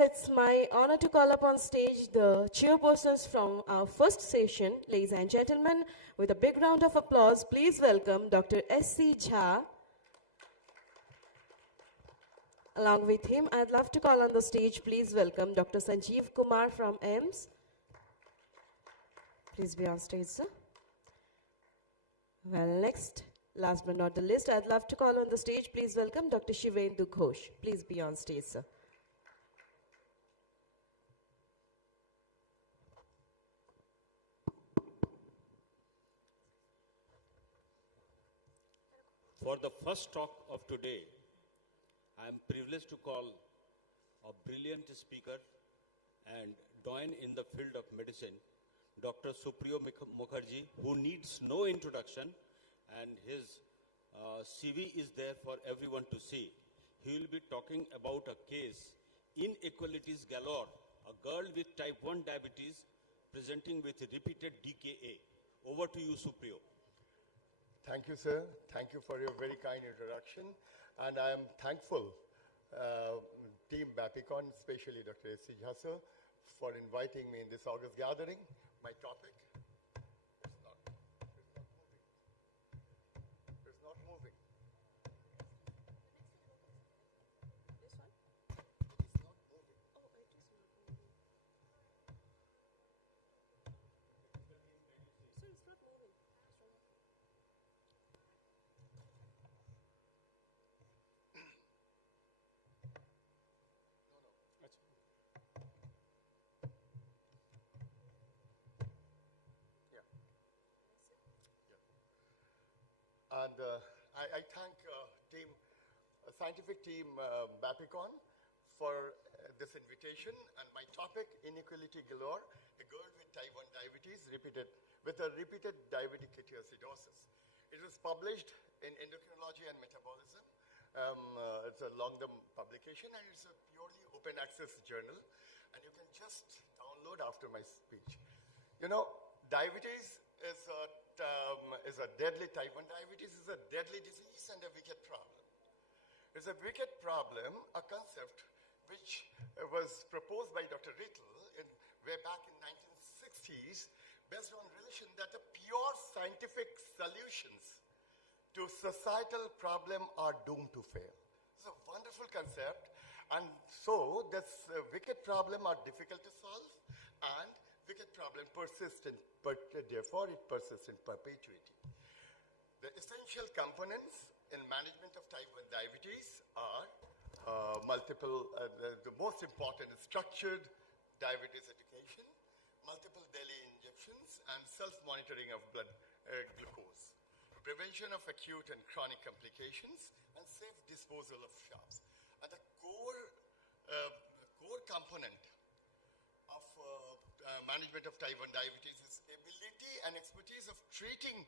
Well, it's my honor to call up on stage the chairpersons from our first session. Ladies and gentlemen, with a big round of applause, please welcome Dr. S.C. Jha. Along with him, I'd love to call on the stage, please welcome Dr. Sanjeev Kumar from AIMS. Please be on stage, sir. Well, next, last but not the least, I'd love to call on the stage, please welcome Dr. Shivendu Ghosh. Please be on stage, sir. For the first talk of today, I am privileged to call a brilliant speaker and doyen in the field of medicine, Dr. Supriyo Mukherjee, who needs no introduction, and his CV is there for everyone to see. He will be talking about a case, inequalities galore, a girl with type 1 diabetes presenting with repeated DKA. Over to you, Supriyo. Thank you, sir. Thank you for your very kind introduction. And I am thankful, Team Bapicon, especially Dr. S.C. Jha, sir, for inviting me in this August gathering. My topic is not moving. This one? It is not moving. Oh, it is not moving. So it's not moving. And I thank scientific team Bapicon for this invitation. And my topic, inequality galore, a girl with type 1 diabetes with a repeated diabetic ketoacidosis. It was published in Endocrinology and Metabolism. It's a long-term publication, and it's a purely open access journal. And you can just download after my speech. You know, diabetes is a deadly type 1 diabetes is a deadly disease and a wicked problem. It's a wicked problem, a concept which was proposed by Dr. Rittel way back in 1960s, based on relation that the pure scientific solutions to societal problem are doomed to fail. It's a wonderful concept, and so this wicked problem are difficult to solve, and wicked problem persistent, but therefore it persists in perpetuity. The essential components in management of type 1 diabetes are the most important is structured diabetes education, multiple daily injections, and self-monitoring of blood glucose, prevention of acute and chronic complications, and safe disposal of sharps. And the core component of management of type 1 diabetes is ability and expertise of treating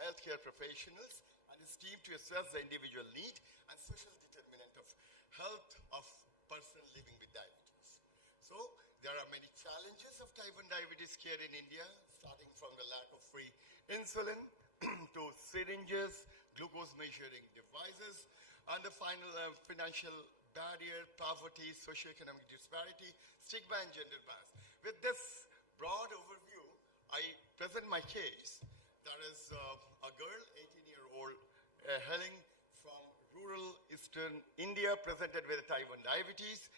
healthcare professionals and esteem to assess the individual need and social determinant of health of person living with diabetes. So there are many challenges of type 1 diabetes care in India, starting from the lack of free insulin to syringes, glucose measuring devices, and the final financial barrier, poverty, socioeconomic disparity, stigma, and gender bias. With this broad overview, I present my case. There is a girl, 18-year-old, hailing from rural eastern India, presented with type 1 diabetes,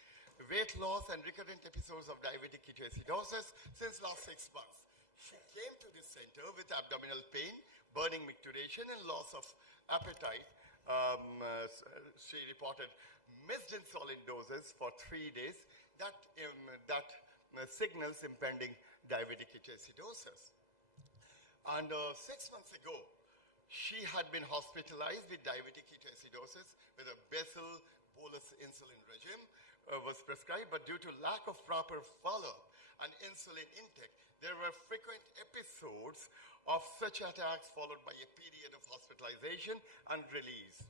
weight loss, and recurrent episodes of diabetic ketoacidosis since last 6 months. She came to this center with abdominal pain, burning micturition, and loss of appetite. She reported missed insulin doses for 3 days that signals impending diabetic ketoacidosis. And 6 months ago, she had been hospitalized with diabetic ketoacidosis with a basal bolus insulin regime was prescribed, but due to lack of proper follow-up and insulin intake, there were frequent episodes of such attacks followed by a period of hospitalization and release.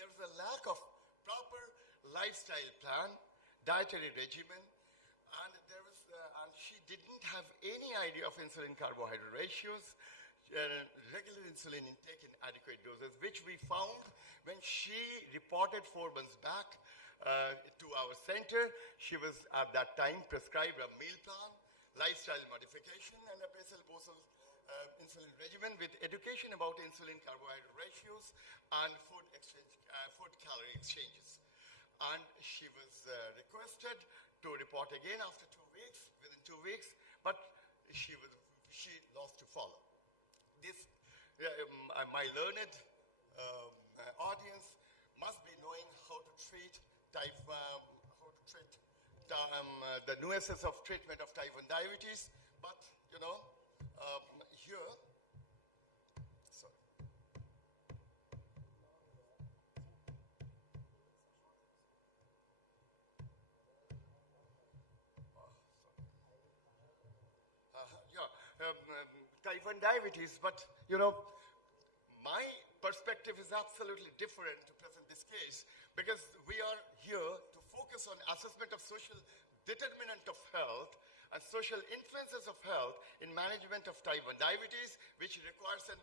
There was a lack of proper lifestyle plan, dietary regimen, and she didn't have any idea of insulin carbohydrate ratios, regular insulin intake in adequate doses, which we found when she reported 4 months back to our center. She was at that time prescribed a meal plan, lifestyle modification, and a basal insulin regimen with education about insulin carbohydrate ratios and food calorie exchanges. And she was requested to report again after 2 weeks, within 2 weeks, but she lost to follow. This, my learned audience must be knowing how to treat the nuances of treatment of type 1 diabetes, but you know, here, sorry. Type 1 diabetes, but you know, my perspective is absolutely different to present this case because we are here to focus on assessment of social determinant of health and social influences of health in management of type 1 diabetes, which requires an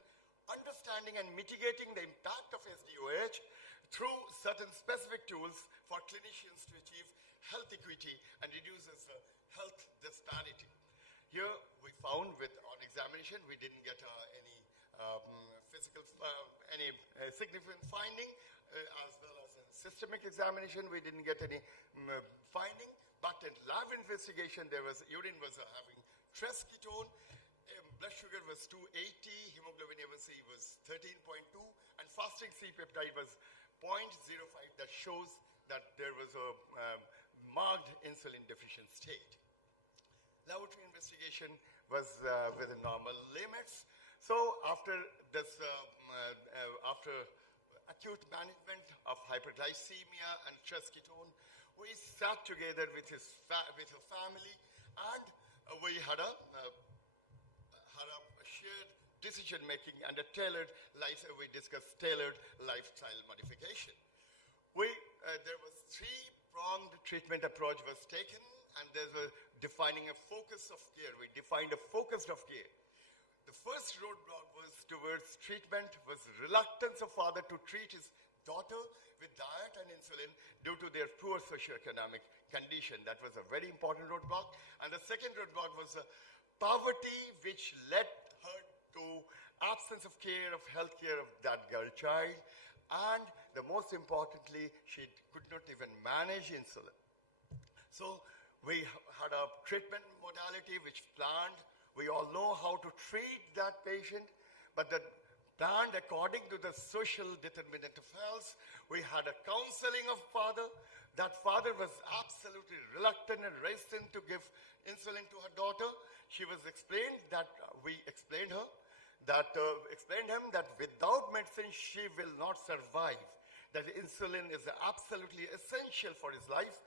understanding and mitigating the impact of SDOH through certain specific tools for clinicians to achieve health equity and reduces health disparity. Here we found on examination, we didn't get any significant finding, as well as in systemic examination, we didn't get any finding. But in lab investigation, urine was having trace ketone, blood sugar was 280, hemoglobin A1C was 13.2, and fasting C-peptide was 0.05. That shows that there was a marked insulin deficient state. Laboratory investigation was within normal limits. So after this, after acute management of hyperglycemia and trace ketone, we sat together with her family, and we had a shared decision making and a we discussed tailored lifestyle modification. There was three-pronged treatment approach was taken, and there's defining a focus of care. We defined a focus of care. The first roadblock was towards treatment was reluctance of father to treat his daughter with diet and insulin due to their poor socioeconomic condition. That was a very important roadblock. And the second roadblock was poverty, which led her to absence of care, of health care of that girl child. And the most importantly, she could not even manage insulin. So we had a treatment modality which planned. We all know how to treat that patient, but that planned according to the social determinant of health. We had a counseling of father. That father was absolutely reluctant and resistant to give insulin to her daughter. She was explained that we explained him that without medicine she will not survive. That insulin is absolutely essential for his life.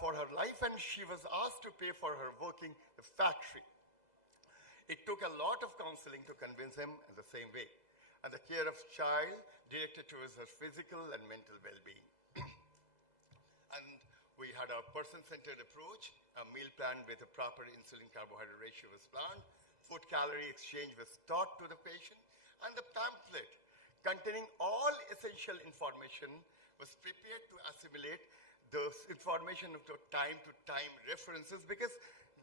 For her life, and she was asked to pay for her working the factory. It took a lot of counseling to convince him in the same way. And the care of child directed towards her physical and mental well-being. And we had a person-centered approach. A meal plan with a proper insulin carbohydrate ratio was planned. Food calorie exchange was taught to the patient. And the pamphlet containing all essential information was prepared to assimilate the information of the time-to-time references, because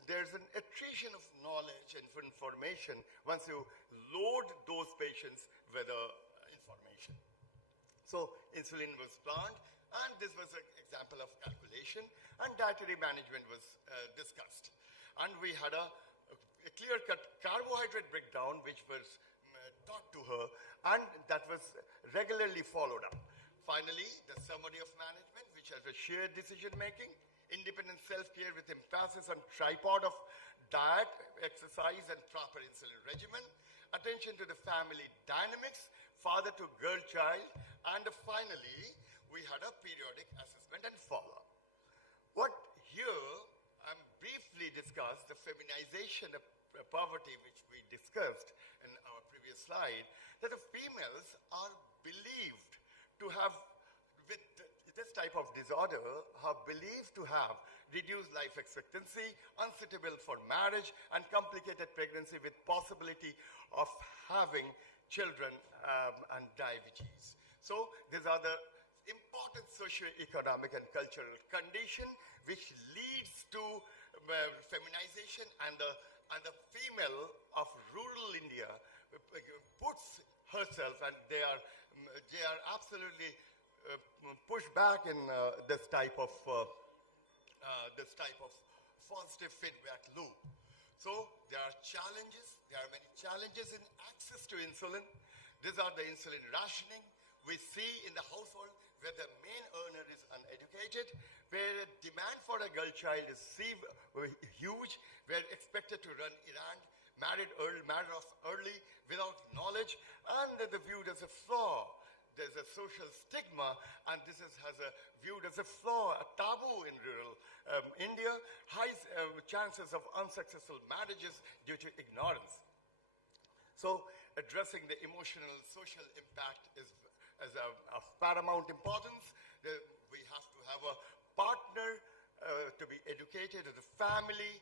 there's an attrition of knowledge and information once you load those patients with information. So insulin was planned, and this was an example of calculation, and dietary management was discussed. And we had a clear-cut carbohydrate breakdown which was taught to her, and that was regularly followed up. Finally, the summary of management, which has a shared decision-making, independent self-care with emphasis on tripod of diet, exercise, and proper insulin regimen, attention to the family dynamics, father to girl child, and finally, we had a periodic assessment and follow-up. What here, I'm briefly discussed the feminization of poverty, which we discussed in our previous slide, that the females are believed to have, with this type of disorder, are believed to have reduced life expectancy, unsuitable for marriage, and complicated pregnancy with possibility of having children and diabetes. So these are the important socio-economic and cultural condition which leads to feminization, and the female of rural India puts herself, and they are absolutely pushed back in this type of positive feedback loop. So there are challenges. There are many challenges in access to insulin. These are the insulin rationing we see in the household where the main earner is uneducated, where demand for a girl child is huge, where expected to run errand, married off early without knowledge, and they're viewed as a flaw. There's a social stigma, and this is viewed as a flaw, a taboo in rural India. High chances of unsuccessful marriages due to ignorance. So addressing the emotional social impact is of paramount importance. We have to have a partner to be educated, the family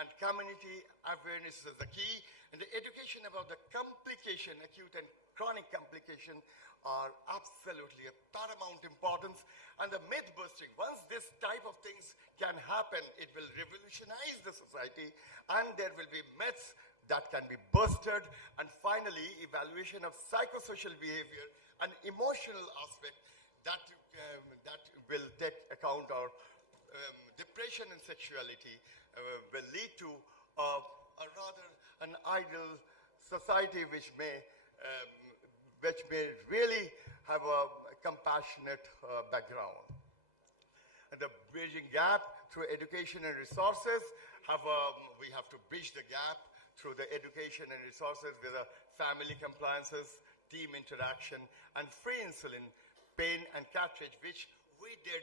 and community awareness is the key. And the education about the complication, acute and chronic complication, are absolutely of paramount importance. And the myth busting, once this type of things can happen, it will revolutionize the society, and there will be myths that can be busted. And finally, evaluation of psychosocial behavior and emotional aspect that will take account of depression and sexuality will lead to a rather an ideal society which may really have a compassionate background. And the bridging gap through education and resources, we have to bridge the gap through the education and resources with the family compliances, team interaction, and free insulin, pen and cartridge, which we did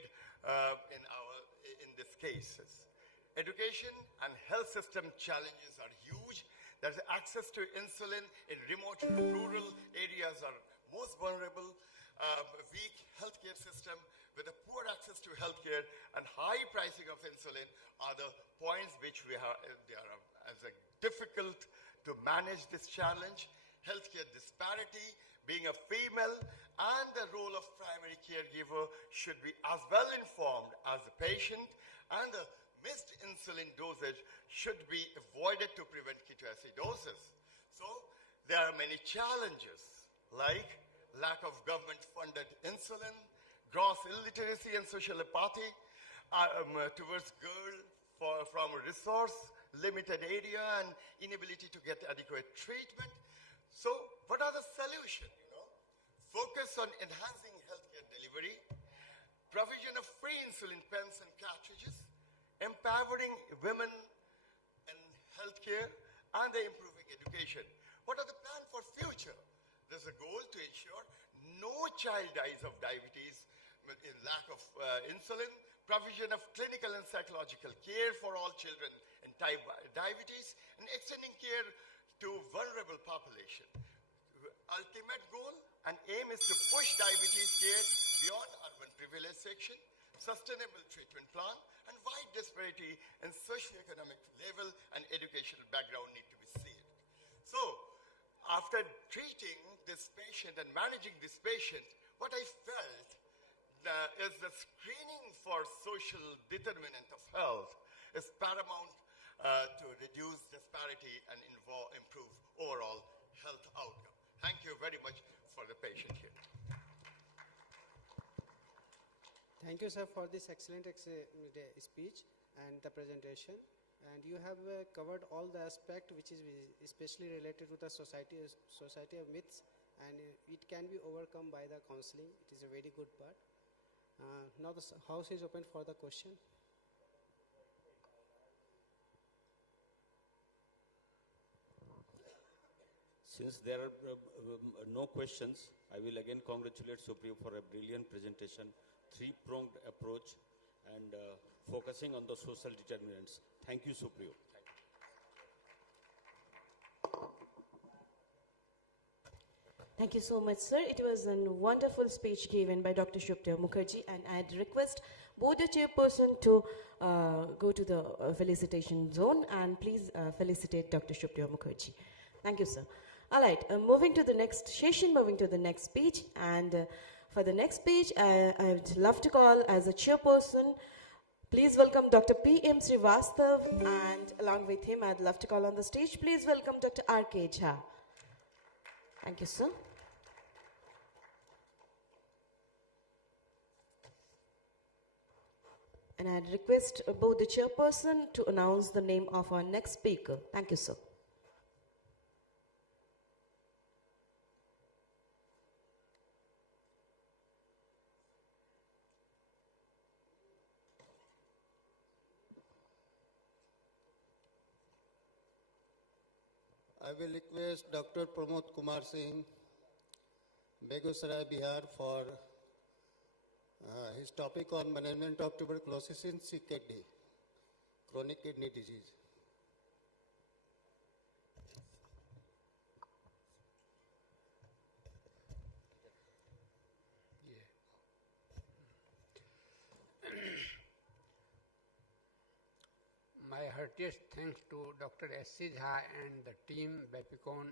in these cases. Education and health system challenges are huge. There's access to insulin in remote rural areas are most vulnerable. Weak healthcare system with a poor access to healthcare and high pricing of insulin are the points which they are as a difficult to manage this challenge. Healthcare disparity, being a female, and the role of primary caregiver should be as well informed as the patient, and the missed insulin dosage should be avoided to prevent ketoacidosis. So there are many challenges like lack of government-funded insulin, gross illiteracy and social apathy towards girls from a resource-limited area, and inability to get adequate treatment. So what are the solutions? Focus on enhancing healthcare delivery, provision of free insulin pens and cartridges, empowering women in healthcare, and the improving education. What are the plans for future? There's a goal to ensure no child dies of diabetes in lack of insulin, provision of clinical and psychological care for all children in type diabetes, and extending care to vulnerable population. Ultimate goal and aim is to push diabetes care beyond urban privilege section, sustainable treatment plan, and wide disparity in socioeconomic level and educational background need to be seen. So, after treating this patient and managing this patient, what I felt is the screening for social determinant of health is paramount to reduce disparity and improve overall health outcome. Thank you very much for the patient here. Thank you, sir, for this excellent speech and the presentation. And you have covered all the aspect which is especially related to the society of myths, and it can be overcome by the counseling. It is a very good part. Now the house is open for the question. Since there are no questions, I will again congratulate Supriyo for a brilliant presentation, three-pronged approach, and focusing on the social determinants. Thank you, Supriyo. Thank you so much, sir. It was a wonderful speech given by Dr. Supriyo Mukherjee, and I'd request both the chairperson to go to the felicitation zone, and please felicitate Dr. Supriyo Mukherjee. Thank you, sir. All right, moving to the next session, moving to the next speech, and For the next speech, I would love to call as a chairperson. Please welcome Dr. P.M. Srivastav, and along with him, I'd love to call on the stage. Please welcome Dr. R.K. Jha. Thank you, sir. And I'd request both the chairperson to announce the name of our next speaker. Thank you, sir. I will request Dr. Pramod Kumar Singh, Begusarai, Bihar, for his topic on management of tuberculosis in CKD, chronic kidney disease. My heartiest thanks to Dr. S.C. Jha and the team Bapicon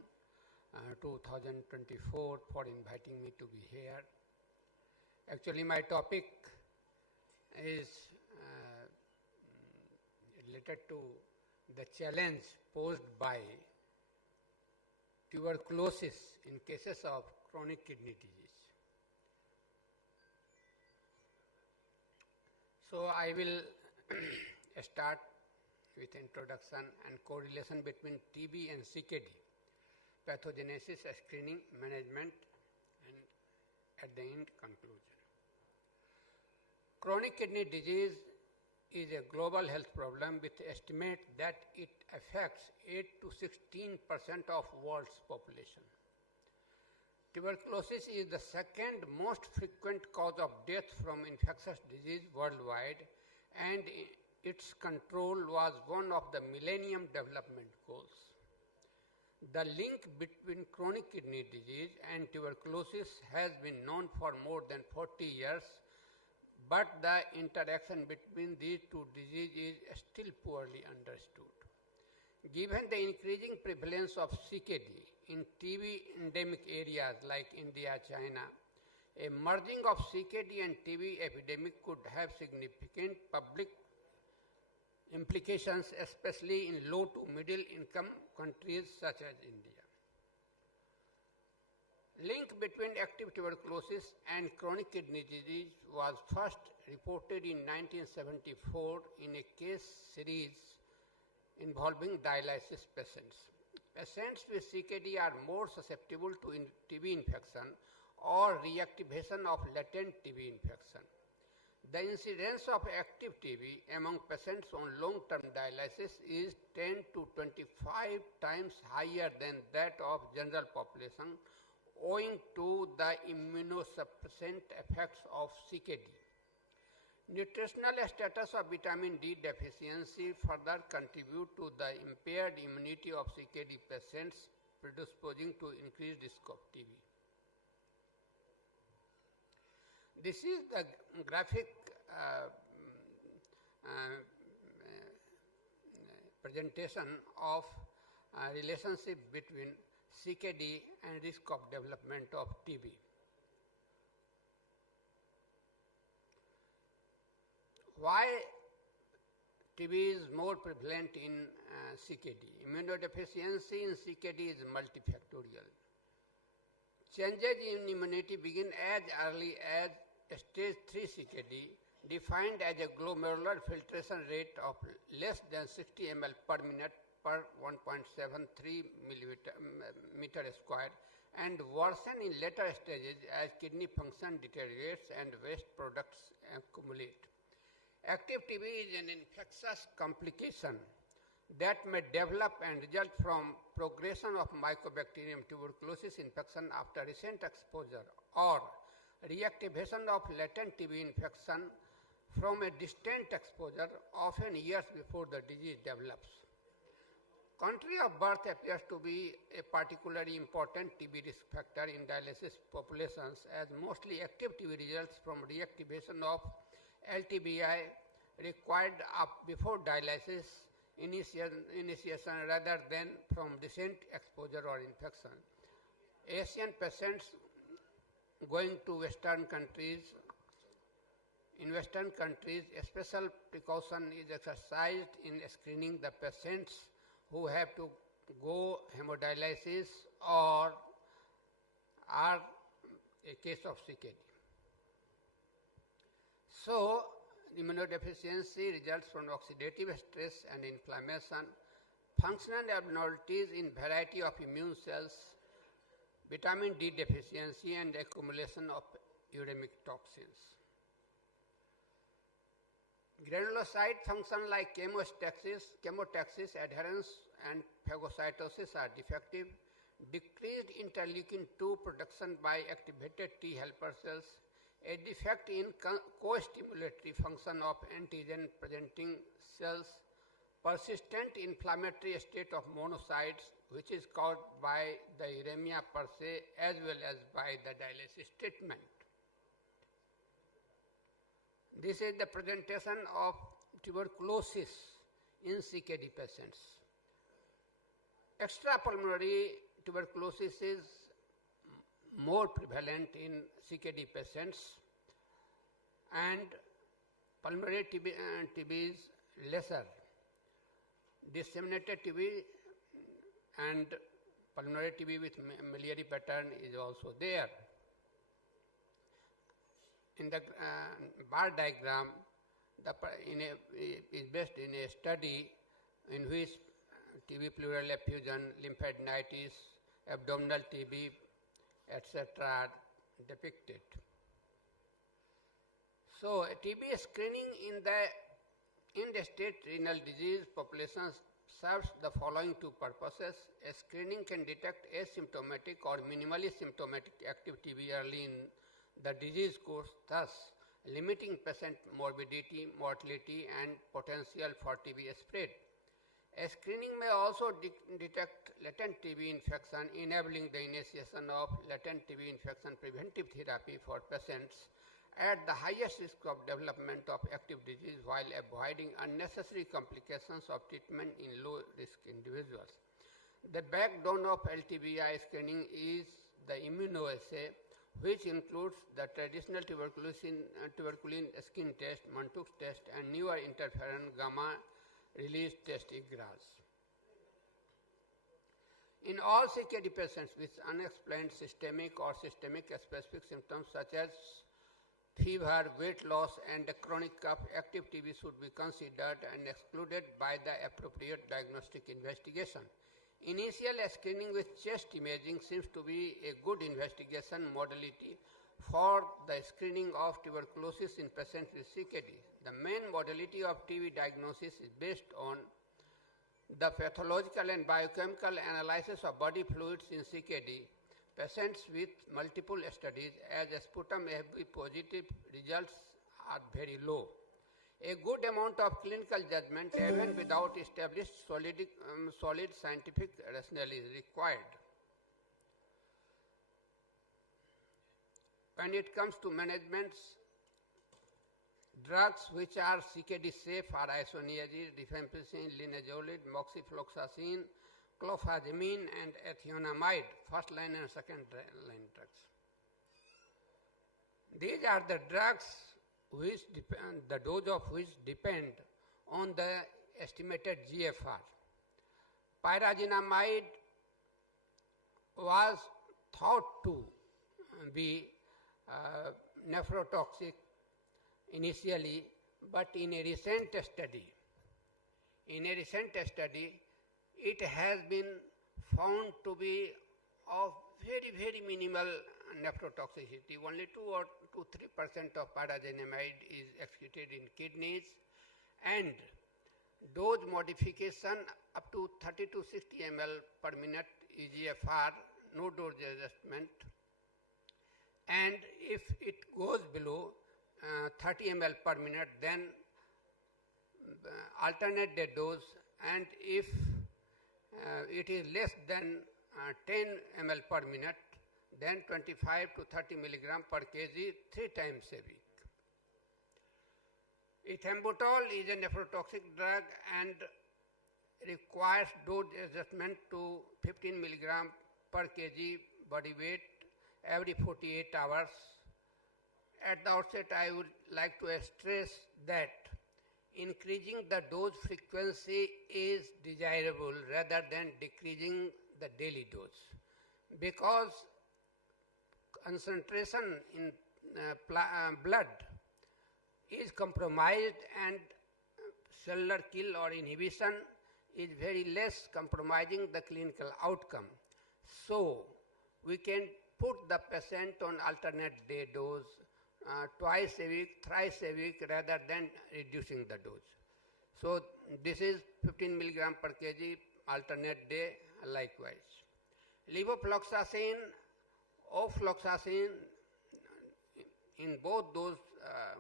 2024 for inviting me to be here. Actually, my topic is related to the challenge posed by tuberculosis in cases of chronic kidney disease. So I will start with introduction and correlation between TB and CKD, pathogenesis, screening, management, and at the end, conclusion. Chronic kidney disease is a global health problem with estimate that it affects 8 to 16% of world's population. Tuberculosis is the second most frequent cause of death from infectious disease worldwide, and its control was one of the Millennium Development Goals. The link between chronic kidney disease and tuberculosis has been known for more than 40 years, but the interaction between these two diseases is still poorly understood. Given the increasing prevalence of CKD in TB endemic areas like India, China, a merging of CKD and TB epidemic could have significant public implications, especially in low to middle income countries such as India. Link between active tuberculosis and chronic kidney disease was first reported in 1974 in a case series involving dialysis patients. Patients with CKD are more susceptible to TB infection or reactivation of latent TB infection. The incidence of active TB among patients on long-term dialysis is 10 to 25 times higher than that of general population, owing to the immunosuppressant effects of CKD. Nutritional status of vitamin D deficiency further contribute to the impaired immunity of CKD patients, predisposing to increased risk of TB. This is the graphic presentation of relationship between CKD and risk of development of TB. Why TB is more prevalent in CKD? Immunodeficiency in CKD is multifactorial. Changes in immunity begin as early as stage 3 CKD, defined as a glomerular filtration rate of less than 60 ml per minute per 1.73 meter square, and worsen in later stages as kidney function deteriorates and waste products accumulate. Active TB is an infectious complication that may develop and result from progression of Mycobacterium tuberculosis infection after recent exposure or reactivation of latent TB infection from a distant exposure, often years before the disease develops. Country of birth appears to be a particularly important TB risk factor in dialysis populations, as mostly active TB results from reactivation of LTBI required up before dialysis initiation rather than from recent exposure or infection. Asian patients going to Western countries, in Western countries, a special precaution is exercised in screening the patients who have to go hemodialysis or are a case of CKD. So, immunodeficiency results from oxidative stress and inflammation, functional abnormalities in variety of immune cells, vitamin D deficiency, and accumulation of uremic toxins. Granulocyte function like chemotaxis, adherence, and phagocytosis are defective. Decreased interleukin-2 production by activated T helper cells, a defect in co-stimulatory function of antigen-presenting cells, persistent inflammatory state of monocytes, which is caused by the uremia per se as well as by the dialysis treatment. This is the presentation of tuberculosis in CKD patients. Extrapulmonary tuberculosis is more prevalent in CKD patients, and pulmonary TB is lesser. Disseminated TB and pulmonary TB with miliary pattern is also there. In the bar diagram, is based in a study in which TB pleural effusion, lymphadenitis, abdominal TB, etc. are depicted. So, TB screening in the end-stage renal disease populations serves the following two purposes. A screening can detect asymptomatic or minimally symptomatic active TB early in the disease course, thus limiting patient morbidity, mortality, and potential for TB spread. A screening may also detect latent TB infection, enabling the initiation of latent TB infection preventive therapy for patients at the highest risk of development of active disease while avoiding unnecessary complications of treatment in low-risk individuals. The backbone of LTBI screening is the immunoassay, which includes the traditional tuberculin skin test, Mantoux test, and newer interferon gamma release test IGRAs. In all CKD patients with unexplained systemic or systemic specific symptoms such as fever, weight loss, and a chronic cough, active TB should be considered and excluded by the appropriate diagnostic investigation. Initial screening with chest imaging seems to be a good investigation modality for the screening of tuberculosis in patients with CKD. The main modality of TB diagnosis is based on the pathological and biochemical analysis of body fluids in CKD. Patients with multiple studies as sputum AB positive results are very low. A good amount of clinical judgment even without established solid scientific rationale is required. When it comes to management, drugs which are CKD safe are isoniazid, rifampicin, linezolid, moxifloxacin, clofazimine, and ethionamide, first line and second line drugs. These are the drugs which the dose of which depend on the estimated GFR. Pyrazinamide was thought to be nephrotoxic initially, but in a recent study, it has been found to be of very minimal nephrotoxicity. Only 2-3% of pyrazinamide is excreted in kidneys, and dose modification up to 30 to 60 ml per minute eGFR, no dose adjustment, and if it goes below 30 ml per minute, then alternate the dose, and if it is less than 10 ml per minute, then 25 to 30 milligram per kg 3 times a week. Ethambutol is a nephrotoxic drug and requires dose adjustment to 15 milligram per kg body weight every 48 hours. At the outset, I would like to stress that increasing the dose frequency is desirable rather than decreasing the daily dose, because concentration in blood is compromised and cellular kill or inhibition is very less, compromising the clinical outcome. So we can put the patient on alternate day dose, twice a week, thrice a week, rather than reducing the dose. So this is 15 milligram per kg alternate day likewise. Levofloxacin, ofloxacin, in both those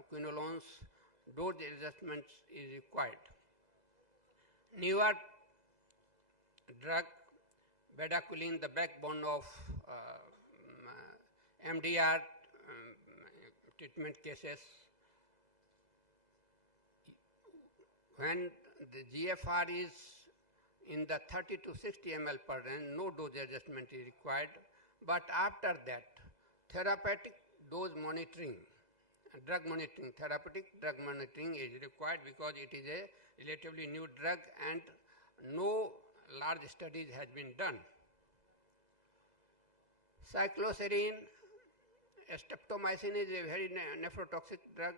quinolones, dose adjustments is required. Newer drug, bedaquiline, the backbone of MDR treatment cases, when the GFR is in the 30 to 60 ml per range, no dose adjustment is required. But after that, therapeutic dose monitoring, therapeutic drug monitoring is required, because it is a relatively new drug and no large studies has been done. Cycloserine, streptomycin is a very nephrotoxic drug.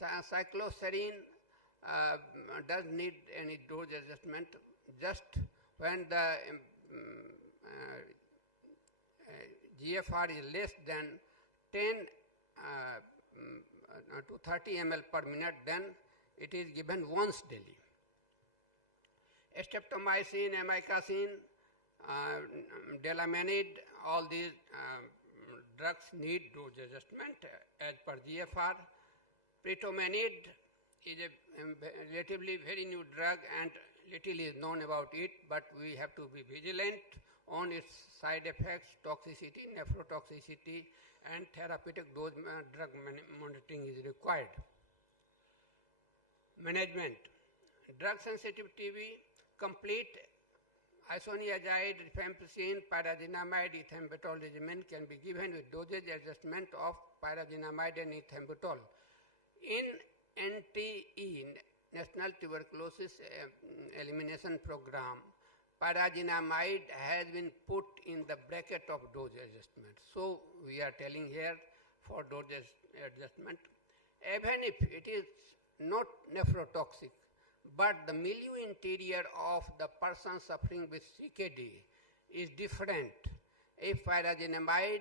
Cycloserine does need any dose adjustment just when the GFR is less than 10 to 30 ml per minute, then it is given once daily. Streptomycin, amikacin, delamanid, all these drugs need dose adjustment as per GFR. Pretomanid is a relatively very new drug and little is known about it, but we have to be vigilant on its side effects, toxicity, nephrotoxicity, and therapeutic dose drug monitoring is required. Management. Drug sensitive TB, complete isoniazide, rifampicin, pyrazinamide, ethambutol regimen can be given with dosage adjustment of pyrazinamide and ethambutol. In NTE, National Tuberculosis Elimination Program, pyrazinamide has been put in the bracket of dose adjustment. So we are telling here for dose adjustment. Even if it is not nephrotoxic, but the milieu interior of the person suffering with CKD is different. If pyrazinamide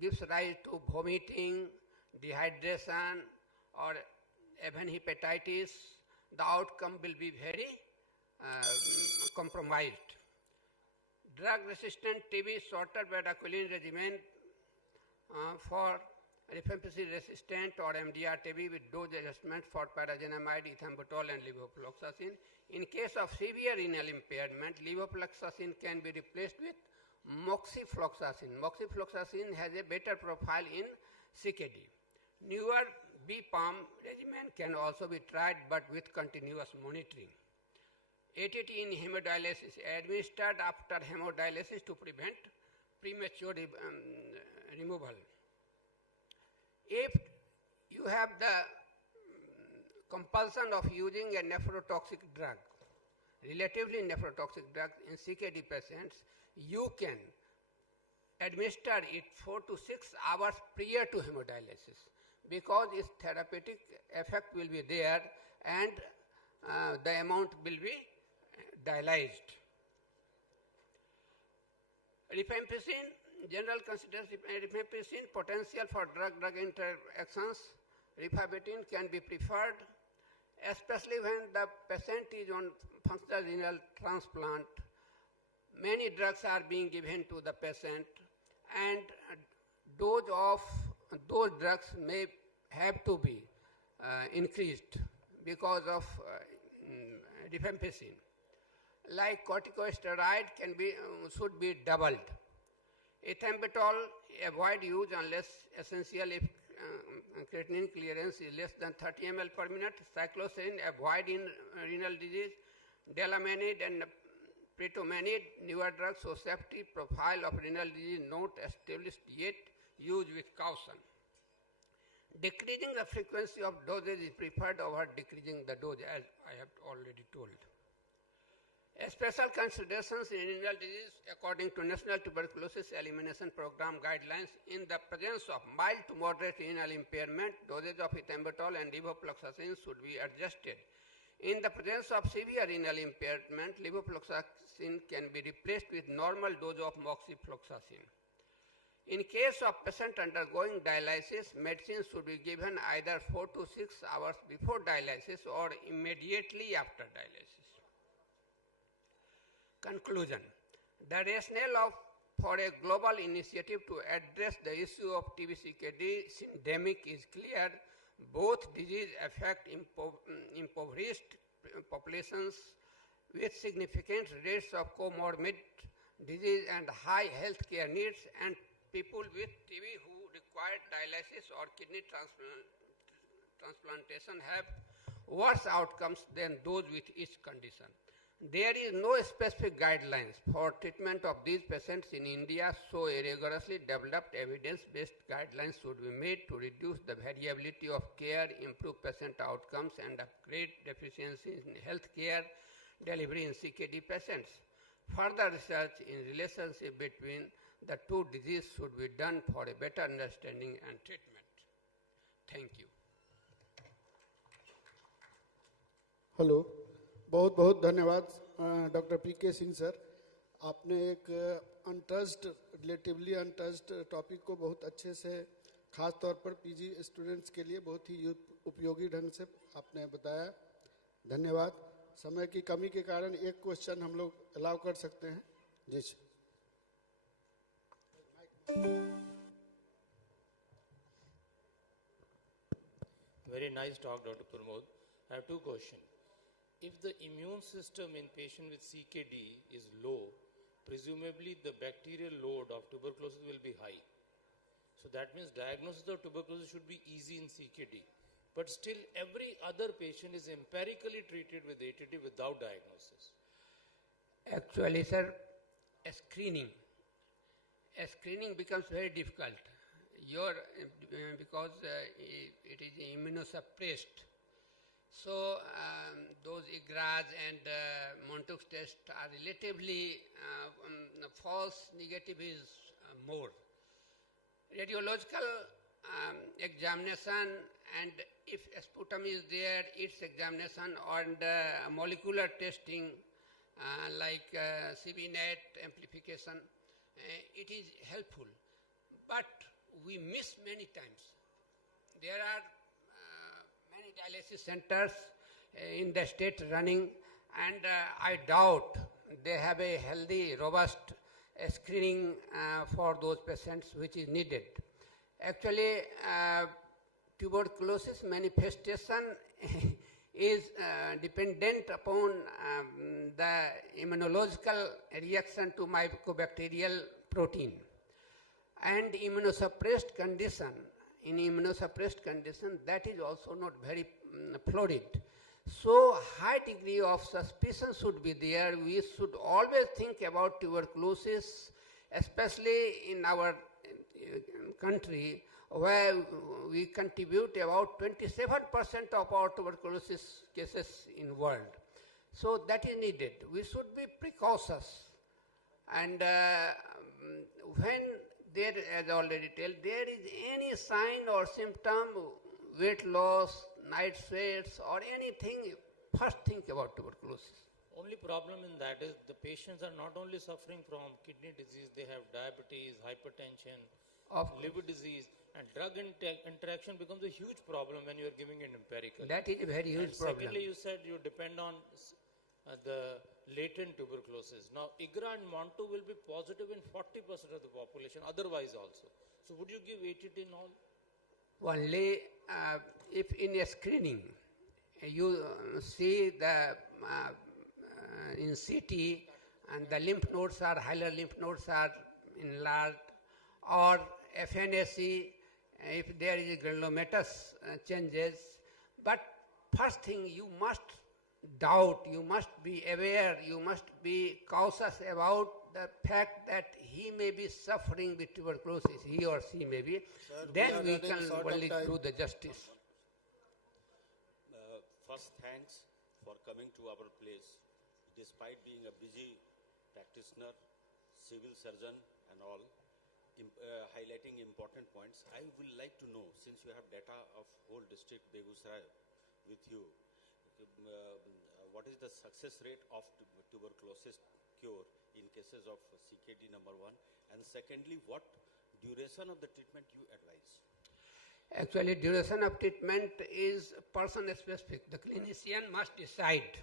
gives rise to vomiting, dehydration, or even hepatitis, the outcome will be very compromised. Drug-resistant TB, shorter bedaquiline regimen for rifampicin-resistant or MDR TB with dose adjustment for pyrazinamide, ethambutol, and levofloxacin. In case of severe renal impairment, levofloxacin can be replaced with moxifloxacin. Moxifloxacin has a better profile in CKD. Newer BPAM regimen can also be tried, but with continuous monitoring. ATT in hemodialysis, administered after hemodialysis to prevent premature removal. If you have the compulsion of using a nephrotoxic drug, relatively nephrotoxic drug in CKD patients, you can administer it 4 to 6 hours prior to hemodialysis, because its therapeutic effect will be there and the amount will be dialyzed. Rifampicin, general considers rifampicin potential for drug-drug interactions. Rifampicin can be preferred, especially when the patient is on functional renal transplant. Many drugs are being given to the patient, and dose of those drugs may have to be increased because of rifampicin. Like corticosteroid should be doubled. Ethambutol, avoid use unless essential if creatinine clearance is less than 30 ml per minute. Cycloserine, avoid in renal disease. Delamanid and predominant newer drugs, so safety profile of renal disease not established yet, used with caution. Decreasing the frequency of dosage is preferred over decreasing the dose, as I have already told. Special considerations in renal disease according to National Tuberculosis Elimination Program guidelines: in the presence of mild to moderate renal impairment, dosage of ethambutol and levofloxacin should be adjusted. In the presence of severe renal impairment, levofloxacin can be replaced with normal dose of moxifloxacin. In case of patient undergoing dialysis, medicine should be given either 4 to 6 hours before dialysis or immediately after dialysis. Conclusion. The rationale for a global initiative to address the issue of TB-CKD syndemic is clear. Both disease affect impoverished populations with significant rates of comorbid disease and high healthcare needs, and people with TB who require dialysis or kidney transplantation have worse outcomes than those with each condition. There is no specific guidelines for treatment of these patients in India, so a rigorously developed evidence-based guidelines should be made to reduce the variability of care, improve patient outcomes, and upgrade deficiencies in healthcare delivery in CKD patients. Further research in relationship between the two diseases should be done for a better understanding and treatment. Thank you. Hello, बहुत बहुत धन्यवाद doctor पीके Singh sir. आपने एक relatively untouched topic को बहुत अच्छे से, खास तौर पर पीजी स्टूडेंट्स के लिए बहुत ही उपयोगी ढंग से आपने बताया। धन्यवाद। समय की कमी के कारण एक क्वेश्चन हम लोग अलाउ कर सकते हैं। जी sir. Very nice talk, Dr. Pramod. I have two questions. If the immune system in patient with CKD is low, presumably the bacterial load of tuberculosis will be high. So that means diagnosis of tuberculosis should be easy in CKD. But still every other patient is empirically treated with ATT without diagnosis. Actually, sir, screening becomes very difficult. Because it is immunosuppressed. So those IGRAs and Montauk's test are relatively false negative is more. Radiological examination, and if sputum is there, its examination, and molecular testing like CBNet amplification, it is helpful. But we miss many times. There are many dialysis centers in the state running, and I doubt they have a healthy, robust screening for those patients which is needed. Actually, tuberculosis manifestation is dependent upon the immunological reaction to mycobacterial protein. And immunosuppressed condition, that is also not very florid. So high degree of suspicion should be there. We should always think about tuberculosis, especially in our country, where we contribute about 27% of our tuberculosis cases in world. So that is needed. We should be precautious. And when there, as already told, there is any sign or symptom, weight loss, night sweats, or anything, first think about tuberculosis. Only problem in that is the patients are not only suffering from kidney disease, they have diabetes, hypertension, liver disease, and drug interaction becomes a huge problem when you are giving it empirically. That is a very huge problem. Secondly, you said you depend on the latent tuberculosis. Now, IGRA and Monto will be positive in 40% of the population, otherwise also. So, would you give ATT in all? Only if in a screening, you see the in CT and the lymph nodes are, hilar lymph nodes are enlarged, or FNAC, if there is granulomatous changes. But first thing, you must doubt, you must be aware, you must be cautious about the fact that he may be suffering with tuberculosis, he or she may be, Sir, then we we are running can short of only time. do the justice. First, thanks for coming to our place, despite being a busy practitioner, civil surgeon and all, highlighting important points. I would like to know, since you have data of whole district Begusarai with you, what is the success rate of tuberculosis cure in cases of CKD, number one, and secondly, what duration of the treatment you advise? Actually, duration of treatment is person specific. The clinician must decide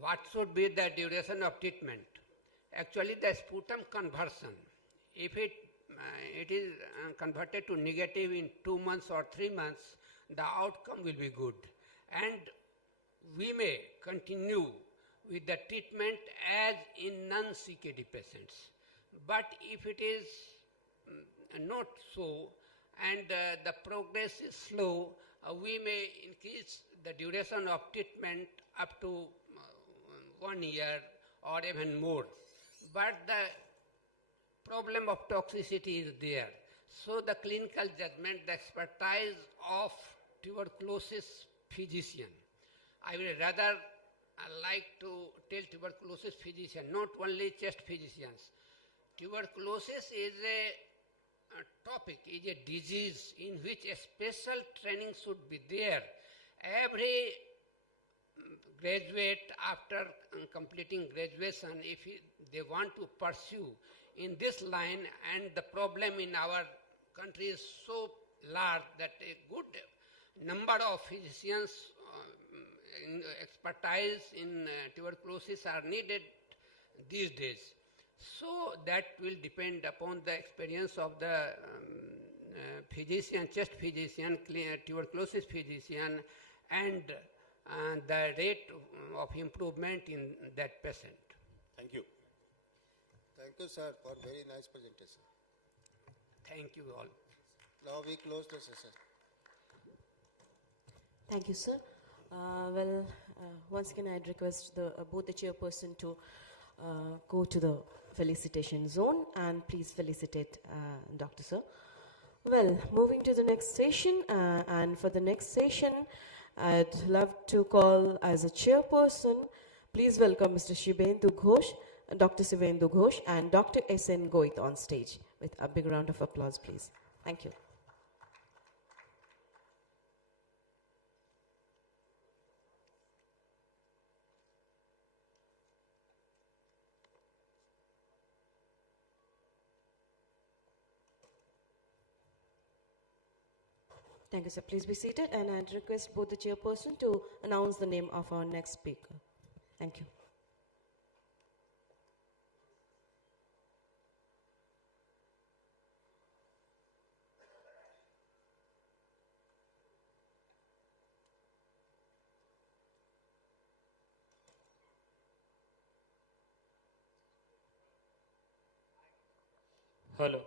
what should be the duration of treatment. Actually, the sputum conversion, if it is converted to negative in 2 months or 3 months, the outcome will be good. And we may continue with the treatment as in non-CKD patients. But if it is not so, and the progress is slow, we may increase the duration of treatment up to 1 year or even more. But the problem of toxicity is there. So the clinical judgment, the expertise of tuberculosis physician, I will rather like to tell tuberculosis physician, not only chest physicians. Tuberculosis is a topic, is a disease in which a special training should be there. Every graduate, after completing graduation, if they want to pursue in this line, and the problem in our country is so large that a good number of physicians expertise in tuberculosis are needed these days. So that will depend upon the experience of the physician, chest physician, tuberculosis physician, and the rate of improvement in that patient. Thank you. Thank you, sir, for very nice presentation. Thank you all. Now we close the session. Thank you, sir. Once again, I'd request both the chairperson to go to the felicitation zone and please felicitate Dr. Sir. Well, moving to the next session, and for the next session, I'd love to call as a chairperson, please welcome Mr. Shibendu Ghosh, Dr. Shibendu Ghosh, and Dr. S.N. Goit on stage with a big round of applause, please. Thank you. Thank you, sir. Please be seated, and I'd request both the chairperson to announce the name of our next speaker. Thank you. Hello.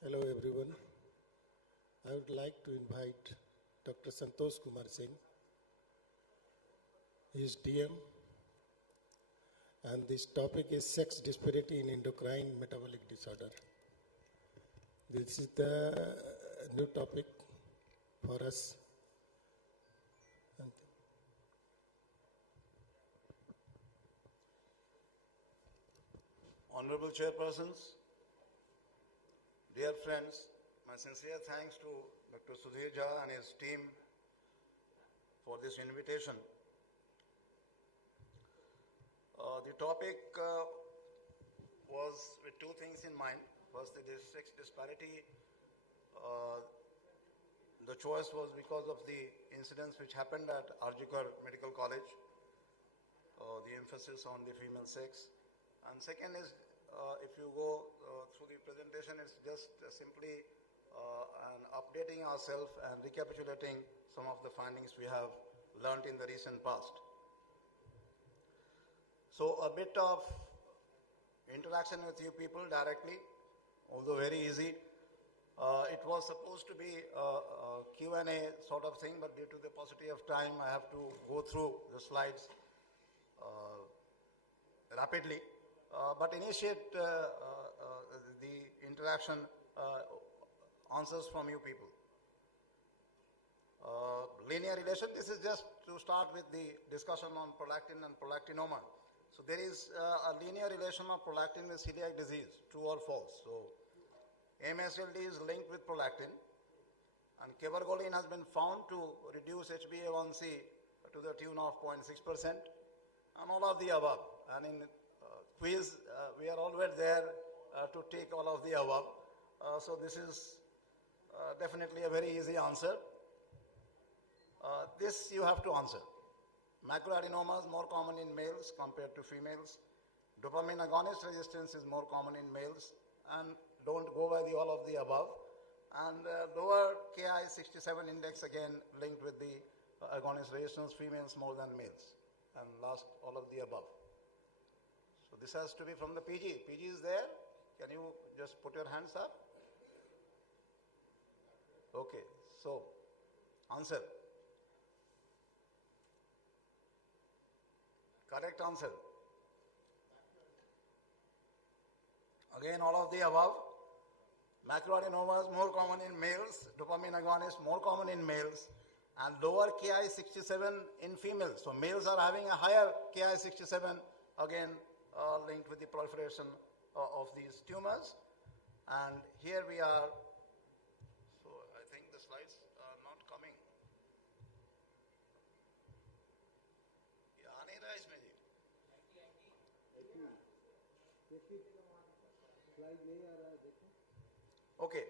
Hello everyone. I would like to invite Dr. Santosh Kumar Singh. He is DM, and this topic is sex disparity in endocrine metabolic disorder. This is the new topic for us. Honorable Chairpersons, dear friends, my sincere thanks to Dr. Sudhir Jha and his team for this invitation. The topic was with two things in mind. First, this sex disparity. The choice was because of the incidents which happened at Arjikar Medical College, the emphasis on the female sex. And second is, if you go through the presentation, it's just simply an updating ourselves and recapitulating some of the findings we have learned in the recent past. So a bit of interaction with you people directly, although very easy. it was supposed to be a Q&A sort of thing, but due to the paucity of time, I have to go through the slides rapidly. But initiate the interaction answers from you people. Linear relation, this is just to start with the discussion on prolactin and prolactinoma. So there is a linear relation of prolactin with celiac disease, true or false. So MSLD is linked with prolactin, and cabergoline has been found to reduce HbA1c to the tune of 0.6%, and all of the above. And in quiz, we are always there to take all of the above. So this is definitely a very easy answer. This you have to answer. Macroadenoma is more common in males compared to females. Dopamine agonist resistance is more common in males, and don't go by all of the above. And lower Ki-67 index again linked with the agonist resistance, females more than males. And last, all of the above. So this has to be from the PG. PG is there. Can you just put your hands up? Okay, so answer. Correct answer. Again, all of the above. Macroadenoma is more common in males, dopamine agonist more common in males, and lower Ki-67 in females. So males are having a higher Ki-67, again linked with the proliferation of these tumors. And here we are. So I think the slides are not coming. Okay,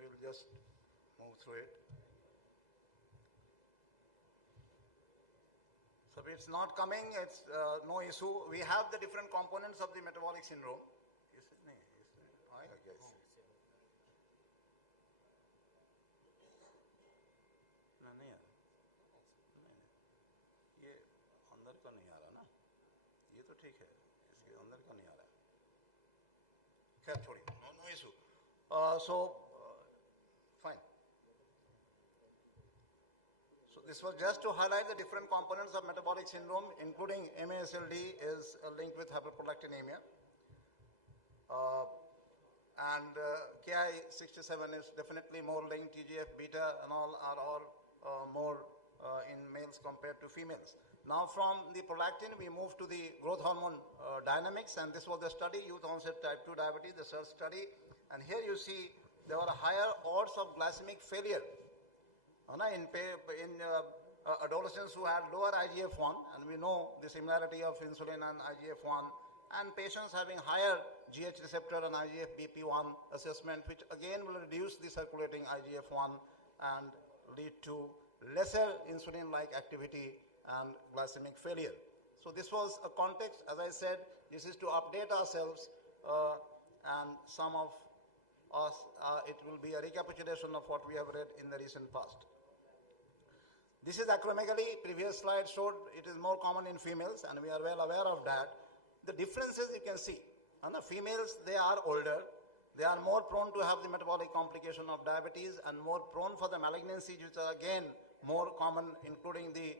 we will just move through it. So if it's not coming, it's no issue. We have the different components of the metabolic syndrome. No issue. Fine. So this was just to highlight the different components of metabolic syndrome, including MASLD is linked with hyperprolactinemia. And Ki-67 is definitely more linked, TGF-beta and all are all more in males compared to females. Now from the prolactin, we move to the growth hormone dynamics, and this was the study, youth onset type 2 diabetes, the SIRS study. And here you see there were higher odds of glycemic failure in adolescents who had lower IGF-1, and we know the similarity of insulin and IGF-1, and patients having higher GH receptor and IGF-BP1 assessment, which again will reduce the circulating IGF-1 and lead to lesser insulin-like activity and glycemic failure. So this was a context, as I said, this is to update ourselves, and some of us, it will be a recapitulation of what we have read in the recent past. This is acromegaly. Previous slide showed it is more common in females, and we are well aware of that. The differences you can see, and the females, they are older, they are more prone to have the metabolic complication of diabetes and more prone for the malignancies, which are again more common, including the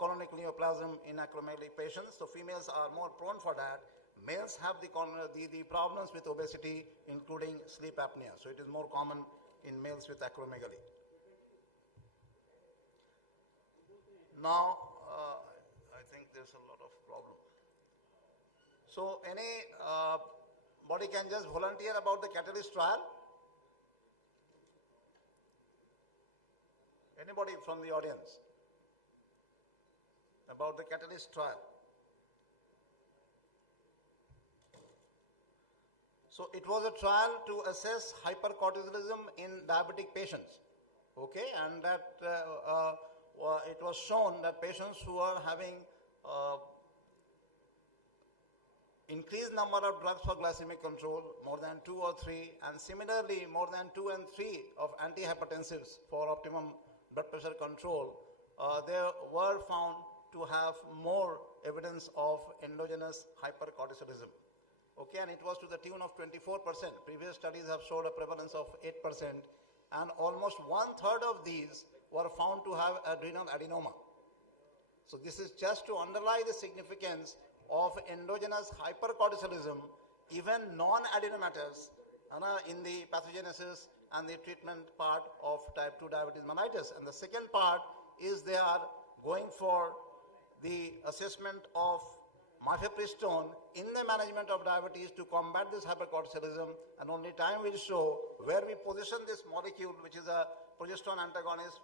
colonic neoplasm in acromegaly patients. So females are more prone for that. Males have the problems with obesity, including sleep apnea. So it is more common in males with acromegaly. Now, I think there's a lot of problem. So anybody can just volunteer about the catalyst trial? Anybody from the audience? About the catalyst trial. So it was a trial to assess hypercortisolism in diabetic patients. Okay, and that it was shown that patients who are having increased number of drugs for glycemic control, more than 2 or 3, and similarly more than 2 and 3 of antihypertensives for optimum blood pressure control, they were found to have more evidence of endogenous hypercortisolism. Okay, and it was to the tune of 24%. Previous studies have showed a prevalence of 8% and almost 1/3 of these were found to have adrenal adenoma. So this is just to underline the significance of endogenous hypercortisolism, even non-adenomatous, in the pathogenesis and the treatment part of type 2 diabetes mellitus. And the second part is they are going for the assessment of mifepristone in the management of diabetes to combat this hypercortisolism, and only time will show where we position this molecule, which is a progesterone antagonist.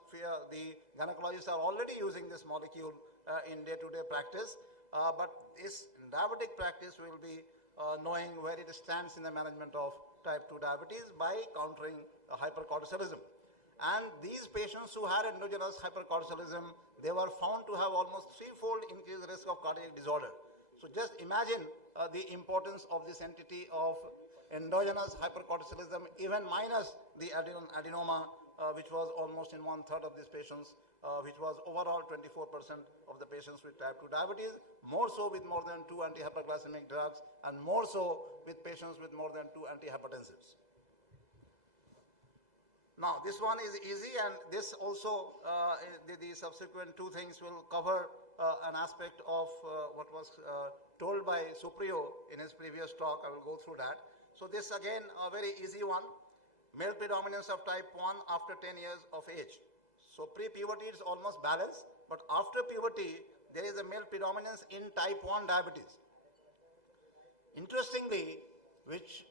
The gynecologists are already using this molecule in day-to-day practice, but this diabetic practice will be knowing where it stands in the management of type 2 diabetes by countering hypercortisolism. And these patients who had endogenous hypercortisolism, they were found to have almost 3-fold increased risk of cardiac disorder. So just imagine the importance of this entity of endogenous hypercortisolism, even minus the adrenal adenoma, which was almost in 1/3 of these patients, which was overall 24% of the patients with type 2 diabetes, more so with more than 2 antihyperglycemic drugs, and more so with patients with more than 2 antihypertensives. Now, this one is easy, and this also, the subsequent two things will cover an aspect of what was told by Supriyo in his previous talk. I will go through that. So this again, a very easy one. Male predominance of type 1 after 10 years of age. So pre-puberty is almost balanced, but after puberty, there is a male predominance in type 1 diabetes. Interestingly, which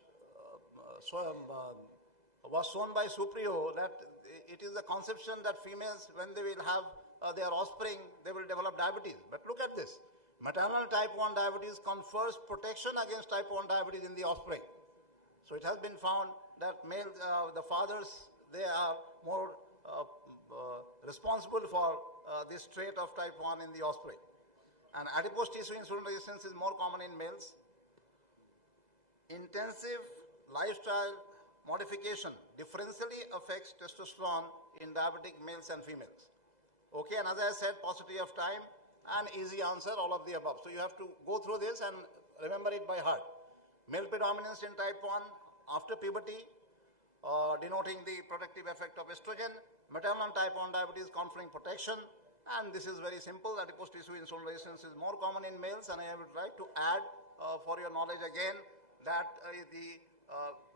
was shown by Supriyo, that it is a conception that females, when they will have their offspring, they will develop diabetes. But look at this. Maternal type 1 diabetes confers protection against type 1 diabetes in the offspring. So it has been found that males, the fathers, they are more responsible for this trait of type 1 in the offspring. And adipose tissue insulin resistance is more common in males. Intensive lifestyle modification differentially affects testosterone in diabetic males and females. Okay, and as I said, paucity of time and easy answer, all of the above. So you have to go through this and remember it by heart. Male predominance in type 1 after puberty, denoting the protective effect of estrogen. Maternal type 1 diabetes conferring protection. And this is very simple. Adipose tissue insulin resistance is more common in males, and I would like to add for your knowledge again that the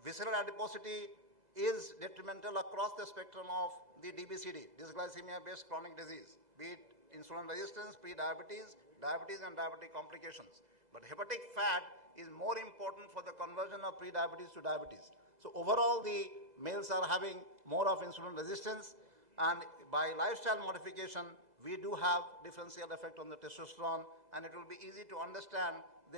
visceral adiposity is detrimental across the spectrum of the DBCD, dysglycemia-based chronic disease, be it insulin resistance, pre-diabetes, diabetes, and diabetic complications. But hepatic fat is more important for the conversion of pre-diabetes to diabetes. So overall, the males are having more of insulin resistance, and by lifestyle modification, we do have differential effect on the testosterone, and it will be easy to understand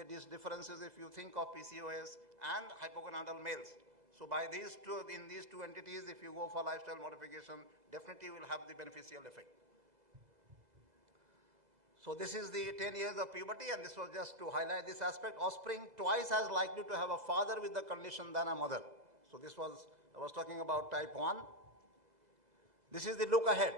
these differences if you think of PCOS and hypogonadal males. So by these two, in these two entities, if you go for lifestyle modification, definitely will have the beneficial effect. So this is the 10 years of puberty, and this was just to highlight this aspect. Offspring twice as likely to have a father with the condition than a mother. So this was, I was talking about type 1. This is the look ahead.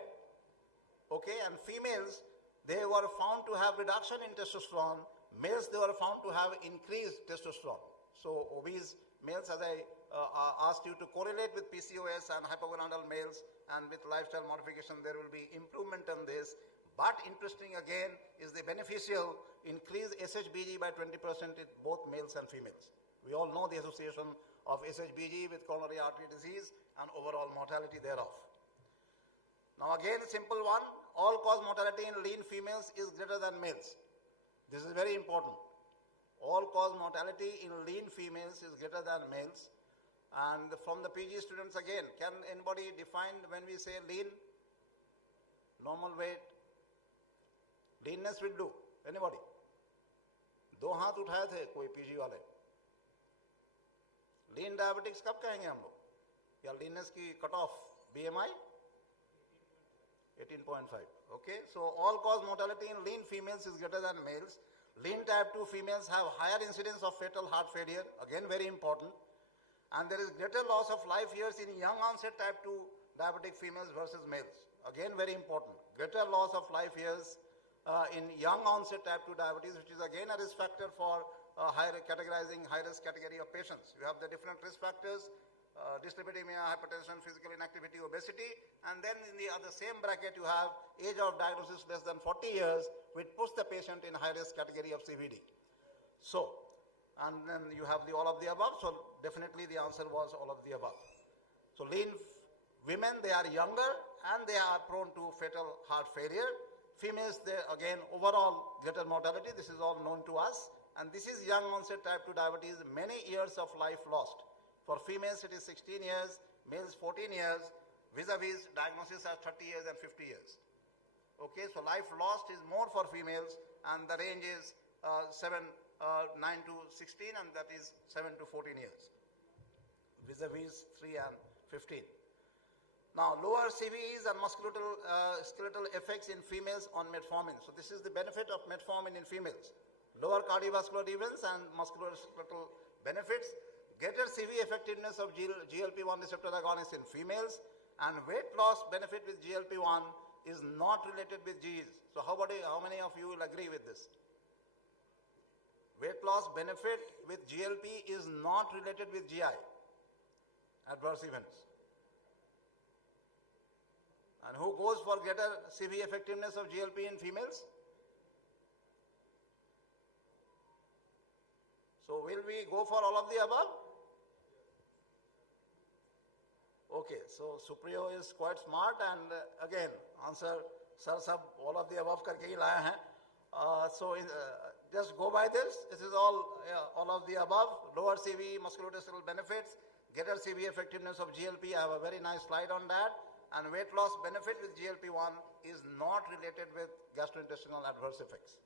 Okay, and females, they were found to have reduction in testosterone. Males, they were found to have increased testosterone. So obese males, as I asked you to correlate with PCOS and hypogonadal males, and with lifestyle modification, there will be improvement on this. But interesting again is the beneficial increase SHBG by 20% in both males and females. We all know the association of SHBG with coronary artery disease and overall mortality thereof. Now again, simple one, all-cause mortality in lean females is greater than males. This is very important. All-cause mortality in lean females is greater than males. And from the PG students again, can anybody define when we say lean? Normal weight? Leanness will do. Anybody? दो हाथ उठाए थे कोई PG वाले. लीन diabetics कब कहेंगे हम लोग? या लीननेस की cut off BMI 18.5. Okay, so all-cause mortality in lean females is greater than males. Lean type 2 females have higher incidence of fatal heart failure, again very important. And there is greater loss of life years in young onset type 2 diabetic females versus males. Again very important. Greater loss of life years in young onset type 2 diabetes, which is again a risk factor for categorizing high risk category of patients. You have the different risk factors dyslipidemia, hypertension, physical inactivity, obesity, and then in the other same bracket you have age of diagnosis less than 40 years, which puts the patient in high risk category of CVD. So, and then you have all of the above, so definitely the answer was all of the above. So lean women, they are younger and they are prone to fatal heart failure. Females, they again overall greater mortality, this is all known to us, and this is young onset type 2 diabetes, many years of life lost. For females, it is 16 years, males 14 years, vis-a-vis diagnosis as 30 years and 50 years. Okay, so life lost is more for females, and the range is 9 to 16, and that is 7 to 14 years, vis-a-vis 3 and 15. Now, lower CVEs and musculoskeletal effects in females on metformin. So this is the benefit of metformin in females. Lower cardiovascular events and musculoskeletal benefits. Greater CV effectiveness of GLP-1 receptor agonists in females, and weight loss benefit with GLP-1 is not related with GEs. So how many of you will agree with this? Weight loss benefit with GLP is not related with GI, adverse events. And who goes for greater CV effectiveness of GLP in females? So will we go for all of the above? Okay, so Supriyo is quite smart, and again, answer, sir, sab, all of the above karke hi laya hai. Just go by this. This is all of the above. Lower CV, musculoskeletal benefits, greater CV effectiveness of GLP. I have a very nice slide on that. And weight loss benefit with GLP-1 is not related with gastrointestinal adverse effects.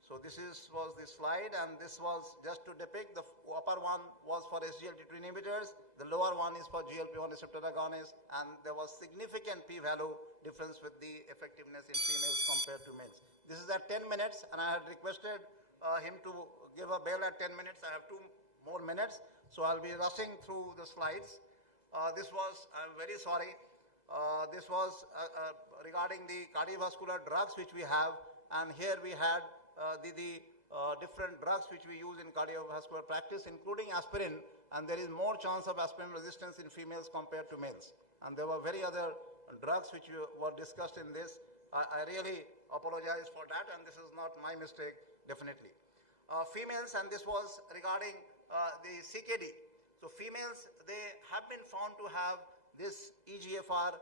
So this was the slide, and this was just to depict. The upper one was for SGLT2 inhibitors, the lower one is for GLP-1 receptor agonists, and there was significant p-value difference with the effectiveness in females compared to males. This is at 10 minutes, and I had requested him to give a bell at 10 minutes. I have 2 more minutes, so I'll be rushing through the slides. This was, I'm very sorry, this was regarding the cardiovascular drugs which we have, and here we had the different drugs which we use in cardiovascular practice, including aspirin, and there is more chance of aspirin resistance in females compared to males. And there were very other drugs which were discussed in this. I really apologize for that, and this is not my mistake, definitely. Females, and this was regarding the CKD. So females, they have been found to have this EGFR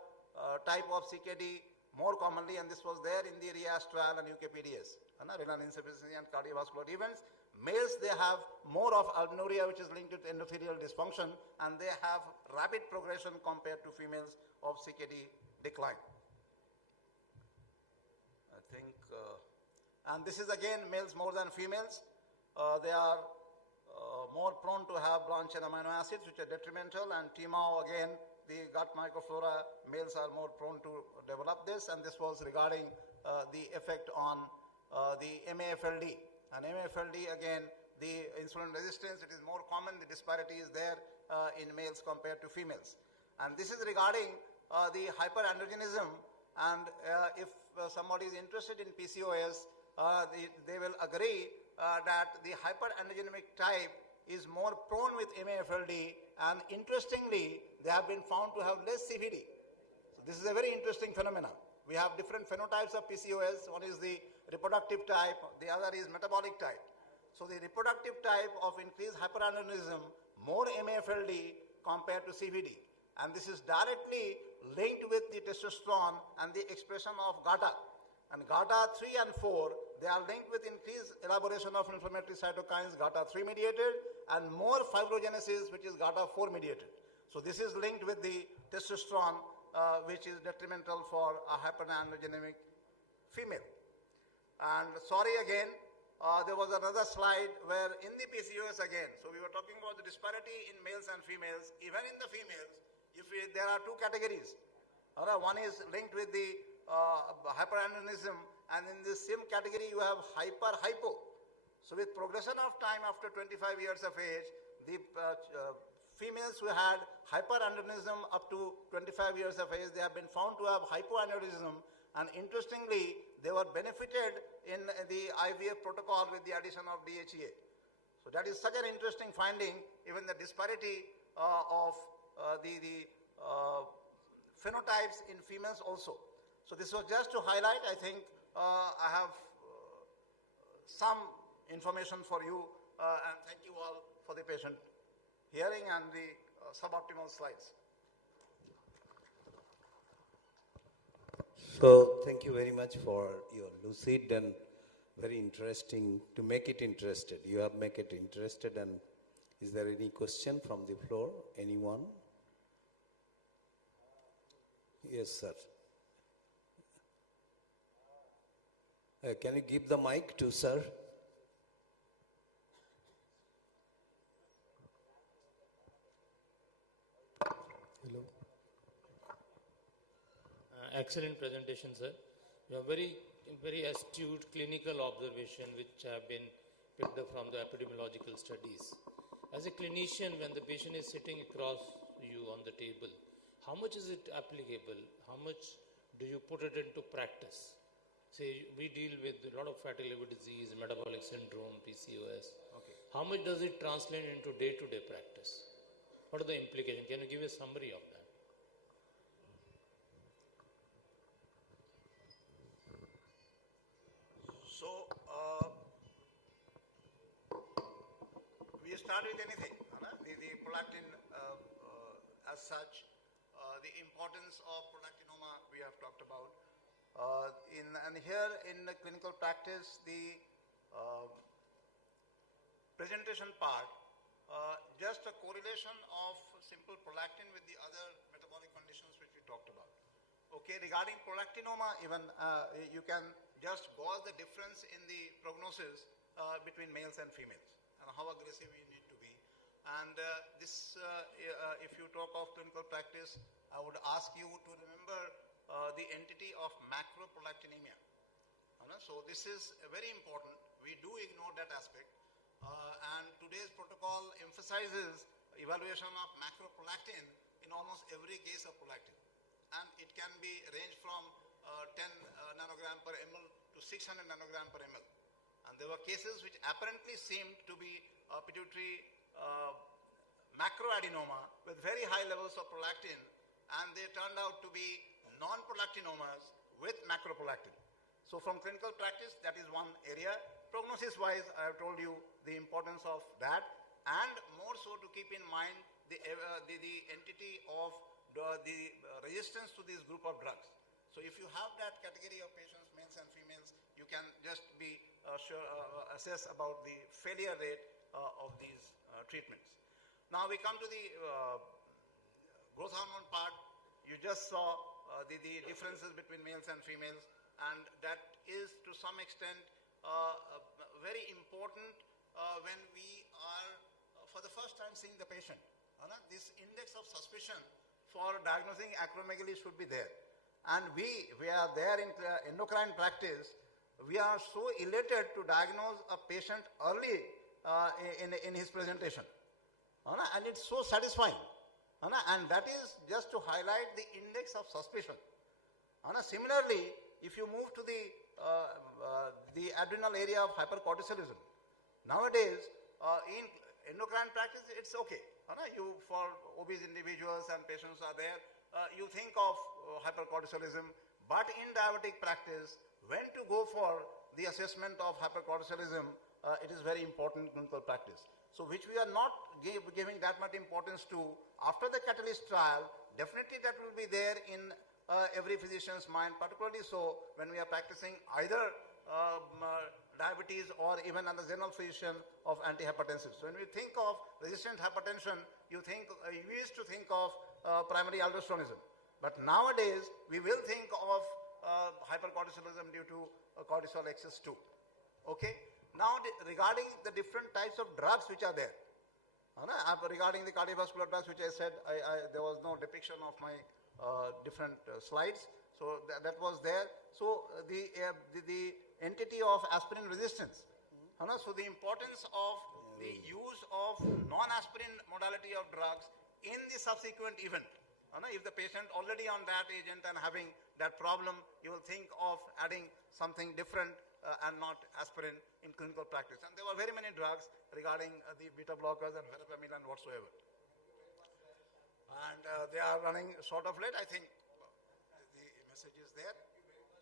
type of CKD more commonly, and this was there in the RIAS trial and UKPDS, renal insufficiency and cardiovascular events. Males, they have more of albuminuria, which is linked with endothelial dysfunction, and they have rapid progression compared to females of CKD decline. I think, and this is again males more than females. They are more prone to have branched chain amino acids, which are detrimental, and TMAO again, the gut microflora, males are more prone to develop this, and this was regarding the effect on the MAFLD. And MAFLD, again, the insulin resistance, it is more common, the disparity is there in males compared to females. And this is regarding the hyperandrogenism, and if somebody is interested in PCOS, they will agree that the hyperandrogenic type is more prone with MAFLD, and interestingly, they have been found to have less CVD. So this is a very interesting phenomenon. We have different phenotypes of PCOS. One is the reproductive type, the other is metabolic type. So the reproductive type of increased hyperandrogenism, more MAFLD compared to CVD. And this is directly linked with the testosterone and the expression of GATA. And GATA3 and 4, they are linked with increased elaboration of inflammatory cytokines, GATA3 mediated, and more fibrogenesis, which is GATA4 mediated. So this is linked with the testosterone, which is detrimental for a hyperandrogenic female. And sorry again, there was another slide where in the PCOS again, so we were talking about the disparity in males and females. Even in the females, there are 2 categories. One is linked with the hyperandrogenism, and in the same category you have hypo. So with progression of time after 25 years of age, the females who had hyperandrogenism up to 25 years of age, they have been found to have hypoandrogenism, and interestingly, they were benefited in the IVF protocol with the addition of DHEA. So that is such an interesting finding, even the disparity of the phenotypes in females also. So this was just to highlight. I think I have some information for you, and thank you all for the patient hearing and the suboptimal slides. So thank you very much for your lucid and very interesting, to make it interested. You have make it interested. And is there any question from the floor? Anyone? Yes, sir. Can you give the mic to sir? Hello. Excellent presentation, sir. You have very astute clinical observation which have been picked up from the epidemiological studies. As a clinician, when the patient is sitting across you on the table, how much is it applicable? How much do you put it into practice? Say, we deal with a lot of fatty liver disease, metabolic syndrome, PCOS. Okay. How much does it translate into day-to-day practice? What are the implications? Can you give a summary of that? So we start with anything, the prolactin as such, the importance of prolactinoma we have talked about. And here in the clinical practice, the presentation part, just a correlation of simple prolactin with the other metabolic conditions which we talked about. Okay, regarding prolactinoma, even you can just gauge the difference in the prognosis between males and females and how aggressive you need to be. And this, if you talk of clinical practice, I would ask you to remember the entity of macroprolactinemia. So this is very important. We do ignore that aspect. And today's protocol emphasizes evaluation of macroprolactin in almost every case of prolactin. And it can be ranged from 10 nanogram per ml to 600 nanogram per ml. And there were cases which apparently seemed to be pituitary macroadenoma with very high levels of prolactin, and they turned out to be non-prolactinomas with macroprolactin. So from clinical practice, that is one area. Prognosis-wise, I have told you the importance of that, and more so to keep in mind the entity of the resistance to this group of drugs. So if you have that category of patients, males and females, you can just be assess about the failure rate of these treatments. Now we come to the growth hormone part. You just saw the differences between males and females, and that is to some extent very important when we are for the first time seeing the patient. This index of suspicion for diagnosing acromegaly should be there. And we are there in endocrine practice. We are so elated to diagnose a patient early in his presentation. And it's so satisfying. And that is just to highlight the index of suspicion. Similarly, if you move to the adrenal area of hypercortisolism, nowadays in endocrine practice it's okay. For obese individuals and patients are there, you think of hypercortisolism, but in diabetic practice, when to go for the assessment of hypercortisolism, it is very important clinical practice. So which we are not giving that much importance to. After the catalyst trial, definitely that will be there in every physician's mind, particularly so when we are practicing either diabetes or even as a general physician of antihypertensives. So when we think of resistant hypertension, you used to think of primary aldosteronism. But nowadays, we will think of hypercortisolism due to cortisol excess too. Okay? Now, regarding the different types of drugs which are there, regarding the cardiovascular drugs which I said, there was no depiction of my different slides. So that was there. So the entity of aspirin resistance. So the importance of the use of non-aspirin modality of drugs in the subsequent event. If the patient already on that agent and having that problem, you will think of adding something different and not aspirin in clinical practice. And there were very many drugs regarding the beta blockers and verapamil and whatsoever. And they are running sort of late. I think the message is there.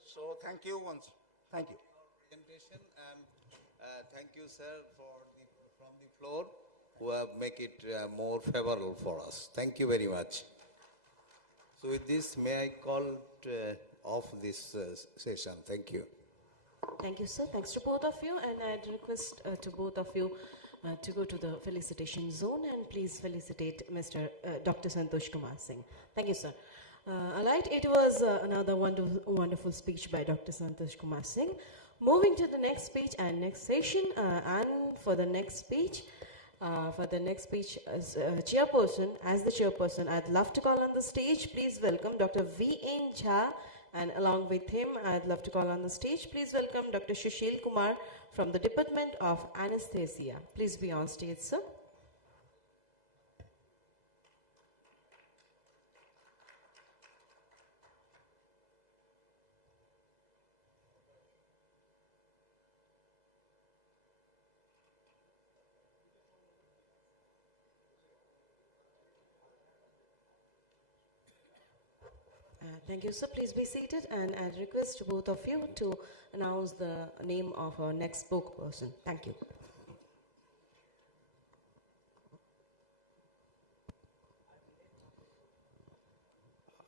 So thank you once. Thank you. Presentation, and thank you, sir, from the floor who have make it more favorable for us. Thank you very much. So with this, may I call off this session? Thank you. Thank you, sir. Thanks to both of you, and I'd request to both of you to go to the felicitation zone and please felicitate Mr. Dr. Santosh Kumar Singh. Thank you, sir. Alright, it was another wonderful speech by Dr. Santosh Kumar Singh. Moving to the next speech and next session, and for the next speech, as the chairperson, I'd love to call on the stage. Please welcome Dr. V.N. Jha, and along with him, I'd love to call on the stage. Please welcome Dr. Sushil Kumar from the Department of Anesthesia. Please be on stage, sir. Thank you, sir. Please be seated, and I request both of you to announce the name of our next spokesperson. Thank you.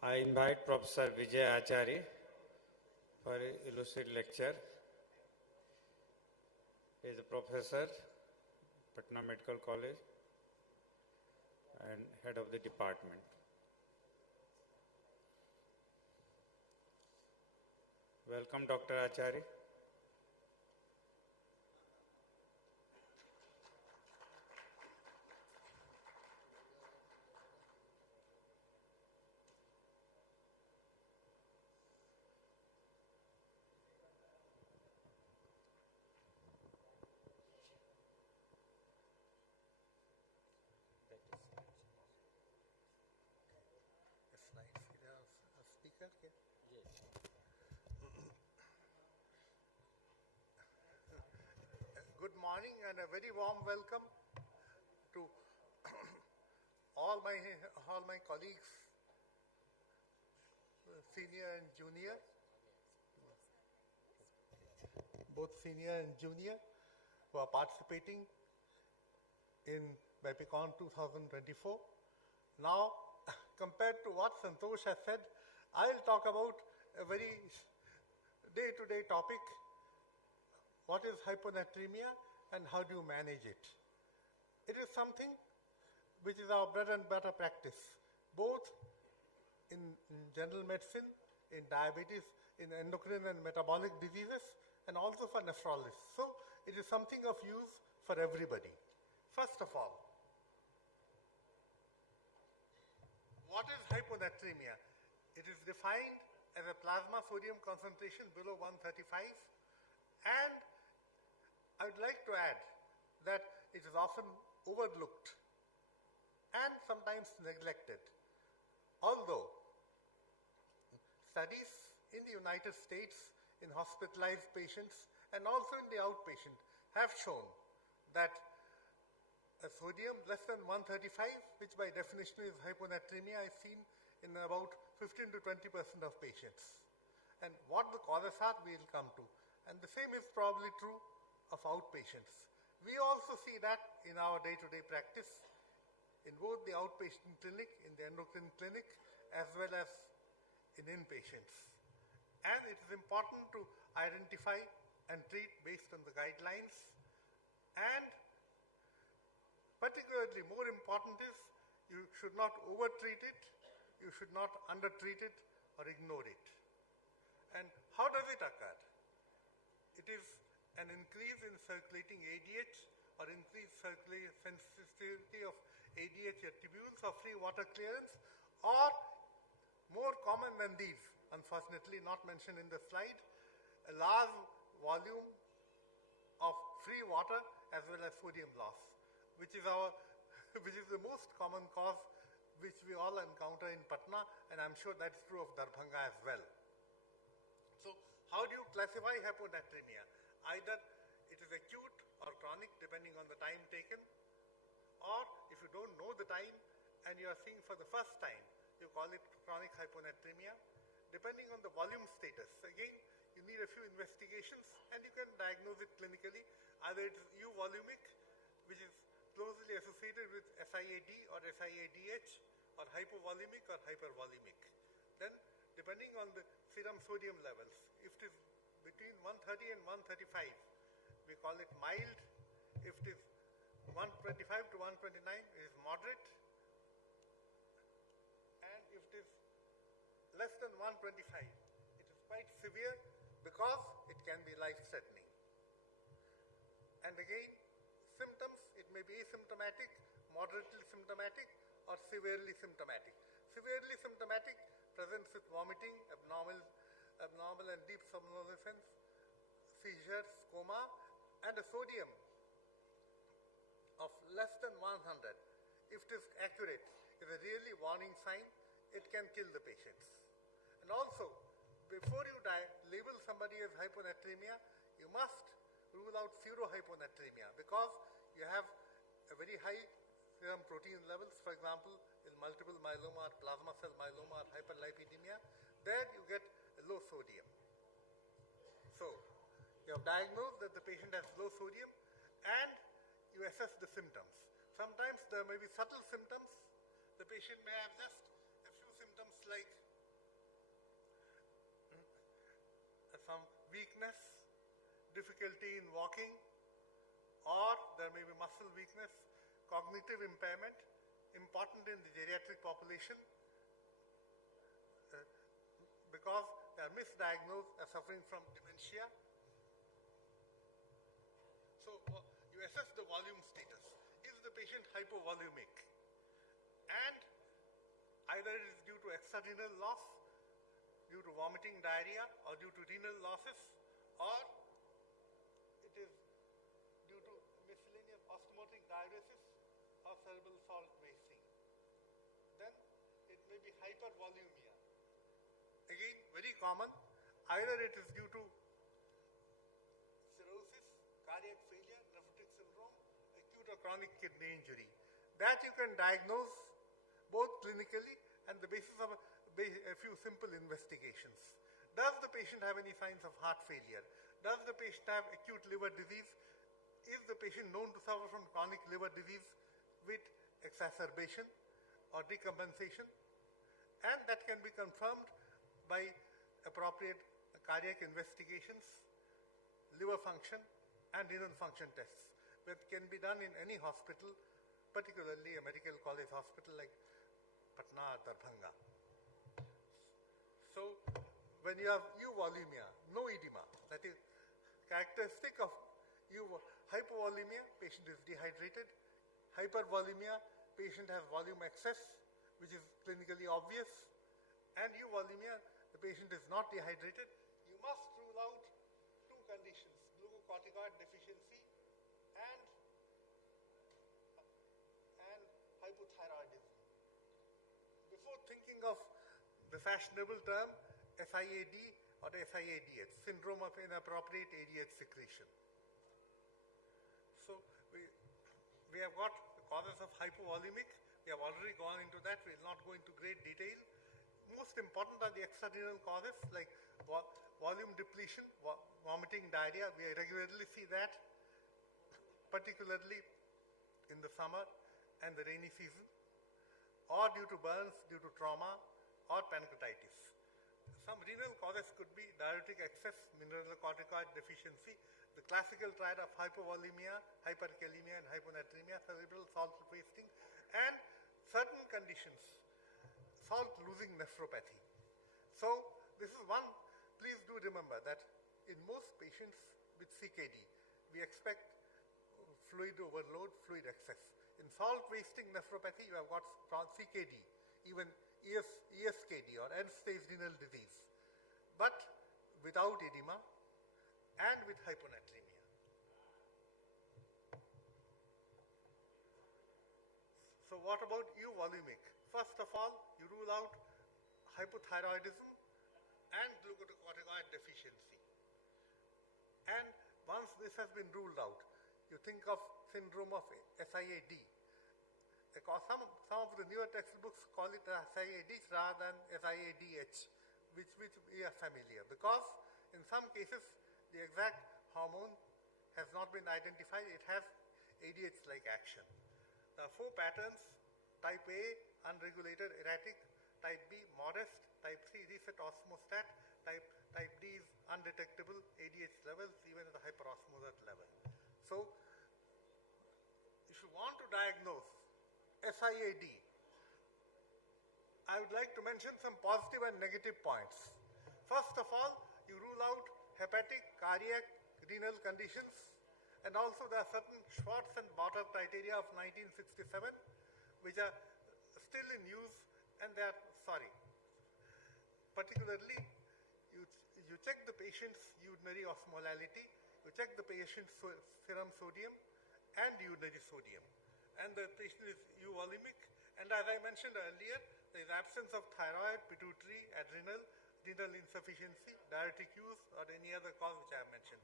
I invite Professor Vijay Achari for a lucid lecture. He is a professor, Patna Medical College, and head of the department. Welcome, Dr. Achari. Good morning and a very warm welcome to all my colleagues, senior and junior, both senior and junior, who are participating in Bapicon 2024. Now, compared to what Santosh has said, I'll talk about a very day-to-day topic. What is hyponatremia and how do you manage it? It is something which is our bread and butter practice, both in general medicine, in diabetes, in endocrine and metabolic diseases, and also for nephrologists. So it is something of use for everybody. First of all, what is hyponatremia? It is defined as a plasma sodium concentration below 135, and I would like to add that it is often overlooked and sometimes neglected. Although studies in the United States in hospitalized patients and also in the outpatient have shown that a sodium less than 135, which by definition is hyponatremia, is seen in about 15 to 20% of patients. And what the causes are, we will come to. And the same is probably true of outpatients. We also see that in our day-to-day practice, in both the outpatient clinic, in the endocrine clinic, as well as in inpatients. And it is important to identify and treat based on the guidelines. And particularly more important is you should not overtreat it, you should not undertreat it or ignore it. And how does it occur? It is an increase in circulating ADH or increased sensitivity of ADH at tubules or free water clearance, or more common than these, unfortunately not mentioned in the slide, a large volume of free water as well as sodium loss, which is the most common cause which we all encounter in Patna, and I'm sure that's true of Darbhanga as well. So how do you classify hyponatremia? Either it is acute or chronic depending on the time taken, or if you don't know the time and you are seeing for the first time, you call it chronic hyponatremia. Depending on the volume status, again, you need a few investigations and you can diagnose it clinically. Either it is euvolumic, which is closely associated with SIAD or SIADH, or hypovolemic or hypervolemic. Then, depending on the serum sodium levels, if it is between 130 and 135, we call it mild. If it is 125 to 129, it is moderate. And if it is less than 125, it is quite severe because it can be life-threatening. And again, symptoms, it may be asymptomatic, moderately symptomatic, or severely symptomatic. Severely symptomatic presents with vomiting, abnormal and deep somnolence, seizures, coma, and a sodium of less than 100. If it is accurate, is a really warning sign. It can kill the patients. And also, before you label somebody as hyponatremia, you must rule out pseudohyponatremia because you have a very high serum protein levels, for example, in multiple myeloma or plasma cell myeloma or hyperlipidemia. There you get a low sodium. So, you have diagnosed that the patient has low sodium and you assess the symptoms. Sometimes there may be subtle symptoms. The patient may have just a few symptoms like some weakness, difficulty in walking, or there may be muscle weakness, cognitive impairment, important in the geriatric population because they are misdiagnosed as suffering from dementia. So you assess the volume status. Is the patient hypovolemic? And either it is due to extrarenal loss, due to vomiting, diarrhea, or due to renal losses, or it is due to miscellaneous ostomotic diuresis or cerebral salt wasting. Then it may be hypervolemia. Again, very common. Either it is due to cirrhosis, cardiac failure, nephrotic syndrome, acute or chronic kidney injury. That you can diagnose both clinically and the basis of a few simple investigations. Does the patient have any signs of heart failure? Does the patient have acute liver disease? Is the patient known to suffer from chronic liver disease with exacerbation or decompensation? And that can be confirmed by appropriate cardiac investigations, liver function, and renal function tests that can be done in any hospital, particularly a medical college hospital like Patna or Darbhanga. So, when you have euvolemia, no edema, that is characteristic of hypovolemia, patient is dehydrated. Hypervolemia, patient has volume excess, which is clinically obvious. And euvolemia, the patient is not dehydrated. You must rule out two conditions, glucocorticoid deficiency and hypothyroidism. Before thinking of the fashionable term SIAD or SIADH, syndrome of inappropriate ADH secretion. So we have got the causes of hypovolemic. We have already gone into that. We will not go into great detail. Most important are the extrarenal causes like volume depletion, vomiting, diarrhea. We regularly see that, particularly in the summer and the rainy season, or due to burns, due to trauma, or pancreatitis. Some renal causes could be diuretic excess, mineralocorticoid deficiency, the classical triad of hypovolemia, hyperkalemia, and hyponatremia, cerebral salt wasting, and certain conditions, salt-losing nephropathy. So this is one, please do remember that in most patients with CKD, we expect fluid overload, fluid excess. In salt-wasting nephropathy, you have got CKD, even ESKD or end-stage renal disease, but without edema and with hyponatremia. So what about euvolemic? First of all, you rule out hypothyroidism and glucocorticoid deficiency. And once this has been ruled out, you think of syndrome of SIAD. Because some of the newer textbooks call it SIAD rather than SIADH, which we are familiar. Because in some cases, the exact hormone has not been identified. It has ADH-like action. There are 4 patterns: type A, unregulated, erratic; type B, modest; type C, reset osmostat; type D is undetectable ADH levels, even at the hyperosmolar level. So, if you want to diagnose SIAD, I would like to mention some positive and negative points. First of all, you rule out hepatic, cardiac, renal conditions, and also there are certain Schwartz and Botter criteria of 1967 which are still in use, and they are sorry. Particularly, you check the patient's urinary osmolality, you check the patient's serum sodium and urinary sodium, and the patient is euvolemic, and as I mentioned earlier, there is absence of thyroid, pituitary, adrenal, renal insufficiency, diuretic use, or any other cause which I have mentioned.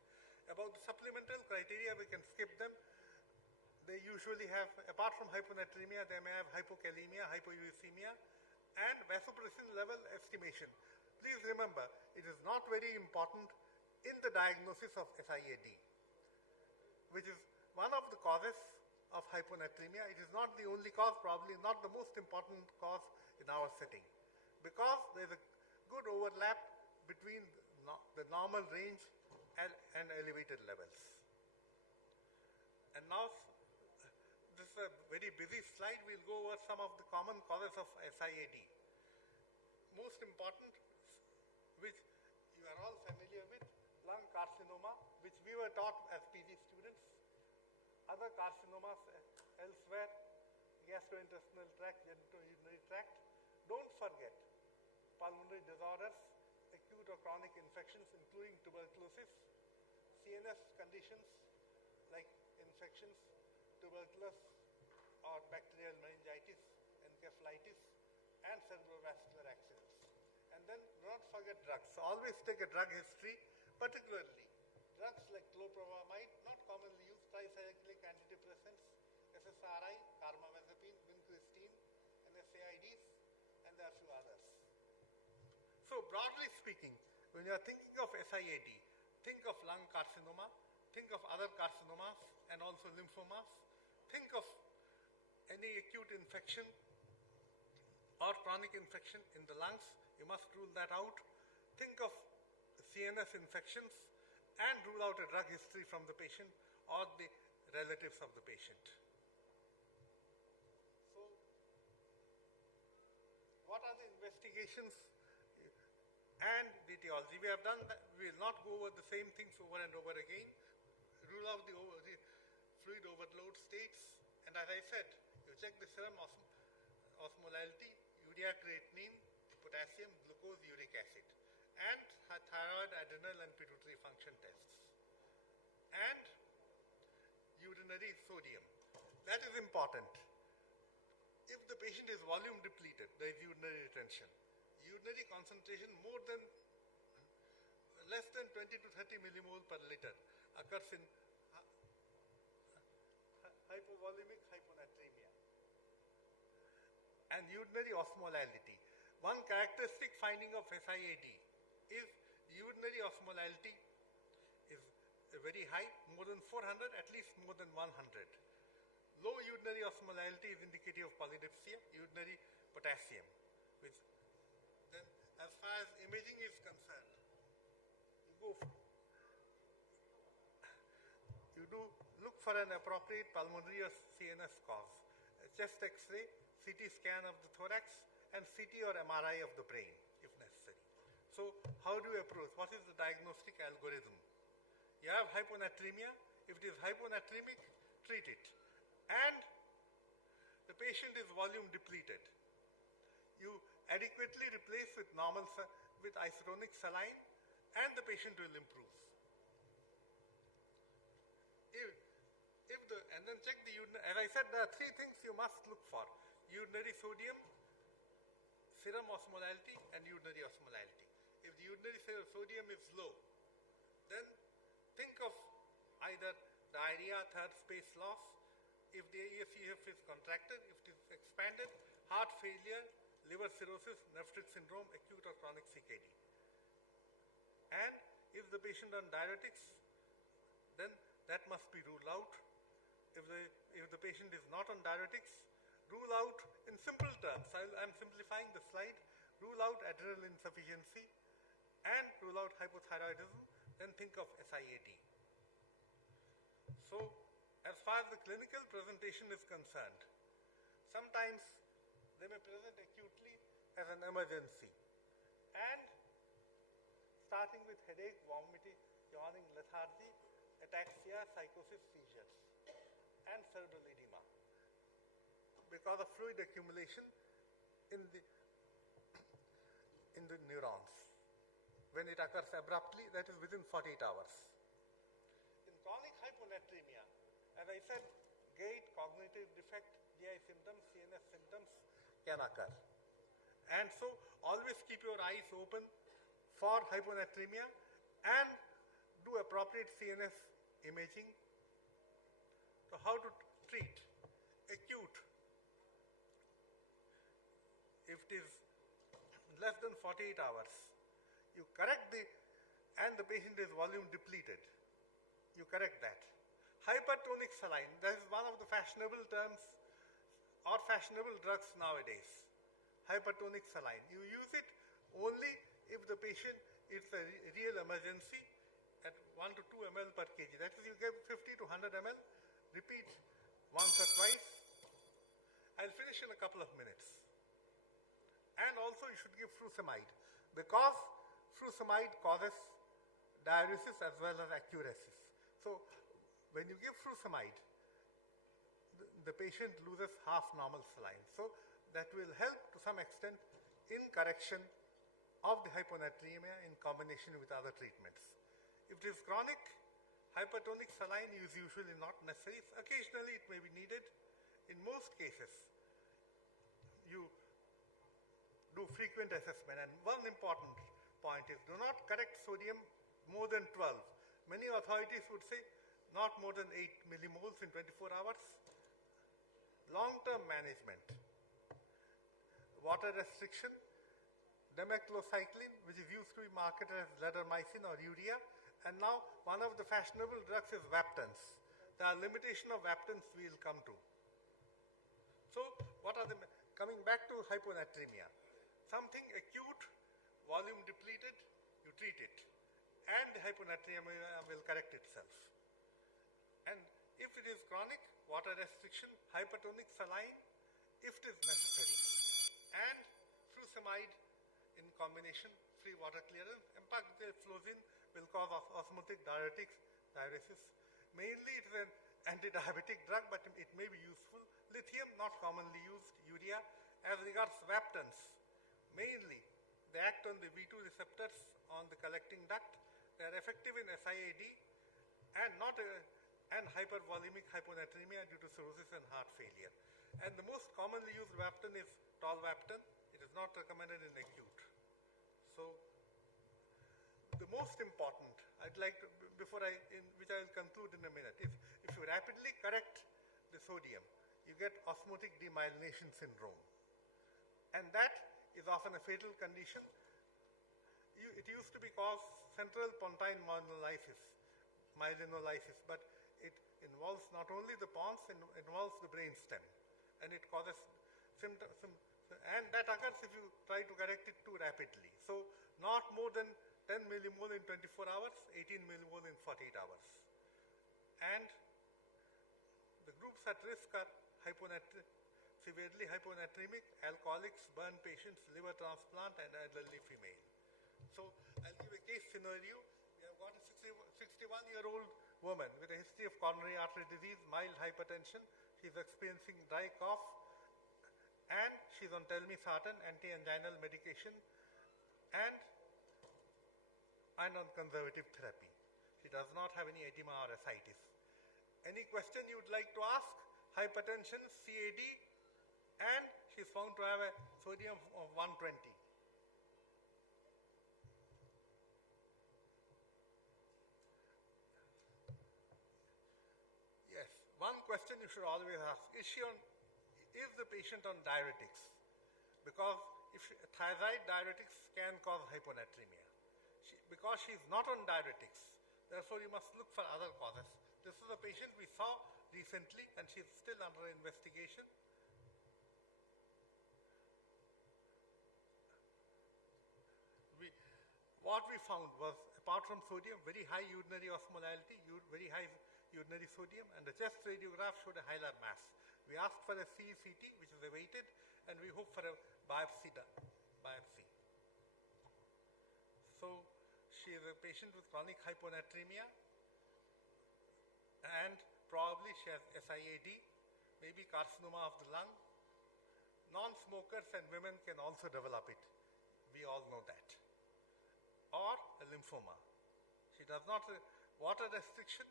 About the supplemental criteria, we can skip them. They usually have, apart from hyponatremia, they may have hypokalemia, hypouricemia, and vasopressin level estimation. Please remember, it is not very important in the diagnosis of SIAD, which is one of the causes of hyponatremia. It is not the only cause, probably not the most important cause in our setting, because there is a good overlap between the normal range and elevated levels. And now, this is a very busy slide. We'll go over some of the common causes of SIAD. Most important, which you are all familiar with, lung carcinoma, which we were taught as PG students. Other carcinomas elsewhere, gastrointestinal tract, genitourinary tract. Don't forget pulmonary disorders, acute or chronic infections, including tuberculosis, CNS conditions like infections, tuberculosis or bacterial meningitis, encephalitis, and cerebrovascular accidents. And then do not forget drugs. So always take a drug history, particularly drugs like clopropamide, not commonly used, tricyclic antidepressants, SSRI, carbamazepine, vincristine, NSAIDs, and there are a few others. So broadly speaking, when you are thinking of SIAD, think of lung carcinoma, think of other carcinomas and also lymphomas, think of any acute infection or chronic infection in the lungs, you must rule that out. Think of CNS infections and rule out a drug history from the patient or the relatives of the patient. So, what are the investigations and the etiology? We have done that. We will not go over the same things over and over again. Rule out the fluid overload states, and as I said, you check the serum osmolality, urea creatinine, potassium, glucose, uric acid, and thyroid, adrenal, and pituitary function tests, and urinary sodium. That is important. If the patient is volume depleted, there is urinary retention. Urinary concentration less than 20 to 30 millimole per liter occurs in hypovolemic hyponatremia. And urinary osmolality. One characteristic finding of SIAD is urinary osmolality is very high, more than 400, at least more than 100. Low urinary osmolality is indicative of polydipsia, urinary potassium, which then as far as imaging is concerned, you do look for an appropriate pulmonary or CNS cause, chest X-ray, CT scan of the thorax, and CT or MRI of the brain if necessary. So how do you approach? What is the diagnostic algorithm? You have hyponatremia. If it is hyponatremic, treat it. And the patient is volume depleted. You adequately replace with with isotonic saline, and the patient will improve. And then check the urinary. As I said, there are 3 things you must look for: urinary sodium, serum osmolality, and urinary osmolality. If the urinary sodium is low, then think of either diarrhea, third space loss, if the EFCF is contracted, if it is expanded, heart failure, liver cirrhosis, nephritic syndrome, acute or chronic CKD. And if the patient on diuretics, then that must be ruled out. If the patient is not on diuretics, rule out in simple terms. I'm simplifying the slide. Rule out adrenal insufficiency and rule out hypothyroidism, then think of SIAD. So, as far as the clinical presentation is concerned, sometimes they may present acutely as an emergency. And starting with headache, vomiting, yawning, lethargy, ataxia, psychosis, seizures, and cerebral edema because of fluid accumulation in the neurons. When it occurs abruptly, that is within 48 hours. In chronic hyponatremia, as I said, gait, cognitive defect, GI symptoms, CNS symptoms can occur. And so, always keep your eyes open for hyponatremia and do appropriate CNS imaging. So, how to treat acute? If it is less than 48 hours, you correct and the patient is volume depleted, you correct that. Hypertonic saline, that is one of the fashionable terms or fashionable drugs nowadays. Hypertonic saline. You use it only if the patient is a real emergency at 1 to 2 ml per kg. That is, you give 50 to 100 ml, repeat once or twice. I'll finish in a couple of minutes. And also you should give furosemide because furosemide causes diuresis as well as acuresis. So when you give furosemide, the patient loses half normal saline. So that will help to some extent in correction of the hyponatremia in combination with other treatments. If it is chronic, hypertonic saline is usually not necessary. Occasionally it may be needed. In most cases, you do frequent assessment. And one important point is do not correct sodium more than 12. Many authorities would say not more than 8 millimoles in 24 hours. Long-term management, water restriction, demeclocycline, which is used to be marketed as ledormycin or urea, and now one of the fashionable drugs is Vaptans. There are limitation of Vaptans we will come to. So, what are the, coming back to hyponatremia, something acute, volume depleted, you treat it, and the hyponatremia will correct itself. And if it is chronic, water restriction, hypertonic saline, if it is necessary, and furosemide in combination, free water clearance. Empagliflozin will cause osmotic diuresis. Mainly it is an anti-diabetic drug, but it may be useful. Lithium, not commonly used. Urea. As regards Vaptans, mainly they act on the V2 receptors on the collecting duct. They are effective in SIAD and not and hypervolemic hyponatremia due to cirrhosis and heart failure. And the most commonly used Vaptan is tolvaptan. It is not recommended in acute. So, the most important, I'd like to, which I will conclude in a minute, if you rapidly correct the sodium, you get osmotic demyelination syndrome. And that is often a fatal condition. It used to be called central pontine myelinolysis, but it involves not only the pons, it involves the brainstem, and it causes symptoms, and that occurs if you try to correct it too rapidly. So, not more than 10 millimole in 24 hours, 18 millimole in 48 hours. And the groups at risk are severely hyponatremic, alcoholics, burn patients, liver transplant, and elderly female. So, I'll give a case scenario. We have got a 61-year-old woman with a history of coronary artery disease, mild hypertension. She's experiencing dry cough, and she's on telmisartan, anti-anginal medication, and on conservative therapy. She does not have any edema or ascites. Any question you would like to ask? Hypertension, CAD, and she's found to have a sodium of 120. one question you should always ask, is the patient on diuretics? Because thyroid diuretics can cause hyponatremia. Because she is not on diuretics, therefore you must look for other causes. This is a patient we saw recently and she is still under investigation. What we found was, apart from sodium, very high urinary osmolality, very high urinary sodium, and the chest radiograph showed a hilar mass. We asked for a CECT, which is awaited, and we hope for a biopsy. So she is a patient with chronic hyponatremia, and probably she has SIAD, maybe carcinoma of the lung. Non-smokers and women can also develop it. We all know that. Or a lymphoma. She does not, water restriction,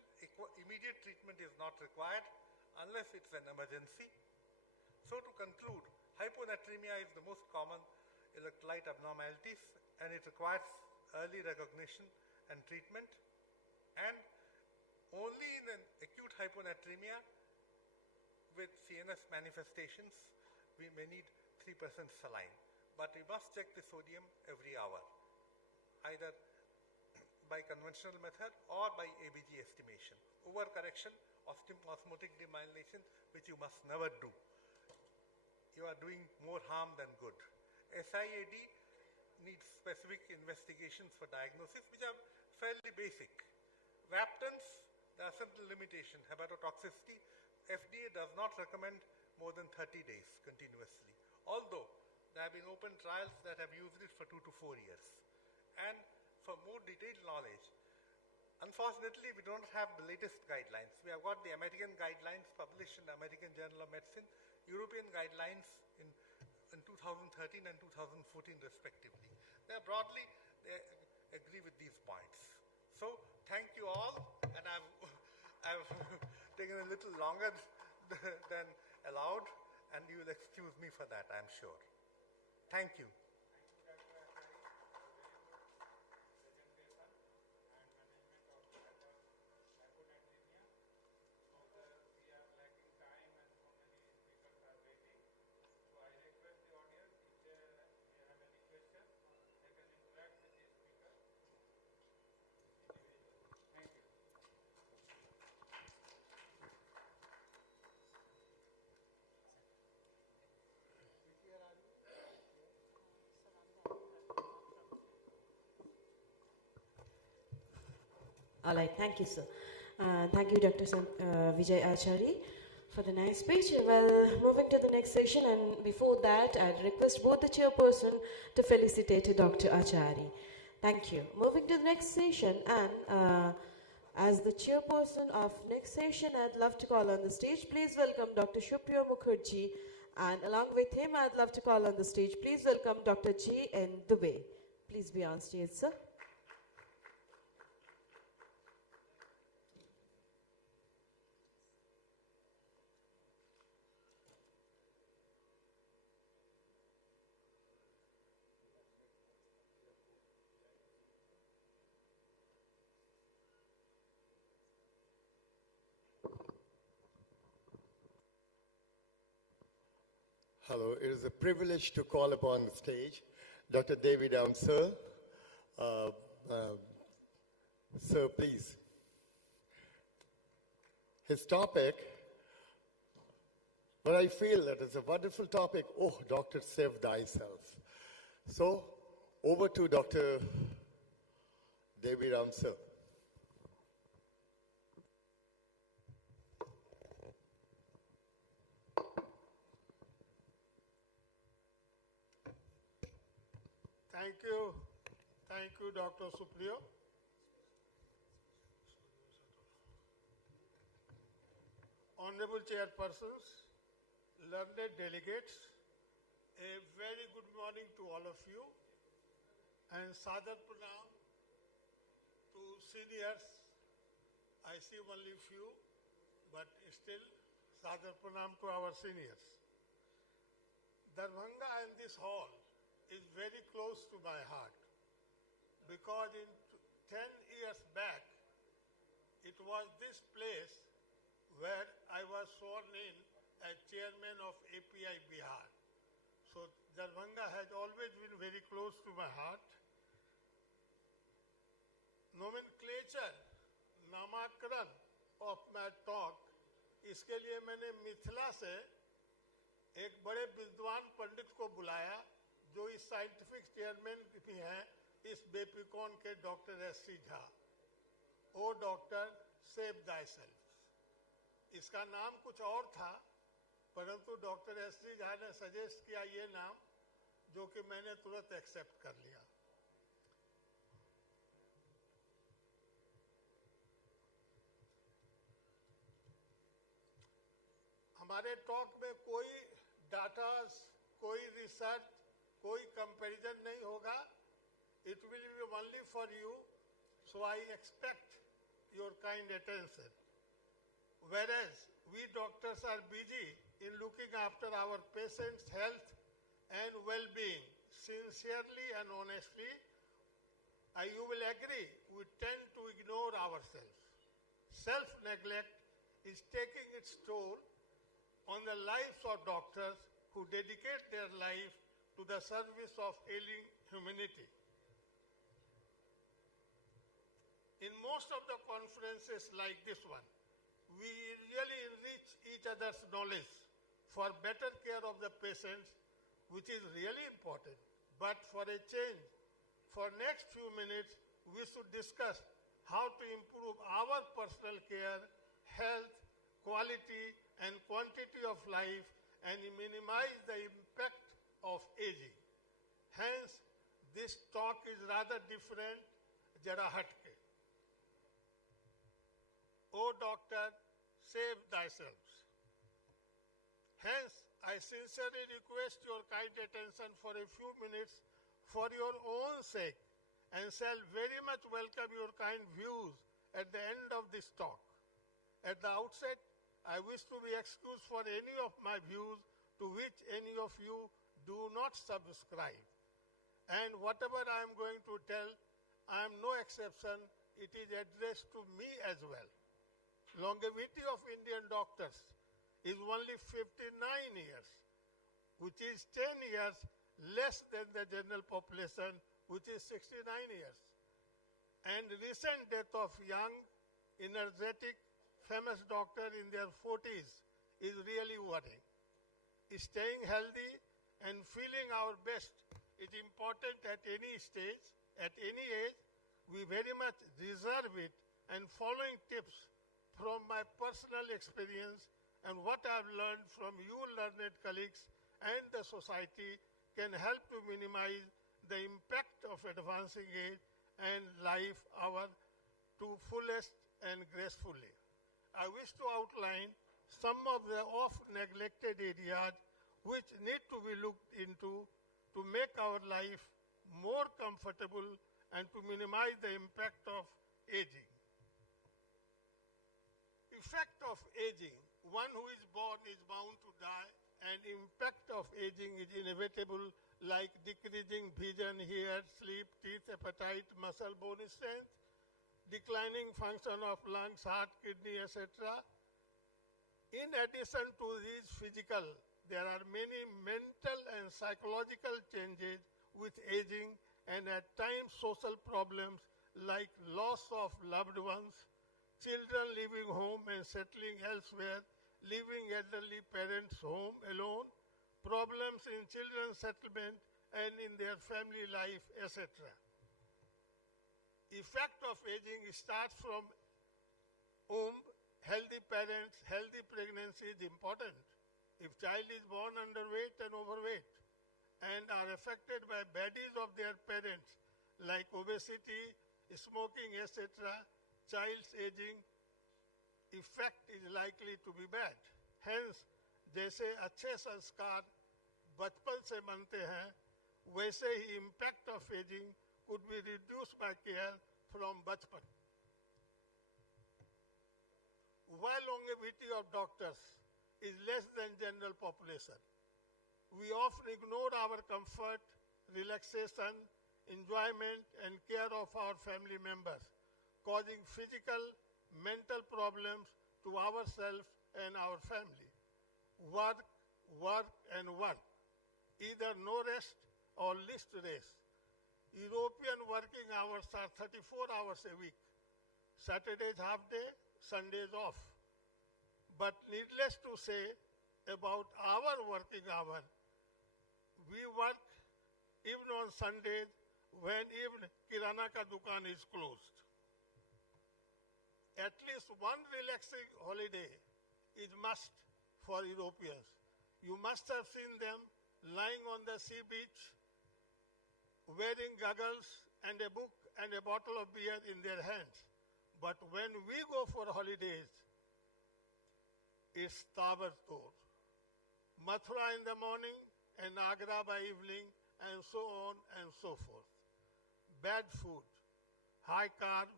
immediate treatment is not required unless it's an emergency. So to conclude, hyponatremia is the most common electrolyte abnormalities and it requires early recognition and treatment. And only in an acute hyponatremia with CNS manifestations, we may need 3% saline. But we must check the sodium every hour, either by conventional method or by ABG estimation. Overcorrection, osmotic demyelination, which you must never do. You are doing more harm than good. SIAD needs specific investigations for diagnosis, which are fairly basic. Vaptans, there are certain limitations. Hepatotoxicity, FDA does not recommend more than 30 days continuously. Although there have been open trials that have used it for 2 to 4 years. And for more detailed knowledge, unfortunately, we don't have the latest guidelines. We have got the American guidelines published in the American Journal of Medicine, European guidelines in 2013 and 2014 respectively. They agree with these points. So thank you all, and I've taken a little longer than allowed, and you will excuse me for that, I'm sure. Thank you. All right, thank you, sir. Thank you, Dr. Vijay Achari, for the nice speech. Well, moving to the next session, and before that, I'd request both the chairperson to felicitate Dr. Achari. Thank you. Moving to the next session, and as the chairperson of next session, I'd love to call on the stage. Please welcome Dr. Supriya Mukherjee, and along with him, I'd love to call on the stage. Please welcome Dr. G. N. Dubey. Please be on stage, sir. Hello, it is a privilege to call upon the stage Dr. David Amsel. Sir, please. His topic, but I feel that it's a wonderful topic. Oh, doctor, save thyself. So, over to Dr. David Amsel. Thank you, Dr. Supriya. Honorable chairpersons, learned delegates, a very good morning to all of you, and Sadar Pranam to seniors. I see only few, but still Sadar Pranam to our seniors. Darbhanga and this hall is very close to my heart, because in 10 years back, it was this place where I was sworn in as chairman of API Bihar. So Darbhanga has always been very close to my heart. Nomenclature, नामाकरण of my talk, इसके लिए मैंने मिथिला से एक बड़े विद्वान पंडित को बुलाया जो इस साइंटिफिक चेयरमैन भी हैं इस बेपिकॉन के डॉक्टर एस.सी. झा. ओ डॉक्टर सेव दाई सेल्फ. इसका नाम कुछ और था, परंतु डॉक्टर एस.सी. झा ने सजेस्ट किया ये नाम, जो कि मैंने तुरंत एक्सेप्ट कर लिया. हमारे टॉक में कोई डाटा, कोई रिसर्च, कोई कंपैरिजन नहीं होगा. It will be only for you, so I expect your kind attention. Whereas we doctors are busy in looking after our patients' health and well-being sincerely and honestly, you will agree we tend to ignore ourselves. Self-neglect is taking its toll on the lives of doctors who dedicate their life to the service of ailing humanity. In most of the conferences like this one, we really enrich each other's knowledge for better care of the patients, which is really important. But for a change, for next few minutes, we should discuss how to improve our personal care, health, quality, and quantity of life, and minimize the impact of aging. Hence, this talk is rather different, jara hatke. O doctor, save thyself. Hence, I sincerely request your kind attention for a few minutes for your own sake, and shall very much welcome your kind views at the end of this talk. At the outset, I wish to be excused for any of my views to which any of you do not subscribe. And whatever I am going to tell, I am no exception. It is addressed to me as well. Longevity of Indian doctors is only 59 years, which is 10 years less than the general population, which is 69 years. And recent death of young, energetic, famous doctor in their 40s is really worrying. Staying healthy and feeling our best is important at any stage, at any age. We very much deserve it, and following tips from my personal experience and what I've learned from you learned colleagues and the society can help to minimize the impact of advancing age and life hour to fullest and gracefully. I wish to outline some of the oft-neglected areas which need to be looked into to make our life more comfortable and to minimize the impact of aging. Effect of aging. One who is born is bound to die, and impact of aging is inevitable, like decreasing vision, hair, sleep, teeth, appetite, muscle, bone strength, declining function of lungs, heart, kidney, etc. In addition to these physical, there are many mental and psychological changes with aging, and at times social problems like loss of loved ones, children leaving home and settling elsewhere, leaving elderly parents home alone, problems in children's settlement and in their family life, etc. Effect of aging starts from womb. Healthy parents, healthy pregnancy is important. If child is born underweight and overweight and are affected by baddies of their parents like obesity, smoking, etc., child's aging effect is likely to be bad. Hence, जैसे अच्छे संस्कार बचपन से बनते हैं, वैसे ही impact of aging could be reduced by care from बचपन. While longevity of doctors is less than general population, we often ignore our comfort, relaxation, enjoyment, and care of our family members, causing physical, mental problems to ourselves and our family. Work, work, and work. Either no rest or least rest. European working hours are 34 hours a week. Saturdays half day, Sundays off. But needless to say, about our working hour, we work even on Sundays when even Kirana ka dukan is closed. At least one relaxing holiday is must for Europeans. You must have seen them lying on the sea beach, wearing goggles and a book and a bottle of beer in their hands. But when we go for holidays, it's Tabartor. Mathura in the morning and Agra by evening, and so on and so forth. Bad food, high carb,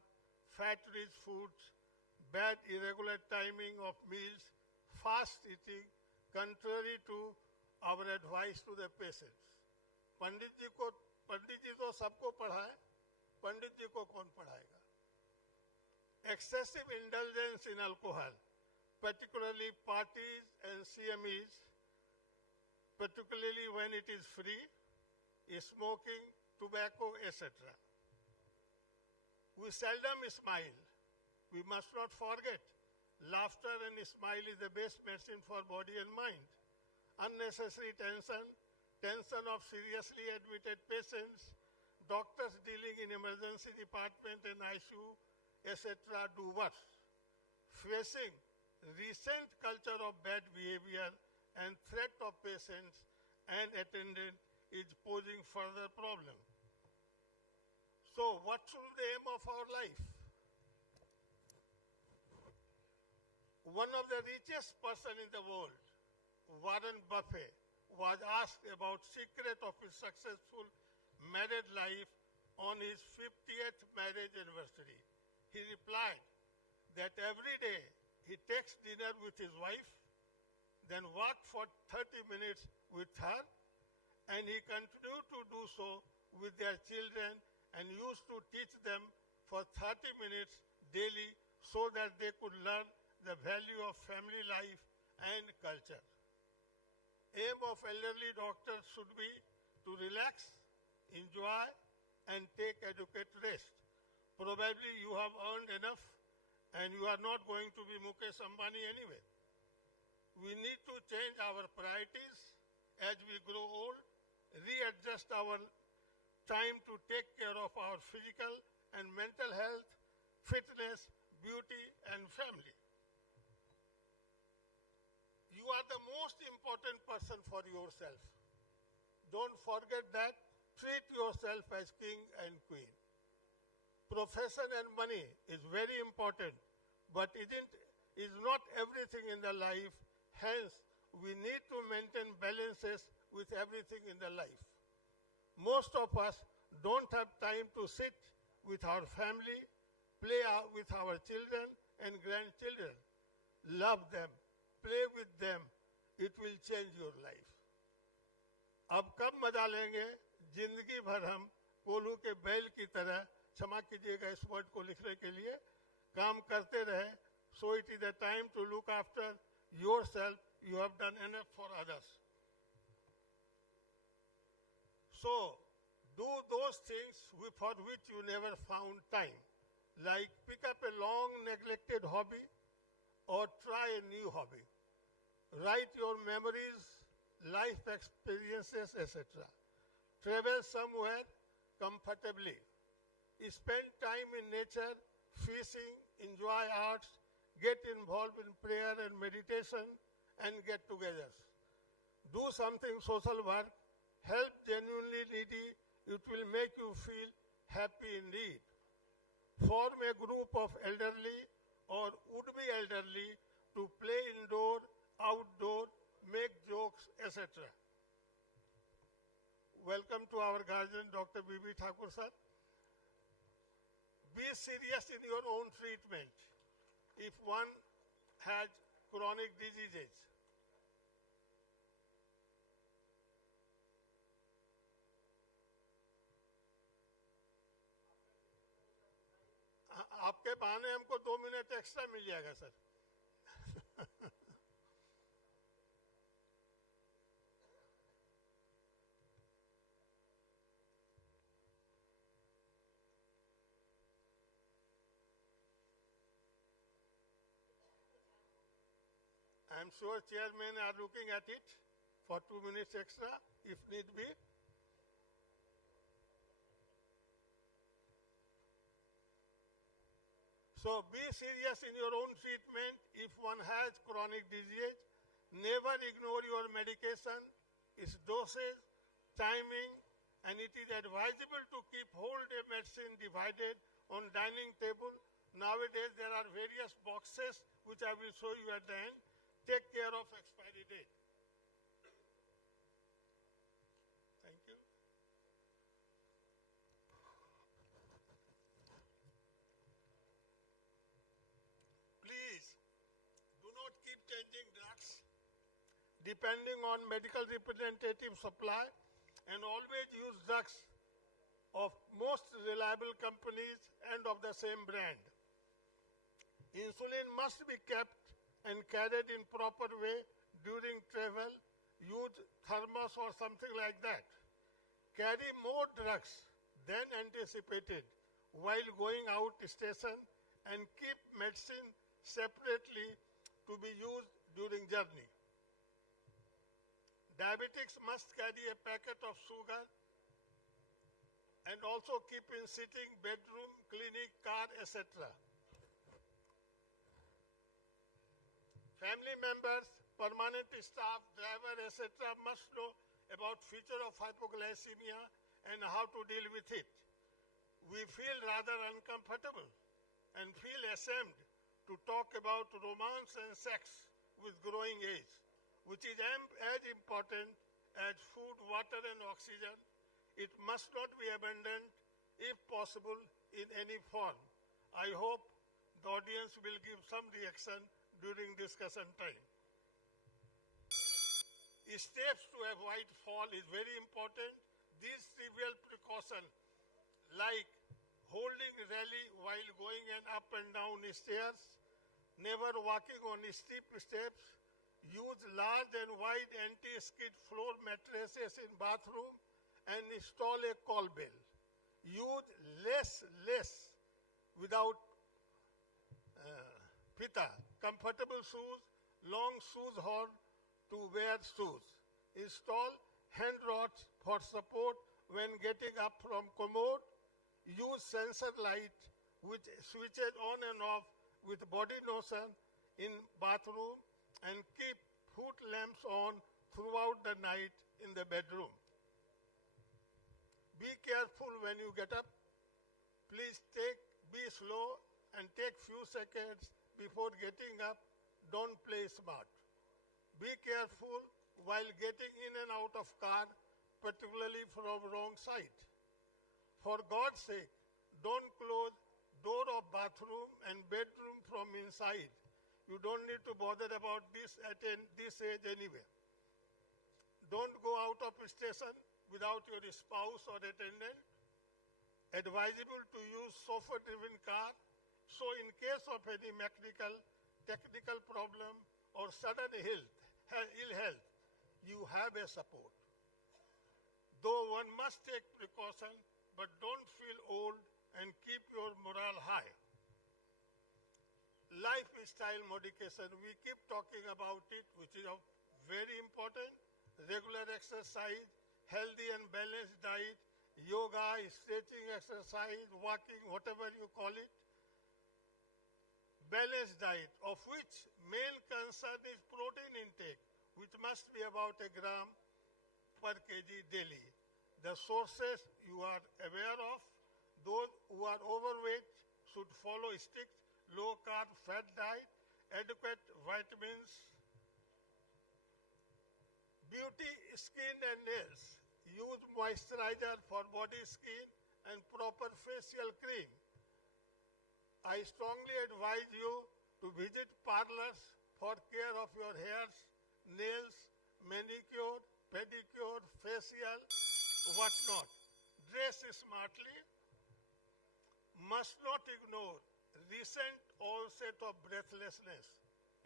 fat-rich foods, bad irregular timing of meals, fast eating, contrary to our advice to the patients. पंडित जी तो सबको पढ़ाए, पंडित जी को कौन पढ़ाएगा? Excessive indulgence in alcohol, particularly parties and CMEs, particularly when it is free, smoking, tobacco, etc. We seldom smile. We must not forget, laughter and smile is the best medicine for body and mind. Unnecessary tension, tension of seriously admitted patients, doctors dealing in emergency department and ICU, etc. do worse. Facing recent culture of bad behavior and threat of patients and attendant is posing further problem. So what should be the aim of our life? One of the richest person in the world, Warren Buffett, was asked about secret of his successful married life on his 50th marriage anniversary. He replied that every day he takes dinner with his wife, then walk for 30 minutes with her, and he continued to do so with their children and used to teach them for 30 minutes daily so that they could learn the value of family life and culture. Aim of elderly doctors should be to relax, enjoy, and take adequate rest. Probably you have earned enough and you are not going to be Mukesh Ambani anyway. We need to change our priorities as we grow old, readjust our time to take care of our physical and mental health, fitness, beauty, and family. You are the most important person for yourself. Don't forget that. Treat yourself as king and queen. Profession and money is very important, but is not everything in the life. Hence, we need to maintain balances with everything in the life. Most of us don't have time to sit with our family, play with our children and grandchildren. Love them, play with them. It will change your life. अब कब मजा लेंगे? जिंदगी भर हम कोल्हू के बैल की तरह, क्षमा कीजिएगा इस वर्ड को लिखने के लिए, काम करते रहे. So it is the time to look after yourself. You have done enough for others. So do those things for which you never found time, like pick up a long neglected hobby or try a new hobby. Write your memories, life experiences, etc. Travel somewhere comfortably. Spend time in nature, fishing, enjoy arts, get involved in prayer and meditation, and get-togethers. Do something social work, help genuinely needy. It will make you feel happy indeed. Form a group of elderly or would-be elderly to play indoor, outdoor, make jokes, etc. Welcome to our guardian, Dr. B.B. Thakur sir. Be serious in your own treatment if one has chronic diseases. आपके बहाने हमको 2 minute extra मिल जाएगा sir. I'm sure chairmen are looking at it for 2 minutes extra, if need be. So be serious in your own treatment. If one has chronic disease, never ignore your medication, its dosage, timing, and it is advisable to keep whole day medicine divided on dining table. Nowadays there are various boxes which I will show you at the end. Take care of expiry date. Thank you. Please do not keep changing drugs depending on medical representative supply, and always use drugs of most reliable companies and of the same brand. Insulin must be kept and carried in proper way during travel. Use thermos or something like that. Carry more drugs than anticipated while going out station, and keep medicine separately to be used during journey. Diabetics must carry a packet of sugar and also keep in sitting, bedroom, clinic, car, etc. Family members, permanent staff, driver, etc. must know about feature of hypoglycemia and how to deal with it. We feel rather uncomfortable and feel ashamed to talk about romance and sex with growing age, which is as important as food, water, and oxygen. It must not be abandoned, if possible, in any form. I hope the audience will give some reaction during discussion time. Steps to avoid fall is very important. These trivial precautions, like holding rally while going up and down stairs, never walking on steep steps, use large and wide anti-skid floor mattresses in bathroom, and install a call bell. Use less without pita, comfortable shoes, long shoes horn to wear shoes. Install hand rods for support when getting up from commode. Use sensor light which switches on and off with body lotion in bathroom, and keep foot lamps on throughout the night in the bedroom. Be careful when you get up. Please be slow and take few seconds before getting up. Don't play smart. Be careful while getting in and out of car, particularly from wrong side. For God's sake, don't close door of bathroom and bedroom from inside. You don't need to bother about this at this age anyway. Don't go out of station without your spouse or attendant. Advisable to use chauffeur-driven car, so in case of any mechanical, technical problem or sudden ill health, you have a support. Though one must take precaution, but don't feel old and keep your morale high. Lifestyle modification, we keep talking about it, which is very important. Regular exercise, healthy and balanced diet, yoga, stretching exercise, walking, whatever you call it. Balanced diet, of which main concern is protein intake, which must be about a gram per kg daily. The sources you are aware of. Those who are overweight should follow strict low-carb fat diet, adequate vitamins. Beauty, skin and nails. Use moisturizer for body, skin and proper facial cream. I strongly advise you to visit parlors for care of your hairs, nails, manicure, pedicure, facial, whatnot. Dress smartly. Must not ignore recent onset of breathlessness.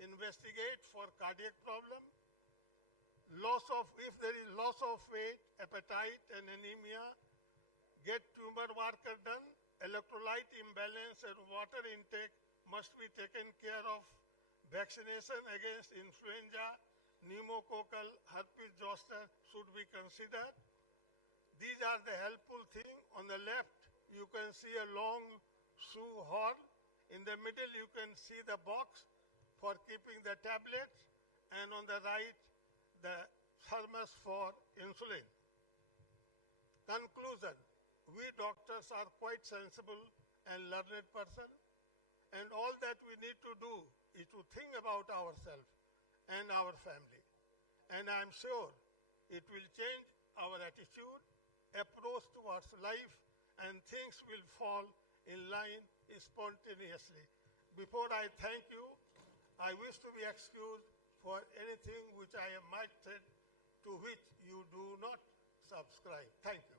investigate for cardiac problem, if there is loss of weight, appetite and anemia, get tumor marker done, electrolyte imbalance and water intake must be taken care of, vaccination against influenza, pneumococcal, herpes zoster should be considered. These are the helpful things. On the left, you can see a long shoe horn. In the middle, you can see the box for keeping the tablets, and on the right, the thermos for insulin. Conclusion, we doctors are quite sensible and learned person, and all that we need to do is to think about ourselves and our family. And I am sure it will change our attitude, approach towards life, and things will fall in line spontaneously. Before I thank you, I wish to be excused for anything which I might say to which you do not subscribe. Thank you.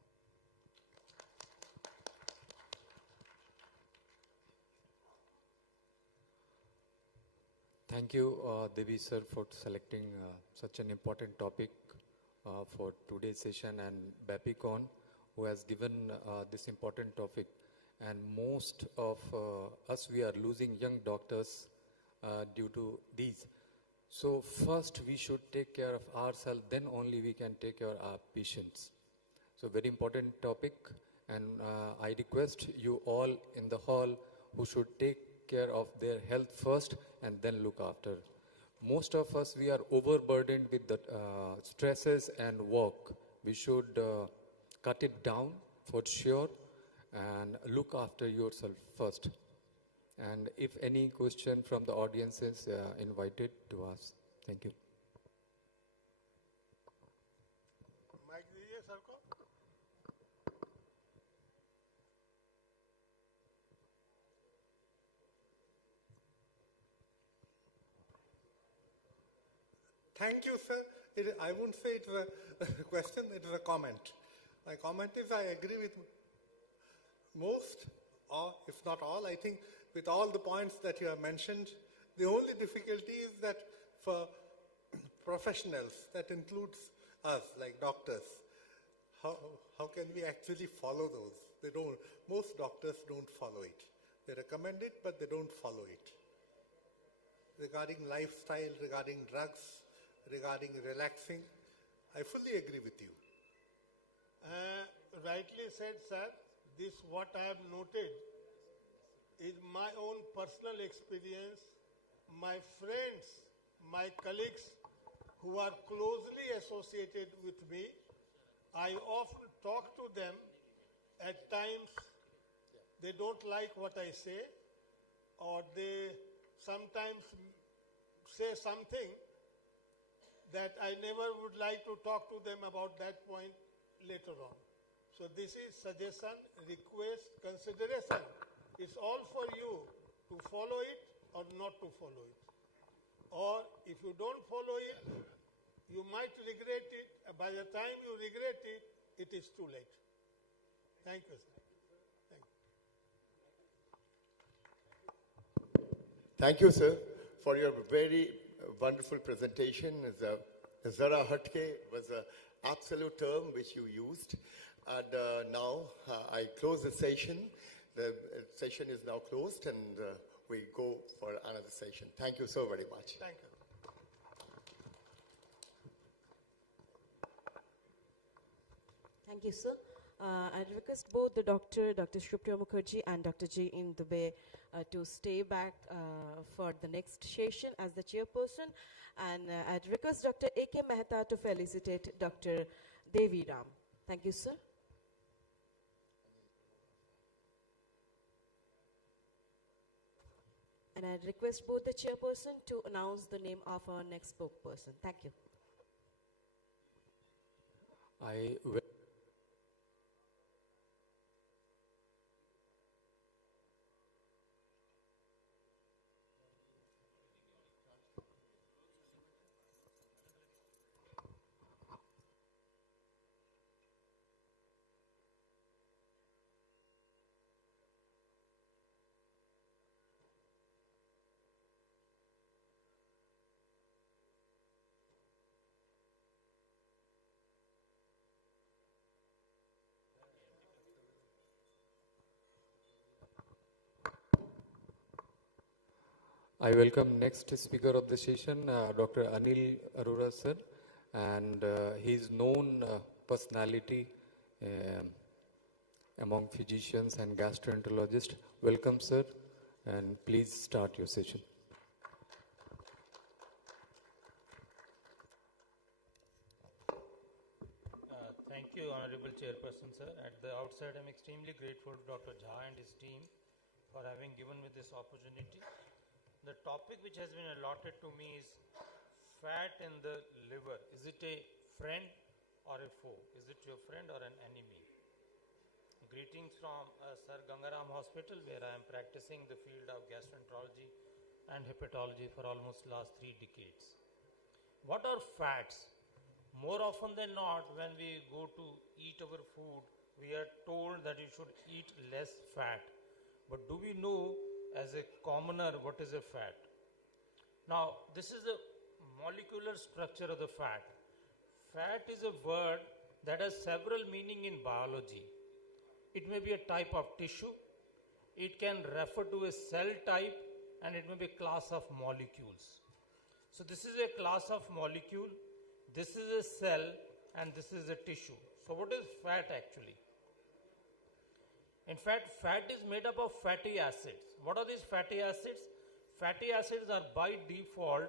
Thank you, Devi sir, for selecting such an important topic for today's session, and Bapicon, who has given this important topic. And most of us, we are losing young doctors due to these. So first we should take care of ourselves, then only we can take care of our patients. So very important topic, and I request you all in the hall who should take care of their health first and then look after. Most of us, we are overburdened with the stresses and work. We should cut it down for sure and look after yourself first. And if any question from the audience is invited to us. Thank you. Mic दीजिए sir को. Thank you, sir. I wouldn't say it's a question, it is a comment. My comment is I agree with most, or if not all, I think with all the points that you have mentioned. The only difficulty is that for professionals, that includes us, like doctors, how can we actually follow those? They don't, most doctors don't follow it. They recommend it, but they don't follow it. Regarding lifestyle, regarding drugs, regarding relaxing, I fully agree with you. Rightly said, sir. This what I have noted is my own personal experience. My friends, my colleagues who are closely associated with me, I often talk to them. At times, they don't like what I say, or they sometimes say something that I never would like to talk to them about that point later on. So this is suggestion, request, consideration. It's all for you to follow it or not to follow it. Or if you don't follow it, you might regret it. By the time you regret it, it is too late. Thank you, sir. Thank you, sir, for your very wonderful presentation. Zara Hatke was an absolute term which you used. And now I close the session. The session is now closed, and we go for another session. Thank you so very much. Thank you. Thank you, sir. I request both the Dr. Shupra Mukherjee and Dr. J. in Dubey to stay back for the next session as the chairperson. And I'd request Dr. A.K. Mehta to felicitate Dr. Devi Ram. Thank you, sir. And I request both the chairperson to announce the name of our next spokesperson. Thank you. I will I welcome next speaker of the session, Dr. Anil Arora sir, and he is known personality among physicians and gastroenterologists. Welcome, sir, and please start your session. Thank you, Honorable Chairperson, sir. At the outset, I'm extremely grateful to Dr. Jha and his team for having given me this opportunity. The topic which has been allotted to me is fat in the liver. Is it a friend or a foe? Is it your friend or an enemy? Greetings from Sir Gangaram Hospital, where I am practicing the field of gastroenterology and hepatology for almost last 3 decades. What are fats? More often than not, when we go to eat our food, we are told that you should eat less fat. But do we know as a commoner what is a fat? Now, this is the molecular structure of the fat. Fat is a word that has several meanings in biology. It may be a type of tissue, it can refer to a cell type, and it may be a class of molecules. So this is a class of molecule, this is a cell, and this is a tissue. So what is fat actually? In fact, fat is made up of fatty acids. What are these fatty acids? Fatty acids are by default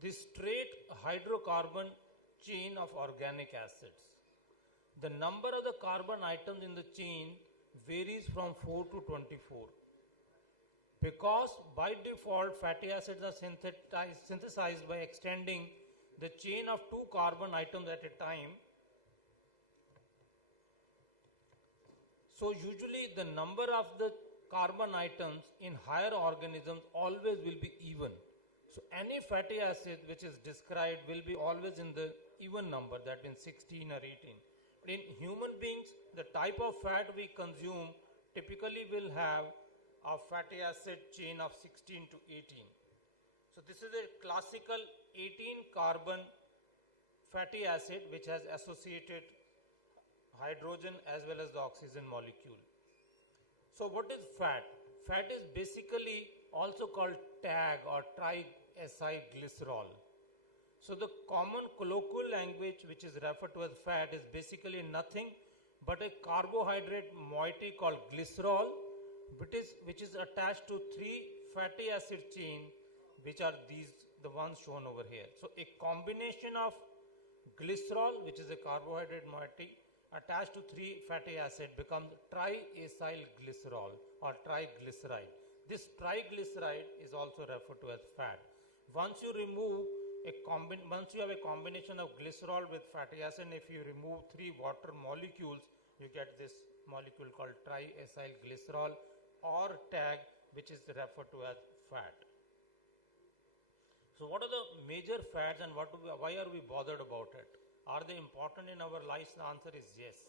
the straight hydrocarbon chain of organic acids. The number of the carbon atoms in the chain varies from 4 to 24. Because by default fatty acids are synthesized by extending the chain of 2 carbon atoms at a time. So usually the number of the carbon atoms in higher organisms always will be even. So any fatty acid which is described will be always in the even number, that means 16 or 18. But in human beings, the type of fat we consume typically will have a fatty acid chain of 16 to 18. So this is a classical 18 carbon fatty acid which has associated hydrogen as well as the oxygen molecule. So what is fat? Fat is basically also called TAG or triacylglycerol. So the common colloquial language which is referred to as fat is basically nothing but a carbohydrate moiety called glycerol, which is attached to 3 fatty acid chain, which are the ones shown over here. So a combination of glycerol, which is a carbohydrate moiety, attached to 3 fatty acid becomes triacylglycerol or triglyceride. This triglyceride is also referred to as fat. Once you have a combination of glycerol with fatty acid, if you remove 3 water molecules, you get this molecule called triacylglycerol or TAG, which is referred to as fat. So what are the major fats and why are we bothered about it? Are they important in our lives? The answer is yes.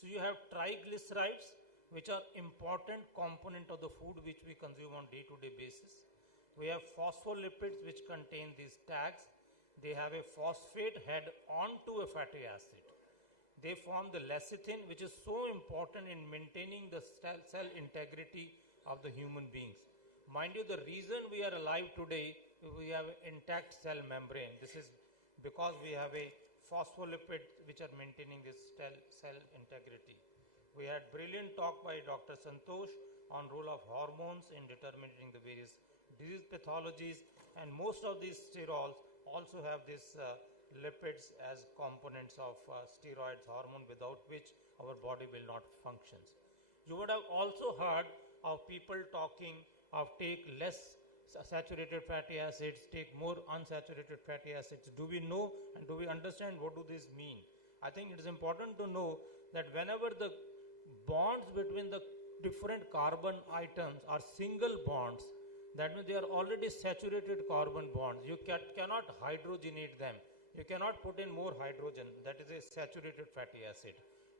So you have triglycerides, which are important component of the food which we consume on day-to-day basis. We have phospholipids which contain these tags. They have a phosphate head onto a fatty acid. They form the lecithin, which is so important in maintaining the cell integrity of the human beings. Mind you, the reason we are alive today, we have an intact cell membrane. This is because we have a phospholipid which are maintaining this cell integrity. We had brilliant talk by Dr. Santosh on role of hormones in determining the various disease pathologies, and most of these sterols also have these lipids as components of steroids hormone, without which our body will not function. You would have also heard of people talking of take less saturated fatty acids, take more unsaturated fatty acids. Do we know and do we understand what do these mean? I think it is important to know that whenever the bonds between the different carbon items are single bonds, that means they are already saturated carbon bonds. You cannot hydrogenate them. You cannot put in more hydrogen. That is a saturated fatty acid.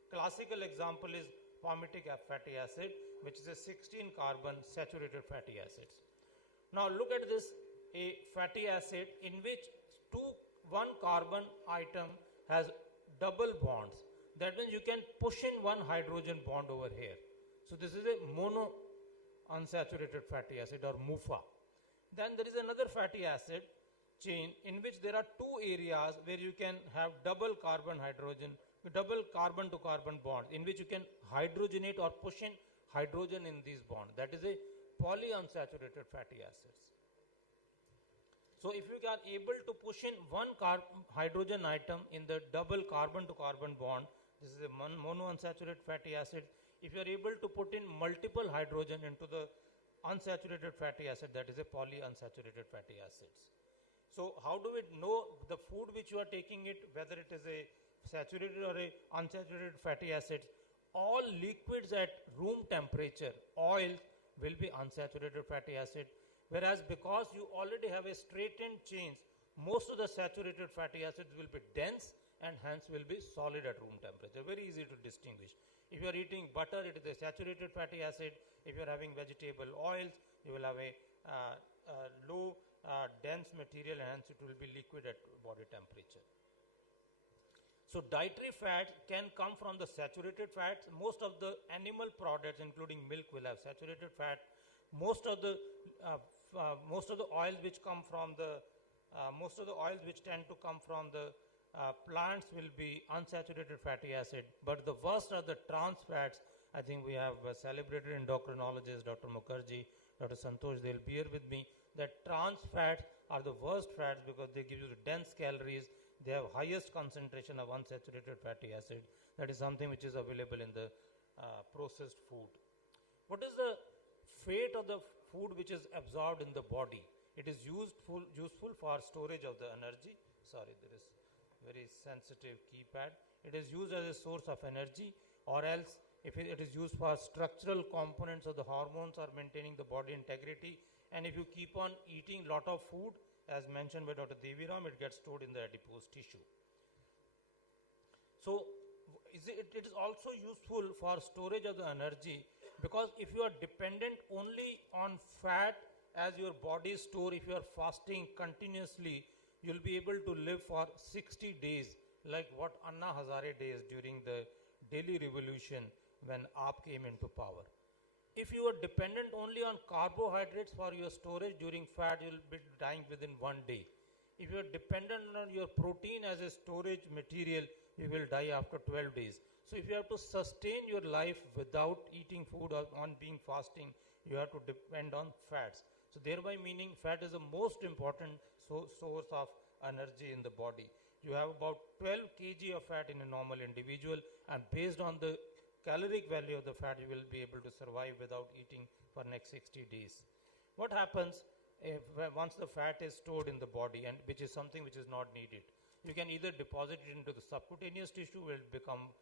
Classical example is palmitic fatty acid, which is a 16 carbon saturated fatty acids. Now look at this, a fatty acid in which one carbon item has double bonds. That means you can push in one hydrogen bond over here. So this is a mono unsaturated fatty acid or MUFA. Then there is another fatty acid chain in which there are two areas where you can have double carbon to carbon bond, in which you can hydrogenate or push in hydrogen in these bonds. That is a polyunsaturated fatty acids. So if you are able to push in one hydrogen atom in the double carbon to carbon bond, this is a monounsaturated fatty acid. If you are able to put in multiple hydrogen into the unsaturated fatty acid, that is a polyunsaturated fatty acids. So how do we know the food which you are taking it, whether it is a saturated or a unsaturated fatty acids? All liquids at room temperature, oil will be unsaturated fatty acid, whereas because you already have a straightened chains, most of the saturated fatty acids will be dense and hence will be solid at room temperature. Very easy to distinguish. If you are eating butter, it is a saturated fatty acid. If you are having vegetable oils, you will have a low dense material, and hence it will be liquid at body temperature. So dietary fats can come from the saturated fats. Most of the animal products, including milk, will have saturated fat. Most of the oils which come from the which tend to come from the plants will be unsaturated fatty acid. But the worst are the trans fats. I think we have celebrated endocrinologist Dr. Mukherjee, Dr. Santosh, they'll bear with me, that trans fats are the worst fats because they give you the dense calories. They have highest concentration of unsaturated fatty acid. That is something which is available in the processed food. What is the fate of the food which is absorbed in the body? It is useful for storage of the energy. Sorry, there is very sensitive keypad. It is used as a source of energy, or else if it is used for structural components of the hormones or maintaining the body integrity. And if you keep on eating lot of food, as mentioned by Dr. Deviram, it gets stored in the adipose tissue. So it is also useful for storage of the energy, because if you are dependent only on fat as your body store, if you are fasting continuously, you will be able to live for 60 days, like what Anna Hazare days during the Delhi revolution when AAP came into power. If you are dependent only on carbohydrates for your storage during fat, you will be dying within 1 day. If you are dependent on your protein as a storage material, you will die after 12 days. So if you have to sustain your life without eating food or on being fasting, you have to depend on fats. So thereby meaning fat is the most important source of energy in the body. You have about 12 kg of fat in a normal individual, and based on the caloric value of the fat, you will be able to survive without eating for next 60 days. What happens if once the fat is stored in the body, and which is something which is not needed? You can either deposit it into the subcutaneous tissue, will become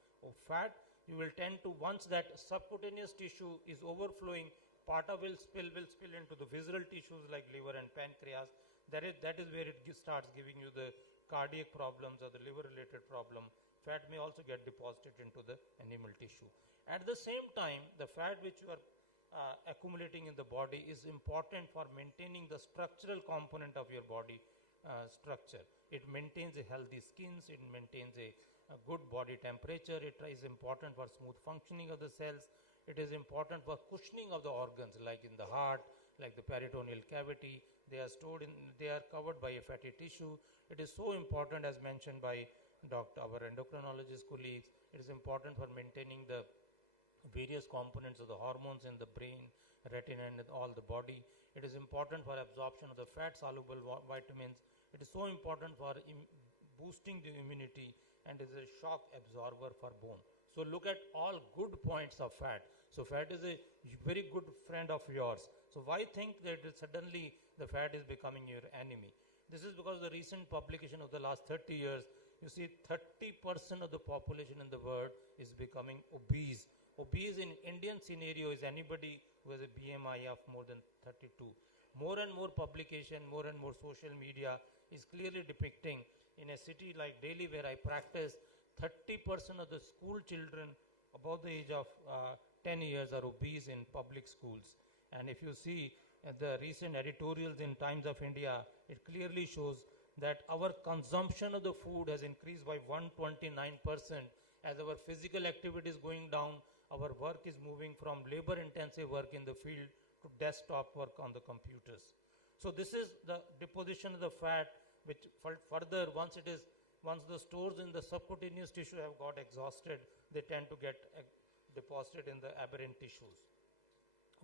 fat. You will tend to, once that subcutaneous tissue is overflowing, part of will spill into the visceral tissues like liver and pancreas. That is where it starts giving you the cardiac problems or the liver related problem. Fat may also get deposited into the animal tissue. At the same time, the fat which you are accumulating in the body is important for maintaining the structural component of your body structure. It maintains a healthy skins, it maintains a good body temperature, it is important for smooth functioning of the cells, it is important for cushioning of the organs like in the heart, like the peritoneal cavity. They are covered by a fatty tissue. It is so important, as mentioned by our endocrinologist colleagues. It is important for maintaining the various components of the hormones in the brain, retina, and all the body. It is important for absorption of the fat-soluble vitamins. It is so important for boosting the immunity, and is a shock absorber for bone. So look at all good points of fat. So fat is a very good friend of yours. So why think that suddenly the fat is becoming your enemy? This is because the recent publication of the last 30 years, you see 30% of the population in the world is becoming obese. Obese in Indian scenario is anybody who has a BMI of more than 32. More and more publication, more and more social media is clearly depicting in a city like Delhi where I practice, 30% of the school children above the age of 10 years are obese in public schools. And if you see the recent editorials in Times of India, it clearly shows that our consumption of the food has increased by 129%. As our physical activity is going down, our work is moving from labor-intensive work in the field to desktop work on the computers. So this is the deposition of the fat, which further, once the stores in the subcutaneous tissue have got exhausted, they tend to get deposited in the aberrant tissues.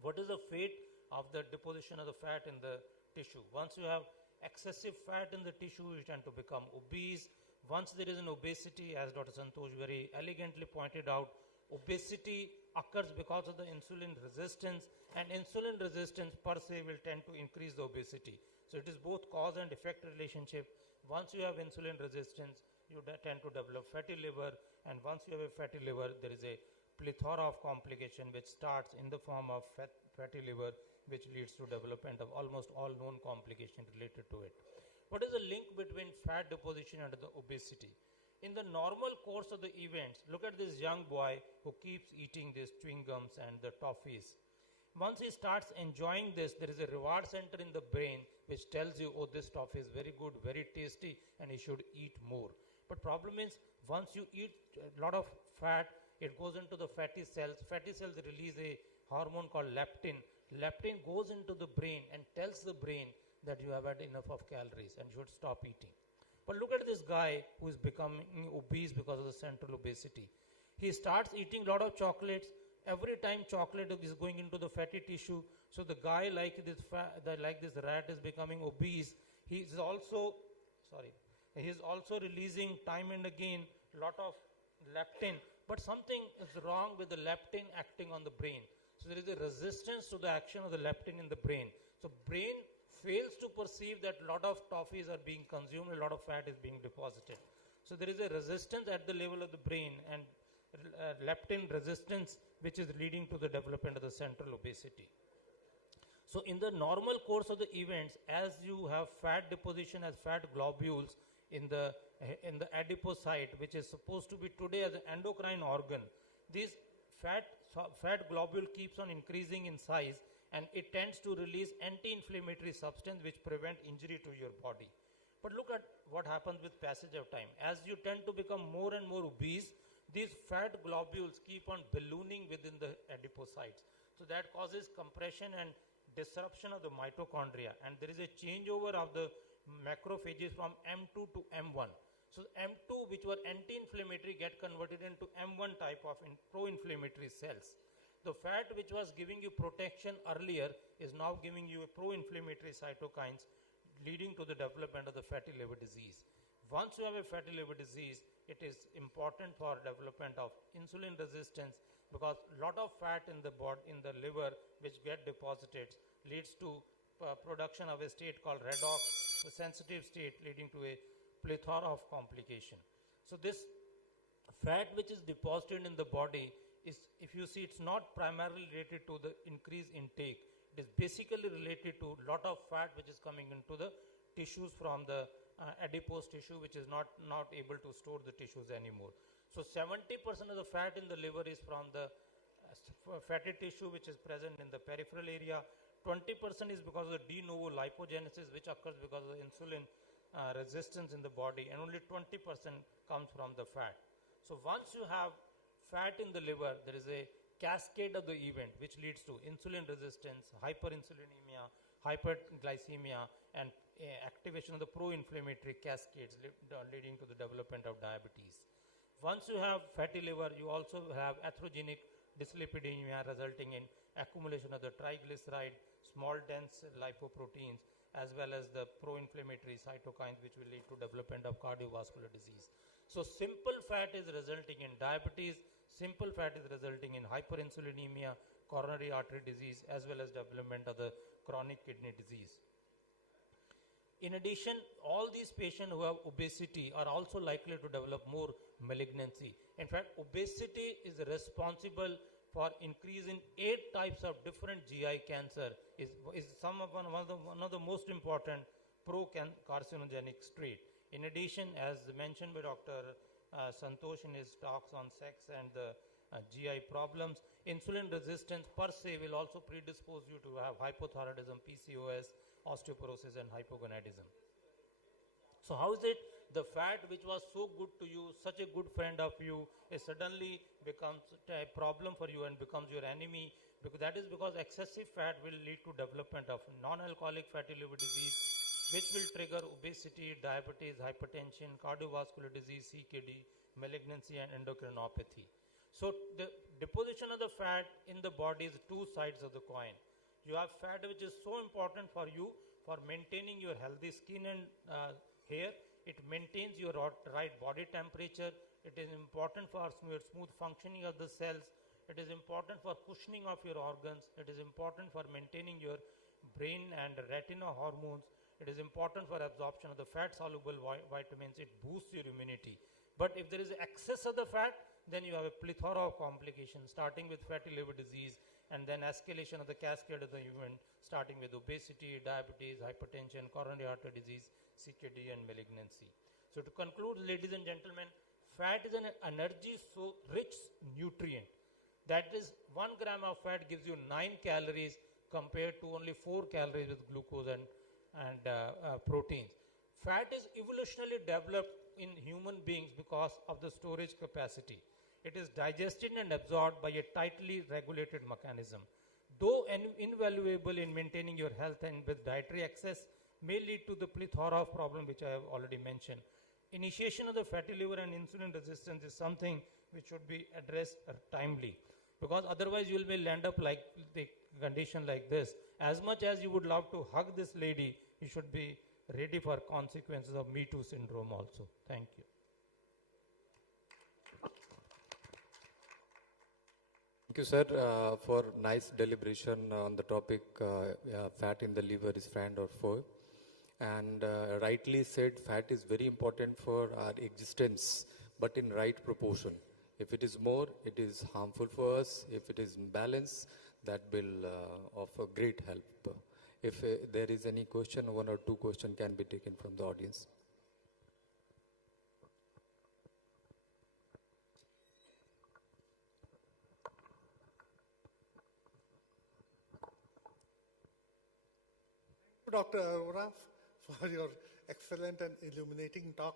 What is the fate of the deposition of the fat in the tissue? Once you have excessive fat in the tissue, you tend to become obese. Once there is an obesity, as Dr. Santosh very elegantly pointed out, obesity occurs because of the insulin resistance, and insulin resistance per se will tend to increase the obesity. So it is both cause and effect relationship. Once you have insulin resistance, you tend to develop fatty liver, and once you have a fatty liver, there is a plethora of complication which starts in the form of fatty liver, which leads to development of almost all known complications related to it. What is the link between fat deposition and the obesity? In the normal course of the events, look at this young boy who keeps eating these chewing gums and the toffees. Once he starts enjoying this, there is a reward center in the brain which tells you, oh, this toffee is very good, very tasty, and you should eat more. But problem is, once you eat a lot of fat, it goes into the fatty cells. Fatty cells release a hormone called leptin. Leptin goes into the brain and tells the brain that you have had enough of calories and you should stop eating. But look at this guy who is becoming obese because of the central obesity. He starts eating a lot of chocolates. Every time chocolate is going into the fatty tissue, so the guy like this rat is becoming obese. He is also releasing time and again lot of leptin. But something is wrong with the leptin acting on the brain. So there is a resistance to the action of the leptin in the brain. So brain fails to perceive that a lot of toffees are being consumed, a lot of fat is being deposited. So there is a resistance at the level of the brain, and leptin resistance, which is leading to the development of the central obesity. So in the normal course of the events, as you have fat deposition as fat globules in the adipocyte, which is supposed to be today as an endocrine organ, this fat globule keeps on increasing in size, and it tends to release anti-inflammatory substance which prevent injury to your body. But look at what happens with passage of time. As you tend to become more and more obese, these fat globules keep on ballooning within the adipocytes. So that causes compression and disruption of the mitochondria, and there is a changeover of the macrophages from M2 to M1. So M2, which were anti-inflammatory, get converted into M1 type of pro-inflammatory cells. The fat which was giving you protection earlier is now giving you a pro-inflammatory cytokines, leading to the development of the fatty liver disease. Once you have a fatty liver disease, it is important for development of insulin resistance, because a lot of fat in the body, in the liver, which get deposited, leads to production of a state called redox, a sensitive state leading to a plethora of complication. So this fat which is deposited in the body is, if you see, it's not primarily related to the increased intake. It is basically related to a lot of fat which is coming into the tissues from the adipose tissue, which is not able to store the tissues anymore. So 70% of the fat in the liver is from the fatty tissue which is present in the peripheral area. 20% is because of the de novo lipogenesis, which occurs because of the insulin resistance in the body, and only 20% comes from the fat. So once you have fat in the liver, there is a cascade of the event which leads to insulin resistance, hyperinsulinemia, hyperglycemia, and activation of the pro-inflammatory cascades leading to the development of diabetes. Once you have fatty liver, you also have atherogenic dyslipidemia resulting in accumulation of the triglyceride, small dense lipoproteins, as well as the pro-inflammatory cytokines, which will lead to development of cardiovascular disease. So simple fat is resulting in diabetes, simple fat is resulting in hyperinsulinemia, coronary artery disease, as well as development of the chronic kidney disease. In addition, all these patients who have obesity are also likely to develop more malignancy. In fact, obesity is responsible for increase in 8 types of different GI cancer, is one of the most important pro-carcinogenic trait. In addition, as mentioned by Dr. Santosh in his talks on sex and the GI problems, insulin resistance per se will also predispose you to have hypothyroidism, PCOS, osteoporosis, and hypogonadism. So how is it the fat which was so good to you, such a good friend of you, suddenly becomes a problem for you and becomes your enemy Because that is because excessive fat will lead to development of non-alcoholic fatty liver disease, which will trigger obesity, diabetes, hypertension, cardiovascular disease, CKD, malignancy, and endocrinopathy. So the deposition of the fat in the body is two sides of the coin. You have fat which is so important for you for maintaining your healthy skin and hair. It maintains your right body temperature. It is important for smooth functioning of the cells. It is important for cushioning of your organs. It is important for maintaining your brain and retina hormones. It is important for absorption of the fat-soluble vitamins. It boosts your immunity. But if there is excess of the fat, then you have a plethora of complications, starting with fatty liver disease, and then escalation of the cascade of the event, starting with obesity, diabetes, hypertension, coronary artery disease, CKD, and malignancy. So to conclude, ladies and gentlemen, fat is an energy-rich nutrient. That is, 1 gram of fat gives you 9 calories compared to only 4 calories with glucose and proteins. Fat is evolutionarily developed in human beings because of the storage capacity. It is digested and absorbed by a tightly regulated mechanism. Though invaluable in maintaining your health and with dietary excess, may lead to the plethora of problems which I have already mentioned. Initiation of the fatty liver and insulin resistance is something which should be addressed timely, because otherwise you will end up like the condition like this. As much as you would love to hug this lady, you should be ready for consequences of Me Too syndrome also. Thank you. Thank you, sir, for nice deliberation on the topic fat in the liver is friend or foe. And rightly said, fat is very important for our existence, but in right proportion. If it is more, it is harmful for us. If it is in balance, that will offer great help. If there is any question, 1 or 2 questions can be taken from the audience. Dr. Arora, for your excellent and illuminating talk,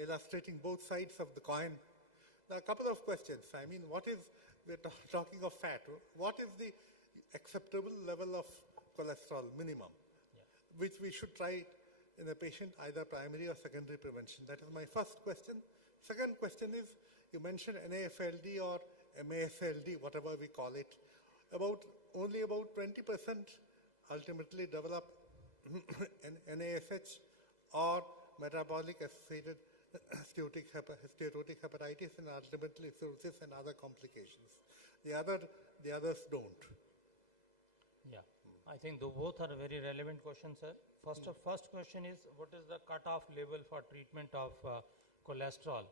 illustrating both sides of the coin. Now, a couple of questions. I mean, we're talking of fat. What is the acceptable level of cholesterol minimum, which we should try in a patient, either primary or secondary prevention? That is my first question. Second question is, you mentioned NAFLD or MASLD, whatever we call it. Only about 20% ultimately develop NASH or metabolic associated steatotic hepatitis and ultimately cirrhosis and other complications. The others don't. Yeah, I think both are very relevant questions, sir. First question is, what is the cutoff level for treatment of cholesterol?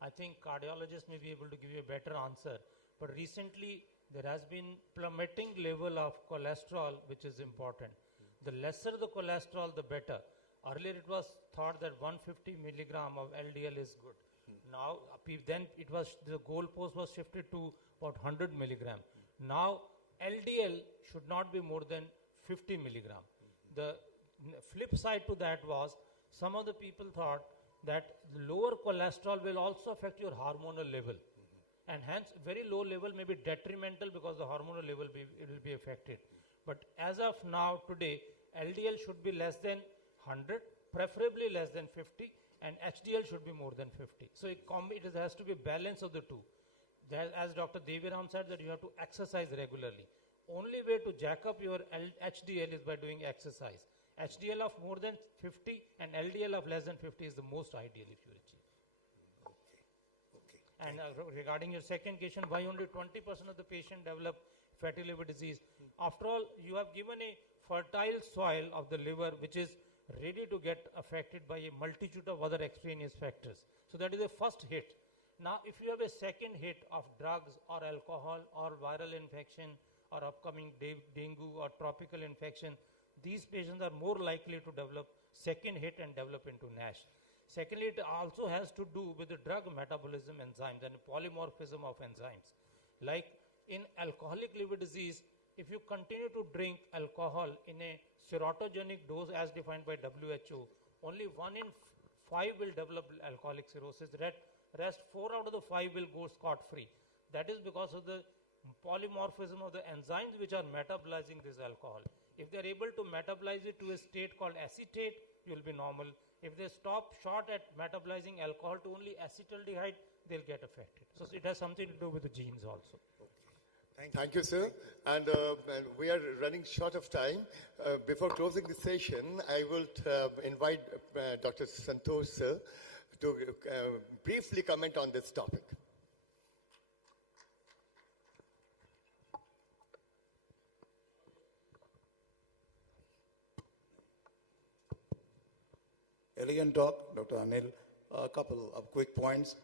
I think cardiologists may be able to give you a better answer. But recently, there has been plummeting level of cholesterol, which is important. The lesser the cholesterol, the better. Earlier, it was thought that 150 milligram of LDL is good. Now, then the goalpost was shifted to about 100 milligram. Now, LDL should not be more than 50 milligram. The flip side to that was, some of the people thought that lower cholesterol will also affect your hormonal level. And hence, very low level may be detrimental because the hormonal level will be affected. But as of now, today, LDL should be less than 100, preferably less than 50, and HDL should be more than 50. So it has to be a balance of the two. As Dr. Deviram said, that you have to exercise regularly. Only way to jack up your HDL is by doing exercise. HDL of more than 50 and LDL of less than 50 is the most ideal if you achieve. And regarding your second question, why only 20% of the patient develop fatty liver disease? After all, you have given a fertile soil of the liver which is ready to get affected by a multitude of other extraneous factors. So that is the first hit. Now, if you have a second hit of drugs or alcohol or viral infection or upcoming dengue or tropical infection, these patients are more likely to develop second hit and develop into NASH. Secondly, it also has to do with the drug metabolism enzymes and polymorphism of enzymes. Like in alcoholic liver disease, if you continue to drink alcohol in a serotogenic dose as defined by WHO, only 1 in 5 will develop alcoholic cirrhosis. Rest 4 out of the 5 will go scot-free. That is because of the polymorphism of the enzymes which are metabolizing this alcohol. If they are able to metabolize it to a state called acetate, you will be normal. If they stop short at metabolizing alcohol to only acetaldehyde, they'll get affected. So it has something to do with the genes also. Thank you, sir. And we are running short of time. Before closing the session, I will invite Dr. Santosh, sir, to briefly comment on this topic. Elegant talk, Dr. Anil. A couple of quick points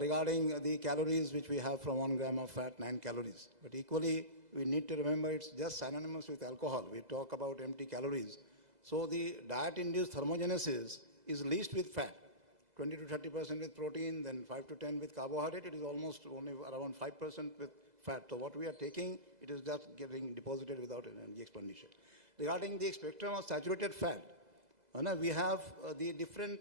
regarding the calories which we have from 1 gram of fat, 9 calories. But equally, we need to remember it's just synonymous with alcohol. We talk about empty calories. So the diet-induced thermogenesis is least with fat, 20 to 30% with protein, then 5 to 10 with carbohydrate. It is almost only around 5% with fat. So what we are taking, it is just getting deposited without energy expenditure. Regarding the spectrum of saturated fat, we have the different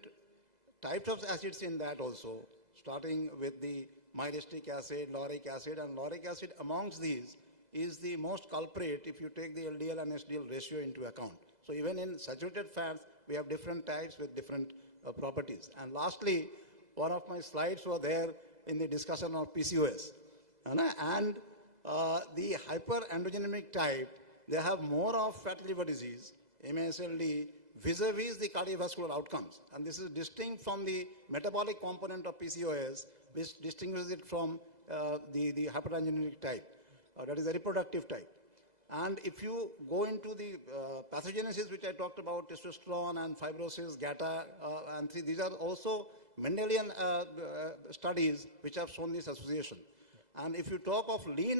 types of acids in that also, starting with the myristic acid, lauric acid, and lauric acid amongst these is the most culprit if you take the LDL and HDL ratio into account. So even in saturated fats, we have different types with different properties. And lastly, one of my slides were there in the discussion of PCOS. And the hyperandrogenic type, they have more of fatty liver disease, MASLD, vis-a-vis the cardiovascular outcomes. And this is distinct from the metabolic component of PCOS, which distinguishes it from the hyperandrogenic type, that is the reproductive type. And if you go into the pathogenesis, which I talked about, testosterone and fibrosis, GATA, and these are also Mendelian studies which have shown this association. And if you talk of lean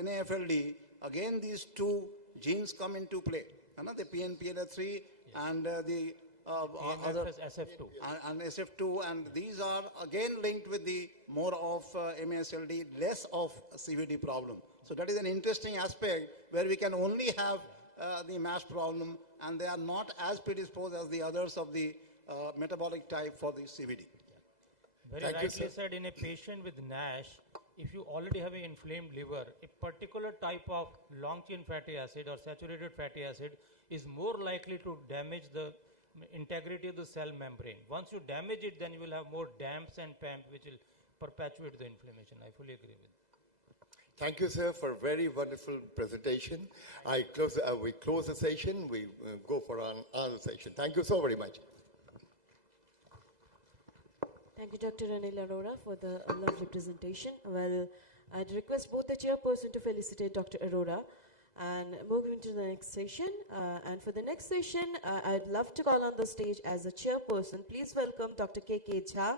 NAFLD, again these two genes come into play, the PNPLA3 and the other SF2 and SF2, and these are again linked with the more of MASLD, less of CVD problem. So that is an interesting aspect where we can only have the MASH problem, and they are not as predisposed as the others of the metabolic type for the CVD. Very rightly said, in a patient with NASH, if you already have an inflamed liver, a particular type of long-chain fatty acid or saturated fatty acid is more likely to damage the integrity of the cell membrane. Once you damage it, then you will have more DAMPs and PAMPs, which will perpetuate the inflammation. I fully agree with that. Thank you, sir, for a very wonderful presentation. We close the session. We go for another session. Thank you so very much. Thank you, Dr. Anil Arora, for the lovely presentation. Well, I'd request both the chairperson to felicitate Dr. Arora and move into the next session. And for the next session, I'd love to call on the stage as a chairperson. Please welcome Dr. K.K. Jha.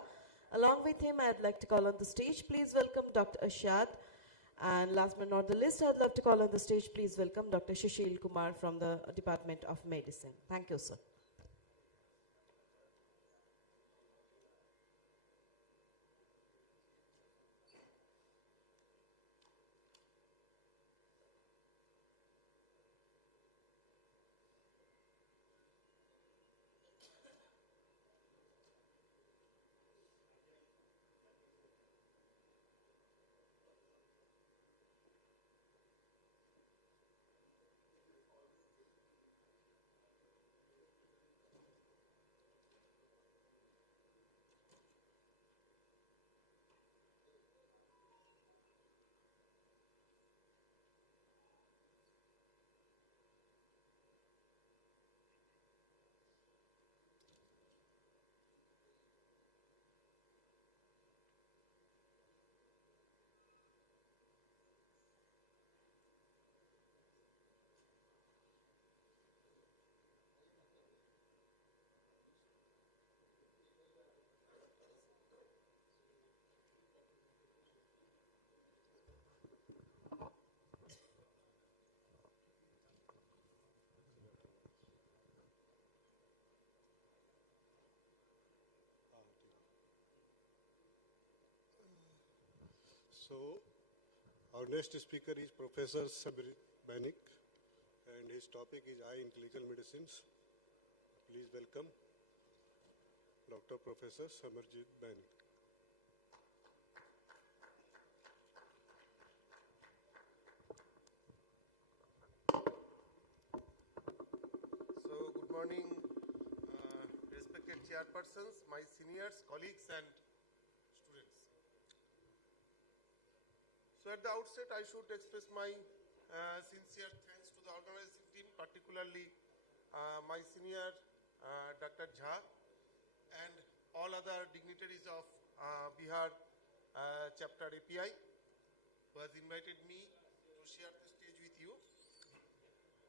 Along with him, I'd like to call on the stage. Please welcome Dr. Ashad. And last but not the least, I'd love to call on the stage. Please welcome Dr. Sushil Kumar from the Department of Medicine. Thank you, sir. So, our next speaker is Professor Sabir Banik, and his topic is Eye in Clinical Medicines. Please welcome Dr. Professor Samarjit Banik. morning, respected chairpersons, my seniors, colleagues, and students. So at the outset, I should express my sincere thanks to the organizing team, particularly my senior, Dr. Jha, and all other dignitaries of Bihar Chapter API, who has invited me to share the stage with you.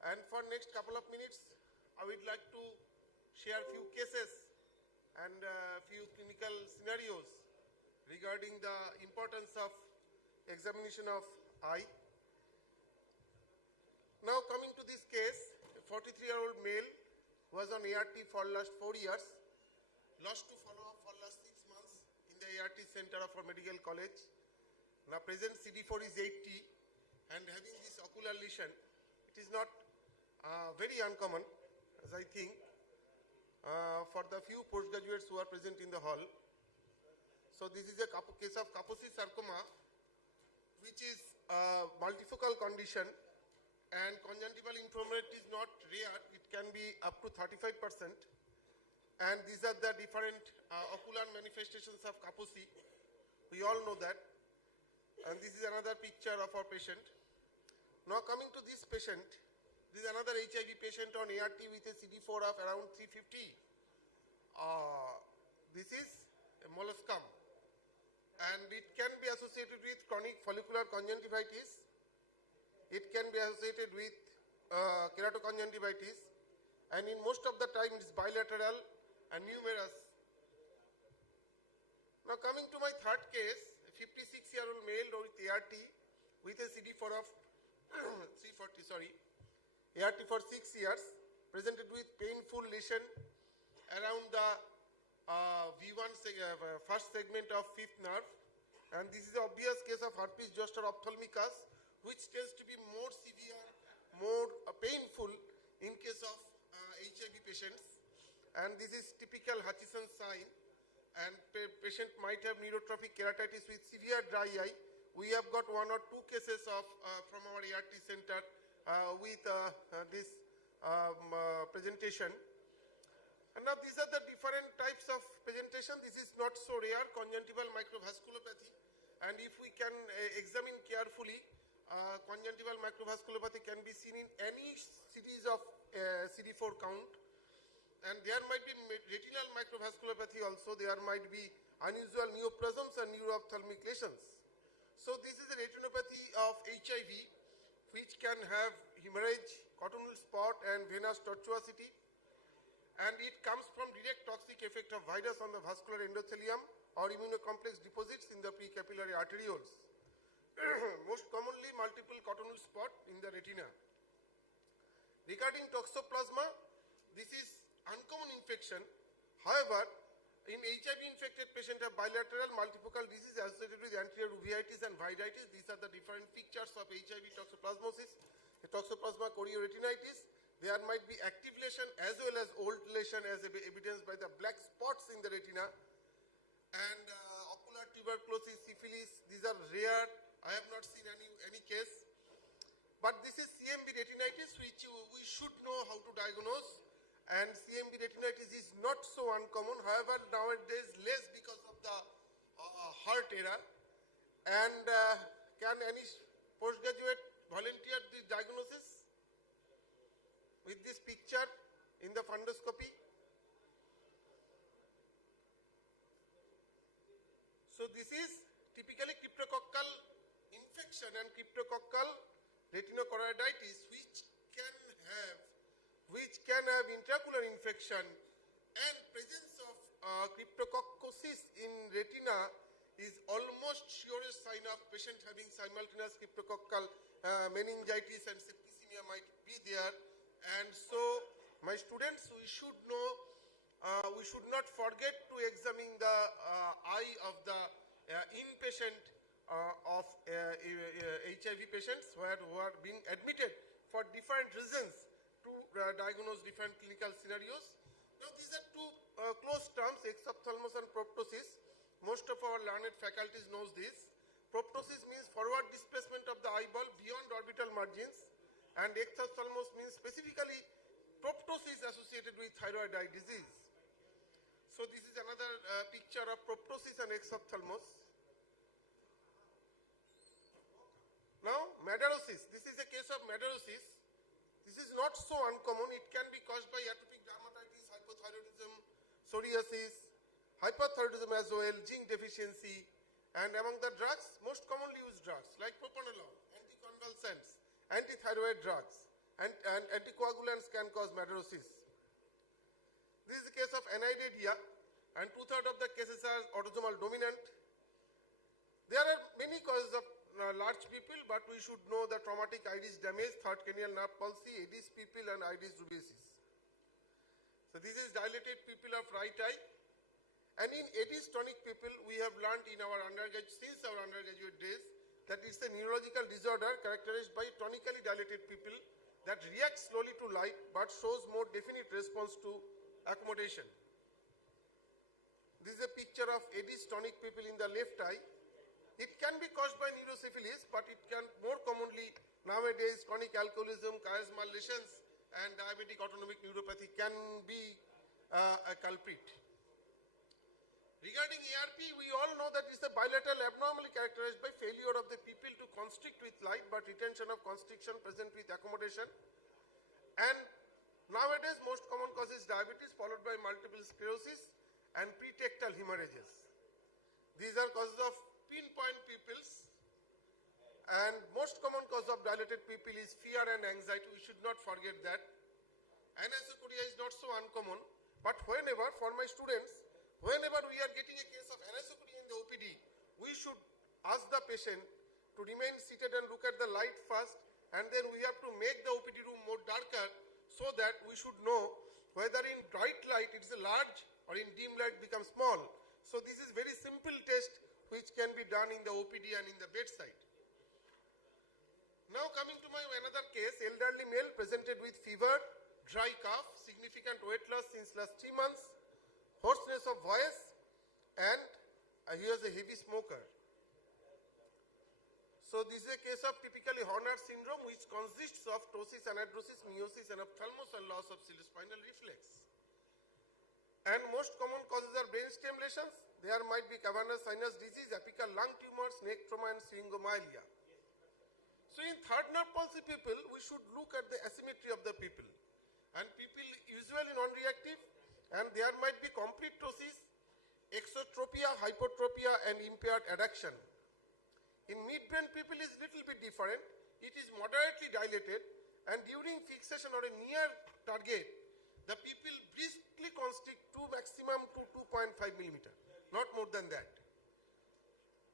And for next couple of minutes, I would like to share few cases and few clinical scenarios regarding the importance of examination of eye. Now coming to this case, a 43-year-old male was on ART for last 4 years, lost to follow-up for last 6 months in the ART center of our medical college. Now present CD4 is 80 and having this ocular lesion, it is not very uncommon, as I think, for the few postgraduates who are present in the hall. So this is a case of Kaposi sarcoma, which is a multifocal condition, and conjunctival inflammation is not rare. It can be up to 35%. And these are the different ocular manifestations of Kaposi. We all know that. And this is another picture of our patient. Now coming to this patient, this is another HIV patient on ART with a CD4 of around 350. This is a molluscum, and it can be associated with chronic follicular conjunctivitis. It can be associated with keratoconjunctivitis, and in most of the time it is bilateral and numerous. Now coming to my third case, a 56-year-old male with ART with a CD4 of 340, ART for 6 years, presented with painful lesion around the V1 first segment of fifth nerve, and this is an obvious case of herpes zoster ophthalmicus, which tends to be more severe, more painful in case of HIV patients, and this is typical Hutchinson sign, and patient might have neurotrophic keratitis with severe dry eye. We have got 1 or 2 cases of from our ART center with this presentation. And now these are the different types of presentation. This is not so rare, conjunctival microvasculopathy, and if we can examine carefully, conjunctival microvasculopathy can be seen in any series of CD4 count, and there might be retinal microvasculopathy also. There might be unusual neoplasms and neuroophthalmic lesions. So this is a retinopathy of HIV, which can have hemorrhage, cottonwool spot, and venous tortuosity, and it comes from direct toxic effect of virus on the vascular endothelium or immunocomplex deposits in the precapillary arterioles. Most commonly multiple cottonwool spot in the retina. Regarding toxoplasma, this is uncommon infection. However, in HIV-infected patient have bilateral multifocal disease associated with anterior uveitis and viritis. These are the different pictures of HIV toxoplasmosis. A toxoplasma chorioretinitis. There might be active lesion as well as old lesion, as evidenced by the black spots in the retina. And ocular tuberculosis, syphilis, these are rare. I have not seen any case. But this is CMV retinitis, which we should know how to diagnose. And CMV retinitis is not so uncommon. However, nowadays less because of the heart era. And can any postgraduate volunteer this diagnosis? With this picture in the fundoscopy. So this is typically cryptococcal infection and cryptococcal retinochoroiditis, which can have intraocular infection, and presence of cryptococcosis in retina is almost surest sign of patient having simultaneous cryptococcal meningitis and septicemia might be there. And so, my students, we should know, we should not forget to examine the eye of the inpatient of HIV patients who are being admitted for different reasons to diagnose different clinical scenarios. Now, these are two close terms, exophthalmos and proptosis. Most of our learned faculties knows this. Proptosis means forward displacement of the eyeball beyond orbital margins, and exophthalmos means specifically proptosis associated with thyroid eye disease. So this is another picture of proptosis and exophthalmos. Now, madarosis. This is a case of madarosis. This is not so uncommon. It can be caused by atopic dermatitis, hypothyroidism, psoriasis, hyperthyroidism as well, zinc deficiency, and among the drugs, most commonly used drugs like propranolol, anticonvulsants, antithyroid drugs, and anticoagulants can cause madarosis. This is the case of anhydria, and 2/3 of the cases are autosomal dominant. There are many causes of large pupil, but we should know the traumatic iris damage, third cranial nerve palsy, Aedes pupil, and iris rubeosis. So this is dilated pupil of right eye. And in Aedes tonic pupil, we have learned in our since our undergraduate days that it's a neurological disorder characterized by tonically dilated pupil that reacts slowly to light but shows more definite response to accommodation. This is a picture of Aedes tonic pupil in the left eye. It can be caused by neurosyphilis, but it can more commonly nowadays chronic alcoholism, chiasmal lesions, and diabetic autonomic neuropathy can be a culprit. Regarding ARP, we all know that it's a bilateral abnormally characterized by failure of the pupil to constrict with light, but retention of constriction present with accommodation. And nowadays, most common cause is diabetes, followed by multiple sclerosis and pretectal hemorrhages. These are causes of pinpoint pupils, and most common cause of dilated pupil is fear and anxiety. We should not forget that. Anisocoria is not so uncommon, but whenever, for my students, whenever we are getting a case of anisocoria in the OPD, we should ask the patient to remain seated and look at the light first, and then we have to make the OPD room more darker so that we should know whether in bright light it is large or in dim light becomes small. So this is very simple test which can be done in the OPD and in the bedside. Now coming to my another case, elderly male presented with fever, dry cough, significant weight loss since last 3 months, hoarseness of voice, and he was a heavy smoker. So this is a case of typically Horner syndrome, which consists of ptosis, anhidrosis, meiosis, and ophthalmos and loss of cerebrospinal reflex. And most common causes are brainstem lesions. There might be cavernous sinus disease, apical lung tumors, neck trauma, and syringomyelia. So in third nerve palsy people, we should look at the asymmetry of the pupil. And pupil usually non-reactive, and there might be complete ptosis, exotropia, hypotropia, and impaired adduction. In midbrain pupil is little bit different. It is moderately dilated, and during fixation or a near target, the pupil briskly constrict to maximum to 2.5 millimeter, not more than that.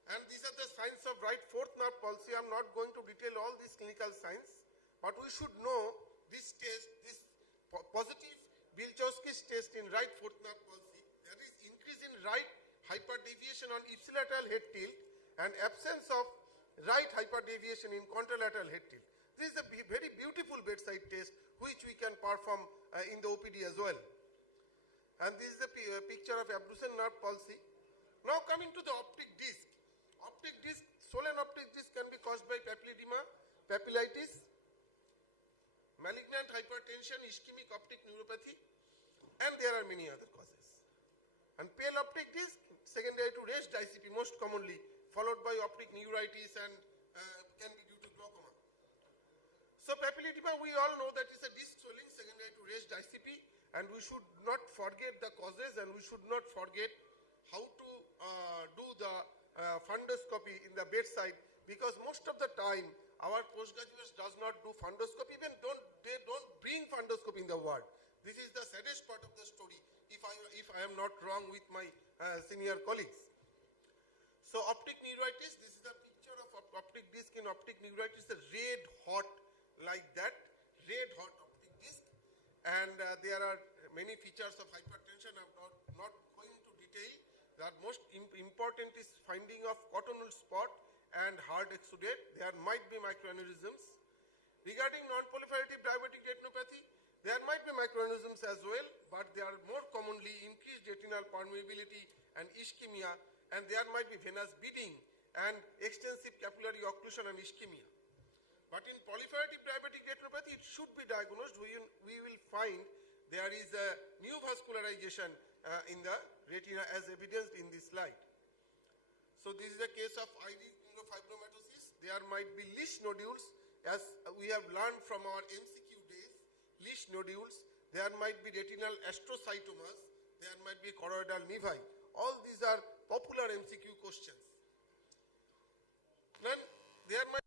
And these are the signs of right fourth nerve palsy. I am not going to detail all these clinical signs, but we should know this test, this positive Bilchowski's test in right fourth nerve palsy. There is increase in right hyperdeviation on ipsilateral head tilt and absence of right hyperdeviation in contralateral head tilt. This is a very beautiful bedside test which we can perform in the OPD as well. And this is a picture of abducens nerve palsy. Now coming to the optic disc. Optic disc, swollen optic disc can be caused by papilledema, papillitis, malignant hypertension, ischemic optic neuropathy, and there are many other causes. And pale optic disc, secondary to raised ICP most commonly, followed by optic neuritis and can be due to glaucoma. So papilledema, we all know that is a disc swelling secondary to raised ICP, and we should not forget the causes, and we should not forget how to do the fundoscopy in the bedside, because most of the time our postgraduates does not do fundoscopy, even they don't bring fundoscopy in the ward. This is the saddest part of the story, if I am not wrong with my senior colleagues. So optic neuritis, this is the picture of optic disc in optic neuritis, a red hot like that, red hot optic disc, and there are many features of hypertension. I am not going into detail. The most important is finding of cotonal spot and hard exudate. There might be microaneurysms. Regarding non-proliferative diabetic retinopathy, there might be microaneurysms as well, but they are more commonly increased retinal permeability and ischemia, and there might be venous bleeding and extensive capillary occlusion and ischemia. But in proliferative diabetic retinopathy, it should be diagnosed. We will find there is a new vascularization in the retina as evidenced in this slide. So this is a case of iris neurofibromatosis. There might be leash nodules, as we have learned from our MCQ days, leash nodules. There might be retinal astrocytomas. There might be choroidal nevi. All these are popular MCQ questions. Then there might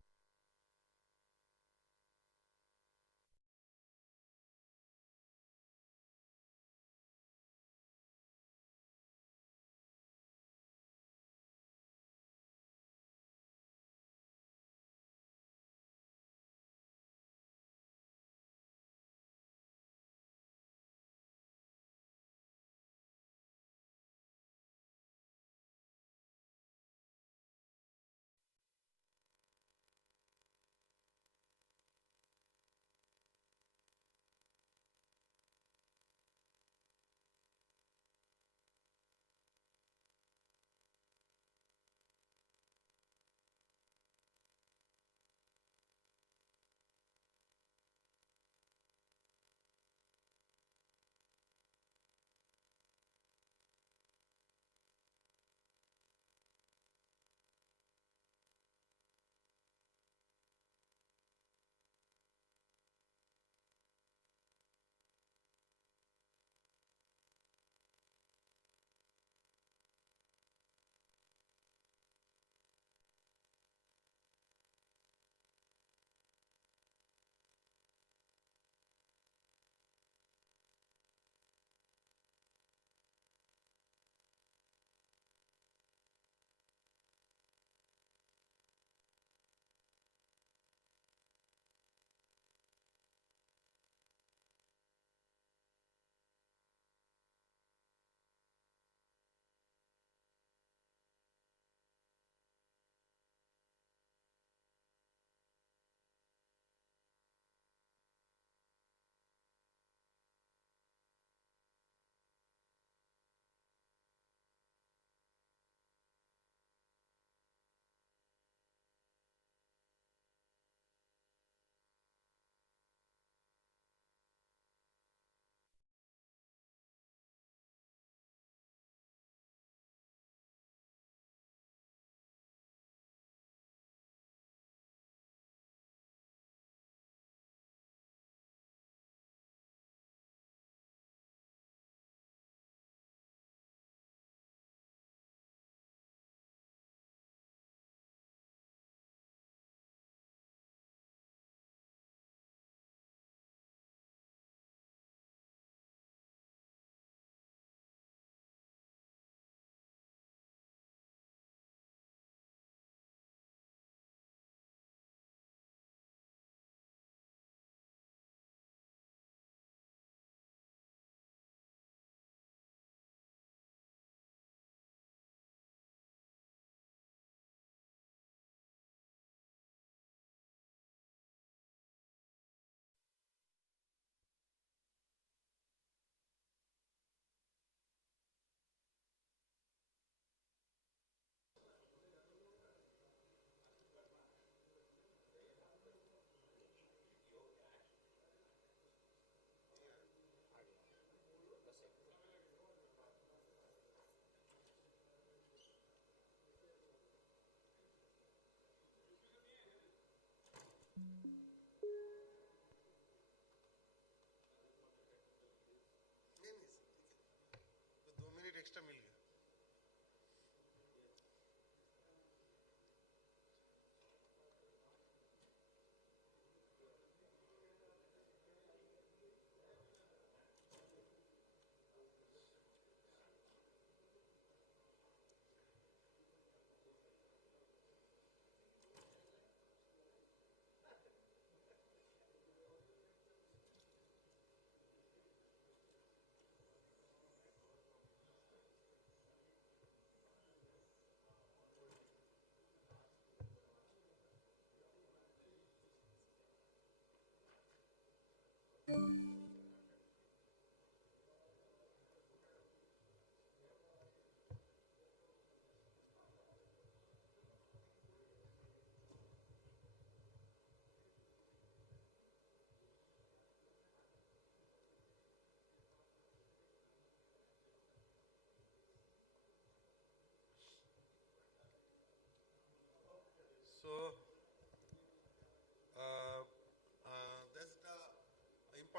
extra मिल गया.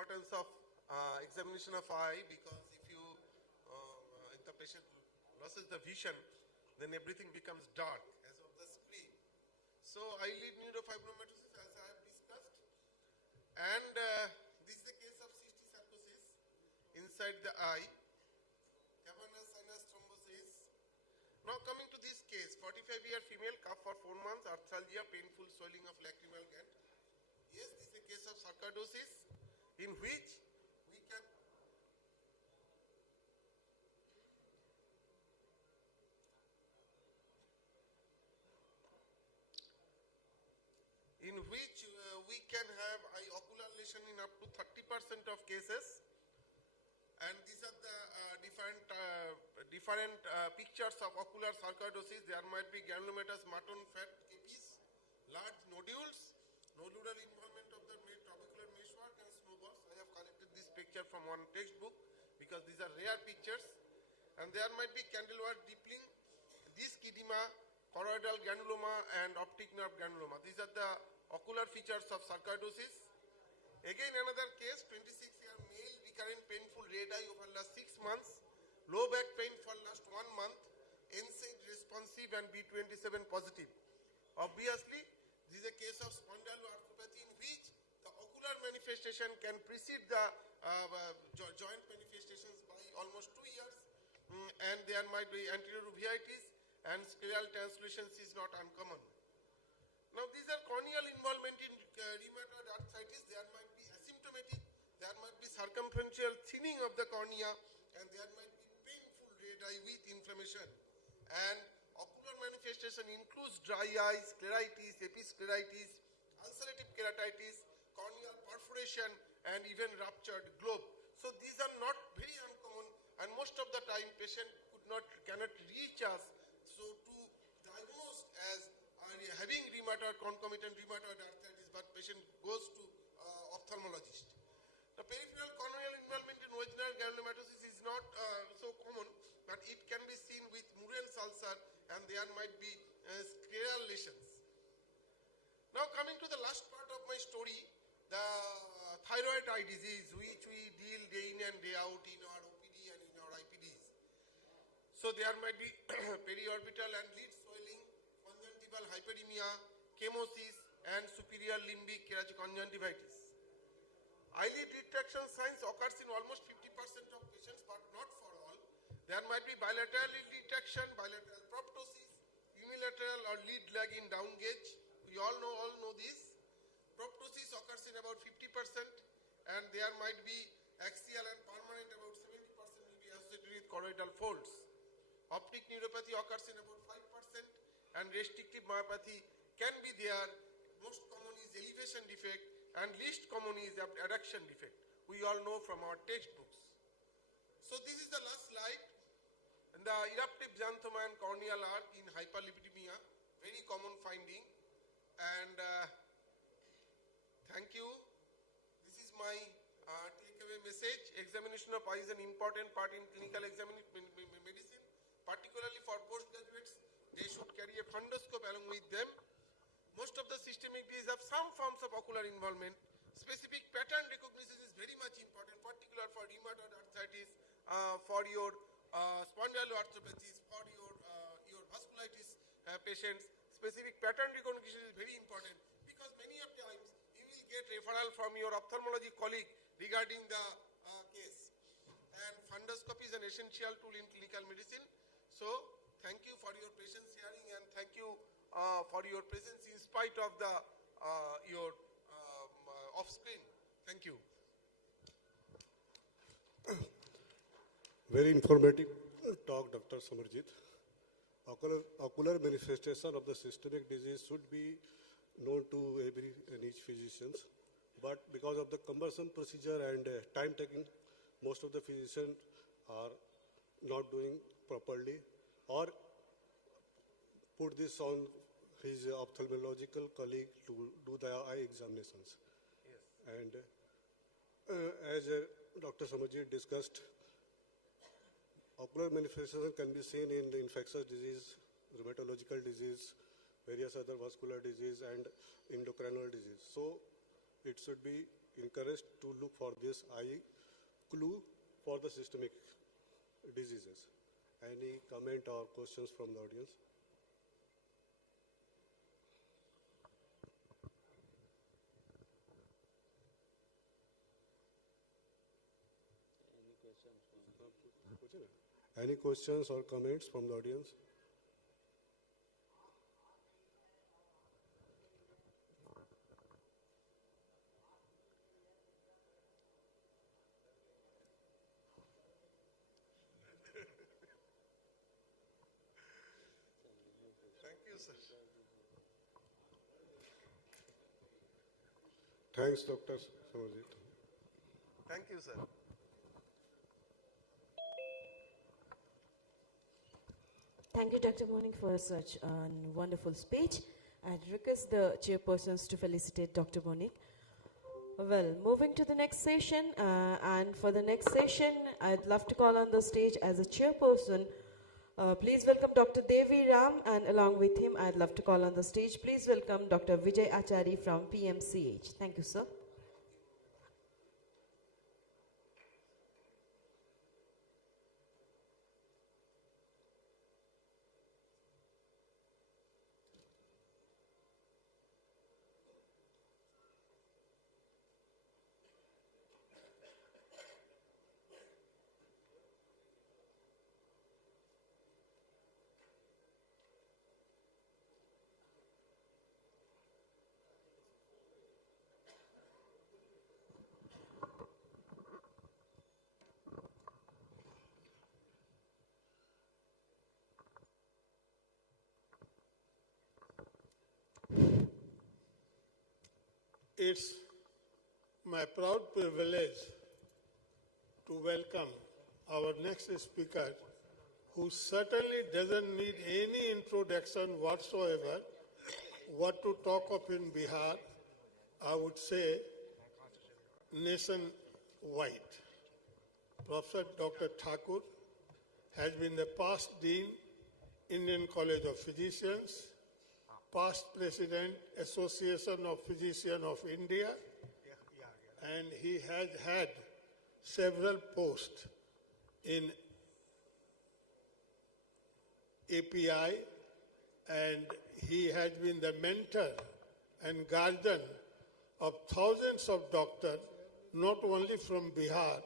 importance of examination of eye, because if the patient loses the vision, then everything becomes dark as of the screen. So eyelid neurofibromatosis, as I have discussed, and this is the case of cystosarcosis inside the eye, cavernous sinus thrombosis. Now coming to this case, 45-year female, cough for 4 months, arthralgia, painful swelling of lacrimal gland. Yes, this is a case of sarcoidosis in which we can have ocular lesion in up to 30% of cases. And these are the different pictures of ocular sarcoidosis. There might be granulomatous Martin fat capes, large nodules, nodular involvement of the trabecular meshwork and snowballs. I have collected this picture from one textbook because these are rare pictures. And there might be candelware dimpling, disc edema, choroidal granuloma and optic nerve granuloma. These are the ocular features of sarcoidosis. Again another case, 26-year male, recurrent painful red eye over last 6 months, low back pain for last 1 month, NSAID responsive and B27 positive. Obviously, this is a case of spondyloarthropathy in which the ocular manifestation can precede the joint manifestations by almost 2 years, and there might be anterior uveitis and scleral translucence is not uncommon. Now these are corneal involvement in rheumatoid arthritis. There might be asymptomatic, there might be circumferential thinning of the cornea, and there might be painful red eye with inflammation. And ocular manifestation includes dry eye, scleritis, episcleritis, ulcerative keratitis, corneal perforation, and even ruptured globe. So these are not very uncommon, and most of the time patient cannot reach us so to diagnose as having concomitant rheumatoid arthritis, but patient goes to ophthalmologist. The peripheral corneal involvement in vaginal granulomatosis is not so common, but it can be seen with Murray's ulcer, and there might be scleral lesions. Now coming to the last part of my story, the thyroid eye disease, which we deal day in and day out in our OPD and in our IPDs. So there might be periorbital and lid swelling, conjunctival hyperemia, chemosis, and superior limbic keratoconjunctivitis. Eyelid retraction signs occurs in almost 50% of patients, but not for all. There might be bilateral lid retraction, bilateral proptosis, unilateral or lid lag in down gauge. We all know this. Proptosis occurs in about 50%, and there might be axial and permanent, about 70% will be associated with choroidal folds. Optic neuropathy occurs in about 5%, and restrictive myopathy can be there. Most common is elevation defect, and least common is adduction defect. We all know from our textbooks. So this is the last slide. And the eruptive xanthoma and corneal arc in hyperlipidemia, very common finding. And thank you. This is my takeaway message. Examination of eye is an important part in clinical medicine, particularly for postgraduates. They should carry a fundoscope along with them. Most of the systemic diseases have some forms of ocular involvement. Specific pattern recognition is very much important, particular for rheumatoid arthritis, for your spondyloarthropathies, for your vasculitis patients. Specific pattern recognition is very important, because many of times you will get referral from your ophthalmology colleague regarding the case. And fundoscopy is an essential tool in clinical medicine. So thank you for your patience hearing, and thank you for your presence in spite of the your off screen. Thank you. Very informative talk, Dr. Samarjit. Ocular manifestation of the systemic disease should be known to every and each physicians, but because of the cumbersome procedure and time taking, most of the physicians are not doing properly, or put this on his ophthalmological colleague to do the eye examinations. Yes. And as Dr. Samarjit discussed, ocular manifestation can be seen in the infectious disease, rheumatological disease, various other vascular disease, and endocrinal disease. So it should be encouraged to look for this eye clue for the systemic diseases. Any comment or questions from the audience? Any questions or comments from the audience? Thank you, sir. Thanks, Dr. Samajit. Thank you, sir. Thank you, Dr. Monik, for such a wonderful speech. I'd request the chairpersons to felicitate Dr. Monik. Well, moving to the next session, and for the next session, I'd love to call on the stage as a chairperson. Please welcome Dr. Devi Ram, and along with him, I'd love to call on the stage. Please welcome Dr. Vijay Achari from PMCH. Thank you, sir. It's my proud privilege to welcome our next speaker, who certainly doesn't need any introduction whatsoever. What to talk of in Bihar, I would say nationwide. Professor Dr. Thakur has been the past Dean, Indian College of Physicians, past President, Association of Physicians of India, and he has had several posts in API, and he has been the mentor and guardian of thousands of doctors, not only from Bihar,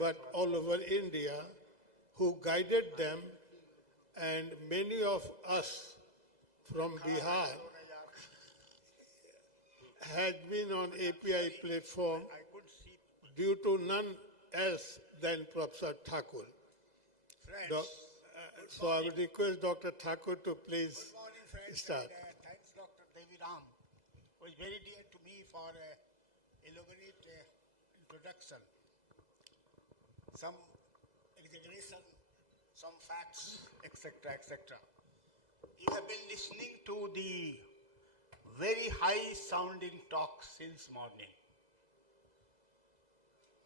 but all over India, who guided them, and many of us from Bihar had been on API platform due to none else than Professor Thakur. So I would request Dr. Thakur to please start. Thanks, Dr. Devi Ram. It was very dear to me for elaborate introduction. Some exaggeration, some facts, etc., etc. You have been listening to the very high-sounding talk since morning.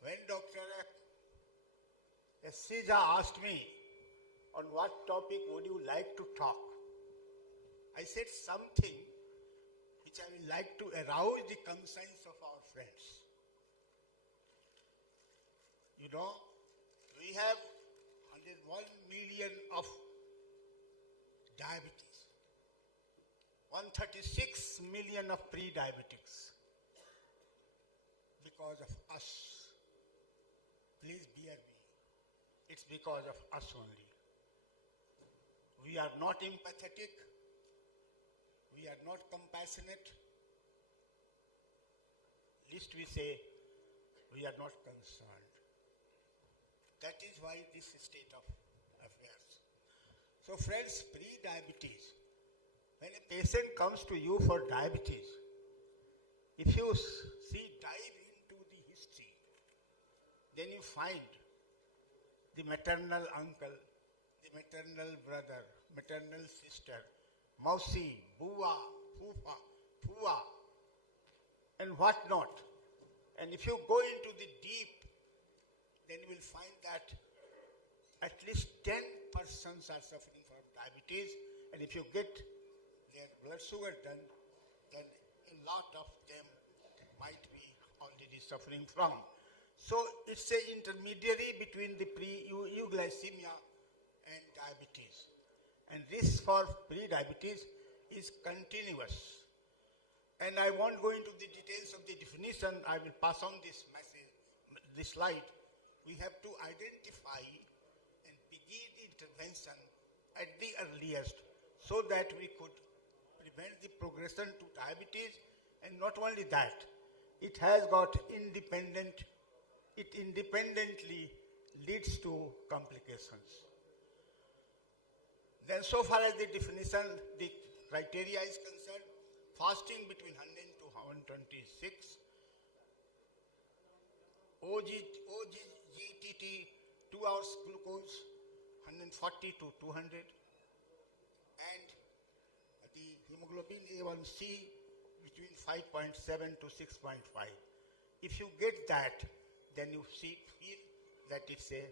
When Dr. Sija asked me, on what topic would you like to talk? I said something which I would like to arouse the conscience of our friends. You know, we have 101 million of diabetes, 136 million of pre-diabetics because of us. Please bear me. It's because of us only. We are not empathetic. We are not compassionate. Least we say, we are not concerned. That is why this state of affairs. So friends, pre-diabetes, when a patient comes to you for diabetes, if you dive into the history, then you find the maternal uncle, the maternal brother, maternal sister, Mausi, Bua, Fufa, Pua, and what not. And if you go into the deep, then you will find that at least 10 persons are suffering from diabetes, and if you get their blood sugar done, then a lot of them might be already suffering from. So it's an intermediary between the pre-euglycemia and diabetes. And risk for pre-diabetes is continuous. And I won't go into the details of the definition. I will pass on this message, this slide. We have to identify and begin intervention at the earliest so that we could prevent the progression to diabetes. And not only that, it has got it independently leads to complications. Then so far as the definition, the criteria is concerned, fasting between 100 to 126, OGTT 2 hours glucose 140 to 200, and the hemoglobin A1C between 5.7 to 6.5. If you get that, then you feel that it's a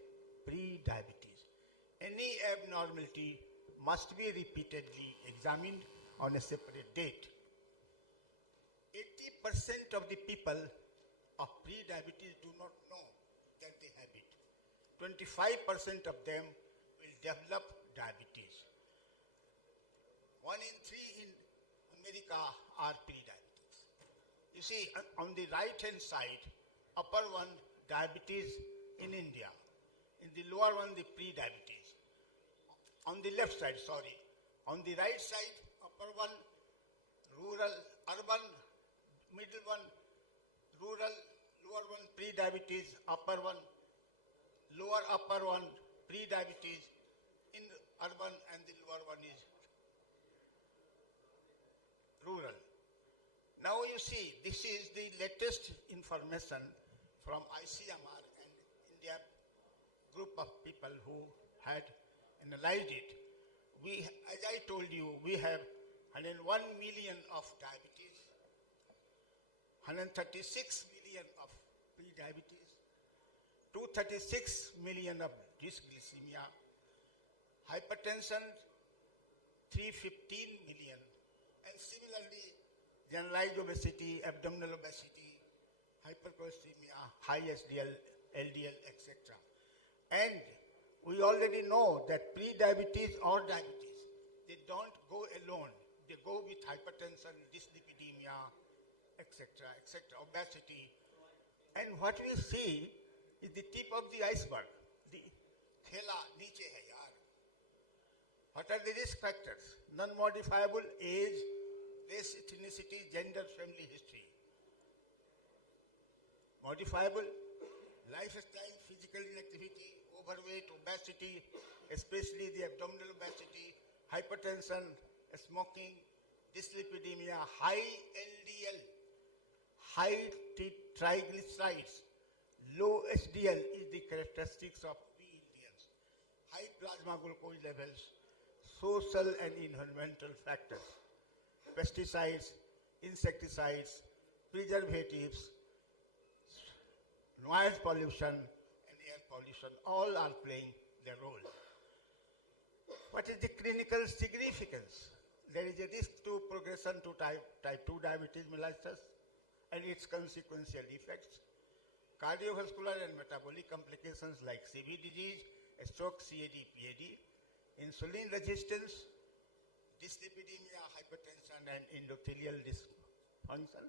pre-diabetes. Any abnormality must be repeatedly examined on a separate date. 80% of the people of pre-diabetes do not know that they have it. 25% of them will develop diabetes. 1 in 3 in America are pre-diabetes. You see, on the right-hand side, upper one, diabetes in India. In the lower one, the pre-diabetes. On the left side, sorry. On the right side, upper one, rural, urban, middle one, rural, lower one, pre-diabetes, upper one, lower upper one, pre-diabetes, in urban, and the lower one is rural. Now you see, this is the latest information from ICMR and India group of people who had analyzed it. We, as I told you, we have 101 million of diabetes, 136 million of pre-diabetes, 236 million of dysglycemia, hypertension 315 million, and similarly generalized obesity, abdominal obesity, hypercholesteremia, high HDL, LDL, etc. And we already know that pre-diabetes or diabetes, they don't go alone. They go with hypertension, dyslipidemia, etc., obesity. And what we see is the tip of the iceberg. The thela niche hai yaar. What are the risk factors? Non-modifiable age, race, ethnicity, gender, family history. Modifiable lifestyle, physical inactivity, overweight, obesity, especially the abdominal obesity, hypertension, smoking, dyslipidemia, high LDL, high triglycerides, low HDL is the characteristics of we Indians. High plasma glucose levels, social and environmental factors, pesticides, insecticides, preservatives, noise pollution, and air pollution, all are playing their role. What is the clinical significance? There is a risk to progression to type 2 diabetes mellitus and its consequential effects, cardiovascular and metabolic complications like CV disease, stroke, CAD, PAD, insulin resistance, dyslipidemia, hypertension, and endothelial dysfunction,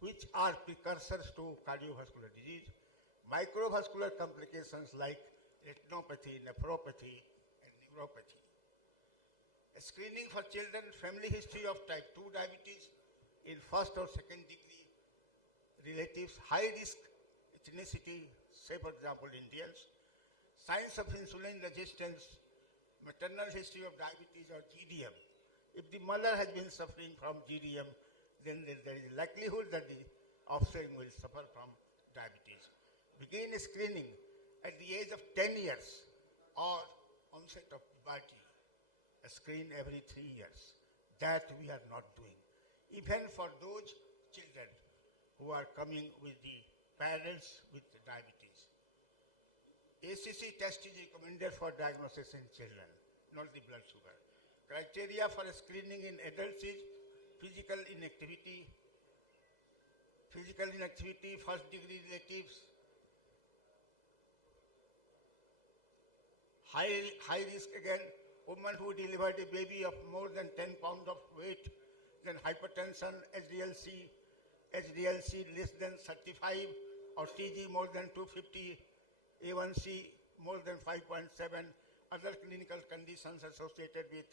which are precursors to cardiovascular disease, microvascular complications like retinopathy, nephropathy, and neuropathy. Screening for children, family history of type 2 diabetes in first or second degree relatives, high risk ethnicity, say for example Indians, signs of insulin resistance, maternal history of diabetes or GDM. If the mother has been suffering from GDM, then there is a likelihood that the offspring will suffer from diabetes. Begin screening at the age of 10 years or onset of puberty. Screen every 3 years. That we are not doing. Even for those children who are coming with the parents with diabetes. ACC test is recommended for diagnosis in children, not the blood sugar. Criteria for screening in adults is physical inactivity, physical inactivity, first degree relatives, high risk again, woman who delivered a baby of more than 10 pounds of weight, then hypertension, HDLC less than 35, or TG more than 250, A1C more than 5.7, other clinical conditions associated with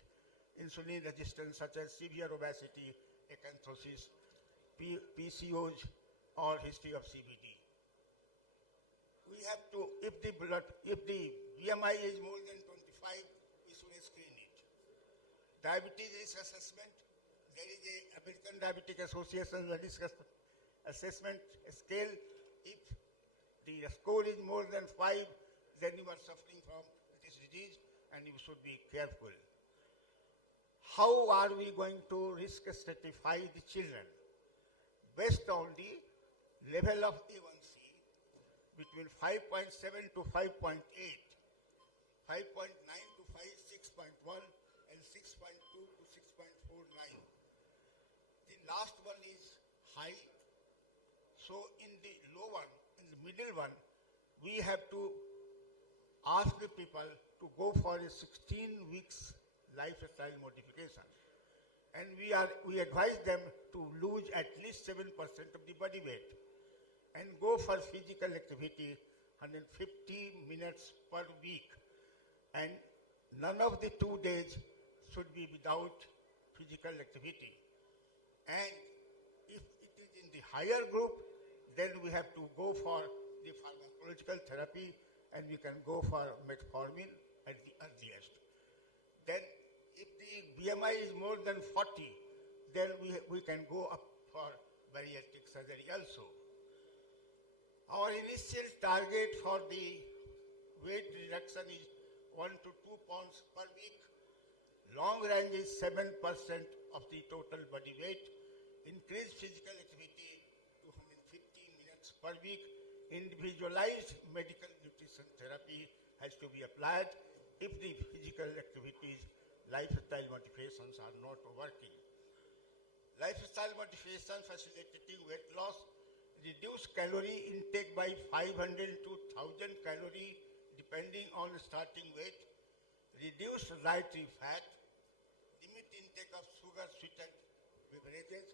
insulin resistance such as severe obesity, acanthosis, PCOS, or history of CBD. We have to, if the BMI is more than 25, we should screen it. Diabetes risk assessment, there is a American Diabetic Association risk assessment scale. If the score is more than 5, then you are suffering from this disease and you should be careful. How are we going to risk stratify the children? Based on the level of A1C between 5.7 to 5.8, 5.9 to 6.1, and 6.2 to 6.49. The last one is high. So in the low one, in the middle one, we have to ask the people to go for a 16 weeks lifestyle modification. And we advise them to lose at least 7% of the body weight and go for physical activity 150 minutes per week. And none of the 2 days should be without physical activity. And if it is in the higher group, then we have to go for the pharmacological therapy and we can go for metformin at the earliest. Then if the BMI is more than 40, then we can go up for bariatric surgery also. Our initial target for the weight reduction is 1 to 2 pounds per week. Long range is 7% of the total body weight. Increased physical activity to 150 minutes per week. Individualized medical nutrition therapy has to be applied if the physical activities, lifestyle modifications are not working. Lifestyle modification facilitating weight loss, reduce calorie intake by 500 to 1000 calorie depending on starting weight, reduce dietary fat, limit intake of sugar sweetened beverages,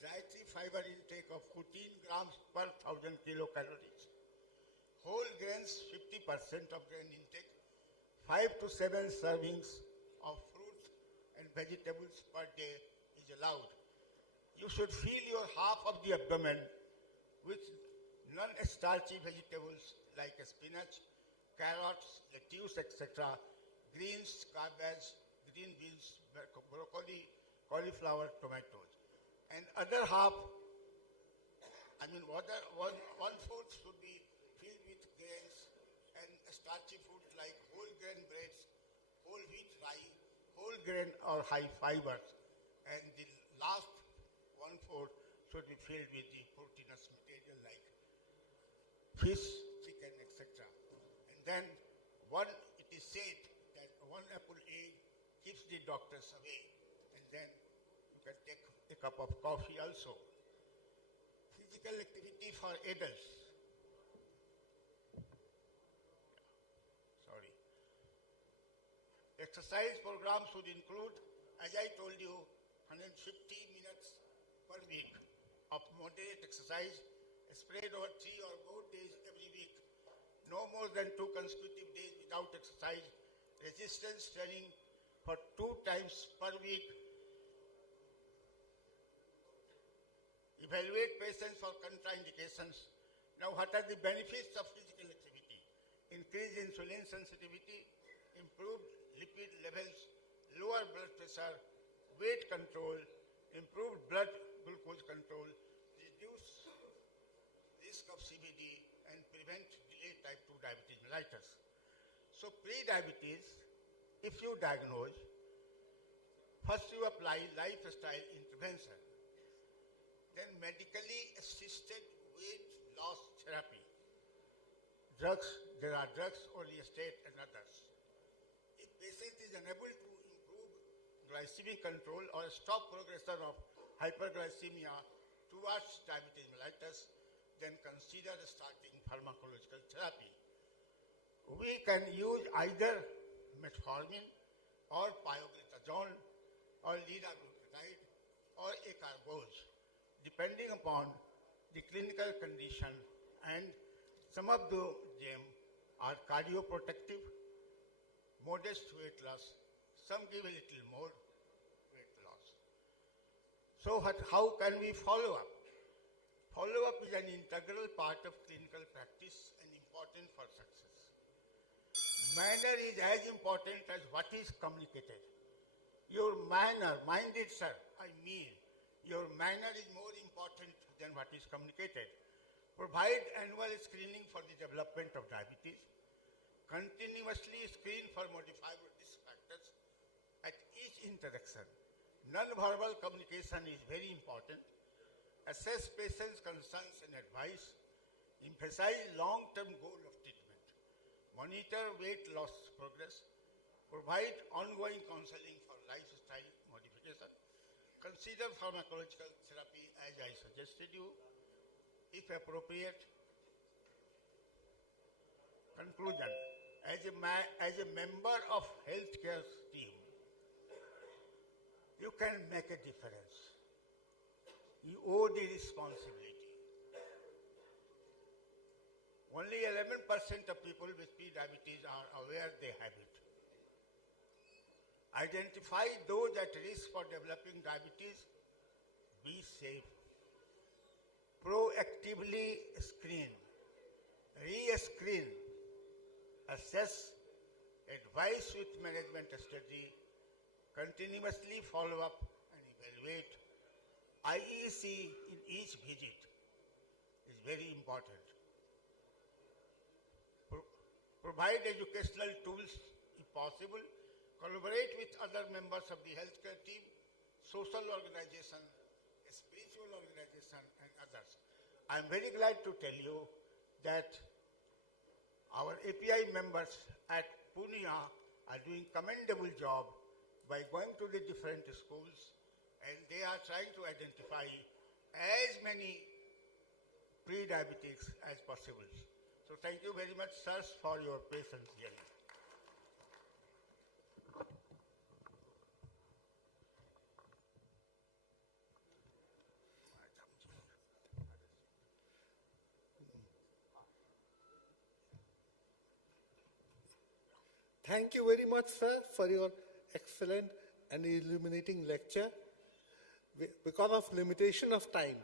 dietary fiber intake of 14 grams per 1000 kilocalories, whole grains 50% of grain intake, 5 to 7 servings of fruits and vegetables per day is allowed. You should fill your half of the abdomen with non-starchy vegetables like spinach, carrots, lettuce, etc., greens, cabbage, green beans, broccoli, cauliflower, tomatoes. And other half, one fourth should be filled with grains and starchy food like whole grain breads, whole wheat rye, whole grain or high fibers. And the last one fourth should be filled with the proteinous material like fish, chicken, etc. And then it is said that one apple egg keeps the doctors away. And then you can take a cup of coffee also. Physical activity for adults. Sorry. Exercise program should include, as I told you, 150 minutes per week of moderate exercise spread over 3 or 4 days every week. No more than 2 consecutive days without exercise. Resistance training for 2 times per week. Evaluate patients for contraindications. Now, what are the benefits of physical activity? Increased insulin sensitivity, improved lipid levels, lower blood pressure, weight control, improved blood glucose control, reduce risk of CVD, and prevent delayed type 2 diabetes mellitus. So pre-diabetes, if you diagnose, first you apply lifestyle intervention, then medically assisted weight loss therapy. Drugs, there are drugs, orlistat and others. If patient is unable to improve glycemic control or stop progression of hyperglycemia to towards diabetes mellitus, then consider starting pharmacological therapy. We can use either metformin or pioglitazone or liraglutide or acarbose, depending upon the clinical condition, and some of them are cardioprotective, modest weight loss, some give a little more weight loss. So how can we follow up? Follow-up is an integral part of clinical practice and important for success. Manner is as important as what is communicated. Your manner, mind it, sir, I mean, your manner is more important than what is communicated. Provide annual screening for the development of diabetes. Continuously screen for modifiable risk factors at each interaction. Non-verbal communication is very important. Assess patients' concerns and advice. Emphasize long-term goal of treatment. Monitor weight loss progress. Provide ongoing counseling for lifestyle modification. Consider pharmacological therapy as I suggested you, if appropriate. Conclusion. As a member of healthcare team, you can make a difference. You owe the responsibility. Only 11% of people with pre-diabetes are aware they have it. Identify those at risk for developing diabetes. Be safe. Proactively screen. Re-screen. Assess. Advise with management strategy. Continuously follow up and evaluate. IEC in each visit is very important. Provide educational tools if possible. Collaborate with other members of the healthcare team, social organization, spiritual organization, and others. I am very glad to tell you that our API members at Pune are doing commendable job by going to the different schools, and they are trying to identify as many pre-diabetics as possible. So thank you very much, sirs, for your patience hearing. Thank you very much, sir, for your excellent and illuminating lecture. Because of limitation of time,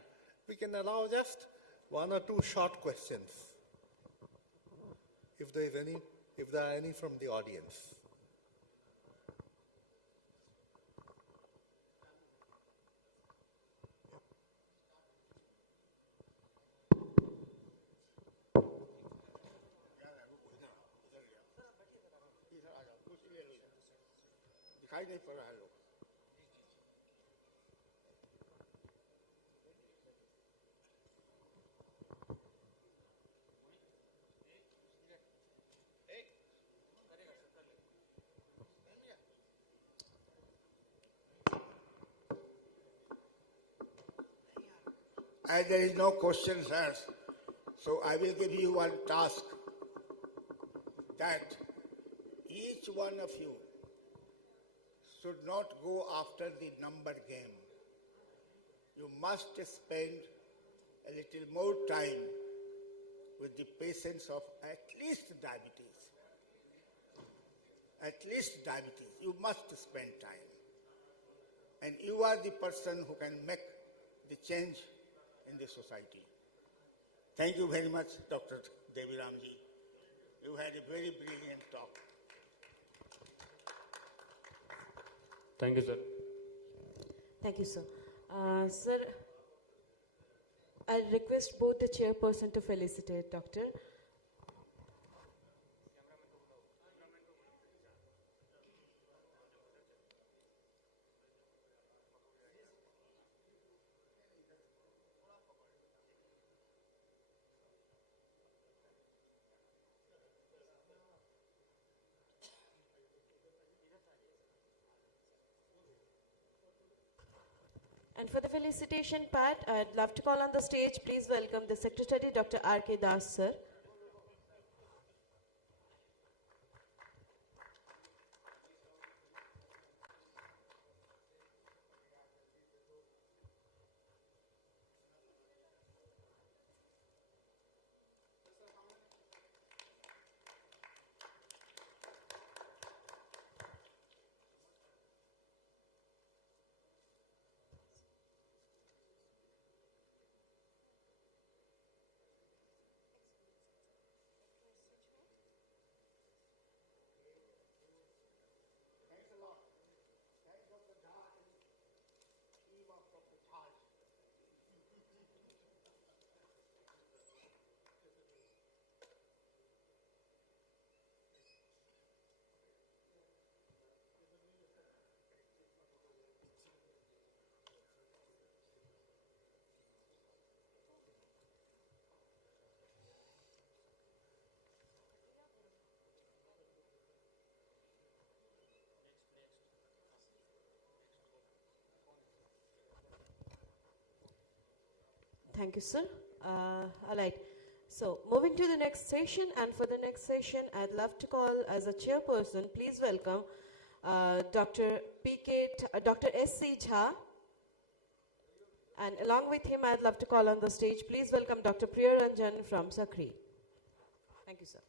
we can allow just one or two short questions, if there are any from the audience. दिखाई नहीं पड़ रहा है लोग. As there is no questions asked, so I will give you one task, that each one of you should not go after the number game. You must spend a little more time with the patients of at least diabetes. At least diabetes. You must spend time. And you are the person who can make the change in the society. Thank you very much, Dr. Devi Ramji. You had a very brilliant talk. Thank you, sir. Thank you, sir. Sir, I'll request both the chairperson to felicitate Doctor. And for the felicitation part, I'd love to call on the stage. Please welcome the Secretary, Dr. R.K. Das, sir. Thank you, sir. All right. So, moving to the next session, and for the next session, I'd love to call as a chairperson, please welcome Dr. S.C. Jha. And along with him, I'd love to call on the stage, please welcome Dr. Priyaranjan from Sakri. Thank you, sir.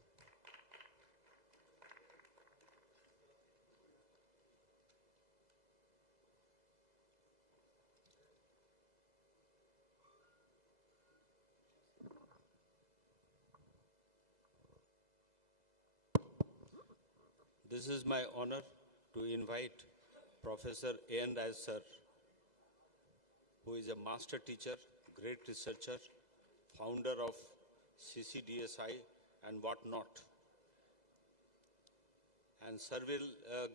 This is my honor to invite Professor A.N. Rai sir, who is a master teacher, great researcher, founder of CCDSI and whatnot. And sir will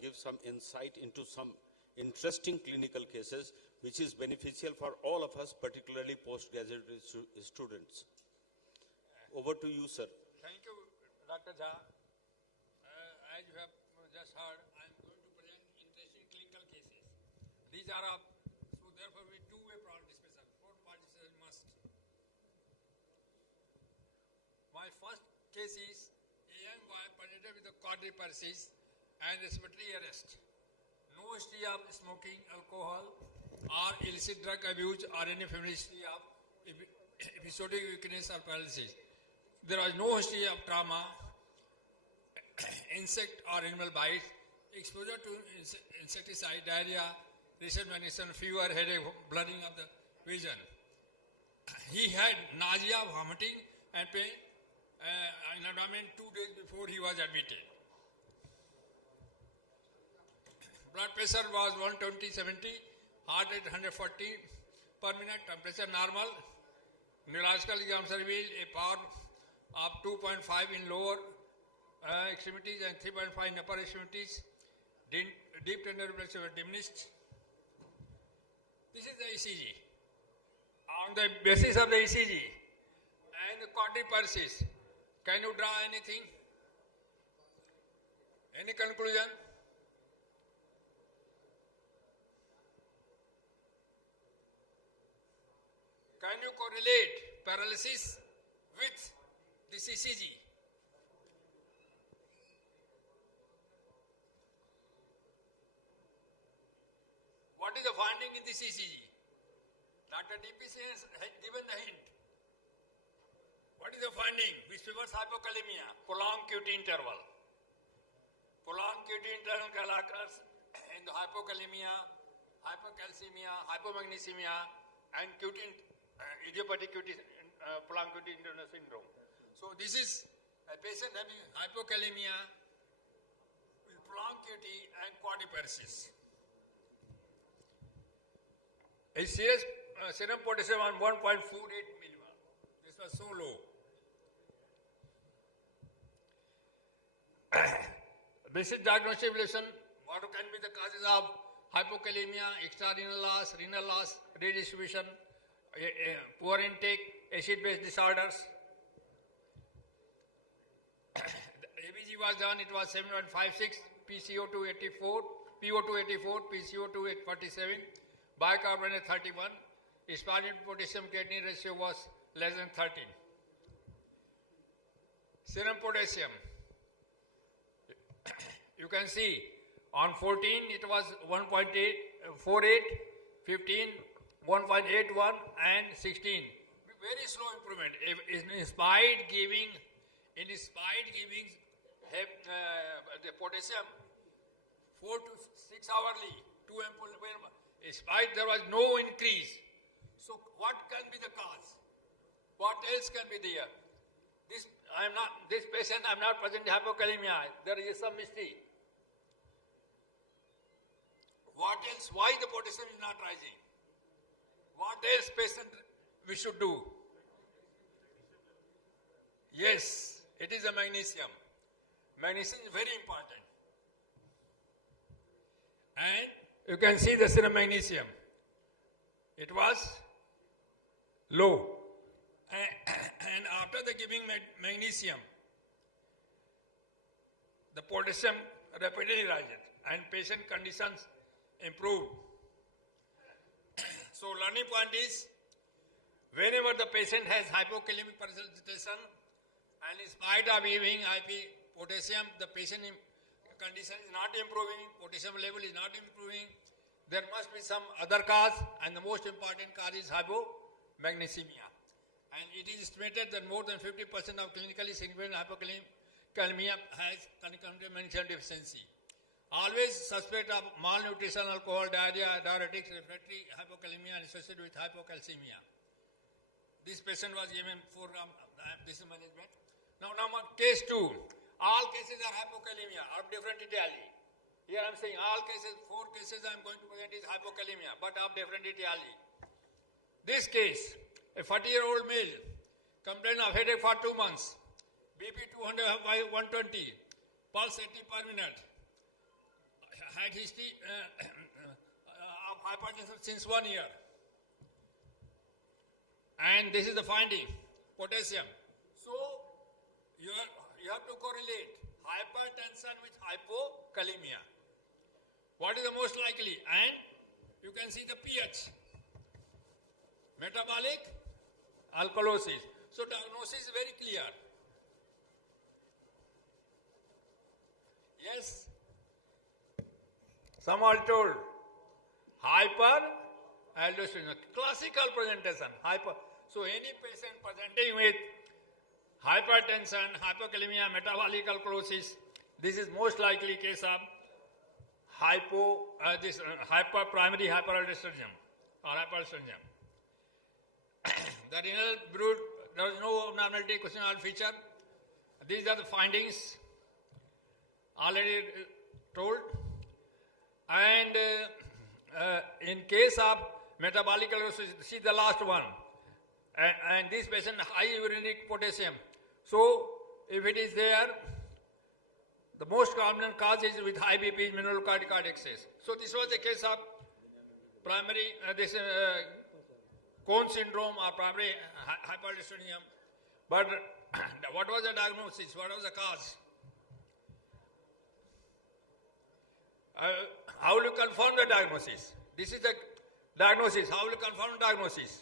give some insight into some interesting clinical cases which is beneficial for all of us, particularly postgraduate students. Over to you, sir. Thank you, Dr. Jha. As you have just heard, I am going to present interesting clinical cases. These are up, so therefore we two-way participation. Four participants must. My first case is a young boy presented with a quadriparsis and respiratory arrest. No history of smoking, alcohol, or illicit drug abuse, or any family history of episodic weakness or paralysis. There was no history of trauma, insect or animal bites, exposure to insecticide, diarrhea, recent vaccination, fever, headache, blurring of the vision. He had nausea, vomiting, and pain in abdomen 2 days before he was admitted. Blood pressure was 120/70, heart rate 140 per minute, temperature normal. Neurological exam revealed a power of 2.5 in lower extremities and 3.5 in upper extremities. Deep tender pressure were diminished. This is the ECG. On the basis of the ECG and the quadriparsis, can you draw anything? Any conclusion? Can you correlate paralysis with this ECG? What is the finding in this ECG? Dr. DPC has given the hint. What is the finding? Which favours hypokalemia, prolonged QT interval. Prolonged QT interval occurs in the hypokalemia, hypocalcemia, hypomagnesemia, and QT, idiopathic QT, prolonged QT interval syndrome. So this is a patient having hypokalemia with prolonged QT and quadriparsis. His serious serum potassium on 1.48 millimole. This was so low. Basic diagnostic evaluation, what can be the causes of hypokalemia, extrarenal loss, renal loss, redistribution, poor intake, acid-base disorders. The ABG was done, it was 7.56, PCO2 84, PO2 84, PCO2 47. bicarbonate 31, splenic potassium creatinine ratio was less than 13. Serum potassium, you can see on 14 it was 1.48, 15, 1.81 and 16. Very slow improvement. In spite giving the potassium 4 to 6 hourly, 2 ampules, in spite there was no increase. So what can be the cause? What else can be there? This patient, I'm not presenting hypokalemia. There is some mystery. What else? Why the potassium is not rising? What else patient we should do? Yes, it is a magnesium. Magnesium is very important. And you can see the serum magnesium. It was low. And after the giving magnesium, the potassium rapidly rises and patient conditions improve. So learning point is, whenever the patient has hypokalemic precipitation and in spite of giving IP potassium, the patient condition is not improving, potassium level is not improving, there must be some other cause, and the most important cause is hypomagnesemia. And it is estimated that more than 50% of clinically significant hypokalemia has concomitant magnesium deficiency. Always suspect of malnutrition, alcohol, diarrhea, diuretics, refractory hypokalemia associated with hypocalcemia. This patient was given 4 grams this is management. Now case 2. All cases are hypokalemia of different etiology. Here I am saying all cases, 4 cases I am going to present is hypokalemia, but of different etiology. This case, a 40-year-old male, complained of headache for 2 months, BP 200 by 120, pulse 80 per minute, had history of hypertension since 1 year. And this is the finding, potassium. So, you have to correlate hypertension with hypokalemia. What is the most likely? And you can see the pH. Metabolic alkalosis. So diagnosis is very clear. Yes? Some are told hyperaldosteronism. Classical presentation. So any patient presenting with hypertension, hypokalemia, metabolic alkalosis, this is most likely case of primary hyperaldosteronism or hyperaldosteronism. The renal brood, there is no abnormality, questionable feature. These are the findings already told. And in case of metabolic alkalosis, see the last one. And this patient high urinic potassium. So if it is there, the most common cause is with high BP, mineralocorticoid excess. So this was the case of primary Cone syndrome or primary hyperaldosteronism. But what was the diagnosis? What was the cause? How will you confirm the diagnosis? This is the diagnosis. How will you confirm the diagnosis?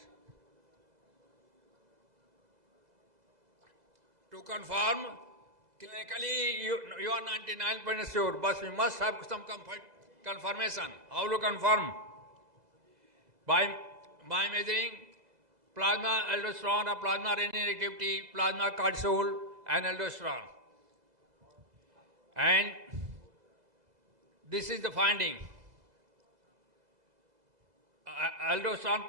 To confirm, clinically you are 99% sure, but we must have some confirmation. How will you confirm? By measuring plasma aldosterone or plasma renin activity, plasma cortisol and aldosterone. And this is the finding. Aldosterone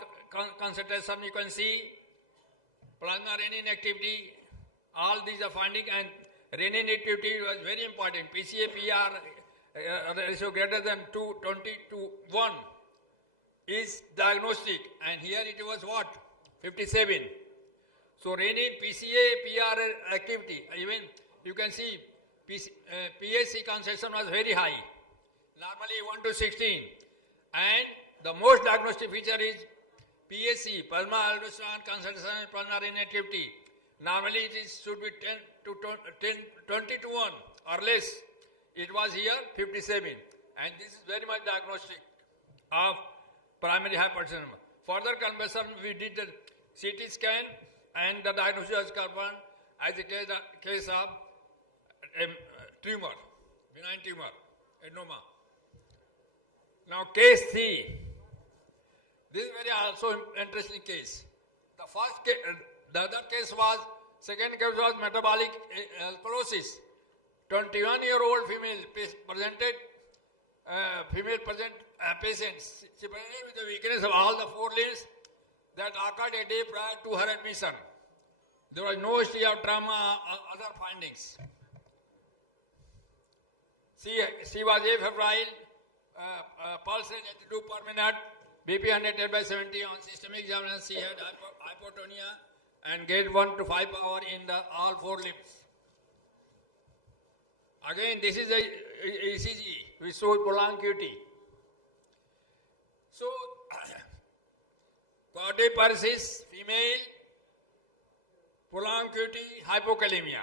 concentration you can see, plasma renin activity, all these are finding, and renin activity was very important. PCA-PR ratio greater than 20 to 1 is diagnostic, and here it was what? 57. So renin PCA-PR activity, even you can see PSC concentration was very high, normally 1 to 16, and the most diagnostic feature is PSC, plasma aldosterone concentration, plasma renin activity. Normally it should be 20 to 1 or less. It was here 57, and this is very much diagnostic of primary hypertension. Further confirmation, we did the CT scan and the diagnosis was confirmed as a case of a tumor, benign tumor, adenoma. Now case 3. This is very also interesting case. The first case, the other case was, second case was metabolic alkalosis. 21-year-old female presented, patients. She presented with the weakness of all the 4 limbs that occurred a day prior to her admission. There was no history of trauma or other findings. She was afebrile, pulse rate 82 per minute, BP 110/70 on systemic examination. She had hypotonia and grade 1 to 5 power in all 4 limbs. Again, this is a ECG. We show prolonged QT. So, quadriparesis, female, prolonged QT, hypokalemia.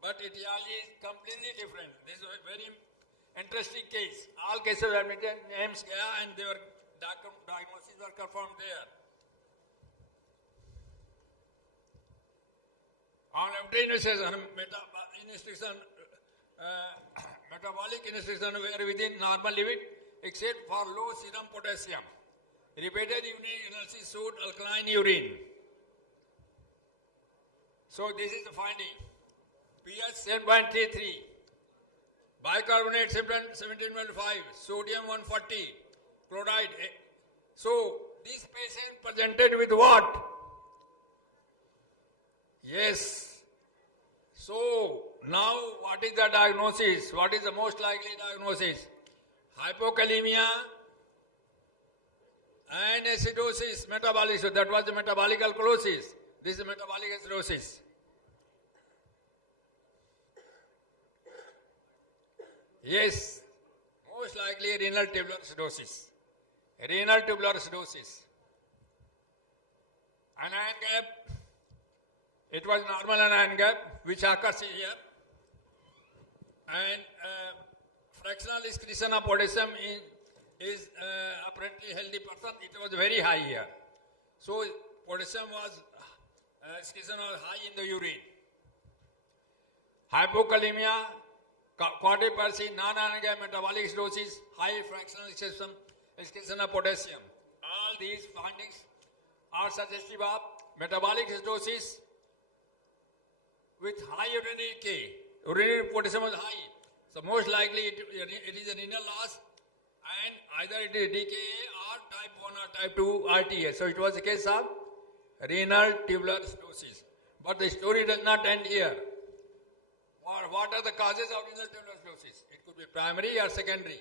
But etiology is completely different. This is a very interesting case. All cases were admitted, names and they were diagnoses were confirmed there. On investigation, metabolic investigation were within normal limit except for low serum potassium. Repeated urine analysis showed alkaline urine. So this is the finding. pH 7.33, bicarbonate 17.5, sodium 140, chloride. So this patient presented with what? Yes. So now what is the diagnosis? What is the most likely diagnosis? Hypokalemia and acidosis, metabolic. So that was the metabolic alkalosis. This is metabolic acidosis. Yes, most likely renal tubular acidosis. Renal tubular acidosis. Anion gap. It was normal anion gap, which occurs here. And fractional excretion of potassium is apparently healthy person. It was very high here. So potassium was excretion was high in the urine. Hypokalemia, quadriparesis, non-anion gap, metabolic acidosis, high fractional excretion of potassium. All these findings are suggestive of metabolic acidosis with high urinary decay. Urinary potassium was high. So most likely it is a renal loss, and either it is DKA or type 1 or type 2 RTA. So it was a case of renal tubular acidosis. But the story does not end here. What are the causes of renal tubular acidosis? It could be primary or secondary.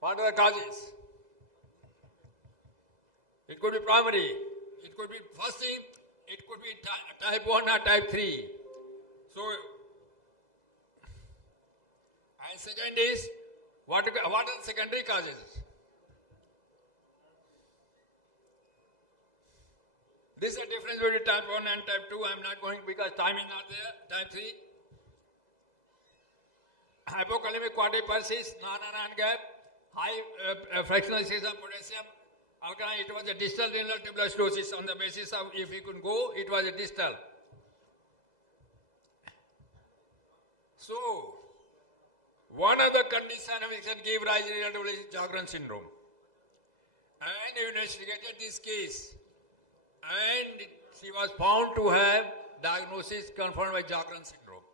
What are the causes? It could be primary. It could be first thing, it could be type 1 or type 3. So, and second is, what are the secondary causes? This is the difference between type 1 and type 2. I am not going because time is not there. Type 3. Hypokalemic quadriparesis, non-anion gap, high fractional excretion of potassium, alkaline. It was a distal renal tubular acidosis. On the basis of if he could go, it was a distal. So, one of the conditions which can give rise to renal tubular is Sjogren syndrome. And he investigated this case, and she was found to have diagnosis confirmed by Sjogren syndrome.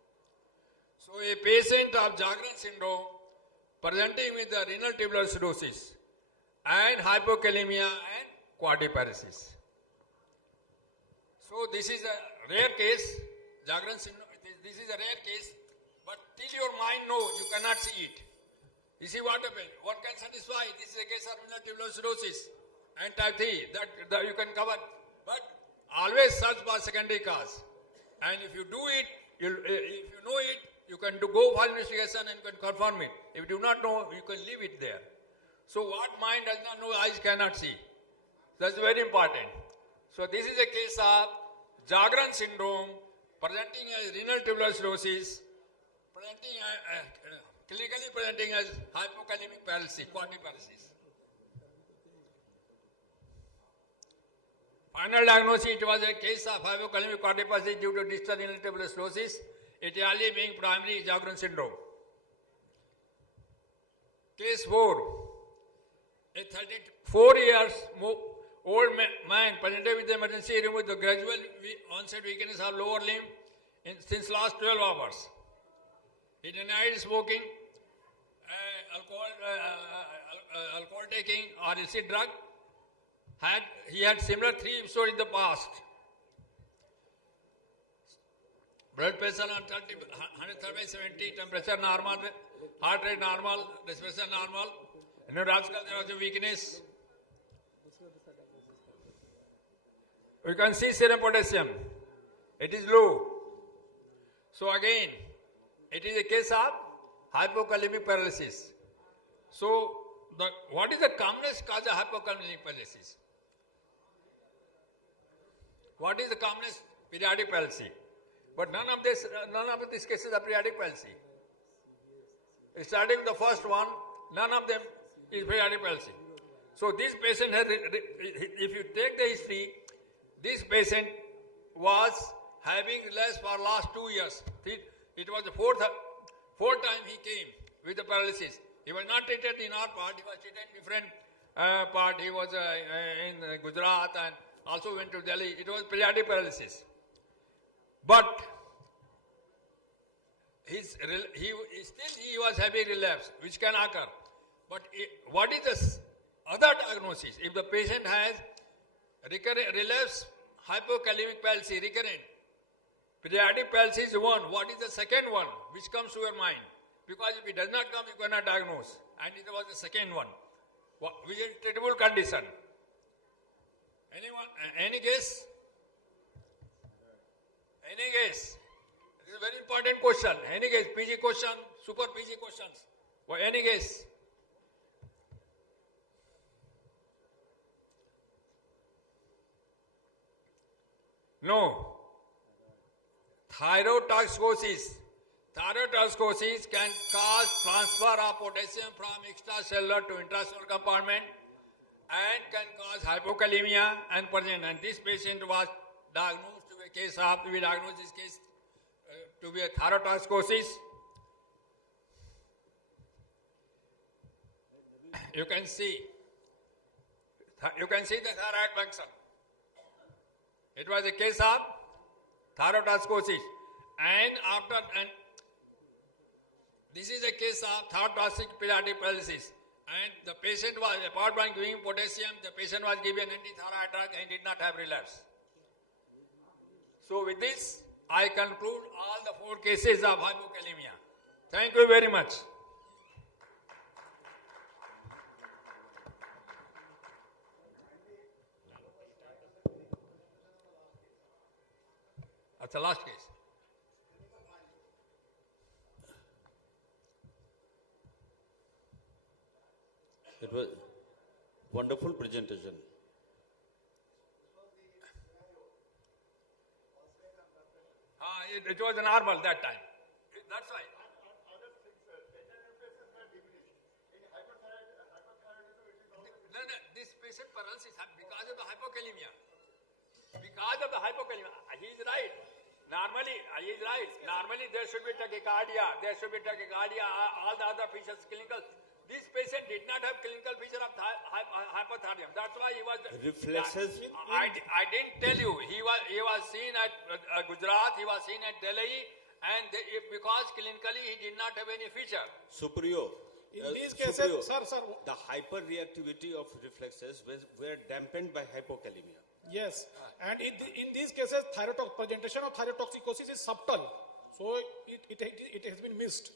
So a patient of Sjogren syndrome presenting with the renal tubular acidosis and hypokalemia and quadriparesis. So this is a rare case, Sjogren syndrome. This is a rare case, but till your mind knows, you cannot see it. You see what happened? One can satisfy this is a case of renal tubular acidosis and type 3 that you can cover. But always search for secondary cause. And if you do it, if you know it, you can go for investigation and you can confirm it. If you do not know, you can leave it there. So what mind does not know, eyes cannot see. That's very important. So this is a case of Sjogren syndrome presenting as renal tubular acidosis, clinically presenting as hypokalemic paralysis, quadriparesis. Final diagnosis, it was a case of hypokalemic cardiopathy due to distal inevitable stenosis, etiology being primary Sjogren syndrome. Case 4, a 34 years old man presented with emergency room with the gradual onset weakness of lower limb since last 12 hours. He denied smoking, alcohol taking or illicit drug. He had similar 3 episodes in the past. Blood pressure on 130/70, temperature normal, heart rate normal, respiration normal, neurological there was a weakness. We can see serum potassium. It is low. So again, it is a case of hypokalemic paralysis. So, what is the commonest cause of hypokalemic paralysis? What is the commonest periodic palsy? But none of these cases are periodic palsy. Starting with the first one, none of them is periodic palsy. So this patient has, if you take the history, this patient was having relapse for last 2 years. It was the fourth time he came with the paralysis. He was not treated in our part, he was treated in different part. He was in Gujarat and also went to Delhi. It was periodic paralysis. But he was having relapse, which can occur. But what is the other diagnosis? If the patient has relapse, hypokalemic palsy, recurrent, periodic palsy is one. What is the second one which comes to your mind? Because if it does not come, you cannot diagnose. And it was the second one, which is treatable condition. Anyone? Any guess? Any guess? This is a very important question. Any guess? PG question, super PG questions. Any guess? No. Thyrotoxicosis. Thyrotoxicosis can cause transfer of potassium from extracellular to intracellular compartment and can cause hypokalemia and present. And this patient was diagnosed to be a case of, we diagnosed this case to be a thyrotoxicosis. You can see the thyroid function. It was a case of thyrotoxicosis. And this is a case of thyrotoxic periodic paralysis. And the patient was, apart from giving potassium, the patient was given anti-thyroid drug and did not have relapse. So with this, I conclude all the 4 cases of hypokalemia. Thank you very much. That's the last case. It was wonderful presentation. It was normal that time. That's why. This patient paralysis because of the hypokalemia. Because of the hypokalemia. He is right. Normally, he is right. Normally there should be tachycardia. There should be tachycardia. All the other features clinical. This patient did not have clinical feature of hypothyroidism. That's why he was reflexes. I didn't tell you. He was seen at Gujarat. He was seen at Delhi, and because clinically he did not have any feature. Superior. In these cases, sir, the hyperreactivity of reflexes were dampened by hypokalemia. Yes, and in these cases, presentation of thyrotoxicosis is subtle, so it has been missed.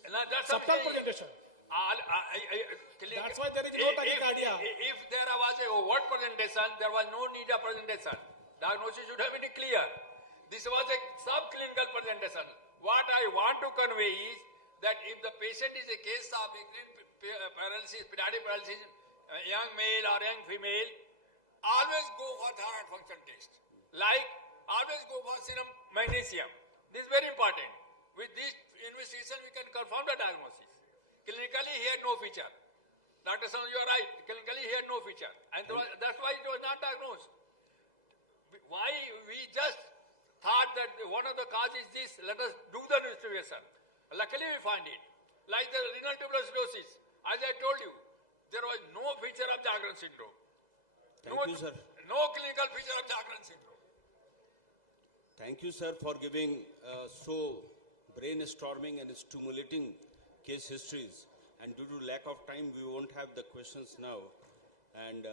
Subtle presentation. That's why there is no tachycardia. If there was a overt presentation, there was no need of presentation. Diagnosis should have been clear. This was a subclinical presentation. What I want to convey is that if the patient is a case of paralysis, periodic paralysis, young male or young female, always go for thyroid function test. Like, always go for serum magnesium. This is very important. With this investigation, we can confirm the diagnosis. Clinically, he had no feature. Dr. San, you are right. Clinically, he had no feature. And that's why it was not diagnosed. why we just thought that one of the causes is this, let us do the investigation. Luckily we find it. Like the renal tuberculosis, as I told you, there was no feature of Jagran syndrome. Thank you, sir. No clinical feature of Jagran syndrome. Thank you, sir, for giving so brainstorming and stimulating case histories. And due to lack of time, we won't have the questions now. And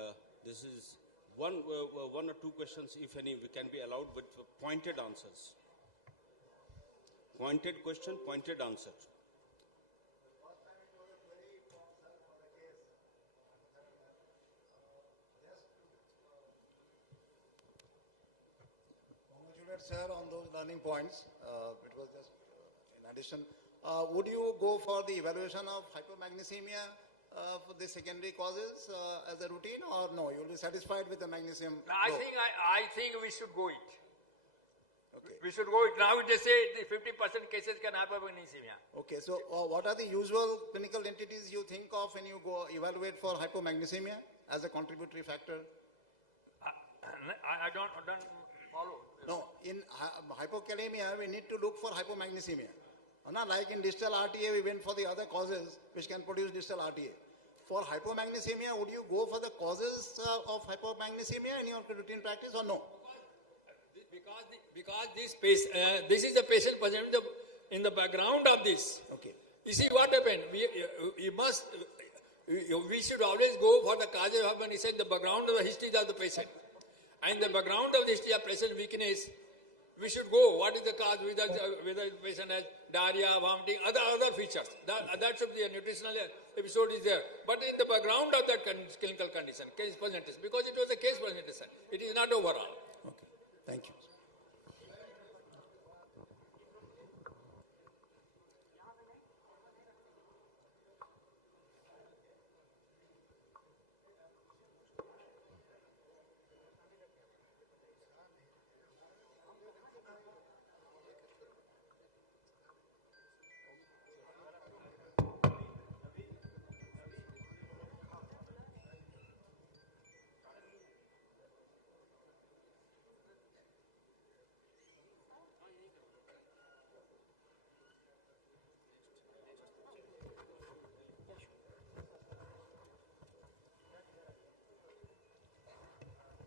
this is one or two questions, if any, we can be allowed with pointed answers. Pointed question, pointed answer. Congratulate sir on those learning points. It was just in addition. Would you go for the evaluation of hypomagnesemia for the secondary causes as a routine, or no? You'll be satisfied with the magnesium? I think we should go it. Okay. We should go it. Now they say the 50% cases can have hypomagnesemia. Okay, so what are the usual clinical entities you think of when you go evaluate for hypomagnesemia as a contributory factor? I don't follow. No, in hypokalemia, we need to look for hypomagnesemia. Not like in distal RTA, we went for the other causes which can produce distal RTA. For hypomagnesemia, would you go for the causes of hypomagnesemia in your routine practice or no? Because this is the patient present in the background of this. Okay. You see what happened? We should always go for the causes of hypomagnesemia in the background of the history of the patient. And in the background of the history of patient weakness, we should go. What is the cause? Whether the patient has diarrhea, vomiting, other features. That should be a nutritional episode is there. But in the background of that clinical condition, case presentation, because it was a case presentation, it is not overall. Okay, thank you.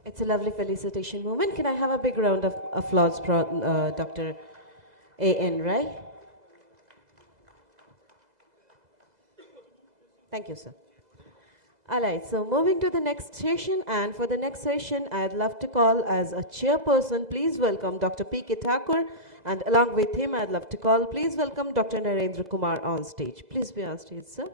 It's a lovely felicitation moment. Can I have a big round of applause for Dr. A.N. Rai? Thank you, sir. All right, so moving to the next session, and for the next session, I'd love to call as a chairperson, please welcome Dr. P.K. Thakur, and along with him, I'd love to call, please welcome Dr. Narendra Kumar on stage. Please be on stage, sir.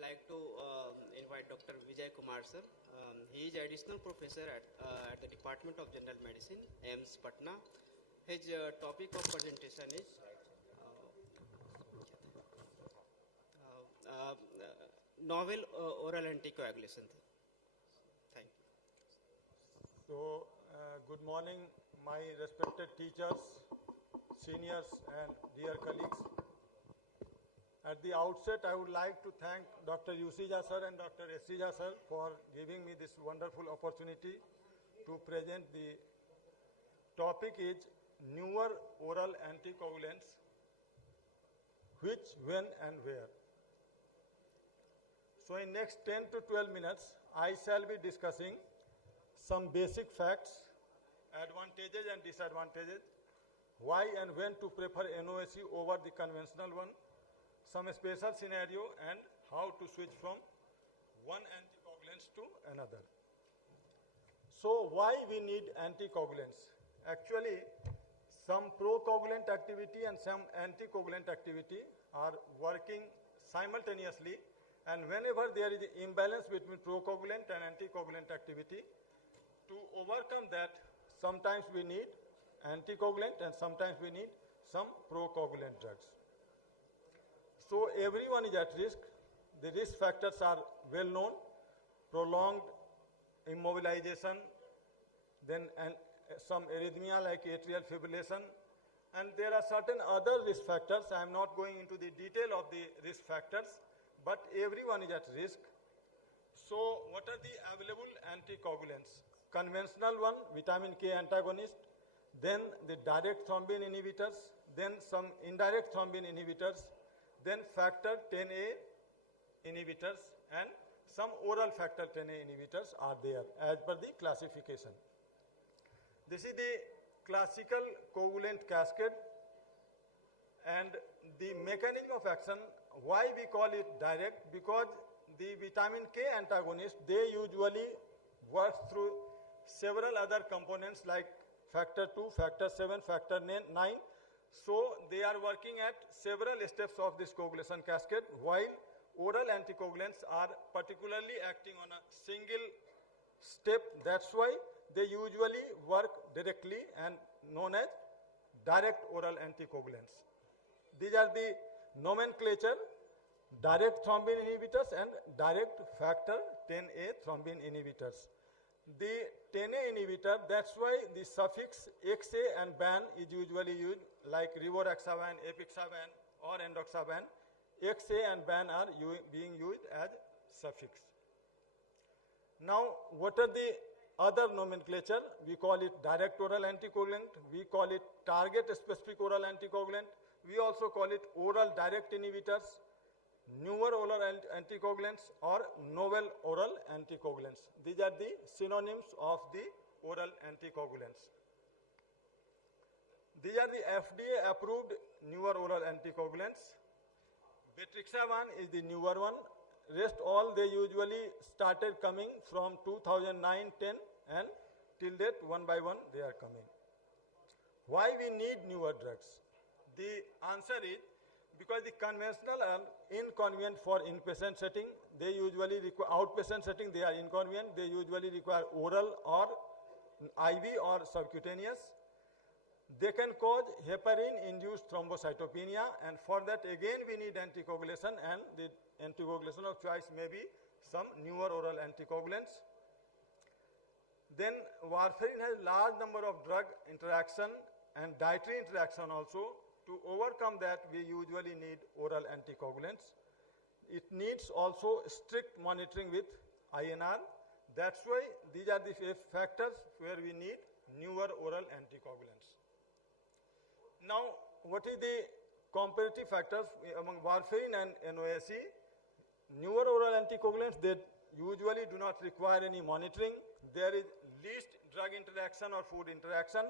Like to invite Dr. Vijay Kumar sir. He is additional professor at the Department of General Medicine, AIMS Patna. His topic of presentation is novel oral anticoagulation. Thank you. So, good morning, my respected teachers, seniors, and dear colleagues. At the outset, I would like to thank Dr. Yusija sir and Dr. Esija sir for giving me this wonderful opportunity to present. The topic is newer oral anticoagulants, which, when, and where. So in next 10 to 12 minutes, I shall be discussing some basic facts, advantages and disadvantages, why and when to prefer NOAC over the conventional one, some special scenario, and how to switch from one anticoagulant to another. So why we need anticoagulants? Actually, some procoagulant activity and some anticoagulant activity are working simultaneously, and whenever there is an imbalance between procoagulant and anticoagulant activity, to overcome that, sometimes we need anticoagulant and sometimes we need some procoagulant drugs. So everyone is at risk. The risk factors are well known: prolonged immobilization, then some arrhythmia like atrial fibrillation, and there are certain other risk factors. I am not going into the detail of the risk factors, but everyone is at risk. So what are the available anticoagulants? Conventional one, vitamin K antagonist, then the direct thrombin inhibitors, then some indirect thrombin inhibitors, then factor 10A inhibitors, and some oral factor 10A inhibitors are there as per the classification. This is the classical coagulant cascade, and the mechanism of action, why we call it direct, because the vitamin K antagonist, they usually work through several other components like factor 2, factor 7, factor 9. So they are working at several steps of this coagulation cascade, while oral anticoagulants are particularly acting on a single step. That's why they usually work directly and known as direct oral anticoagulants. These are the nomenclature: direct thrombin inhibitors and direct factor 10A thrombin inhibitors. The 10A inhibitor, that's why the suffix XA and BAN is usually used, like rivaroxaban, apixaban or endoxaban. XA and BAN are being used as suffix. Now, what are the other nomenclature? We call it direct oral anticoagulant, we call it target specific oral anticoagulant, we also call it oral direct inhibitors, newer oral anticoagulants, or novel oral anticoagulants. These are the synonyms of the oral anticoagulants. These are the FDA approved newer oral anticoagulants. Betrixaban is the newer one. Rest all they usually started coming from 2009-10, and till date one by one they are coming. Why we need newer drugs? The answer is because the conventional are inconvenient for inpatient setting. They usually require outpatient setting. They are inconvenient. They usually require oral or IV or subcutaneous. They can cause heparin-induced thrombocytopenia, and for that again we need anticoagulation, and the anticoagulation of choice may be some newer oral anticoagulants. Then warfarin has large number of drug interaction and dietary interaction also. To overcome that, we usually need oral anticoagulants. It needs also strict monitoring with INR. That's why these are the factors where we need newer oral anticoagulants. Now, what is the comparative factors among warfarin and NOAC? Newer oral anticoagulants, they usually do not require any monitoring. There is least drug interaction or food interaction.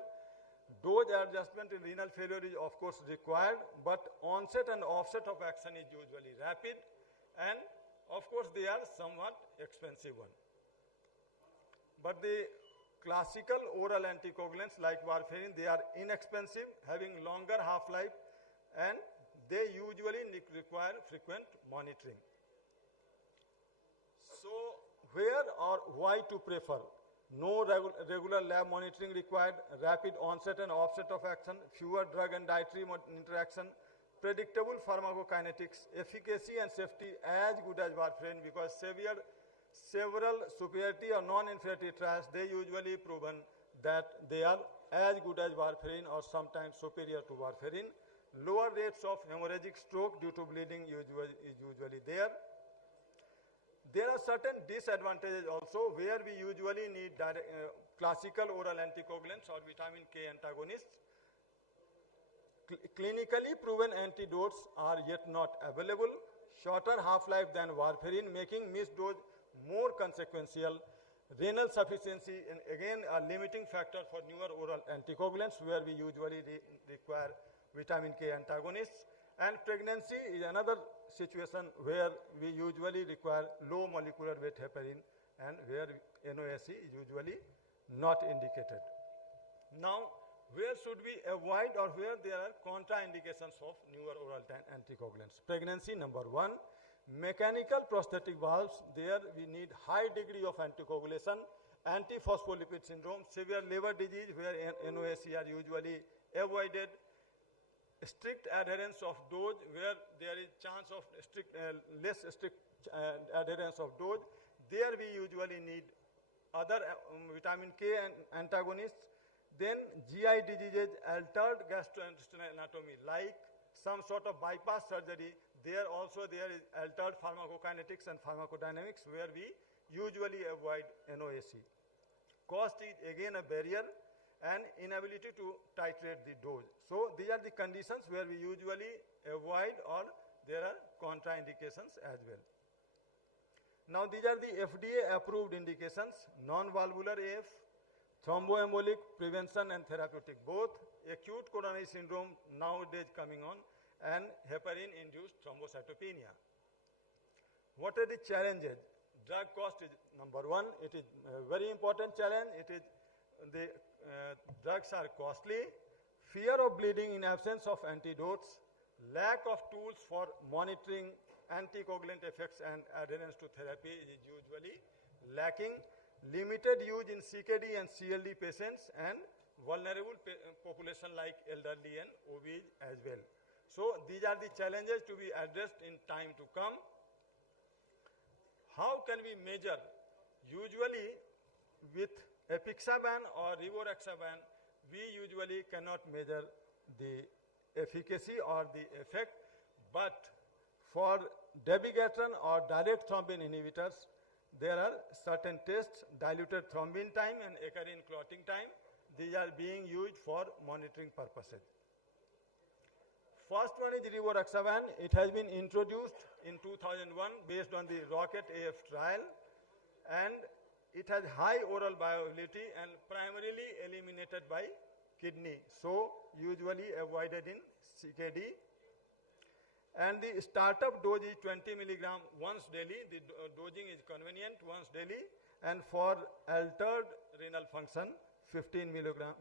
Dose adjustment in renal failure is of course required, but onset and offset of action is usually rapid, and of course they are somewhat expensive one. But the classical oral anticoagulants like warfarin, they are inexpensive, having longer half-life, and they usually require frequent monitoring. So where or why to prefer? No regular lab monitoring required, rapid onset and offset of action, fewer drug and dietary interaction, predictable pharmacokinetics, efficacy and safety as good as warfarin, because several superiority or non-inferiority trials, they usually proven that they are as good as warfarin or sometimes superior to warfarin. Lower rates of hemorrhagic stroke due to bleeding is usually there. There are certain disadvantages also where we usually need classical oral anticoagulants or vitamin K antagonists. Clinically proven antidotes are yet not available. Shorter half-life than warfarin, making missed dose more consequential. Renal sufficiency, and again a limiting factor for newer oral anticoagulants where we usually require vitamin K antagonists. And pregnancy is another situation where we usually require low molecular weight heparin, and where NOAC is usually not indicated. Now, where should we avoid or where there are contraindications of newer oral anticoagulants? Pregnancy, number 1. Mechanical prosthetic valves, there we need high degree of anticoagulation. Antiphospholipid syndrome, severe liver disease where NOAC are usually avoided. Strict adherence of dose where there is chance of less strict adherence of dose. There we usually need other vitamin K antagonists. Then GI diseases, altered gastrointestinal anatomy like some sort of bypass surgery. There also there is altered pharmacokinetics and pharmacodynamics where we usually avoid NOAC. Cost is again a barrier and inability to titrate the dose. So these are the conditions where we usually avoid or there are contraindications as well. Now these are the FDA approved indications: non-valvular AF, thromboembolic prevention and therapeutic both, acute coronary syndrome nowadays coming on, and heparin-induced thrombocytopenia. What are the challenges? Drug cost is number 1. It is a very important challenge. It is the drugs are costly, fear of bleeding in absence of antidotes, lack of tools for monitoring anticoagulant effects and adherence to therapy is usually lacking, limited use in CKD and CLD patients, and vulnerable population like elderly and obese as well. So these are the challenges to be addressed in time to come. How can we measure? Usually with apixaban or rivaroxaban, we usually cannot measure the efficacy or the effect, but for dabigatran or direct thrombin inhibitors, there are certain tests, diluted thrombin time and heparin clotting time. These are being used for monitoring purposes. First one is rivaroxaban. It has been introduced in 2001 based on the ROCKET AF trial, and it has high oral bioavailability and primarily eliminated by kidney, so usually avoided in CKD. And the startup dose is 20 milligram once daily. The dosing is convenient once daily, and for altered renal function 15 milligram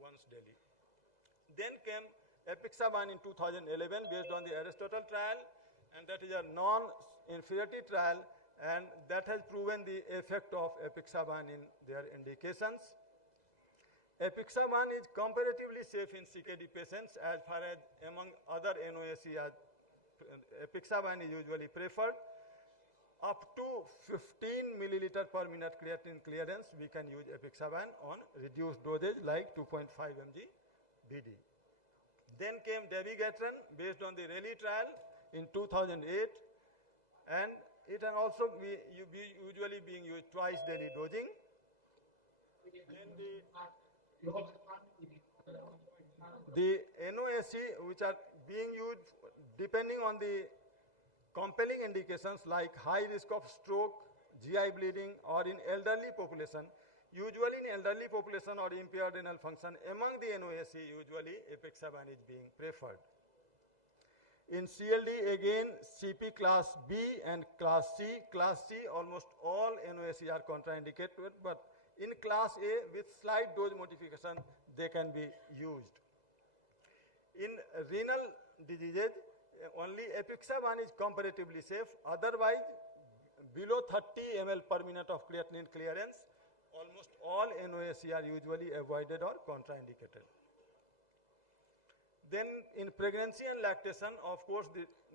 once daily. Then came apixaban in 2011 based on the Aristotle trial, and that is a non-inferiority trial, and that has proven the effect of apixaban in their indications. Apixaban is comparatively safe in CKD patients as far as among other NOAC. Apixaban is usually preferred. Up to 15 milliliter per minute creatinine clearance, we can use apixaban on reduced dosage like 2.5 mg BD. Then came dabigatran based on the Raleigh trial in 2008, and it can also be usually being used twice daily dosing. Then the NOAC which are being used depending on the compelling indications like high risk of stroke, GI bleeding, or in elderly population. Usually in elderly population or impaired renal function, among the NOAC, usually apixaban is being preferred. In CLD, again, CP class B and class C. Class C, almost all NOAC are contraindicated, but in class A, with slight dose modification, they can be used. In renal diseases, only apixaban is comparatively safe. Otherwise, below 30 ml per minute of creatinine clearance, almost all NOAC are usually avoided or contraindicated. Then in pregnancy and lactation, of course,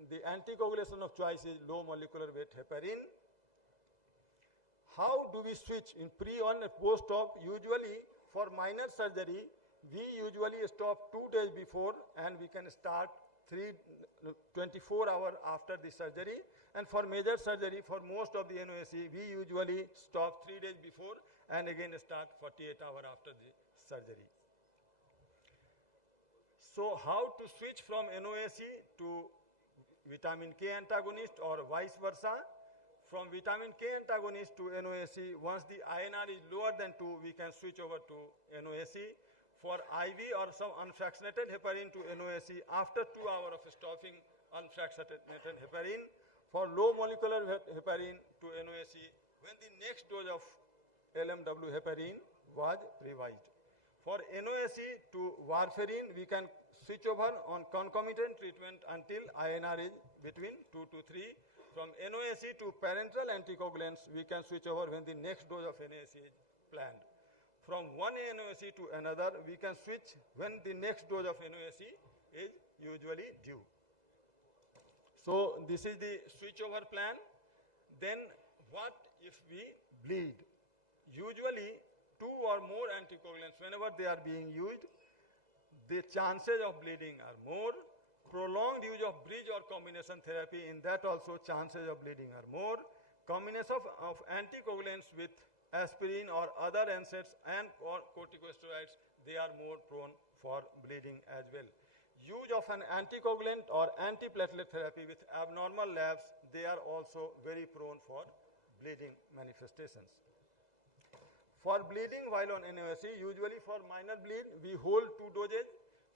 the anticoagulation of choice is low molecular weight heparin. How do we switch in pre and post-op? Usually for minor surgery, we usually stop 2 days before and we can start 24 hours after the surgery. And for major surgery, for most of the NOAC, we usually stop 3 days before and again start 48 hours after the surgery. So how to switch from NOAC to vitamin K antagonist or vice versa? From vitamin K antagonist to NOAC, once the INR is lower than 2, we can switch over to NOAC. For IV or some unfractionated heparin to NOAC after 2 hours of stopping unfractionated heparin. For low molecular heparin to NOAC, when the next dose of LMW heparin was revised. For NOAC to warfarin, we can switch over on concomitant treatment until INR is between 2 to 3. From NOAC to parenteral anticoagulants, we can switch over when the next dose of NOAC is planned. From one NOAC to another, we can switch when the next dose of NOAC is usually due. So this is the switchover plan. Then what if we bleed? Usually 2 or more anticoagulants, whenever they are being used, the chances of bleeding are more. Prolonged use of bridge or combination therapy, in that also chances of bleeding are more. Combination of anticoagulants with aspirin or other NSAIDs and corticosteroids, they are more prone for bleeding as well. Use of an anticoagulant or antiplatelet therapy with abnormal labs, they are also very prone for bleeding manifestations. For bleeding while on NOAC, usually for minor bleed, we hold 2 doses.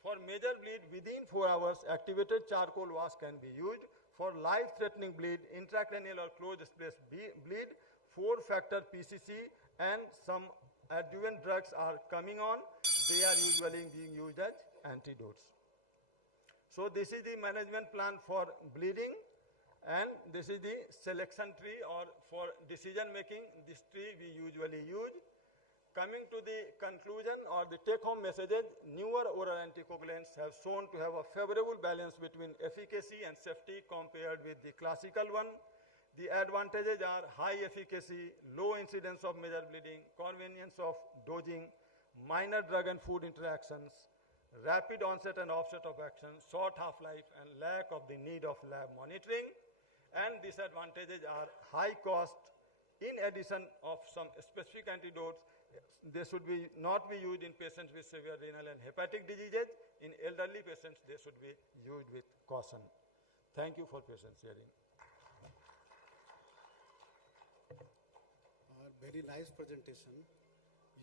For major bleed, within 4 hours, activated charcoal wash can be used. For life-threatening bleed, intracranial or closed space bleed, 4-factor PCC and some adjuvant drugs are coming on. They are usually being used as antidotes. So this is the management plan for bleeding, and this is the selection tree, or for decision making, this tree we usually use. Coming to the conclusion or the take-home messages, newer oral anticoagulants have shown to have a favorable balance between efficacy and safety compared with the classical one. The advantages are high efficacy, low incidence of major bleeding, convenience of dosing, minor drug and food interactions, rapid onset and offset of action, short half-life, and lack of the need of lab monitoring. And disadvantages are high cost. In addition of some specific antidotes, they should not be used in patients with severe renal and hepatic diseases. In elderly patients, they should be used with caution. Thank you for patience hearing. Very nice presentation.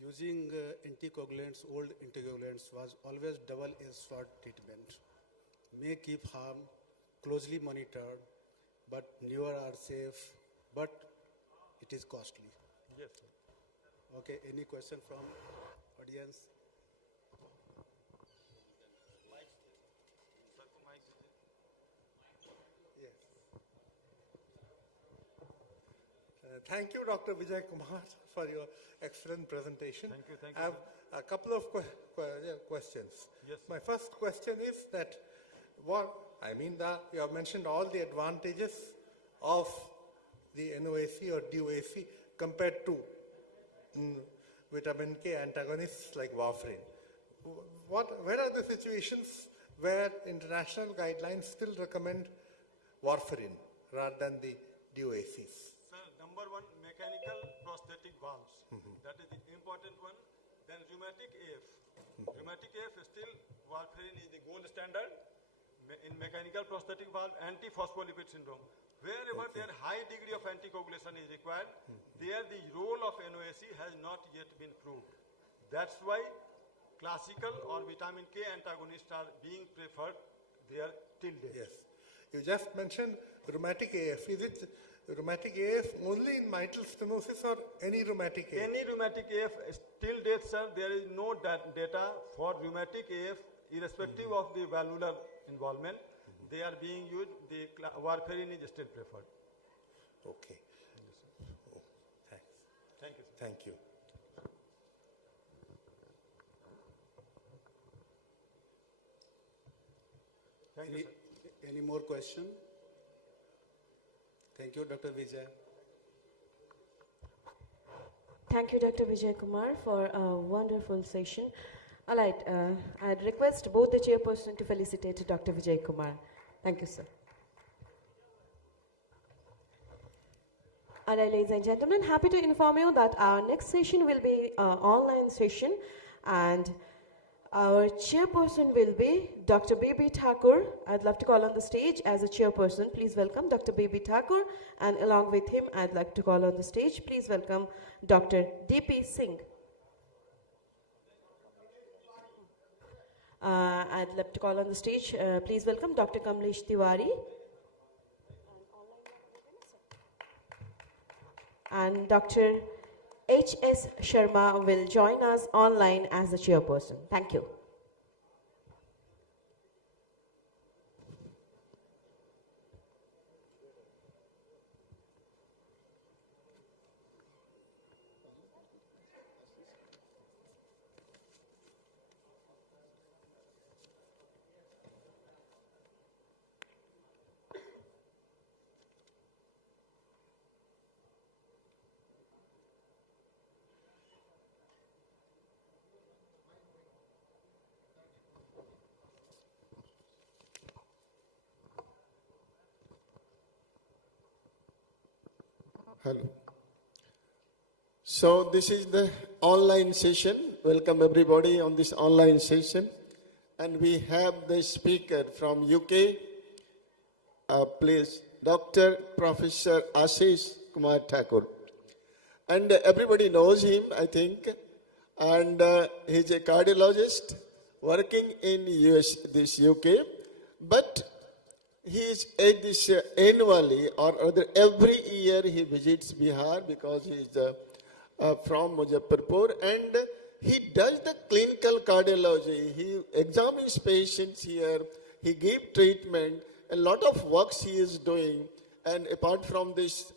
Using anticoagulants, old anticoagulants, was always double-edged sword treatment. May keep harm, closely monitored, but newer are safe, but it is costly. Yes, sir. Okay, any question from audience? Yes. Thank you, Dr. Vijay Kumar, for your excellent presentation. Thank you. I have a couple of questions. Yes, my first question is that you have mentioned all the advantages of the NOAC or DOAC compared to vitamin K antagonists like warfarin. Where are the situations where international guidelines still recommend warfarin rather than the DOACs? Sir, number one, mechanical prosthetic valves. That is the important one. Then rheumatic AF. Rheumatic AF is still, warfarin is the gold standard. In mechanical prosthetic valve, antiphospholipid syndrome. Wherever there high degree of anticoagulation is required, there the role of NOAC has not yet been proved. That's why classical or vitamin K antagonists are being preferred there till date. Yes. You just mentioned rheumatic AF. Is it rheumatic AF only in mitral stenosis or any rheumatic AF? Any rheumatic AF, till date, sir, there is no data for rheumatic AF, irrespective of the valvular involvement. They are being used, the warfarin is still preferred. Okay. Oh, thanks. Thank you, sir. Thank you. Thank you, sir. Any more question? Thank you, Dr. Vijay. Thank you, Dr. Vijay Kumar, for a wonderful session. All right, I'd request both the chairperson to felicitate Dr. Vijay Kumar. Thank you, sir. All right, ladies and gentlemen, happy to inform you that our next session will be an online session, and our chairperson will be Dr. B.B. Thakur. I'd love to call on the stage as a chairperson. Please welcome Dr. B.B. Thakur, and along with him, I'd like to call on the stage. Please welcome Dr. D.P. Singh. I'd love to call on the stage. Please welcome Dr. Kamlesh Tiwari. And Dr. H.S. Sharma will join us online as the chairperson. Thank you. Hello. So this is the online session. Welcome everybody on this online session. And we have the speaker from UK, please, Dr. Professor Ashish Kumar Thakur. And everybody knows him, I think. And he's a cardiologist working in this UK. But he is at this annually or other every year he visits Bihar because he is from Muzaffarpur, and he does the clinical cardiology. He examines patients here. He gives treatment. A lot of works he is doing, and apart from this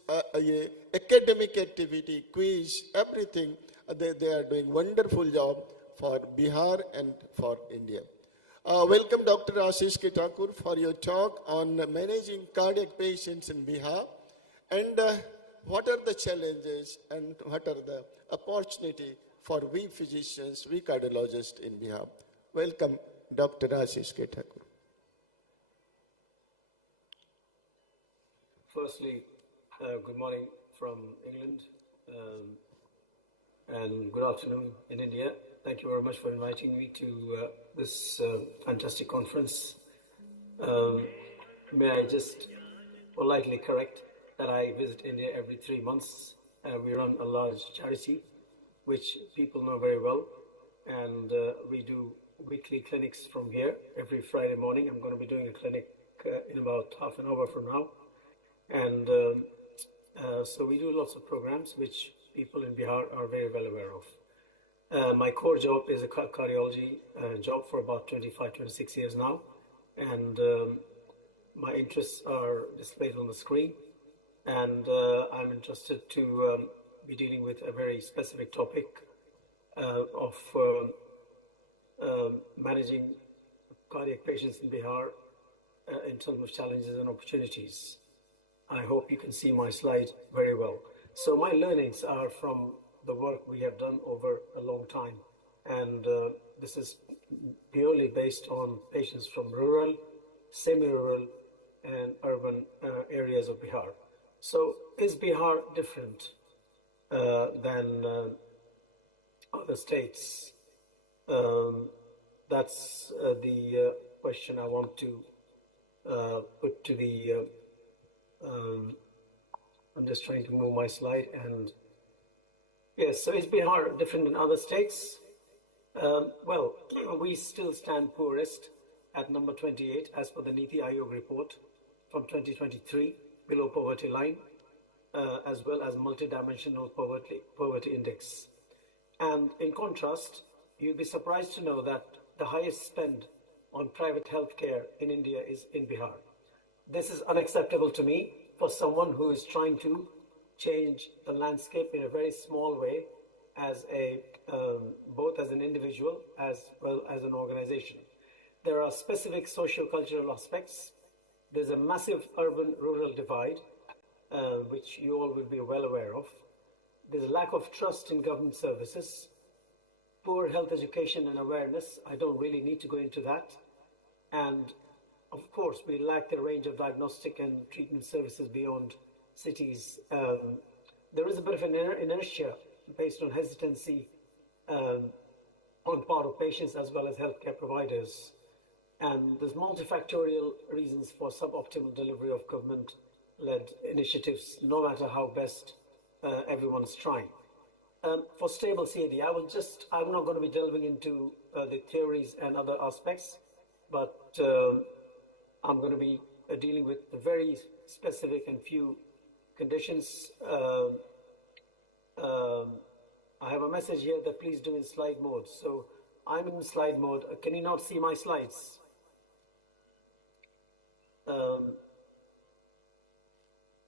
academic activity, quiz, everything, they are doing wonderful job for Bihar and for India. Welcome Dr. Ashish Thakur for your talk on managing cardiac patients in Bihar, and what are the challenges and what are the opportunity for we physicians, we cardiologists in Bihar. Welcome Dr. Ashish Thakur. Firstly, good morning from England and good afternoon in India. Thank you very much for inviting me to this fantastic conference. May I just politely correct that I visit India every 3 months. We run a large charity, which people know very well. And we do weekly clinics from here every Friday morning. I'm going to be doing a clinic in about half an hour from now. And so we do lots of programs, which people in Bihar are very well aware of. My core job is a cardiology job for about 25, 26 years now. And my interests are displayed on the screen. And I'm interested to be dealing with a very specific topic of managing cardiac patients in Bihar in terms of challenges and opportunities. I hope you can see my slide very well. So my learnings are from the work we have done over a long time. And this is purely based on patients from rural, semi-rural, and urban areas of Bihar. So is Bihar different than other states? That's the question I want to put to the, I'm just trying to move my slide. And yes, so is Bihar different than other states? Well, we still stand poorest at number 28 as per the Niti Aayog report from 2023, below poverty line, as well as multidimensional poverty index. And in contrast, you'll be surprised to know that the highest spend on private healthcare in India is in Bihar. This is unacceptable to me for someone who is trying to change the landscape in a very small way, as a both as an individual as well as an organization. There are specific socio-cultural aspects. There's a massive urban-rural divide, which you all will be well aware of. There's a lack of trust in government services, poor health education and awareness. I don't really need to go into that. And of course, we lack the range of diagnostic and treatment services beyond cities. There is a bit of an inertia based on hesitancy on part of patients as well as healthcare providers. And there's multifactorial reasons for suboptimal delivery of government-led initiatives, no matter how best everyone's trying. For stable CAD, I'm not going to be delving into the theories and other aspects, but I'm going to be dealing with the very specific and few conditions I have a message here that please do in slide mode. So I'm in slide mode. Can you not see my slides?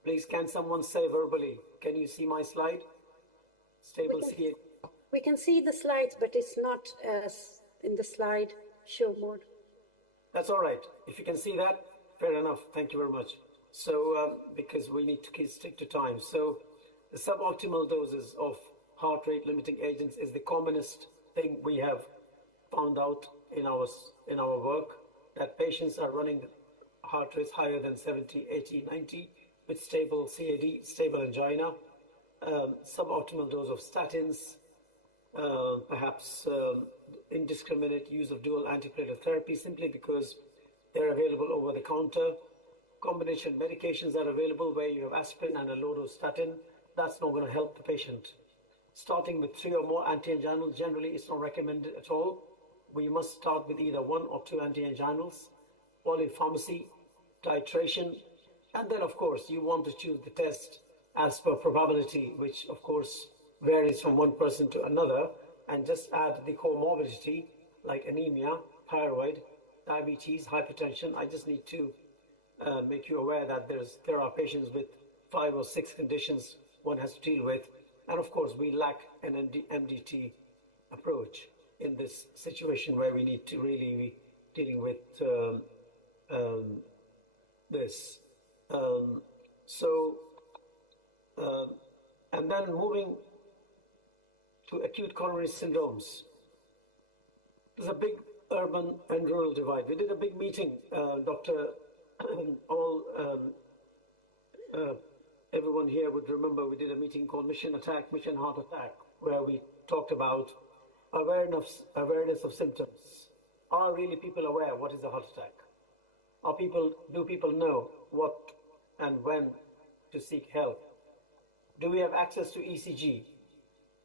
Please, can someone say verbally, can you see my slide? Stable see it. We can see the slides, but it's not in the slide show mode. That's all right. If you can see that, fair enough. Thank you very much. So, because we need to stick to time. So, the suboptimal doses of heart rate limiting agents is the commonest thing we have found out in our work, that patients are running heart rates higher than 70, 80, 90 with stable CAD, stable angina, suboptimal dose of statins, perhaps indiscriminate use of dual antiplatelet therapy simply because they're available over the counter. Combination medications are available where you have aspirin and a low dose statin. That's not going to help the patient. Starting with 3 or more anti-anginals generally is not recommended at all. We must start with either 1 or 2 anti-anginals, polypharmacy, titration, and then of course you want to choose the test as per probability, which of course varies from one person to another, and just add the comorbidity like anemia, thyroid, diabetes, hypertension. I just need to make you aware that there are patients with 5 or 6 conditions one has to deal with, and of course we lack an MDT approach in this situation where we need to really be dealing with this. And then moving to acute coronary syndromes. There's a big urban and rural divide. We did a big meeting, everyone here would remember we did a meeting called Mission Heart Attack, where we talked about awareness of symptoms. Are really people aware what is a heart attack? Do people know what and when to seek help? Do we have access to ECG?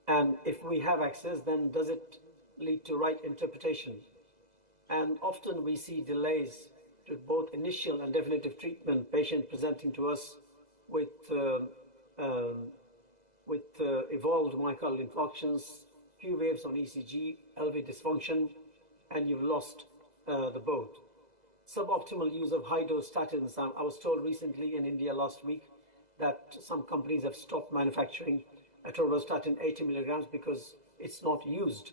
And if we have access, then does it lead to right interpretation? And often we see delays to both initial and definitive treatment, patient presenting to us with evolved myocardial infarctions, few waves on ECG, LV dysfunction, and you've lost the boat. Suboptimal use of high-dose statins. I was told recently in India last week that some companies have stopped manufacturing atorvastatin 80 milligrams because it's not used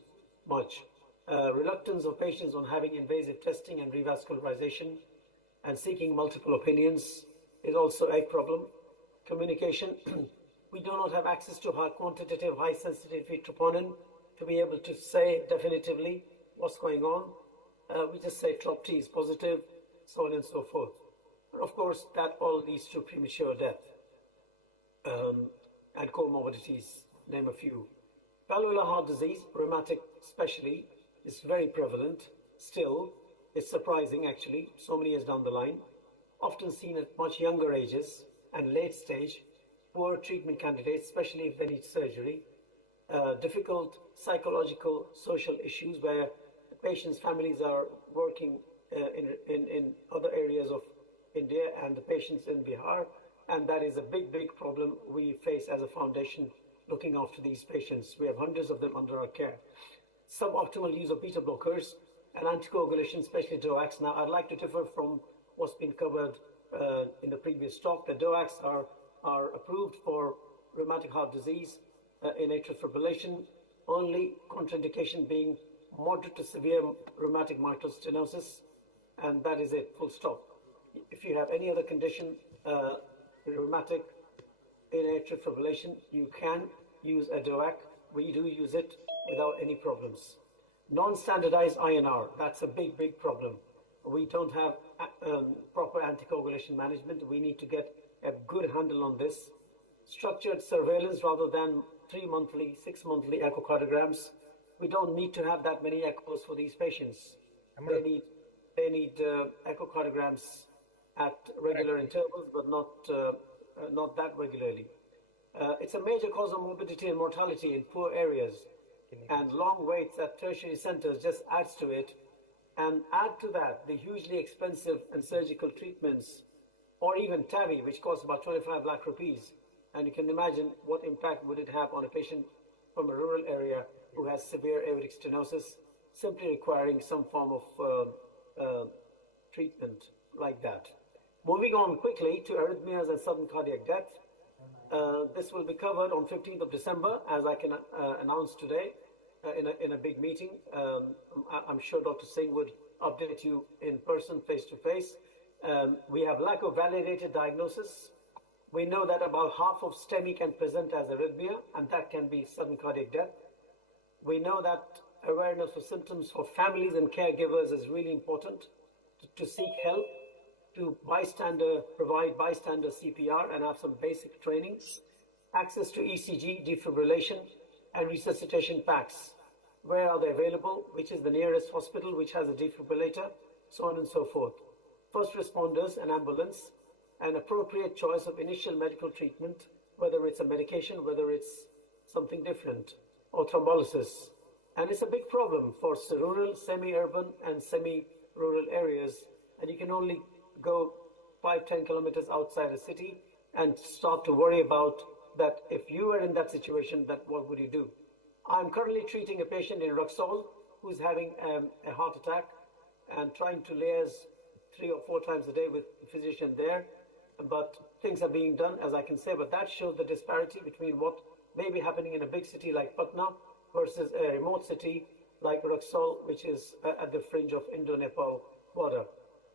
much. Reluctance of patients on having invasive testing and revascularization and seeking multiple opinions is also a problem. Communication. We do not have access to quantitative high sensitivity troponin to be able to say definitively what's going on. We just say trop T is positive, so on and so forth. But of course, that all leads to premature death and comorbidities, name a few. Valvular heart disease, rheumatic especially, is very prevalent still. It's surprising actually, so many years down the line. Often seen at much younger ages and late stage, poor treatment candidates, especially if they need surgery. Difficult psychological, social issues where the patient's families are working in other areas of India and the patients in Bihar, and that is a big, big problem we face as a foundation looking after these patients. We have hundreds of them under our care. Suboptimal use of beta blockers and anticoagulation, especially DOACs. Now, I'd like to differ from what's been covered in the previous talk. The DOACs are approved for rheumatic heart disease in atrial fibrillation, only contraindication being moderate to severe rheumatic mitral stenosis, and that is it, full stop. If you have any other condition, rheumatic in atrial fibrillation, you can use a DOAC. We do use it without any problems. Non-standardized INR, that's a big, big problem. We don't have proper anticoagulation management. We need to get a good handle on this. Structured surveillance rather than 3-monthly, 6-monthly echocardiograms. We don't need to have that many echoes for these patients. They need echocardiograms at regular intervals, but not that regularly. It's a major cause of morbidity and mortality in poor areas, and long waits at tertiary centers just adds to it. And add to that the hugely expensive and surgical treatments, or even TAVI, which costs about 25 lakh rupees. And you can imagine what impact would it have on a patient from a rural area who has severe aortic stenosis, simply requiring some form of treatment like that. Moving on quickly to arrhythmias and sudden cardiac death. This will be covered on 15th of December, as I can announce today in a big meeting. I'm sure Dr. Singh would update you in person, face to face. We have lack of validated diagnosis. We know that about half of STEMI can present as arrhythmia, and that can be sudden cardiac death. We know that awareness of symptoms for families and caregivers is really important to seek help, to provide bystander CPR and have some basic training, access to ECG, defibrillation, and resuscitation packs. Where are they available? Which is the nearest hospital which has a defibrillator, so on and so forth. First responders and ambulance, an appropriate choice of initial medical treatment, whether it's a medication, whether it's something different, or thrombolysis. And it's a big problem for rural, semi-urban, and semi-rural areas, and you can only go 5-10 kilometers outside a city and start to worry about that. If you were in that situation, that what would you do? I'm currently treating a patient in Ruxol who's having a heart attack and trying to liaise 3 or 4 times a day with the physician there, but things are being done, as I can say, but that shows the disparity between what may be happening in a big city like Patna versus a remote city like Ruxol, which is at the fringe of Indo-Nepal border.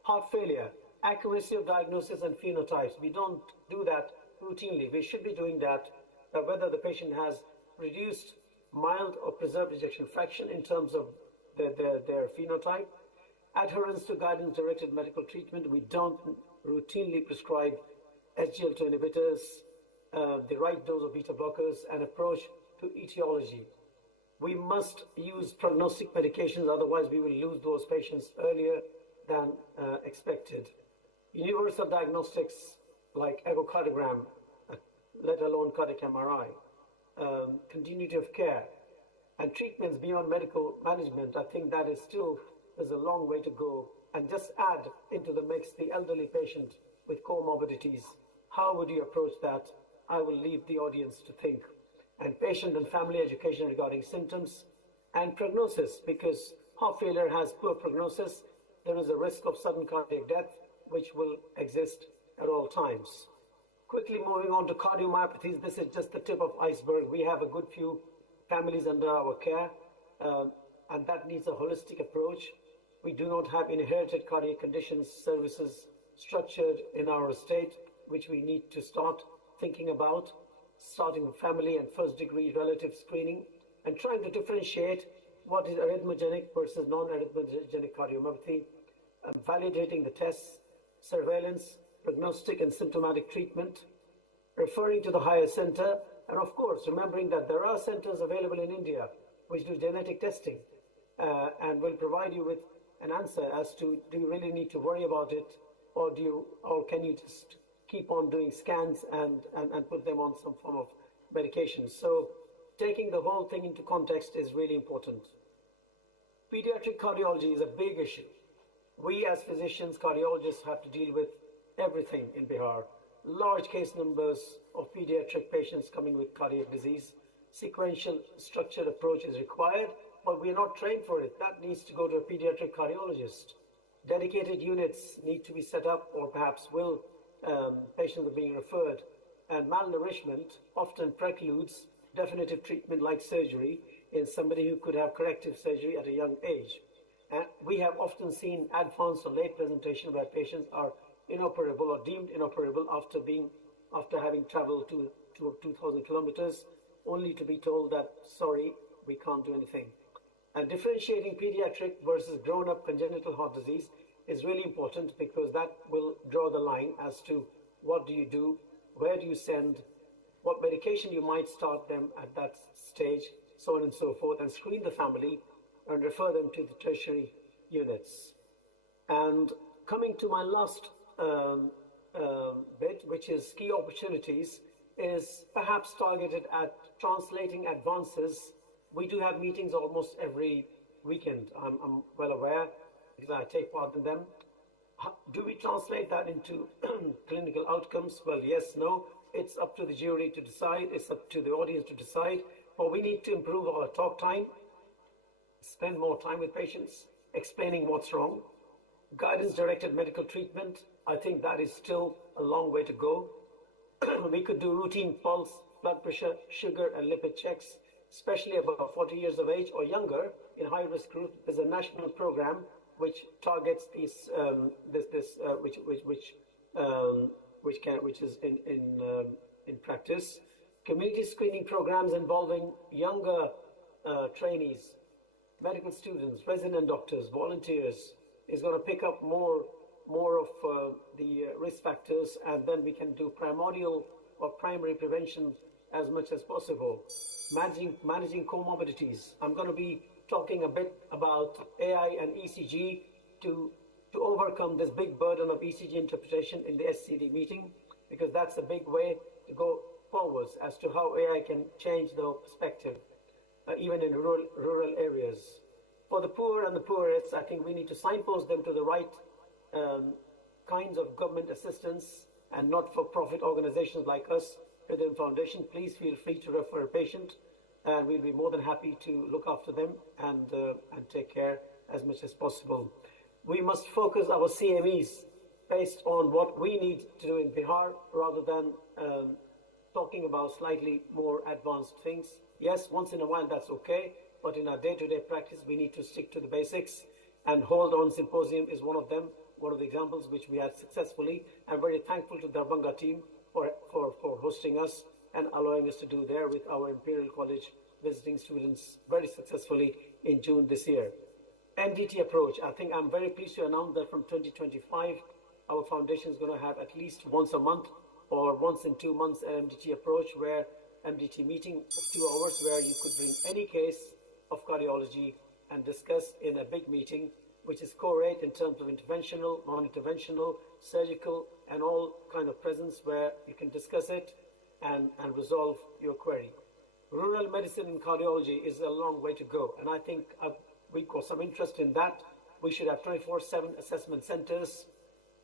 Heart failure, accuracy of diagnosis and phenotypes. We don't do that routinely. We should be doing that, whether the patient has reduced, mild, or preserved ejection fraction in terms of their phenotype. Adherence to guidance-directed medical treatment. We don't routinely prescribe SGLT2 inhibitors, the right dose of beta blockers, and approach to etiology. We must use prognostic medications, otherwise we will lose those patients earlier than expected. Universal diagnostics like echocardiogram, let alone cardiac MRI, continuity of care, and treatments beyond medical management. I think that is still, there's a long way to go. And just add into the mix the elderly patient with comorbidities. How would you approach that? I will leave the audience to think. And patient and family education regarding symptoms and prognosis, because heart failure has poor prognosis. There is a risk of sudden cardiac death, which will exist at all times. Quickly moving on to cardiomyopathies, this is just the tip of iceberg. We have a good few families under our care, and that needs a holistic approach. We do not have inherited cardiac conditions services structured in our state, which we need to start thinking about, starting with family and first-degree relative screening, and trying to differentiate what is arrhythmogenic versus non-arrhythmogenic cardiomyopathy, validating the tests, surveillance, prognostic and symptomatic treatment, referring to the higher center, and of course, remembering that there are centers available in India which do genetic testing and will provide you with an answer as to, do you really need to worry about it, or can you just keep on doing scans and put them on some form of medication? So taking the whole thing into context is really important. Pediatric cardiology is a big issue. We as physicians, cardiologists, have to deal with everything in Bihar. Large case numbers of pediatric patients coming with cardiac disease. Sequential structured approach is required, but we are not trained for it. That needs to go to a pediatric cardiologist. Dedicated units need to be set up, or perhaps patients are being referred. And malnourishment often precludes definitive treatment like surgery in somebody who could have corrective surgery at a young age. And we have often seen advanced or late presentation where patients are inoperable or deemed inoperable after having traveled to 2,000 kilometers, only to be told that, sorry, we can't do anything. And differentiating pediatric versus grown-up congenital heart disease is really important, because that will draw the line as to what do you do, where do you send, what medication you might start them at that stage, so on and so forth, and screen the family and refer them to the tertiary units. And coming to my last bit, which is key opportunities, is perhaps targeted at translating advances. We do have meetings almost every weekend, I'm well aware, because I take part in them. Do we translate that into clinical outcomes? Well, yes, no. It's up to the jury to decide. It's up to the audience to decide. But we need to improve our talk time, spend more time with patients, explaining what's wrong. Guidance-directed medical treatment, I think that is still a long way to go. We could do routine pulse, blood pressure, sugar, and lipid checks, especially above 40 years of age or younger in high-risk groups. There's a national program which targets these, which is in practice. Community screening programs involving younger trainees, medical students, resident doctors, volunteers is going to pick up more of the risk factors, and then we can do primordial or primary prevention as much as possible. Managing comorbidities. I'm going to be talking a bit about AI and ECG to overcome this big burden of ECG interpretation in the SCD meeting, because that's a big way to go forwards as to how AI can change the perspective, even in rural areas. For the poor and the poorest, I think we need to signpost them to the right kinds of government assistance and not-for-profit organizations like us, Rhythm Foundation. Please feel free to refer a patient, and we'll be more than happy to look after them and take care as much as possible. We must focus our CMEs based on what we need to do in Bihar rather than talking about slightly more advanced things. Yes, once in a while that's okay, but in our day-to-day practice we need to stick to the basics, and Hold On Symposium is one of them, one of the examples which we had successfully. I'm very thankful to Darbhanga team for hosting us and allowing us to do there with our Imperial College visiting students very successfully in June this year. MDT approach, I think I'm very pleased to announce that from 2025, our foundation is going to have at least once a month or once in 2 months an MDT approach, where MDT meeting of 2 hours, where you could bring any case of cardiology and discuss in a big meeting, which is co-rate in terms of interventional, non-interventional, surgical, and all kind of presence, where you can discuss it and resolve your query. Rural medicine and cardiology is a long way to go, and I think we've got some interest in that. We should have 24/7 assessment centers,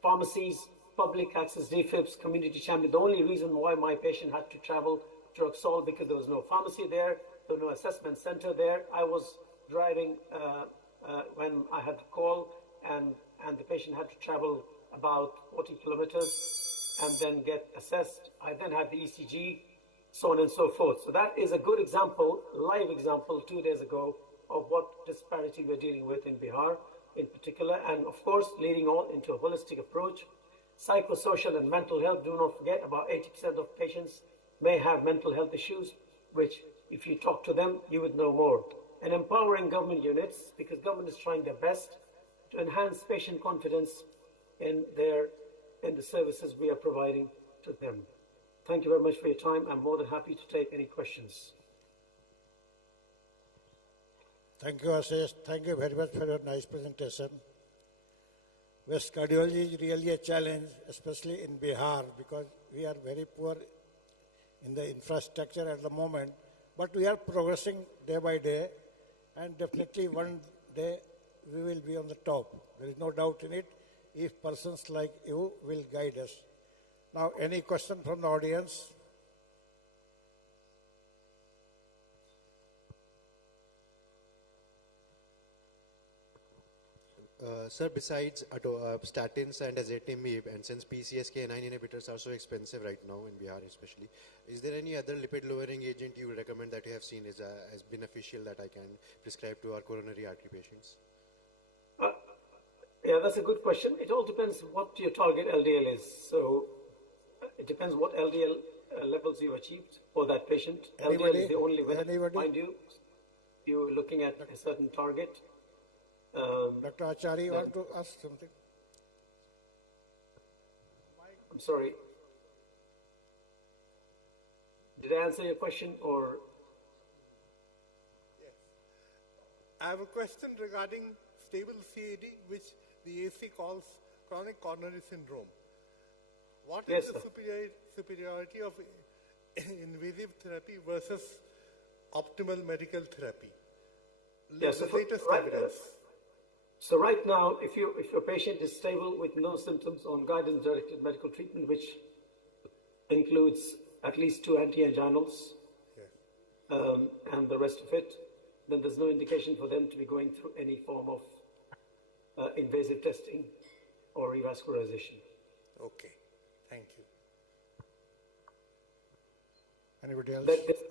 pharmacies, public access DFIBs, community champion. The only reason why my patient had to travel to Roxol because there was no pharmacy there, there was no assessment center there. I was driving when I had to call, and the patient had to travel about 40 kilometers and then get assessed. I then had the ECG, so on and so forth. So that is a good example, live example 2 days ago of what disparity we're dealing with in Bihar in particular, and of course leading all into a holistic approach. Psychosocial and mental health, do not forget about 80% of patients may have mental health issues, which if you talk to them, you would know more. And empowering government units, because government is trying their best to enhance patient confidence in the services we are providing to them. Thank you very much for your time. I'm more than happy to take any questions. Thank you, Ashish. Thank you very much for your nice presentation. West cardiology is really a challenge, especially in Bihar, because we are very poor in the infrastructure at the moment, but we are progressing day by day, and definitely one day we will be on the top. There is no doubt in it, if persons like you will guide us. Now, any question from the audience? Sir, besides statins and azatimib, and since PCSK9 inhibitors are so expensive right now in Bihar especially, is there any other lipid-lowering agent you would recommend that you have seen as beneficial that I can prescribe to our coronary artery patients? Yeah, that's a good question. It all depends what your target LDL is. So it depends what LDL levels you achieved for that patient. LDL is the only way to find you. You're looking at a certain target. Dr. Achari, you want to ask something? I'm sorry. Did I answer your question or? Yes. I have a question regarding stable CAD, which the AC calls chronic coronary syndrome. What is the superiority of invasive therapy versus optimal medical therapy? Yes, the latest evidence. So right now, if your patient is stable with no symptoms on guidance-directed medical treatment, which includes at least 2 anti-anginals, and the rest of it, then there's no indication for them to be going through any form of invasive testing or revascularization. Okay, thank you. Anybody else? That is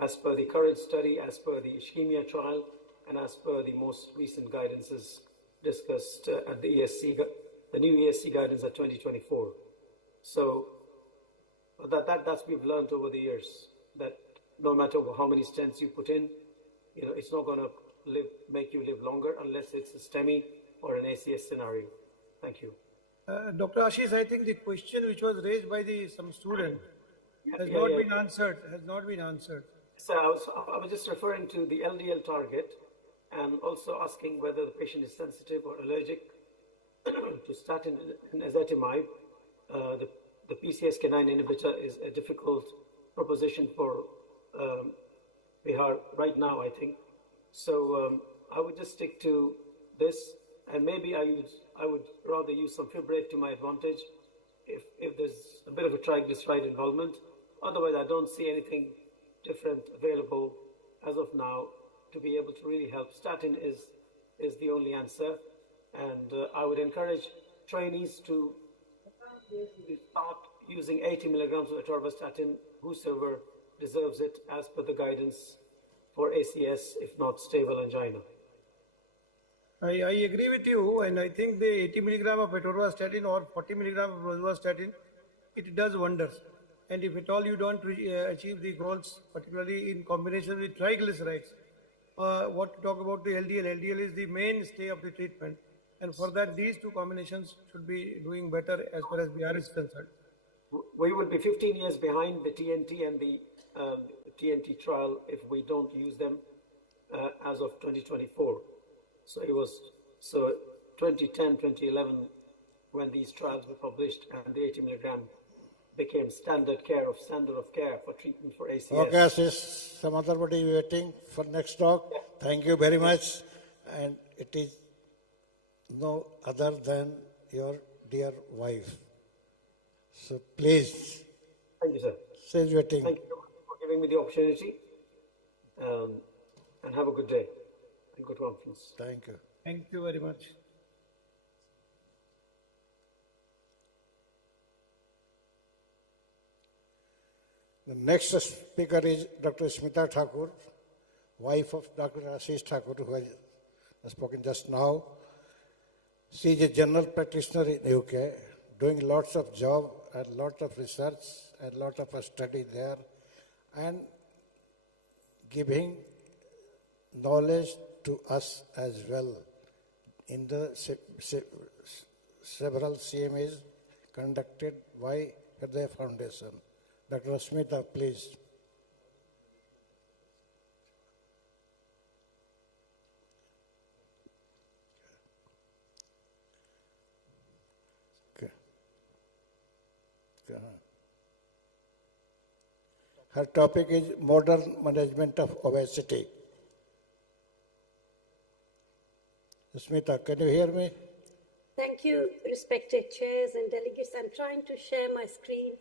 as per the current study, as per the ischemia trial, and as per the most recent guidances discussed at the ESC, the new ESC guidance at 2024. So that's we've learned over the years, that no matter how many stents you put in, it's not going to make you live longer unless it's a STEMI or an ACS scenario. Thank you. Dr. Ashish, I think the question which was raised by some student has not been answered. Has not been answered. So I was just referring to the LDL target and also asking whether the patient is sensitive or allergic to statin and ezetimibe. The PCSK9 inhibitor is a difficult proposition for Bihar right now, I think. So I would just stick to this, and maybe I would rather use some fibrate to my advantage if there's a bit of a triglyceride involvement. Otherwise, I don't see anything different available as of now to be able to really help. Statin is the only answer, and I would encourage trainees to start using 80 milligrams of atorvastatin, whosoever deserves it, as per the guidance for ACS, if not stable angina. I agree with you, and I think the 80 milligram of atorvastatin or 40 milligram of rosuvastatin, it does wonders. And if at all you don't achieve the goals, particularly in combination with triglycerides, what to talk about the LDL? LDL is the mainstay of the treatment, and for that these two combinations should be doing better as far as Bihar is concerned. We would be 15 years behind the TNT and the TNT trial if we don't use them as of 2024. So it was 2010, 2011 when these trials were published, and the 80 milligram became standard of care for treatment for ACS. Okay, Ashish, some other body waiting for next talk. Thank you very much. And it is no other than your dear wife. So please. Thank you, sir. She's waiting. Thank you for giving me the opportunity. And have a good day and good conference. Thank you. Thank you very much. The next speaker is Dr. Smita Thakur, wife of Dr. Ashish Thakur, who has spoken just now. She is a general practitioner in UK, doing lots of job and lots of research and lot of study there, and giving knowledge to us as well in the several CMAs conducted by the Foundation. Dr. Smita, please. Okay. Her topic is modern management of obesity. Smita, can you hear me? Thank you, respected chairs and delegates. I'm trying to share my screen.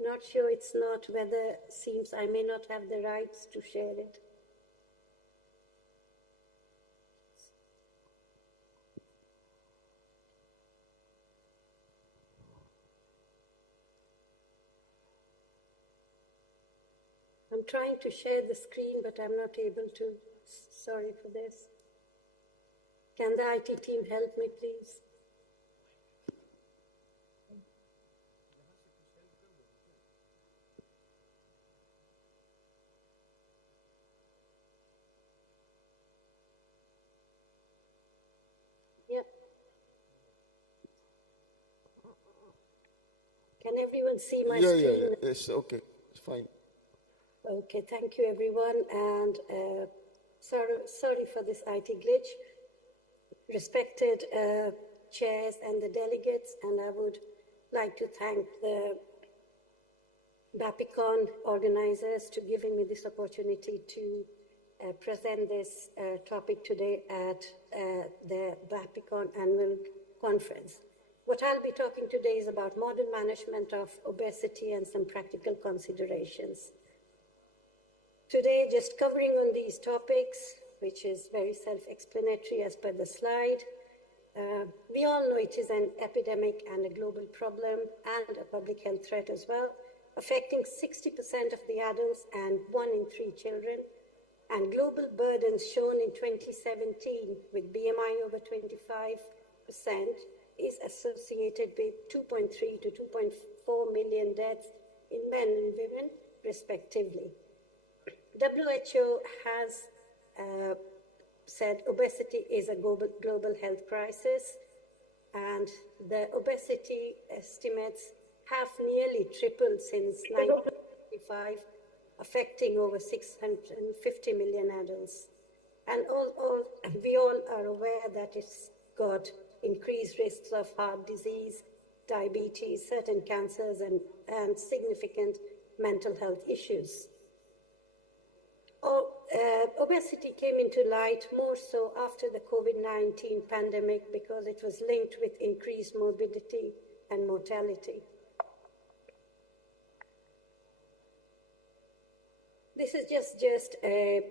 Not sure it's not, whether seems I may not have the rights to share it. I'm trying to share the screen, but I'm not able to. Sorry for this. Can the IT team help me, please? Yep. Can everyone see my screen? Yeah. Yes, okay. It's fine. Okay, thank you everyone, and sorry for this IT glitch. Respected chairs and the delegates, and I would like to thank the Bapicon organizers to giving me this opportunity to present this topic today at the Bapicon annual conference. What I'll be talking today is about modern management of obesity and some practical considerations. Today, just covering on these topics, which is very self-explanatory as per the slide. We all know it is an epidemic and a global problem and a public health threat as well, affecting 60% of the adults and 1 in 3 children. And global burdens shown in 2017 with BMI over 25% is associated with 2.3 to 2.4 million deaths in men and women, respectively. WHO has said obesity is a global health crisis, and the obesity estimates have nearly tripled since 1995, affecting over 650 million adults. And we all are aware that it's got increased risks of heart disease, diabetes, certain cancers, and significant mental health issues. Obesity came into light more so after the COVID-19 pandemic because it was linked with increased morbidity and mortality. This is just a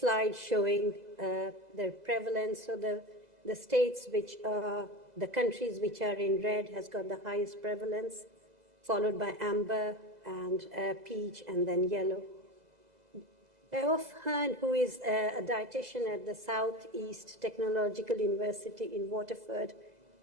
slide showing the prevalence. So the states which are, the countries which are in red has got the highest prevalence, followed by amber and peach and then yellow. Beof Hearn, who is a dietitian at the Southeast Technological University in Waterford,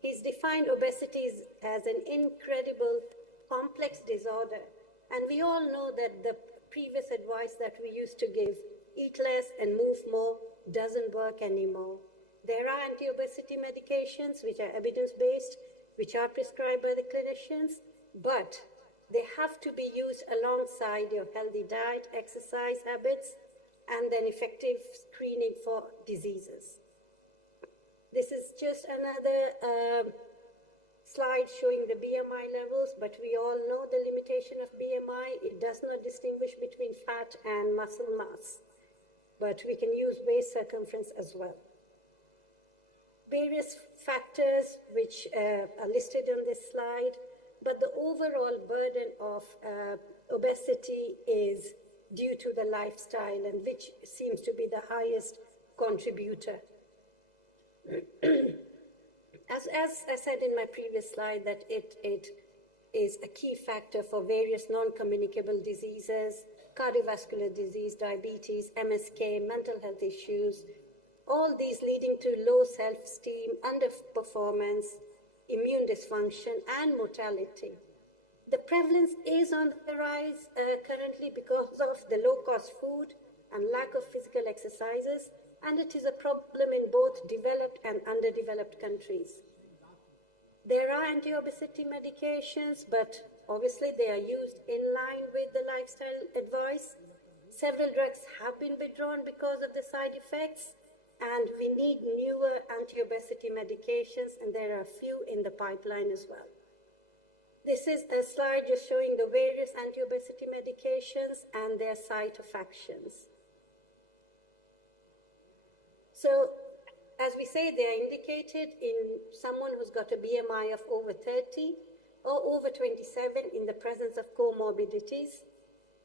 he's defined obesity as an incredible complex disorder. And we all know that the previous advice that we used to give, eat less and move more, doesn't work anymore. There are anti-obesity medications which are evidence-based, which are prescribed by the clinicians, but they have to be used alongside your healthy diet, exercise habits, and then effective screening for diseases. This is just another slide showing the BMI levels, but we all know the limitation of BMI. It does not distinguish between fat and muscle mass, but we can use waist circumference as well. Various factors which are listed on this slide, but the overall burden of obesity is due to the lifestyle, and which seems to be the highest contributor. As I said in my previous slide, that it is a key factor for various non-communicable diseases, cardiovascular disease, diabetes, MSK, mental health issues, all these leading to low self-esteem, underperformance, immune dysfunction, and mortality. The prevalence is on the rise currently because of the low-cost food and lack of physical exercises, and it is a problem in both developed and underdeveloped countries. There are anti-obesity medications, but obviously they are used in line with the lifestyle advice. Several drugs have been withdrawn because of the side effects, and we need newer anti-obesity medications, and there are a few in the pipeline as well. This is a slide just showing the various anti-obesity medications and their site of actions. So, as we say, they are indicated in someone who's got a BMI of over 30 or over 27 in the presence of comorbidities.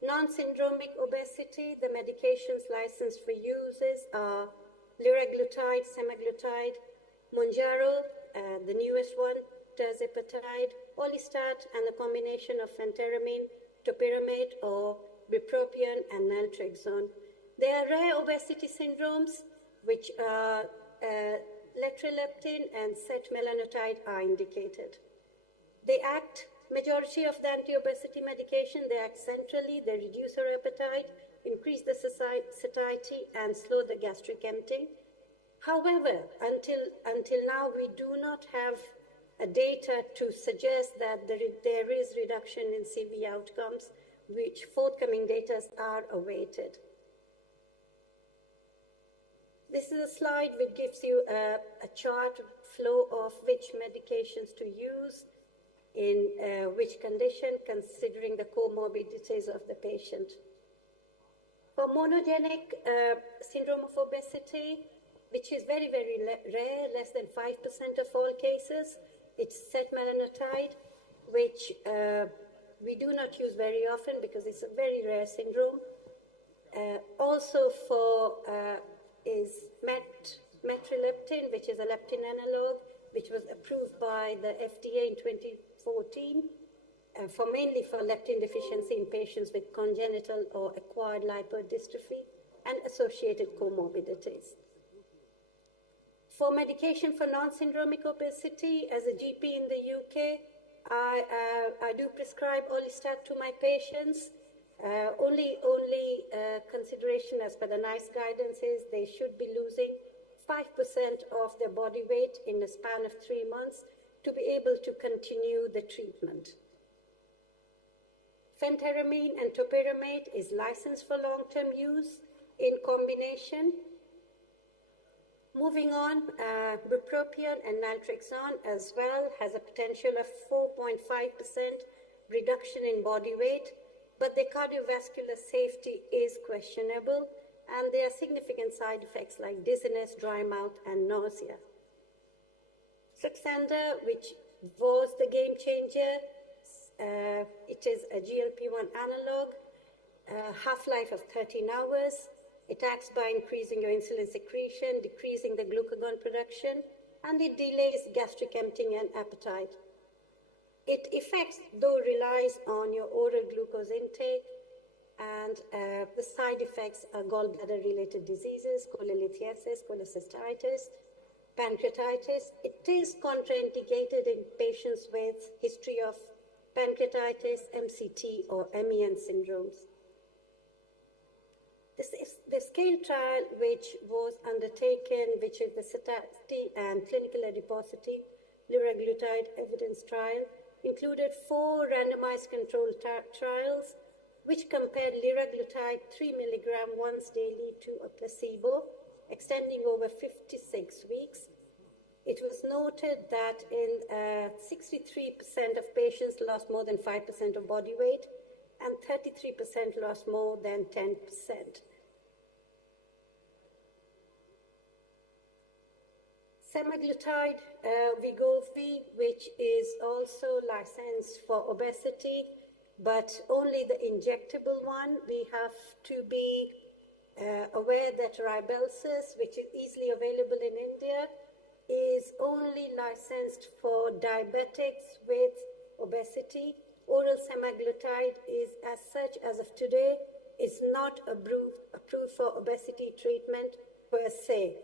Non-syndromic obesity, the medications licensed for uses are liraglutide, semaglutide, Mounjaro, the newest one, tirzepatide, Orlistat, and the combination of phentermine, topiramate, or bupropion and naltrexone. There are rare obesity syndromes, which are letrozole and setmelanotide are indicated. They act, majority of the anti-obesity medication, they act centrally, they reduce our appetite, increase the satiety, and slow the gastric emptying. However, until now, we do not have data to suggest that there is reduction in CV outcomes, which forthcoming data are awaited. This is a slide which gives you a chart flow of which medications to use in which condition, considering the comorbidities of the patient. For monogenic syndrome of obesity, which is very, very rare, less than 5% of all cases, it's setmelanotide, which we do not use very often because it's a very rare syndrome. Also for is metreleptin, which is a leptin analog, which was approved by the FDA in 2014 mainly for leptin deficiency in patients with congenital or acquired lipodystrophy and associated comorbidities. For medication for non-syndromic obesity, as a GP in the UK, I do prescribe Orlistat to my patients. Only consideration as per the NICE guidance is they should be losing 5% of their body weight in a span of 3 months to be able to continue the treatment. Phentermine and topiramate is licensed for long-term use in combination. Moving on, bupropion and naltrexone as well has a potential of 4.5% reduction in body weight, but the cardiovascular safety is questionable, and there are significant side effects like dizziness, dry mouth, and nausea. Saxenda, which was the game changer, it is a GLP-1 analog, half-life of 13 hours. It acts by increasing your insulin secretion, decreasing the glucagon production, and it delays gastric emptying and appetite. Its effects, though, relies on your oral glucose intake, and the side effects are gallbladder-related diseases, cholelithiasis, cholecystitis, pancreatitis. It is contraindicated in patients with history of pancreatitis, MCT, or MEN syndromes. The SCALE trial, which was undertaken, which is the satiety and clinical adiposity liraglutide evidence trial, included 4 randomized controlled trials, which compared liraglutide 3 mg once daily to a placebo, extending over 56 weeks. It was noted that in 63% of patients lost more than 5% of body weight, and 33% lost more than 10%. Semaglutide, Wegovy, which is also licensed for obesity, but only the injectable one. We have to be aware that Rybelsus, which is easily available in India, is only licensed for diabetics with obesity. Oral semaglutide is, as such, as of today, is not approved for obesity treatment per se.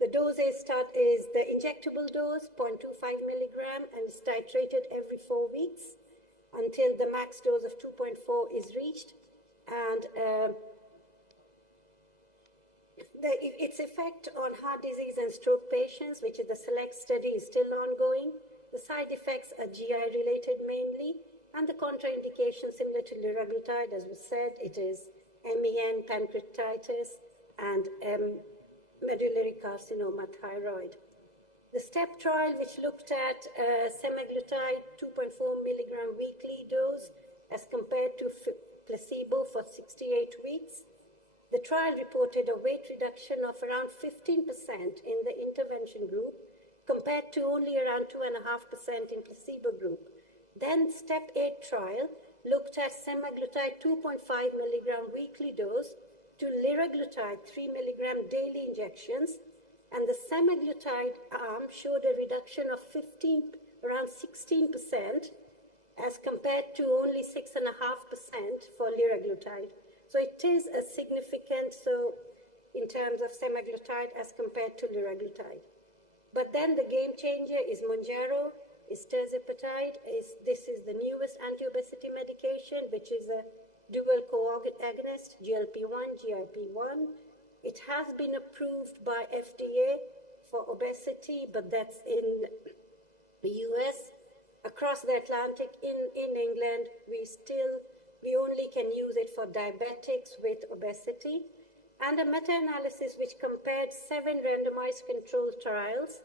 The dose is the injectable dose, 0.25 mg, and is titrated every 4 weeks until the max dose of 2.4 is reached. And its effect on heart disease and stroke patients, which is the SELECT study, is still ongoing. The side effects are GI-related mainly, and the contraindication similar to liraglutide, as was said, it is MEN, pancreatitis, and medullary carcinoma thyroid. The STEP trial, which looked at semaglutide 2.4 mg weekly dose as compared to placebo for 68 weeks, the trial reported a weight reduction of around 15% in the intervention group compared to only around 2.5% in placebo group. Then STEP 8 trial looked at semaglutide 2.5 mg weekly dose to liraglutide 3 mg daily injections, and the semaglutide arm showed a reduction of around 16% as compared to only 6.5% for liraglutide. So it is a significant, in terms of semaglutide as compared to liraglutide. But then the game changer is Mounjaro, is tirzepatide. This is the newest anti-obesity medication, which is a dual co-agonist, GLP-1, GIP-1. It has been approved by FDA for obesity, but that's in the US. Across the Atlantic, in England, we only can use it for diabetics with obesity. And a meta-analysis which compared 7 randomized controlled trials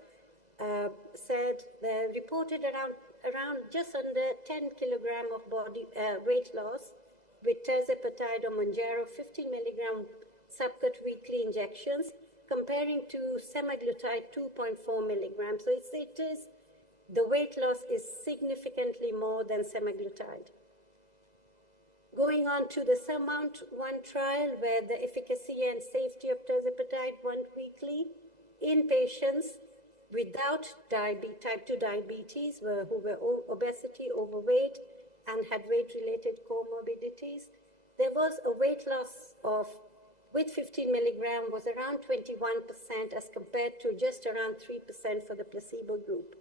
said they reported around just under 10 kilogram of body weight loss with tirzepatide or Mounjaro 15 mg subcut weekly injections, comparing to semaglutide 2.4 mg. So the weight loss is significantly more than semaglutide. Going on to the SURMOUNT-1 trial, where the efficacy and safety of tirzepatide once weekly in patients without type 2 diabetes, who were obesity, overweight, and had weight-related comorbidities. There was a weight loss of, with 15 milligram, was around 21% as compared to just around 3% for the placebo group.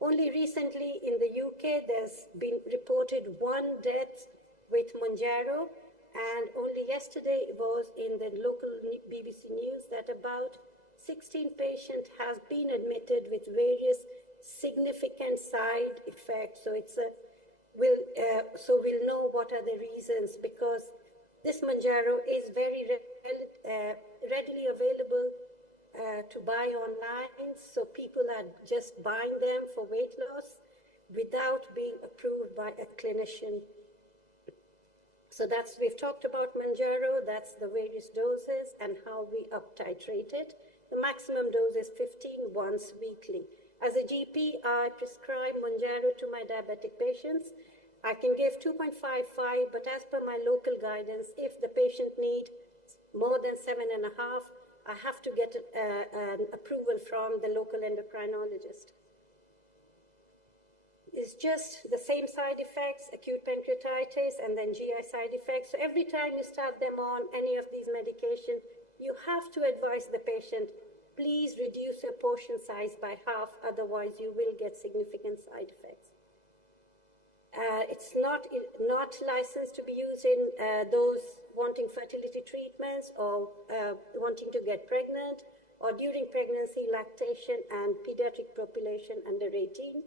Only recently in the UK, there's been reported one death with Mounjaro, and only yesterday was in the local BBC News that about 16 patients has been admitted with various significant side effects. So we'll know what are the reasons, because this Mounjaro is very readily available to buy online. So people are just buying them for weight loss without being approved by a clinician. So we've talked about Mounjaro, that's the various doses and how we up-titrate it. The maximum dose is 15 once weekly. As a GP, I prescribe Mounjaro to my diabetic patients. I can give 2.55, but as per my local guidance, if the patient needs more than 7.5, I have to get an approval from the local endocrinologist. It's just the same side effects, acute pancreatitis, and then GI side effects. So every time you start them on any of these medications, you have to advise the patient, please reduce your portion size by half, otherwise you will get significant side effects. It's not licensed to be used in those wanting fertility treatments or wanting to get pregnant, or during pregnancy, lactation, and pediatric population under 18.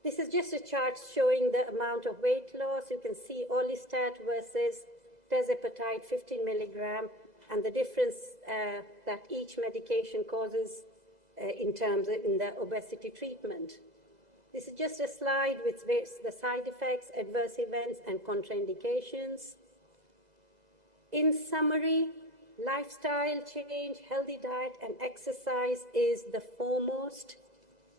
This is just a chart showing the amount of weight loss. You can see Orlistat versus tirzepatide 15 milligram, and the difference that each medication causes in the obesity treatment. This is just a slide with the side effects, adverse events, and contraindications. In summary, lifestyle change, healthy diet, and exercise is the foremost,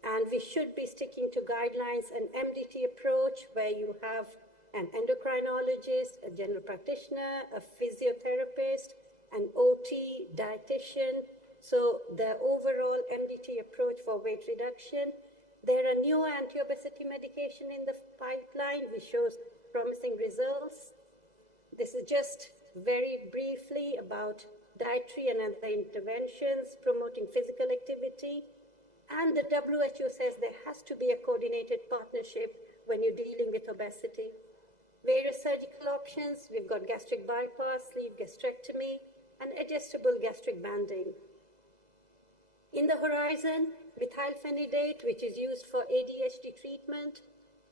and we should be sticking to guidelines and MDT approach, where you have an endocrinologist, a general practitioner, a physiotherapist, an OT, dietitian. So the overall MDT approach for weight reduction. There are new anti-obesity medication in the pipeline, which shows promising results. This is just very briefly about dietary and other interventions, promoting physical activity. And the WHO says there has to be a coordinated partnership when you're dealing with obesity. Various surgical options, we've got gastric bypass, sleeve gastrectomy, and adjustable gastric banding. In the horizon, methylphenidate, which is used for ADHD treatment,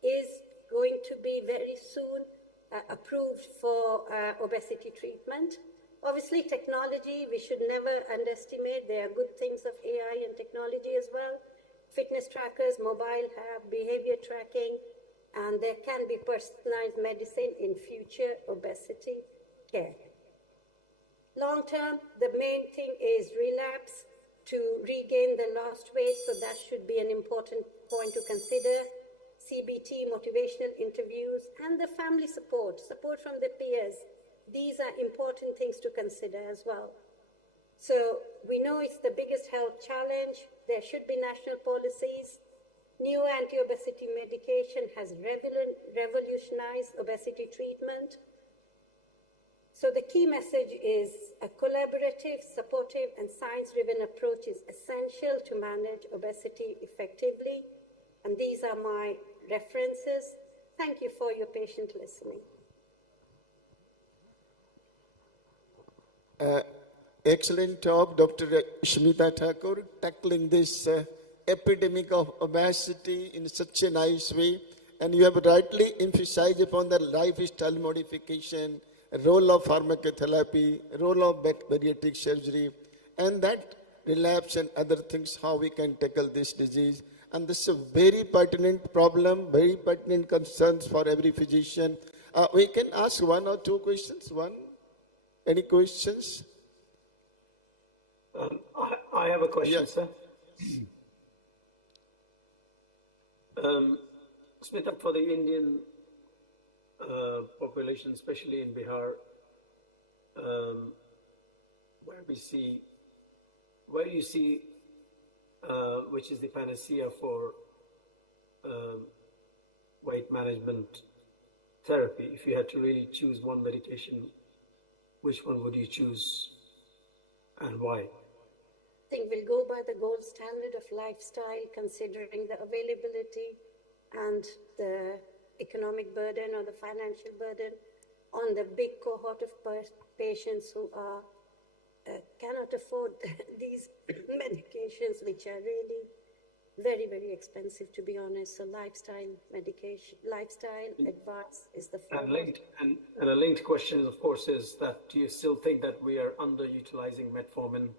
is going to be very soon approved for obesity treatment. Obviously, technology, we should never underestimate. There are good things of AI and technology as well. Fitness trackers, mobile app, behavior tracking, and there can be personalized medicine in future obesity care. Long term, the main thing is relapse to regain the lost weight, so that should be an important point to consider. CBT, motivational interviews, and the family support from the peers. These are important things to consider as well. So we know it's the biggest health challenge. There should be national policies. New anti-obesity medication has revolutionized obesity treatment. So the key message is a collaborative, supportive, and science-driven approach is essential to manage obesity effectively. And these are my references. Thank you for your patient listening. Excellent job, Dr. Smita Thakur, tackling this epidemic of obesity in such a nice way. And you have rightly emphasized upon the lifestyle modification, role of pharmacotherapy, role of bariatric surgery, and that relapse and other things, how we can tackle this disease. And this is a very pertinent problem, very pertinent concerns for every physician. We can ask one or two questions. Any questions? I have a question, Yes. sir. Smita, for the Indian population, especially in Bihar, where you see, which is the panacea for weight management therapy? If you had to really choose one medication, which one would you choose and why? I think we'll go by the gold standard of lifestyle, considering the availability and the economic burden or the financial burden on the big cohort of patients who are cannot afford these medications, which are really very, very expensive, to be honest. So lifestyle advice is the foremost. And a linked question, of course, is that do you still think that we are underutilizing metformin,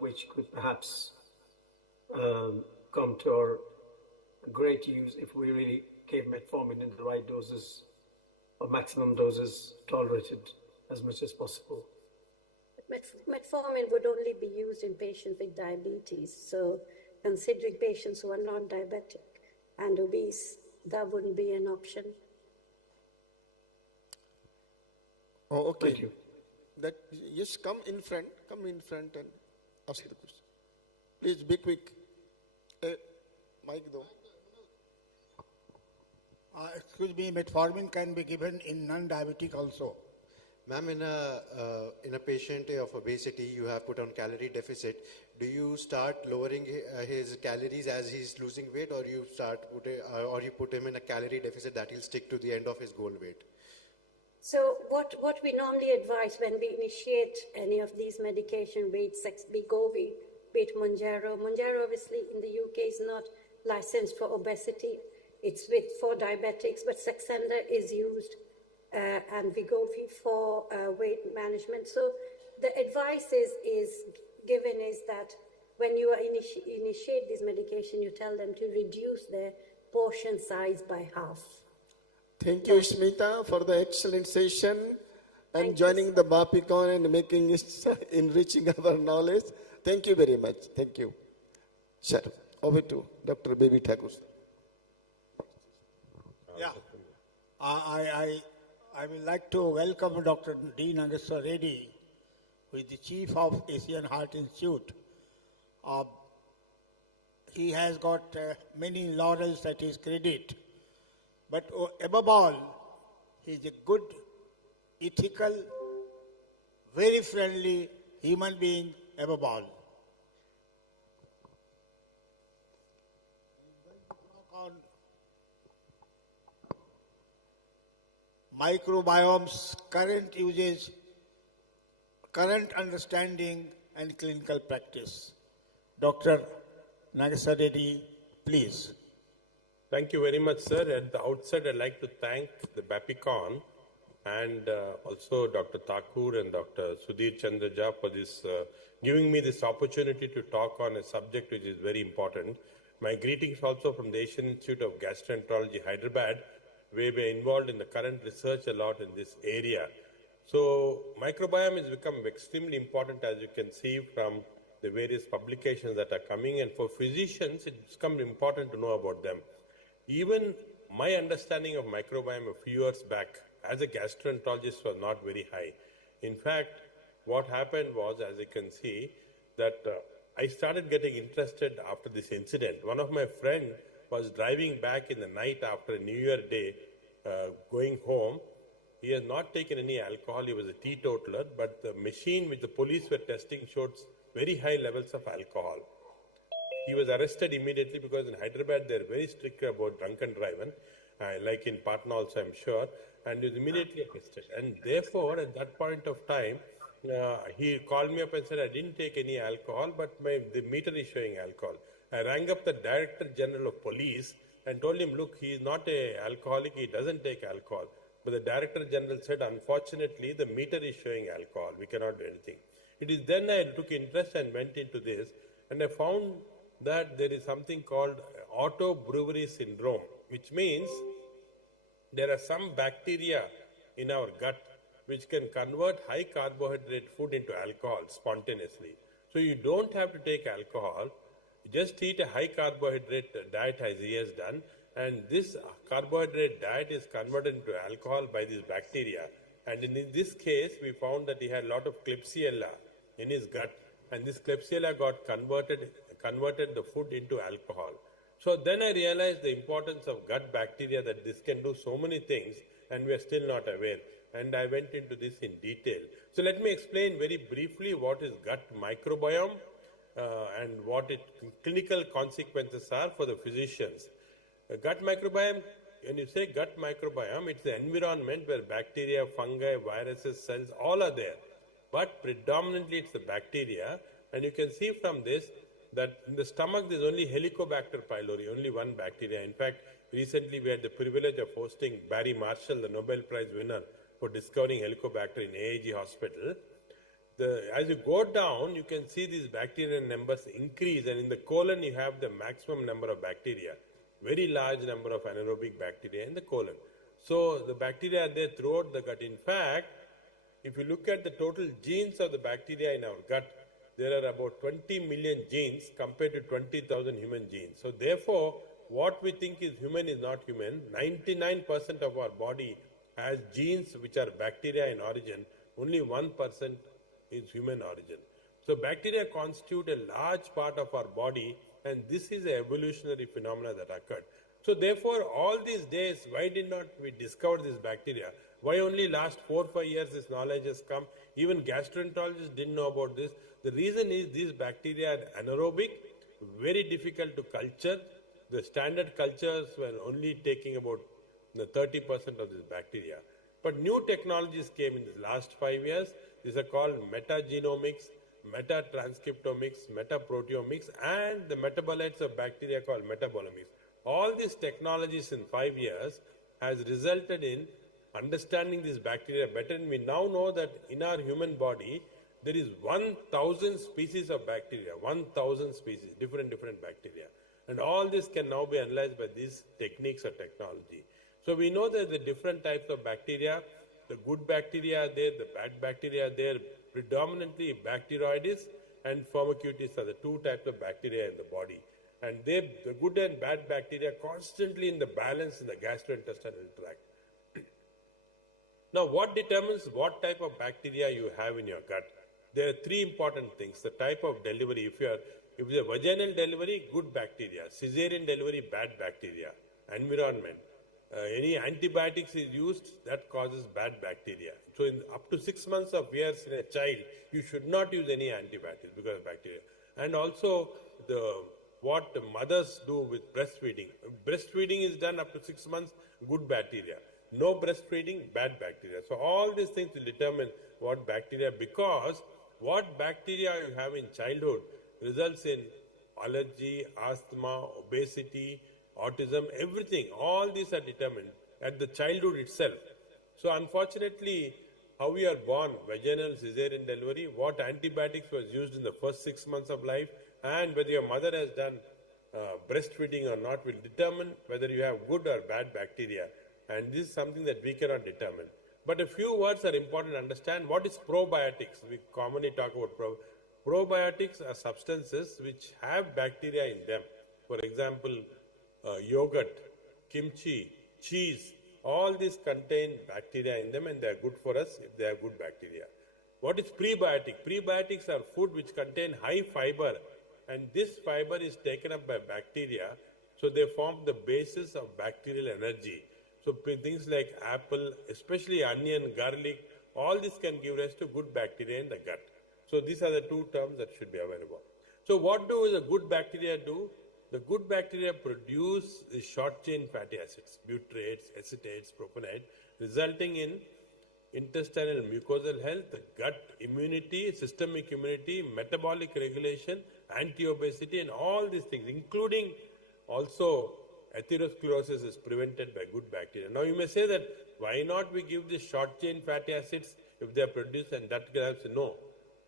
which could perhaps come to our great use if we really gave metformin in the right doses or maximum doses tolerated as much as possible? Metformin would only be used in patients with diabetes. So considering patients who are not diabetic and obese, that wouldn't be an option. Oh, okay. Thank you. Yes, come in front and ask the question. Please be quick. Mic though. Excuse me, metformin can be given in non-diabetic also. Ma'am, in a patient of obesity, you have put on calorie deficit. Do you start lowering his calories as he's losing weight, or you put him in a calorie deficit that he'll stick to the end of his goal weight? So what we normally advise when we initiate any of these medication, be it Wegovy, be it Mounjaro. Mounjaro obviously in the UK is not licensed for obesity. It's for diabetics, but Saxenda is used and Wegovy for weight management. So the advice is given is that when you initiate this medication, you tell them to reduce their portion size by half. Thank you, Smita, for the excellent session and joining the Bapicon and making it enriching our knowledge. Thank you very much. Thank you. Sir, over to Dr. Baby Thakur. Yeah, I would like to welcome Dr. D. Nageswar Reddy, who is the chief of Asian Heart Institute. He has got many laurels at his credit, but above all, he is a good, ethical, very friendly human being above all. On microbiome's current usage, current understanding and clinical practice. Dr. Nageswar Reddy, please. Thank you very much, sir. At the outset, I'd like to thank the Bapicon and also Dr. Thakur and Dr. Sudhir Chandraja for this, giving me this opportunity to talk on a subject which is very important. My greetings also from the Asian Institute of Gastroenterology, Hyderabad, where we are involved in the current research a lot in this area. So microbiome has become extremely important, as you can see from the various publications that are coming, and for physicians it's become important to know about them. Even my understanding of microbiome a few years back as a gastroenterologist was not very high. In fact, what happened was, as you can see, that I started getting interested after this incident. One of my friends was driving back in the night after a New Year day, going home. He has not taken any alcohol. He was a teetotaler, but the machine which the police were testing showed very high levels of alcohol. He was arrested immediately because in Hyderabad they are very strict about drunken driving, like in Patna also, I'm sure, and he was immediately arrested. And therefore, at that point of time, he called me up and said, I didn't take any alcohol, but the meter is showing alcohol. I rang up the Director General of Police and told him, look, he is not an alcoholic, he doesn't take alcohol. But the Director General said, unfortunately, the meter is showing alcohol, we cannot do anything. It is then I took interest and went into this, and I found that there is something called auto brewery syndrome, which means there are some bacteria in our gut which can convert high carbohydrate food into alcohol spontaneously. So you don't have to take alcohol. You just eat a high carbohydrate diet as he has done, and this carbohydrate diet is converted into alcohol by these bacteria. And in this case, we found that he had a lot of Klebsiella in his gut, and this Klebsiella got converted the food into alcohol. So then I realized the importance of gut bacteria, that this can do so many things, and we are still not aware. And I went into this in detail. So let me explain very briefly what is gut microbiome and what its clinical consequences are for the physicians. Gut microbiome, when you say gut microbiome, it's the environment where bacteria, fungi, viruses, cells, all are there. But predominantly it's the bacteria. And you can see from this that in the stomach there's only Helicobacter pylori, only one bacteria. In fact, recently we had the privilege of hosting Barry Marshall, the Nobel Prize winner for discovering Helicobacter in AAG hospital. As you go down, you can see these bacterial numbers increase, and in the colon you have the maximum number of bacteria. Very large number of anaerobic bacteria in the colon. So the bacteria are there throughout the gut. In fact, if you look at the total genes of the bacteria in our gut, there are about 20 million genes compared to 20,000 human genes. So therefore, what we think is human is not human. 99% of our body has genes which are bacteria in origin. Only 1% is human origin. So bacteria constitute a large part of our body, and this is an evolutionary phenomenon that occurred. So therefore, all these days, why did not we discover this bacteria? Why only last 4 or 5 years this knowledge has come? Even gastroenterologists didn't know about this. The reason is these bacteria are anaerobic, very difficult to culture. The standard cultures were only taking about 30% of this bacteria. But new technologies came in the last 5 years. These are called metagenomics, metatranscriptomics, metaproteomics, and the metabolites of bacteria called metabolomics. All these technologies in 5 years has resulted in understanding these bacteria better, and we now know that in our human body there is 1,000 species of bacteria, 1,000 species, different bacteria. And all this can now be analyzed by these techniques or technology. So we know that the different types of bacteria, the good bacteria are there, the bad bacteria are there, predominantly Bacteroides and Firmicutes are the two types of bacteria in the body. And the good and bad bacteria constantly in the balance in the gastrointestinal tract. Now, what determines what type of bacteria you have in your gut? There are three important things. The type of delivery. If it's a vaginal delivery, good bacteria. Cesarean delivery, bad bacteria. Environment. Any antibiotics is used, that causes bad bacteria. So up to 6 months of years in a child, you should not use any antibiotics because of bacteria. And also what the mothers do with breastfeeding. Breastfeeding is done up to 6 months, good bacteria. No breastfeeding, bad bacteria. So all these things will determine what bacteria, because what bacteria you have in childhood results in allergy, asthma, obesity, autism, everything. All these are determined at the childhood itself. So unfortunately, how we are born, vaginal, cesarean delivery, what antibiotics was used in the first 6 months of life, and whether your mother has done breastfeeding or not will determine whether you have good or bad bacteria. And this is something that we cannot determine. But a few words are important to understand. What is probiotics? We commonly talk about probiotics are substances which have bacteria in them. For example, yogurt, kimchi, cheese, all these contain bacteria in them, and they are good for us if they have good bacteria. What is prebiotic? Prebiotics are food which contain high fiber, and this fiber is taken up by bacteria, so they form the basis of bacterial energy. So things like apple, especially onion, garlic, all this can give rise to good bacteria in the gut. So these are the two terms that should be available. So what do the good bacteria do? The good bacteria produce the short-chain fatty acids, butyrates, acetates, propionate, resulting in intestinal mucosal health, gut immunity, systemic immunity, metabolic regulation, anti-obesity, and all these things, including also atherosclerosis is prevented by good bacteria. Now you may say that why not we give these short-chain fatty acids if they are produced, and that can say no.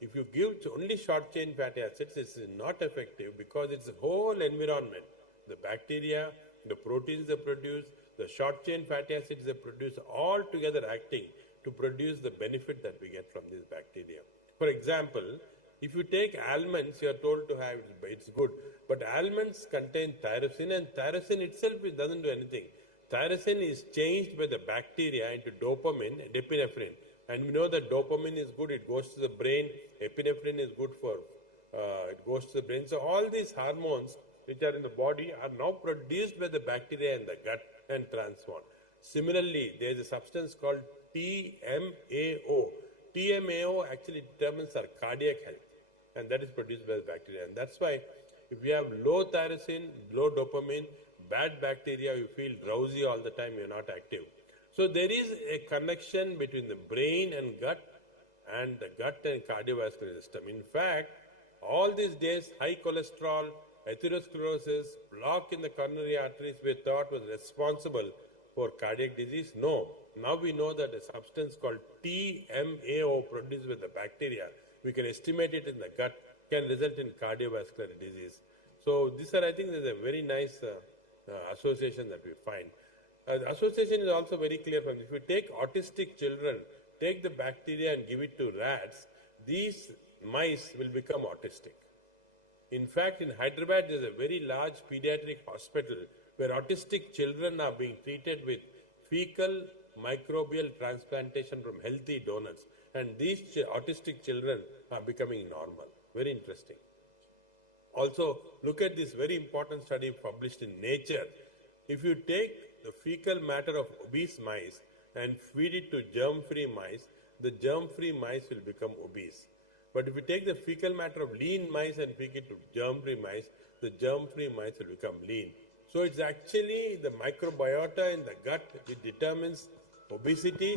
If you give only short-chain fatty acids, it is not effective because it's the whole environment. The bacteria, the proteins they produce, the short-chain fatty acids they produce, all together acting to produce the benefit that we get from this bacteria. For example, If you take almonds, you are told to have it's good. But almonds contain tyrosine, and tyrosine itself doesn't do anything. Tyrosine is changed by the bacteria into dopamine and epinephrine. And we know that dopamine is good, it goes to the brain. Epinephrine is good for, it goes to the brain. So all these hormones which are in the body are now produced by the bacteria in the gut and transformed. Similarly, there is a substance called TMAO. TMAO actually determines our cardiac health, and that is produced by the bacteria. And that's why if you have low tyrosine, low dopamine, bad bacteria, you feel drowsy all the time, you're not active. So there is a connection between the brain and gut and the gut and cardiovascular system. In fact, all these days, high cholesterol, atherosclerosis, block in the coronary arteries we thought was responsible for cardiac disease. No. Now we know that a substance called TMAO produced by the bacteria, we can estimate it in the gut, can result in cardiovascular disease. So these are, I think, there's a very nice association that we find. The association is also very clear from this. If you take autistic children, take the bacteria and give it to rats, these mice will become autistic. In fact, in Hyderabad, there's a very large pediatric hospital where autistic children are being treated with fecal microbial transplantation from healthy donors. And these autistic children are becoming normal. Very interesting. Also, look at this very important study published in Nature. If you take the fecal matter of obese mice and feed it to germ-free mice, the germ-free mice will become obese. But if you take the fecal matter of lean mice and feed it to germ-free mice, the germ-free mice will become lean. So it's actually the microbiota in the gut that determines obesity,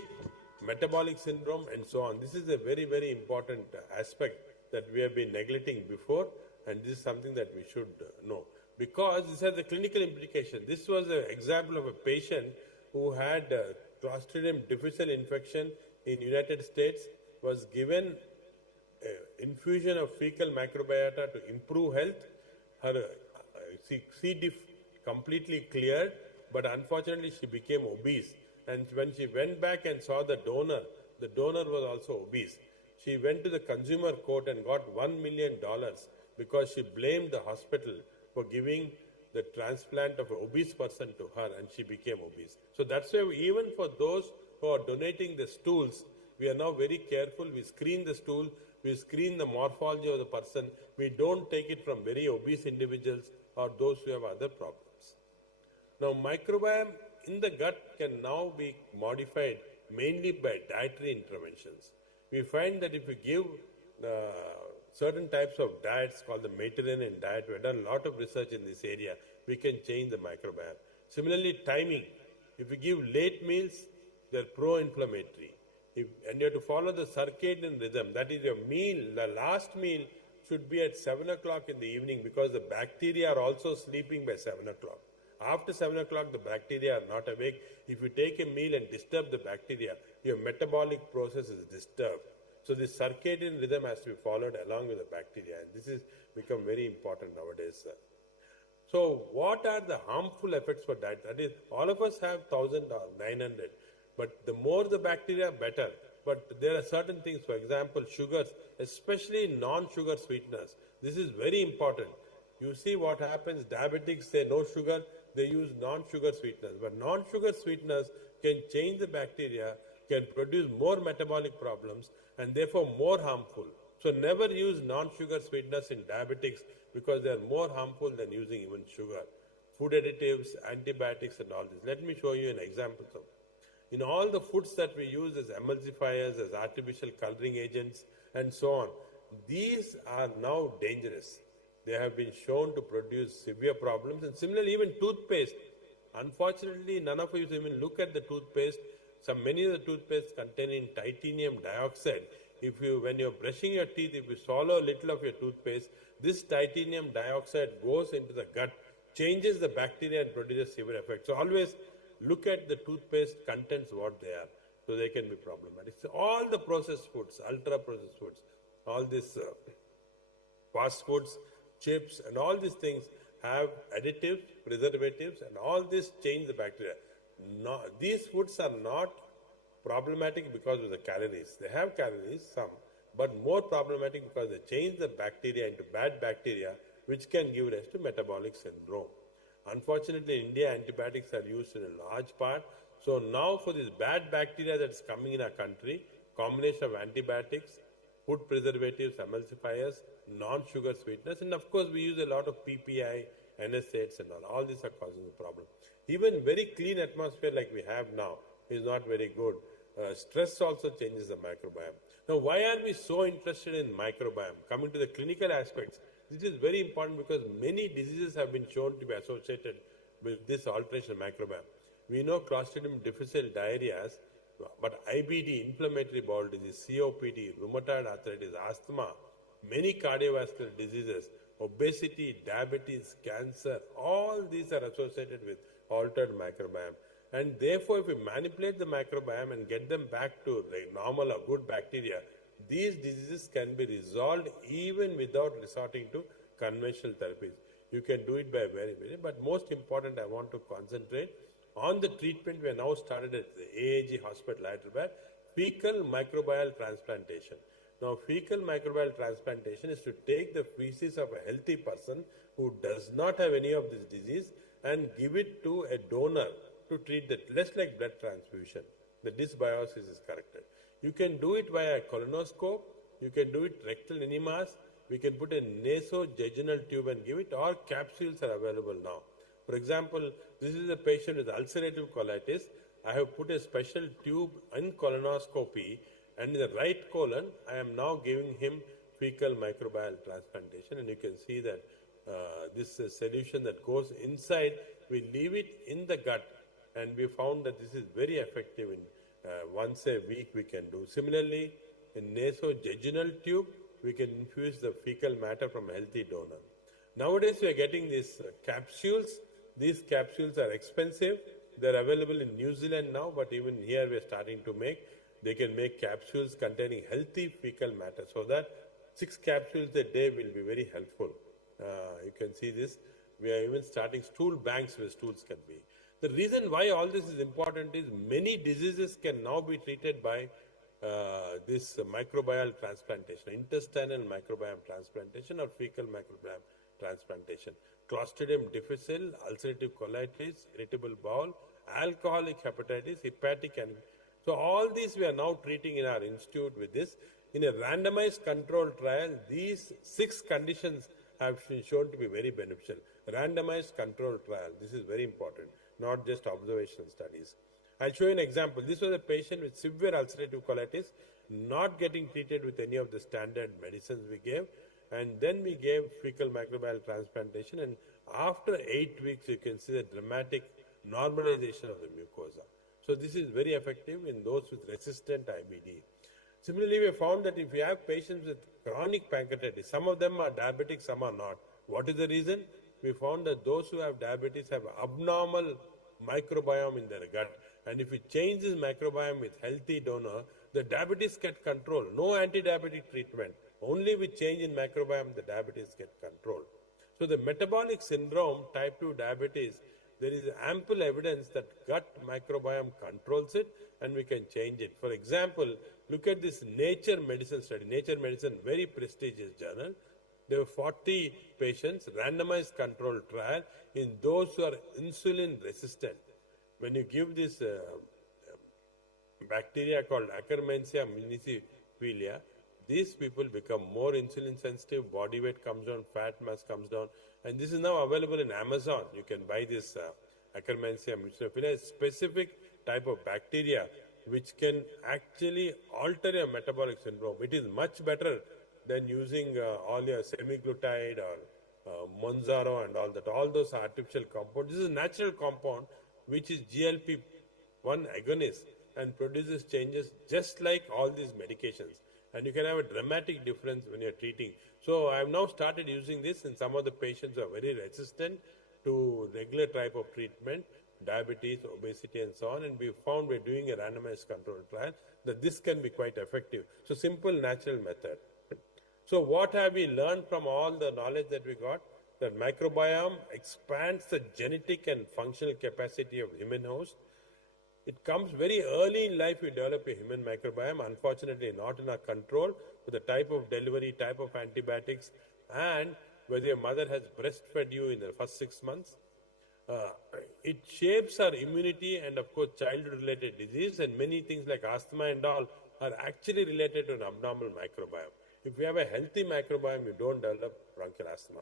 metabolic syndrome, and so on. This is a very, very important aspect that we have been neglecting before, and this is something that we should know. Because this has a clinical implication. This was an example of a patient who had Clostridium difficile infection in United States, was given infusion of fecal microbiota to improve health. Her C. diff completely cleared, but unfortunately she became obese. And when she went back and saw the donor was also obese. She went to the consumer court and got $1 million because she blamed the hospital for giving the transplant of an obese person to her, and she became obese. So that's why even for those who are donating the stools, we are now very careful. We screen the stool, we screen the morphology of the person. We don't take it from very obese individuals or those who have other problems. Now, microbiome in the gut can now be modified mainly by dietary interventions. We find that if you give certain types of diets called the Mediterranean diet, we have done a lot of research in this area, we can change the microbiome. Similarly, timing. If you give late meals, they're pro-inflammatory. And you have to follow the circadian rhythm. That is, your meal, the last meal should be at 7 o'clock in the evening because the bacteria are also sleeping by 7 o'clock. After 7 o'clock, the bacteria are not awake. If you take a meal and disturb the bacteria, your metabolic process is disturbed. So this circadian rhythm has to be followed along with the bacteria. And this has become very important nowadays. So what are the harmful effects for diet? That is, all of us have 1,000 or 900. But the more the bacteria, better. But there are certain things, for example, sugars, especially non-sugar sweeteners. This is very important. You see what happens, diabetics say no sugar, they use non-sugar sweeteners. But non-sugar sweeteners can change the bacteria, can produce more metabolic problems, and therefore more harmful. So never use non-sugar sweeteners in diabetics because they are more harmful than using even sugar. Food additives, antibiotics, and all this. Let me show you an example of. In all the foods that we use as emulsifiers, as artificial coloring agents, and so on, these are now dangerous. They have been shown to produce severe problems. And similarly, even toothpaste. Unfortunately, none of you even look at the toothpaste. Many of the toothpastes contain titanium dioxide. When you're brushing your teeth, if you swallow a little of your toothpaste, this titanium dioxide goes into the gut, changes the bacteria and produces severe effects. So always look at the toothpaste contents, what they are, so they can be problematic. So all the processed foods, ultra-processed foods, all these fast foods, chips, and all these things have additives, preservatives, and all this change the bacteria. These foods are not problematic because of the calories. They have calories, some, but more problematic because they change the bacteria into bad bacteria, which can give rise to metabolic syndrome. Unfortunately, in India, antibiotics are used in a large part. So now for this bad bacteria that's coming in our country, combination of antibiotics, food preservatives, emulsifiers, non-sugar sweeteners, and of course we use a lot of PPI, NSAIDs and all. All these are causing the problem. Even very clean atmosphere like we have now is not very good. Stress also changes the microbiome. Now, why are we so interested in microbiome? Coming to the clinical aspects, this is very important because many diseases have been shown to be associated with this alteration of microbiome. We know Clostridium difficile diarrheas, but IBD, inflammatory bowel disease, COPD, rheumatoid arthritis, asthma, many cardiovascular diseases, obesity, diabetes, cancer, all these are associated with altered microbiome. And therefore, if we manipulate the microbiome and get them back to normal or good bacteria, these diseases can be resolved even without resorting to conventional therapies. You can do it by but most important, I want to concentrate on the treatment we have now started at the AAG Hospital, Hyderabad, fecal microbial transplantation. Now, fecal microbial transplantation is to take the feces of a healthy person who does not have any of this disease and give it to a donor to treat that, less like blood transfusion. The dysbiosis is corrected. You can do it via colonoscope, you can do it rectal enemas, we can put a nasojejunal tube and give it, or capsules are available now. For example, this is a patient with ulcerative colitis. I have put a special tube in colonoscopy, and in the right colon, I am now giving him fecal microbial transplantation, and you can see that this solution that goes inside, we leave it in the gut, and we found that this is very effective in once a week we can do. Similarly, in nasojejunal tube, we can infuse the fecal matter from a healthy donor. Nowadays, we are getting these capsules. These capsules are expensive. They're available in New Zealand now, but even here we are starting to make. They can make capsules containing healthy fecal matter, so that 6 capsules a day will be very helpful. You can see this. We are even starting stool banks where stools can be. The reason why all this is important is many diseases can now be treated by this microbial transplantation, intestinal microbiome transplantation or fecal microbiome transplantation. Clostridium difficile, ulcerative colitis, irritable bowel, alcoholic hepatitis, hepatic, and so all these we are now treating in our institute with this. In a randomized controlled trial, these 6 conditions have been shown to be very beneficial. Randomized controlled trial, this is very important, not just observational studies. I'll show you an example. This was a patient with severe ulcerative colitis, not getting treated with any of the standard medicines we gave, and then we gave fecal microbial transplantation, and after 8 weeks you can see the dramatic normalization of the mucosa. So this is very effective in those with resistant IBD. Similarly, we found that if you have patients with chronic pancreatitis, some of them are diabetic, some are not. What is the reason? We found that those who have diabetes have abnormal microbiome in their gut. And if we change this microbiome with healthy donor, the diabetes get controlled. No anti-diabetic treatment. Only with change in microbiome, the diabetes get controlled. So the metabolic syndrome, type 2 diabetes, there is ample evidence that gut microbiome controls it and we can change it. For example, look at this Nature Medicine study. Nature Medicine, very prestigious journal. There were 40 patients, randomized controlled trial in those who are insulin resistant. When you give this bacteria called Akkermansia municiphilia, these people become more insulin sensitive, body weight comes down, fat mass comes down, and this is now available in Amazon. You can buy this Akkermansia municiphilia, a specific type of bacteria which can actually alter your metabolic syndrome. It is much better than using all your semaglutide or Monzaro and all that. All those are artificial compounds. This is a natural compound which is GLP-1 agonist and produces changes just like all these medications. And you can have a dramatic difference when you're treating. So I have now started using this in some of the patients who are very resistant to regular type of treatment, diabetes, obesity and so on, and we found we're doing a randomized controlled trial that this can be quite effective. So simple natural method. So what have we learned from all the knowledge that we got? That microbiome expands the genetic and functional capacity of human host. It comes very early in life, we develop a human microbiome, unfortunately not in our control, with the type of delivery, type of antibiotics, and whether your mother has breastfed you in the first 6 months. It shapes our immunity and of course childhood-related disease, and many things like asthma and all are actually related to an abnormal microbiome. If you have a healthy microbiome, you don't develop bronchial asthma.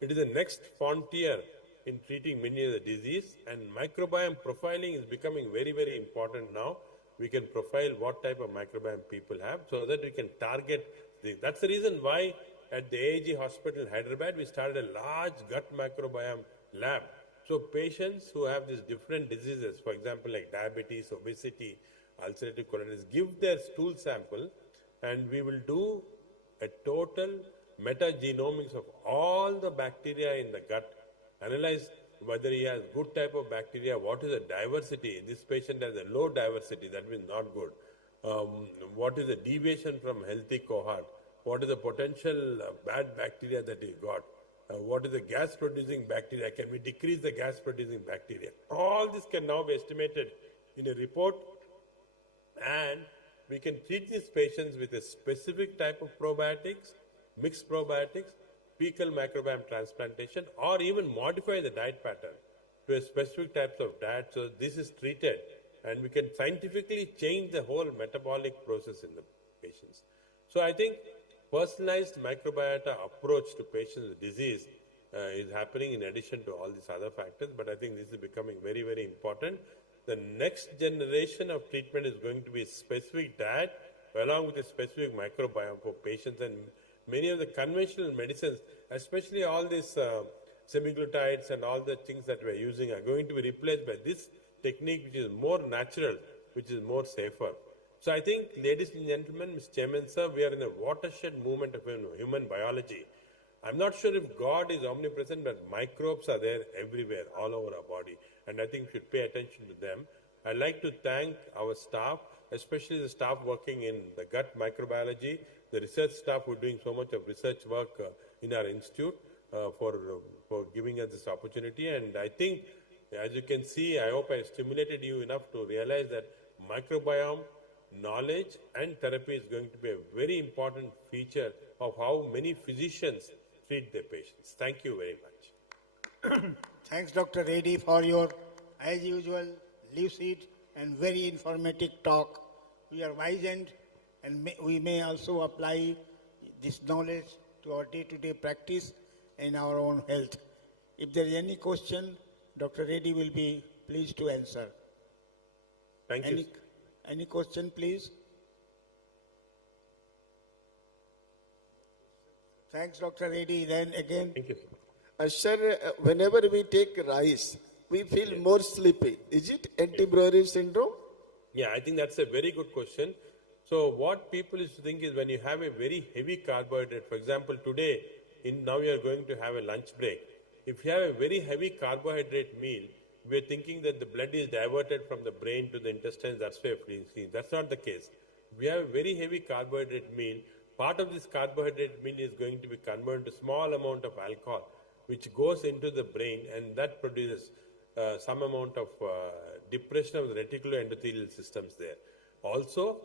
It is the next frontier in treating many of the disease, and microbiome profiling is becoming very, very important now. We can profile what type of microbiome people have so that we can target these. That's the reason why at the AIG hospital in Hyderabad, we started a large gut microbiome lab. So patients who have these different diseases, for example, like diabetes, obesity, ulcerative colitis, give their stool sample, and we will do a total metagenomics of all the bacteria in the gut, analyze whether he has good type of bacteria, what is the diversity. This patient has a low diversity, that means not good. What is the deviation from healthy cohort? What is the potential bad bacteria that he got? What is the gas-producing bacteria? Can we decrease the gas-producing bacteria? All this can now be estimated in a report, and we can treat these patients with a specific type of probiotics, mixed probiotics, fecal microbiome transplantation, or even modify the diet pattern to a specific types of diet. So this is treated, and we can scientifically change the whole metabolic process in the patients. So I think personalized microbiota approach to patients with disease is happening in addition to all these other factors, but I think this is becoming very, very important. The next generation of treatment is going to be a specific diet along with a specific microbiome for patients, and many of the conventional medicines, especially all these semaglutides and all the things that we're using, are going to be replaced by this technique, which is more natural, which is more safer. So I think, ladies and gentlemen, Mr. Chairman, sir, we are in a watershed movement of human biology. I'm not sure if God is omnipresent, but microbes are there everywhere, all over our body, and I think we should pay attention to them. I'd like to thank our staff, especially the staff working in the gut microbiology, the research staff who are doing so much of research work in our institute for giving us this opportunity. And I think, as you can see, I hope I stimulated you enough to realize that microbiome knowledge and therapy is going to be a very important feature of how many physicians treat their patients. Thank you very much. Thanks, Dr. Reddy, for your, as usual, lucid and very informative talk. We are wizened, and we may also apply this knowledge to our day-to-day practice and our own health. If there is any question, Dr. Reddy will be pleased to answer. Thank you. Any question, please? Thanks, Dr. Reddy. Then again. Thank you. Sir, whenever we take rice, we feel more sleepy. Is it anti-Breuer syndrome? Yeah, I think that's a very good question. So what people used to think is when you have a very heavy carbohydrate, for example, today, now you are going to have a lunch break. If you have a very heavy carbohydrate meal, we are thinking that the blood is diverted from the brain to the intestines, that's why we're seeing. That's not the case. We have a very heavy carbohydrate meal. Part of this carbohydrate meal is going to be converted to small amount of alcohol, which goes into the brain, and that produces some amount of depression of the reticuloendothelial systems there. Also,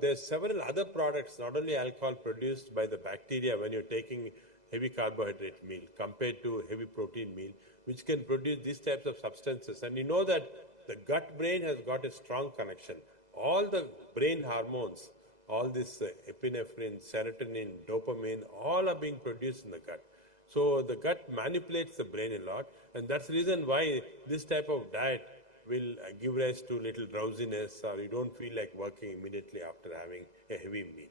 there's several other products, not only alcohol, produced by the bacteria when you're taking heavy carbohydrate meal compared to heavy protein meal, which can produce these types of substances. And you know that the gut-brain has got a strong connection. All the brain hormones, all this epinephrine, serotonin, dopamine, all are being produced in the gut. So the gut manipulates the brain a lot, and that's the reason why this type of diet will give rise to little drowsiness, or you don't feel like working immediately after having a heavy meal.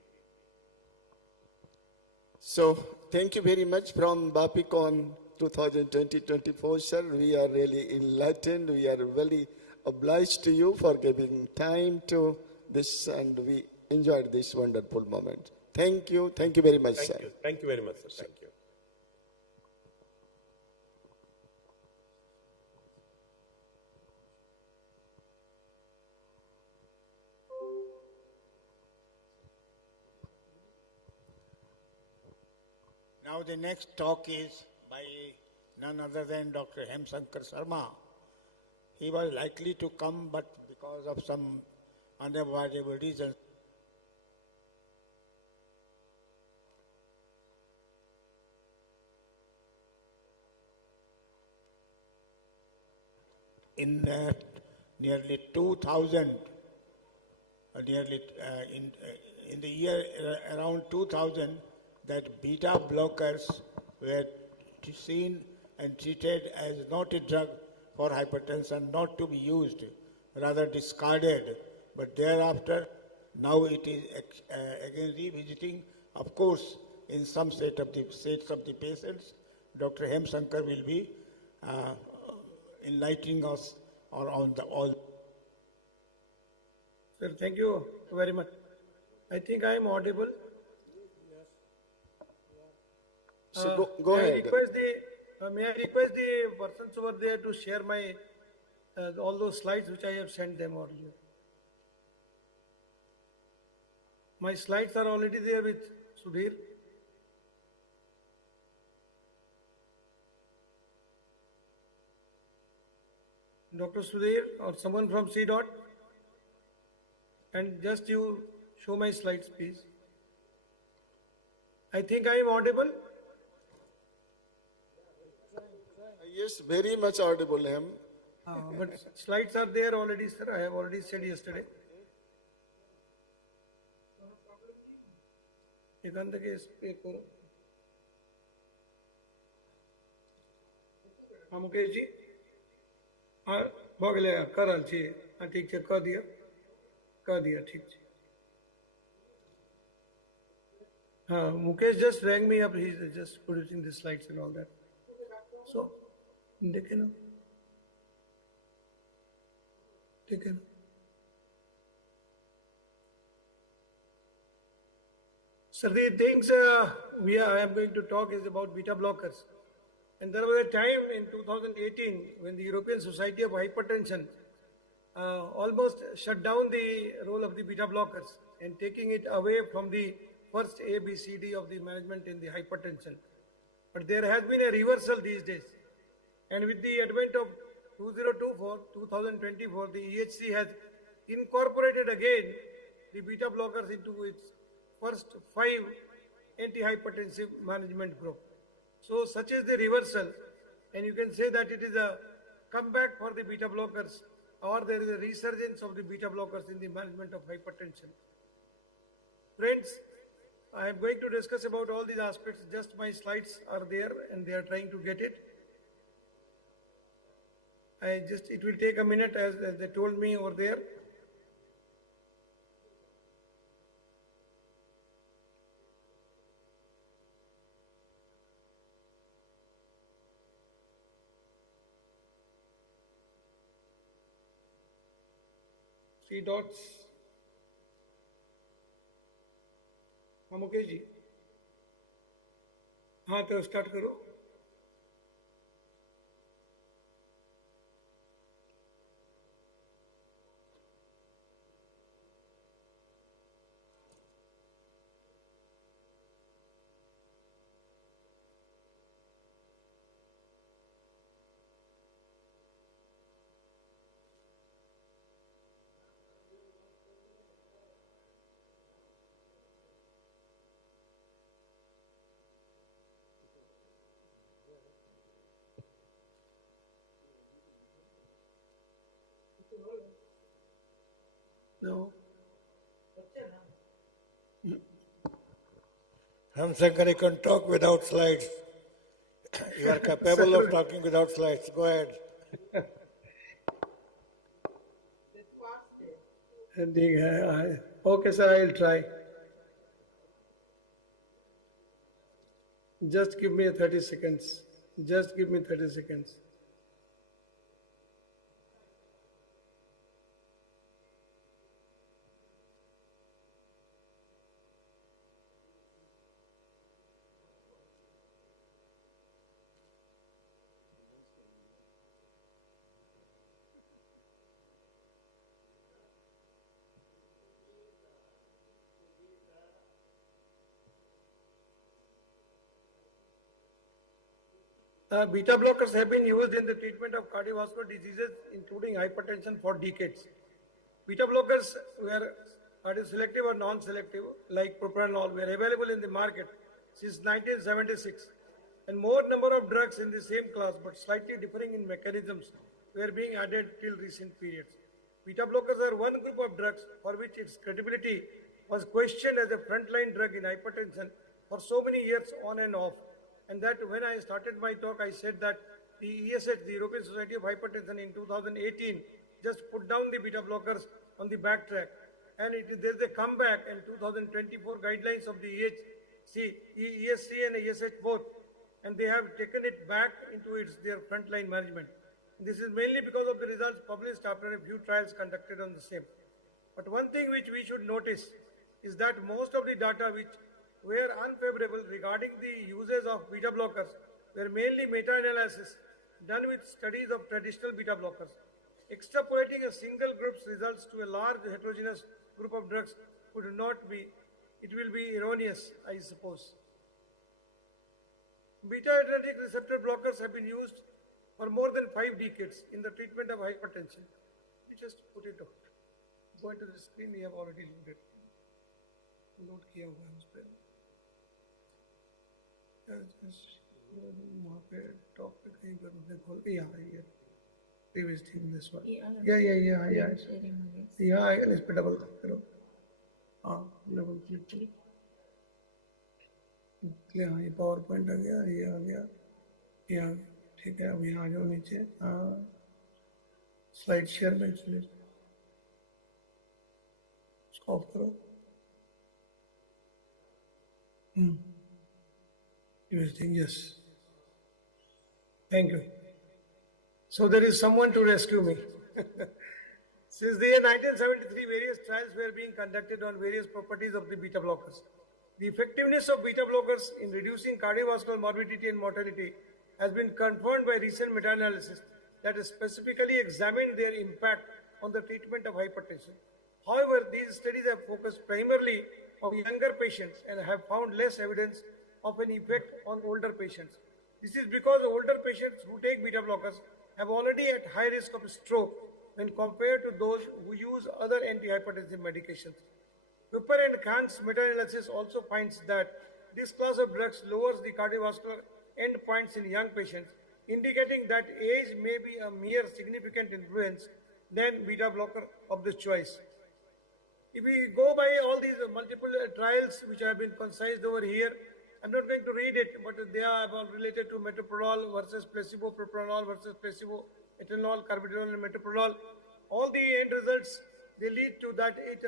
So thank you very much from Bapicon 2020-24, sir. We are really enlightened. We are very obliged to you for giving time to this, and we enjoyed this wonderful moment. Thank you. Thank you very much, sir. Thank you very much, sir. Thank you. Now the next talk is by none other than Dr. Hemsankar Sharma. he was likely to come, but because of some unavoidable reasons, in nearly 2000, in the year around 2000, that beta blockers were seen and treated as not a drug for hypertension, not to be used, rather discarded. But thereafter, now it is again revisiting, of course, in some states of the patients. Dr. Hem Shankar will be enlightening us on all. Sir, thank you very much. I think I am audible. So go ahead. May I request the persons over there to share my all those slides which I have sent them earlier. My slides are already there with Sudhir. Dr. Sudhir or someone from C. Dot. And just you show my slides, please. I think I am audible. Yes, very much audible, Hem. But slides are there already, sir. I have already said yesterday. एकांत के पे करो हाँ मुकेश जी हाँ भगले करल छी हाँ ठीक है कह दिया ठीक है हाँ Mukesh just rang me up, he's just producing the slides and all that. So देखे ना ठीक है So the things I am going to talk is about beta blockers. And there was a time in 2018 when the European Society of Hypertension almost shut down the role of the beta blockers and taking it away from the first A, B, C, D of the management in the hypertension. But there has been a reversal these days. And with the advent of 2024, the EHC has incorporated again the beta blockers into its first 5 antihypertensive management group. So such is the reversal, and you can say that it is a comeback for the beta blockers, or there is a resurgence of the beta blockers in the management of hypertension. Friends, I am going to discuss about all these aspects. Just my slides are there and they are trying to get it. It will take a minute as they told me over there. Three dots. हाँ मुकेश जी हाँ तो start करो No. Shankar, you can talk without slides. You are capable of talking without slides. Go ahead. Okay, sir, I will try. Just give me 30 seconds. Just give me 30 seconds. Beta blockers have been used in the treatment of cardiovascular diseases, including hypertension, for decades. Beta blockers were cardioselective or non-selective, like propranolol, were available in the market since 1976. And more number of drugs in the same class, but slightly differing in mechanisms, were being added till recent periods. Beta blockers are one group of drugs for which its credibility was questioned as a frontline drug in hypertension for so many years on and off. And that when I started my talk, I said that the ESH, the European Society of Hypertension, in 2018, just put down the beta blockers on the backtrack. And there's a comeback in 2024 guidelines of the ESC and ESH both. And they have taken it back into their frontline management. This is mainly because of the results published after a few trials conducted on the same. But one thing which we should notice is that most of the data which were unfavorable regarding the uses of beta blockers were mainly meta-analysis done with studies of traditional beta blockers. Extrapolating a single group's results to a large heterogeneous group of drugs would not be, it will be erroneous, I suppose. Beta-adrenergic receptor blockers have been used for more than 5 decades in the treatment of hypertension. We just put it out. Go into the screen, we have already loaded. Load kiya hua hai us pe. वहाँ पे top पे कहीं पर उसने खोल यहाँ ये previous thing this one yeah इस पे डबल क्लिक करो हाँ डबल क्लिक करो हाँ ये पावर पॉइंट आ गया ये आ ठीक है अब यहाँ आ जाओ नीचे हाँ स्लाइड शेयर में चलिए इसको ऑफ करो yes. Thank you. So there is someone to rescue me. Since the year 1973, various trials were being conducted on various properties of the beta blockers. The effectiveness of beta blockers in reducing cardiovascular morbidity and mortality has been confirmed by recent meta-analysis that has specifically examined their impact on the treatment of hypertension. However, these studies have focused primarily on younger patients and have found less evidence of an effect on older patients. This is because older patients who take beta blockers have already at high risk of stroke when compared to those who use other antihypertensive medications. Cooper and Khan's meta-analysis also finds that this class of drugs lowers the cardiovascular endpoints in young patients, indicating that age may be a mere significant influence than beta blocker of the choice. If we go by all these multiple trials which have been concised over here, I'm not going to read it, but they are all related to metoprolol versus placebo, propranolol versus placebo, ethanol, carbidopa, and metoprolol. All the end results, they lead to that it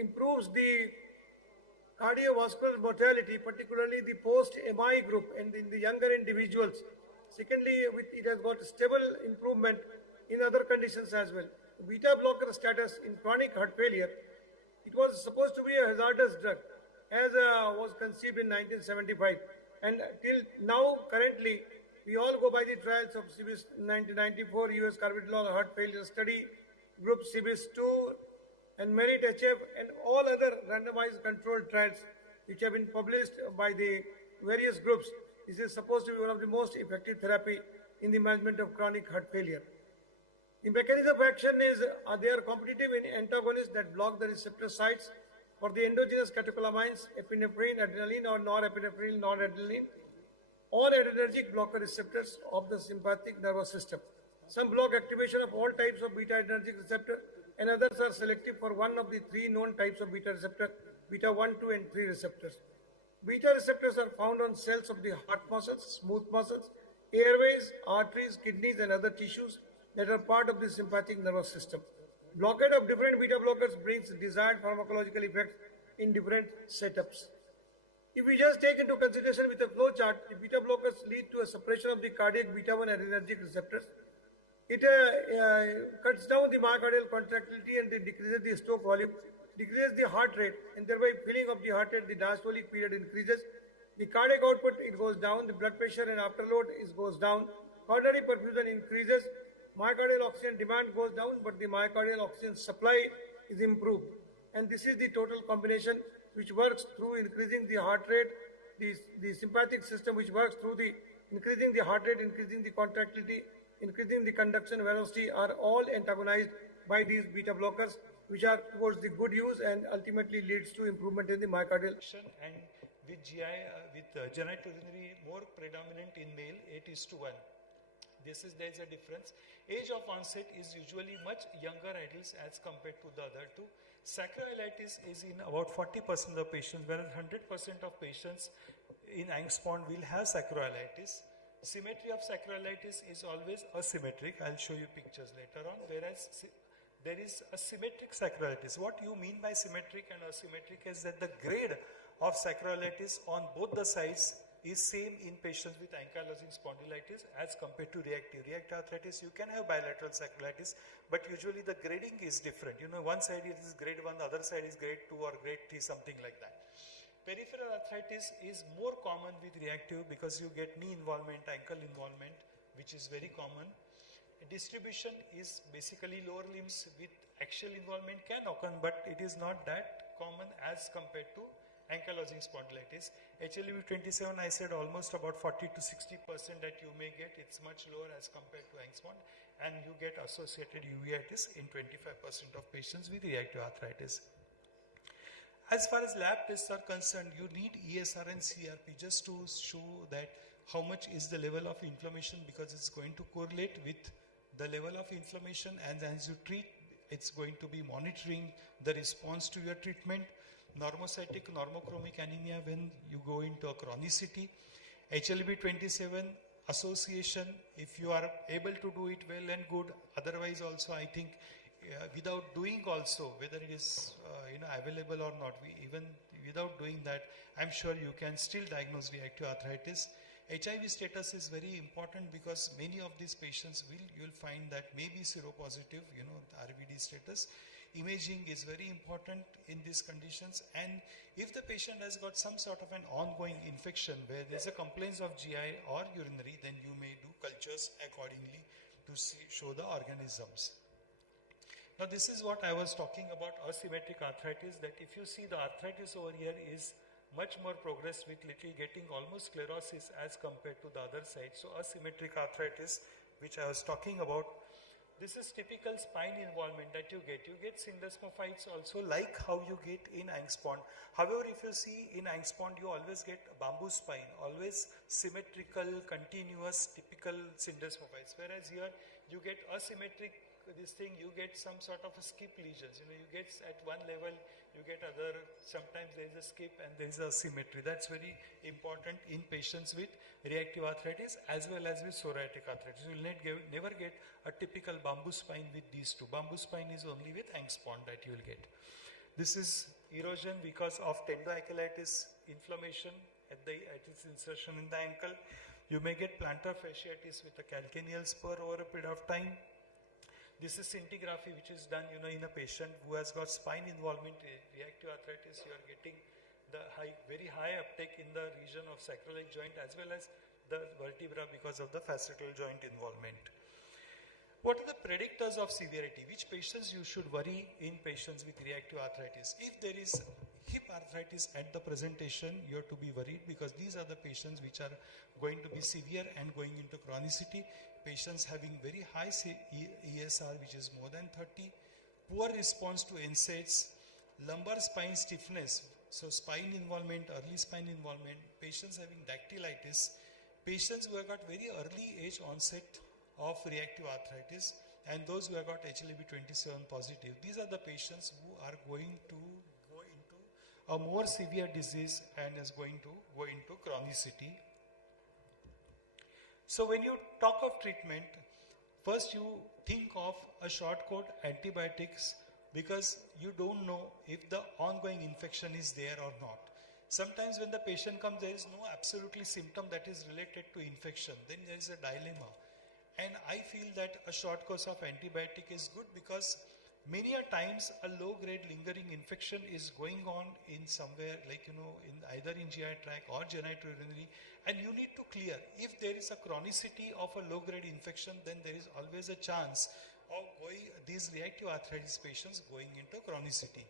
improves the cardiovascular mortality, particularly the post-MI group and in the younger individuals. Secondly, it has got stable improvement in other conditions as well. Beta blocker status in chronic heart failure, it was supposed to be a hazardous drug, as was conceived in 1975. And till now, currently, we all go by the trials of CBIS 1994 US carbidopa heart failure study, group CBIS 2, and Merit HF, and all other randomized controlled trials which have been published by the various groups. This is supposed to be one of the most effective therapy in the management of chronic heart failure. The mechanism of action is they are competitive antagonists that block the receptor sites for the endogenous catecholamines, epinephrine, adrenaline, or norepinephrine, noradrenaline, or adrenergic blocker receptors of the sympathetic nervous system. Some block activation of all types of beta-adrenergic receptor, and others are selective for one of the 3 known types of beta receptor, beta 1, 2, and 3 receptors. Beta receptors are found on cells of the heart muscles, smooth muscles, airways, arteries, kidneys, and other tissues that are part of the sympathetic nervous system. Blockade of different beta blockers brings desired pharmacological effects in different setups. If we just take into consideration with a flow chart, the beta blockers lead to a suppression of the cardiac beta 1 adrenergic receptors. It cuts down the myocardial contractility and decreases the stroke volume, decreases the heart rate, and thereby filling of the heart rate, the diastolic period increases. The cardiac output, it goes down, the blood pressure and afterload goes down, coronary perfusion increases, myocardial oxygen demand goes down, but the myocardial oxygen supply is improved. And this is the total combination which works through increasing the heart rate, the sympathetic system which works through the increasing the heart rate, increasing the contractility, increasing the conduction velocity are all antagonized by these beta blockers, which are towards the good use and ultimately leads to improvement in the myocardial. And with GI, with genitourinary more predominant in male, 8:1. There is a difference. Age of onset is usually much younger adults as compared to the other two. Sacroiliitis is in about 40% of the patients, whereas 100% of patients in angst-pond will have sacroiliitis. Symmetry of sacroiliitis is always asymmetric. I'll show you pictures later on, whereas there is a symmetric sacroiliitis. What you mean by symmetric and asymmetric is that the grade of sacroiliitis on both the sides is same in patients with ankylosing spondylitis as compared to reactive. Reactive arthritis, you can have bilateral sacroiliitis, but usually the grading is different. You know, one side is grade 1, the other side is grade 2 or grade 3, something like that. Peripheral arthritis is more common with reactive because you get knee involvement, ankle involvement, which is very common. Distribution is basically lower limbs with axial involvement can occur, but it is not that common as compared to ankylosing spondylitis. HLV 27, I said almost about 40 to 60% that you may get. It's much lower as compared to angst-pond, and you get associated uveitis in 25% of patients with reactive arthritis. As far as lab tests are concerned, you need ESR and CRP just to show that how much is the level of inflammation, because it's going to correlate with the level of inflammation, and as you treat, it's going to be monitoring the response to your treatment. Normocytic, normochromic anemia when you go into a chronicity. HLB 27 association, if you are able to do it well and good, otherwise also I think without doing also, whether it is available or not, even without doing that, I'm sure you can still diagnose reactive arthritis. HIV status is very important because many of these patients you'll find that may be seropositive, RBD status. Imaging is very important in these conditions, and if the patient has got some sort of an ongoing infection where there's a complaint of GI or urinary, then you may do cultures accordingly to show the organisms. Now this is what I was talking about, asymmetric arthritis, that if you see the arthritis over here is much more progressed with little getting almost sclerosis as compared to the other side. So asymmetric arthritis, which I was talking about, this is typical spine involvement that you get. You get syndesmophytes also, like how you get in angst-pond. However, if you see in angst-pond, you always get bamboo spine, always symmetrical, continuous, typical syndesmophytes. Whereas here, you get asymmetric, this thing, you get some sort of a skip lesions. You get at one level, you get other, sometimes there is a skip and there is a symmetry. That's very important in patients with reactive arthritis as well as with psoriatic arthritis. You will never get a typical bamboo spine with these two. Bamboo spine is only with angst-pond that you will get. This is erosion because of tendinoankylosing inflammation at its insertion in the ankle. You may get plantar fasciitis with a calcaneal spur over a period of time. This is scintigraphy, which is done, in a patient who has got spine involvement, reactive arthritis. You are getting the very high uptake in the region of sacroiliac joint as well as the vertebra because of the fascicle joint involvement. What are the predictors of severity? Which patients you should worry in patients with reactive arthritis? If there is hip arthritis at the presentation, you have to be worried because these are the patients which are going to be severe and going into chronicity. Patients having very high ESR, which is more than 30, poor response to NSAIDs, lumbar spine stiffness, so spine involvement, early spine involvement, patients having dactylitis, patients who have got very early age onset of reactive arthritis, and those who have got HLA-B 27 positive. These are the patients who are going to go into a more severe disease and is going to go into chronicity. So when you talk of treatment, first you think of a short course antibiotics because you don't know if the ongoing infection is there or not. Sometimes when the patient comes, there is no absolutely symptom that is related to infection. Then there is a dilemma. And I feel that a short course of antibiotic is good because many a times a low-grade lingering infection is going on in somewhere like, in either in GI tract or genitourinary, and you need to clear. If there is a chronicity of a low-grade infection, then there is always a chance of these reactive arthritis patients going into chronicity.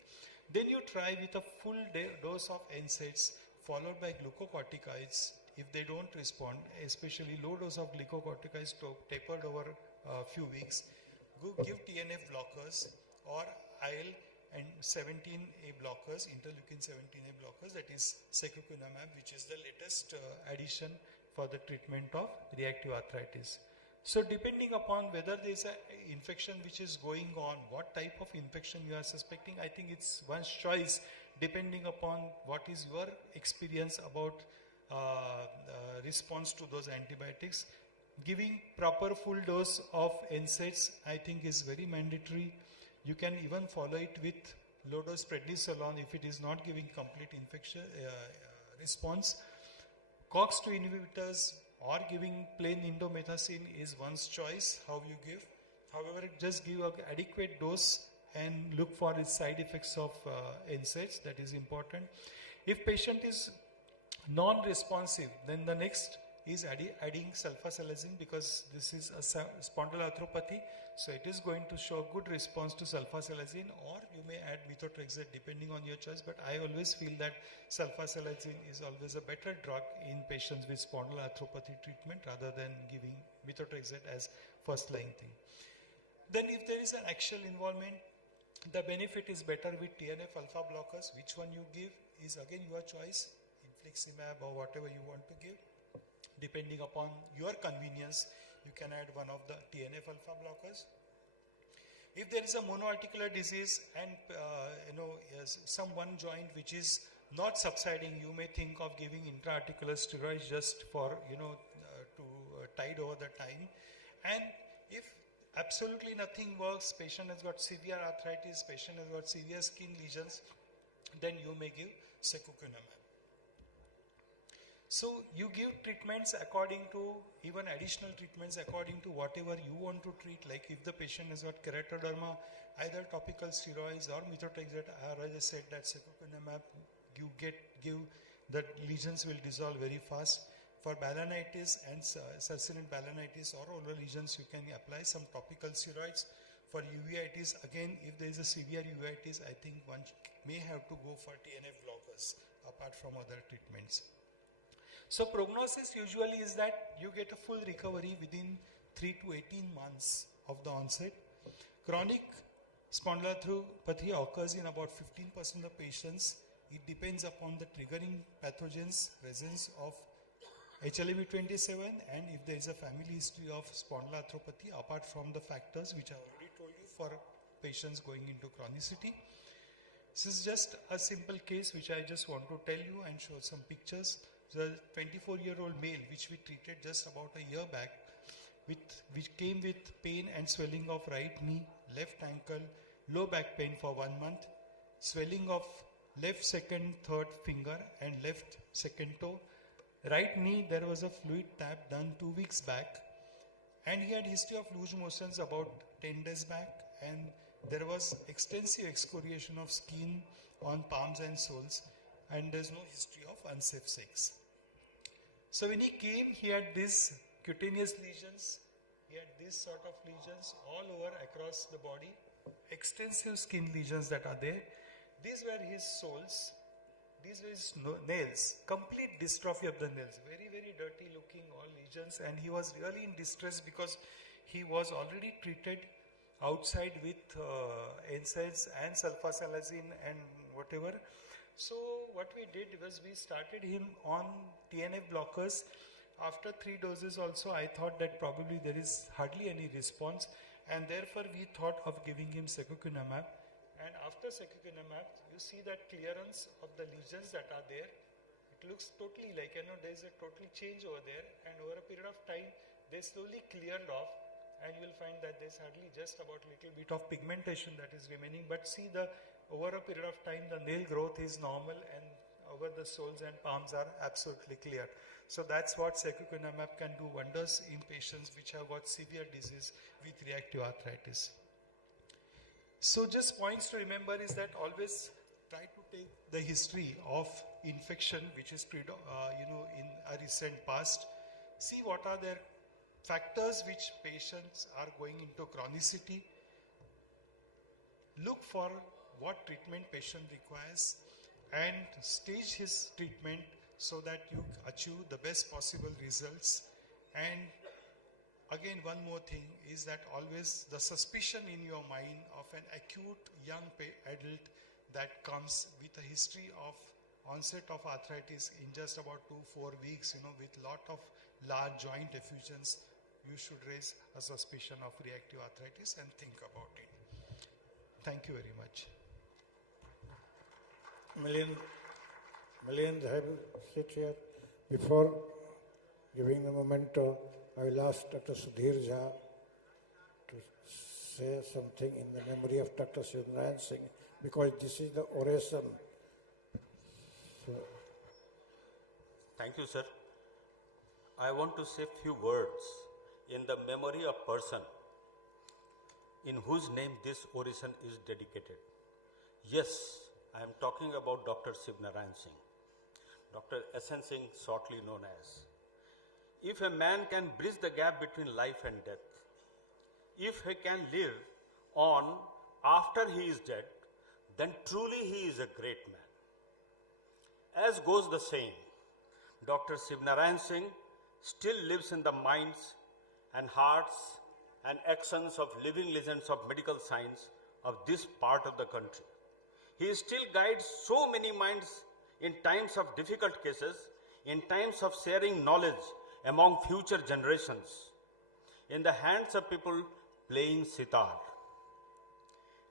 Then you try with a full dose of NSAIDs followed by glucocorticoids if they don't respond, especially low dose of glucocorticoids tapered over a few weeks, give TNF blockers or IL and 17A blockers, interleukin 17A blockers, that is secukinumab, which is the latest addition for the treatment of reactive arthritis. So depending upon whether there is an infection which is going on, what type of infection you are suspecting, I think it's one's choice depending upon what is your experience about response to those antibiotics. Giving proper full dose of NSAIDs, I think, is very mandatory. You can even follow it with low dose prednisolone if it is not giving complete infection response. COX-2 inhibitors or giving plain indomethacin is one's choice how you give. However, just give an adequate dose and look for the side effects of NSAIDs, that is important. If patient is non-responsive, then the next is adding sulfasalazine, because this is a spondyloarthropathy, so it is going to show good response to sulfasalazine, or you may add methotrexate depending on your choice, but I always feel that sulfasalazine is always a better drug in patients with spondyloarthropathy treatment rather than giving methotrexate as first line thing. Then if there is an axial involvement, the benefit is better with TNF alpha blockers. Which one you give is again your choice, infliximab or whatever you want to give. Depending upon your convenience, you can add one of the TNF alpha blockers. If there is a monoarticular disease and some one joint which is not subsiding, you may think of giving intra-articular steroids just for to tide over the time. And if absolutely nothing works, patient has got severe arthritis, patient has got severe skin lesions, then you may give secukinumab. So you give treatments according to, even additional treatments according to whatever you want to treat. Like if the patient has got keratoderma, either topical steroids or methotrexate, or as I said, that secukinumab, you give, the lesions will dissolve very fast. For balanitis and succinate balanitis or oral lesions, you can apply some topical steroids. For uveitis, again, if there is a severe uveitis, I think one may have to go for TNF blockers apart from other treatments. So prognosis usually is that you get a full recovery within 3 to 18 months of the onset. Chronic spondyloarthropathy occurs in about 15% of the patients. It depends upon the triggering pathogens, presence of HLA-B27, and if there is a family history of spondyloarthropathy, apart from the factors which I already told you for patients going into chronicity. This is just a simple case which I just want to tell you and show some pictures. The 24-year-old male which we treated just about a year back, which came with pain and swelling of right knee, left ankle, low back pain for 1 month, swelling of left second, third finger and left second toe. Right knee, there was a fluid tap done 2 weeks back, and he had history of loose motions about 10 days back, and there was extensive excoriation of skin on palms and soles, and there's no history of unsafe sex. So when he came, he had these cutaneous lesions, he had these sort of lesions all over across the body, extensive skin lesions that are there. These were his soles. These were his nails, complete dystrophy of the nails, very, very dirty looking, all lesions, and he was really in distress because he was already treated outside with NSAIDs and sulfasalazine and whatever. So what we did was we started him on TNF blockers. After 3 doses also, I thought that probably there is hardly any response, and therefore we thought of giving him secukinumab. And after secukinumab, you see that clearance of the lesions that are there. It looks totally like, there is a total change over there, and over a period of time, they slowly cleared off, and you will find that there's hardly just about little bit of pigmentation that is remaining. But see, over a period of time, the nail growth is normal, and over the soles and palms are absolutely clear. So that's what secukinumab can do wonders in patients which have got severe disease with reactive arthritis. So just points to remember is that always try to take the history of infection which is in a recent past. See what are their factors which patients are going into chronicity. Look for what treatment patient requires and stage his treatment so that you achieve the best possible results. And again, one more thing is that always the suspicion in your mind of an acute young adult that comes with a history of onset of arthritis in just about 2-4 weeks, with lot of large joint effusions, you should raise a suspicion of reactive arthritis and think about it. Thank you very much. Millions have sit here. Before giving the memento, I will ask Dr. Sudhir Jha to say something in the memory of Dr. Sivnarayan Singh, because this is the oration. So, thank you, sir. I want to say few words in the memory of person in whose name this oration is dedicated. Yes, I am talking about Dr. Sivnarayan Singh, Dr. S.N. Singh, shortly known as. If a man can bridge the gap between life and death, if he can live on after he is dead, then truly he is a great man. As goes the saying, Dr. Sivnarayan Singh still lives in the minds and hearts and actions of living legends of medical science of this part of the country. He still guides so many minds in times of difficult cases, in times of sharing knowledge among future generations, in the hands of people playing sitar.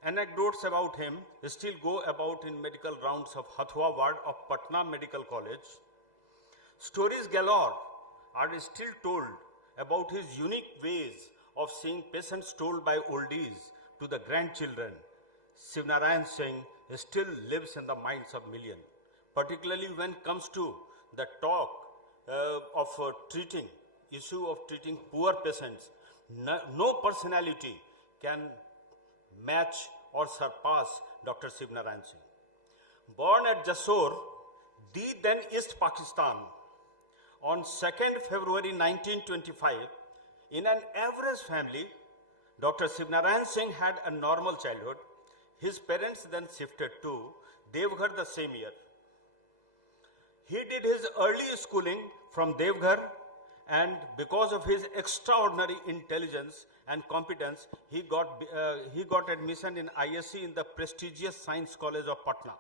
Anecdotes about him still go about in medical rounds of Hathua ward of Patna Medical College. Stories galore are still told about his unique ways of seeing patients told by oldies to the grandchildren. Sivnarayan Singh still lives in the minds of millions, particularly when it comes to the talk of issue of treating poor patients. No personality can match or surpass Dr. Sivnarayan Singh. Born at Jasor, the then East Pakistan, on 2nd February 1925, in an average family, Dr. Sivnarayan Singh had a normal childhood. His parents then shifted to Devghar the same year. He did his early schooling from Devghar, and because of his extraordinary intelligence and competence, he got admission in ISC in the prestigious Science College of Patna.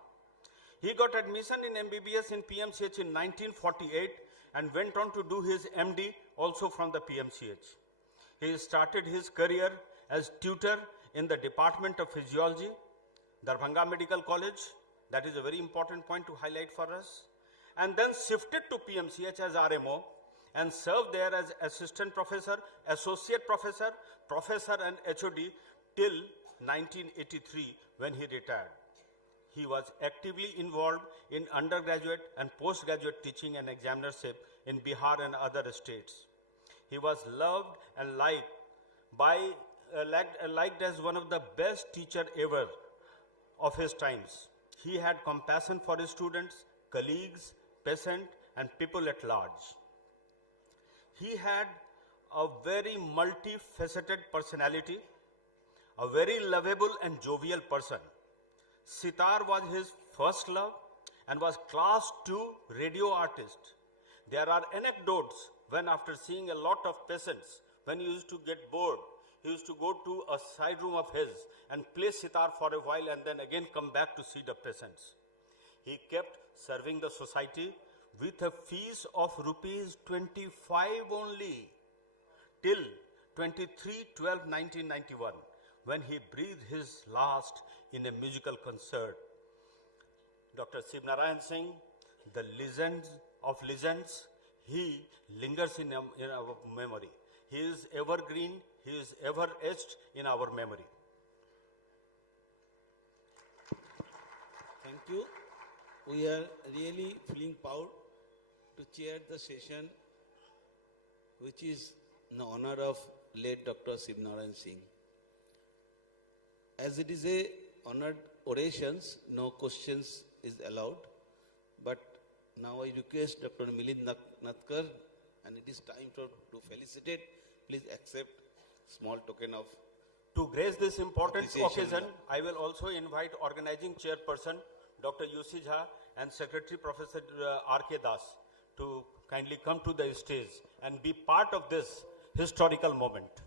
He got admission in MBBS in PMCH in 1948 and went on to do his MD also from the PMCH. He started his career as tutor in the Department of Physiology, Darbhanga Medical College. That is a very important point to highlight for us. And then shifted to PMCH as RMO and served there as assistant professor, associate professor, professor and HOD till 1983 when he retired. He was actively involved in undergraduate and postgraduate teaching and examinership in Bihar and other states. He was loved and liked as one of the best teachers ever of his times. He had compassion for his students, colleagues, patients, and people at large. He had a very multifaceted personality, a very lovable and jovial person. Sitar was his first love and was class 2 radio artist. There are anecdotes when after seeing a lot of patients, when he used to get bored, he used to go to a side room of his and play sitar for a while and then again come back to see the patients. He kept serving the society with a fees of rupees 25 only till 23/12/1991 when he breathed his last in a musical concert. Dr. Sivnarayan Singh, the legend of legends, he lingers in our memory. He is evergreen, he is ever etched in our memory. Thank you. We are really feeling proud to chair the session which is in honor of late Dr. Sivnarayan Singh. As it is a honored orations, no questions is allowed. But now I request Dr. Milind Natkar, and it is time to felicitate. Please accept small token of. To grace this important occasion, I will also invite organizing chairperson Dr. UC Jha and Secretary Professor R.K. Das to kindly come to the stage and be part of this historical moment.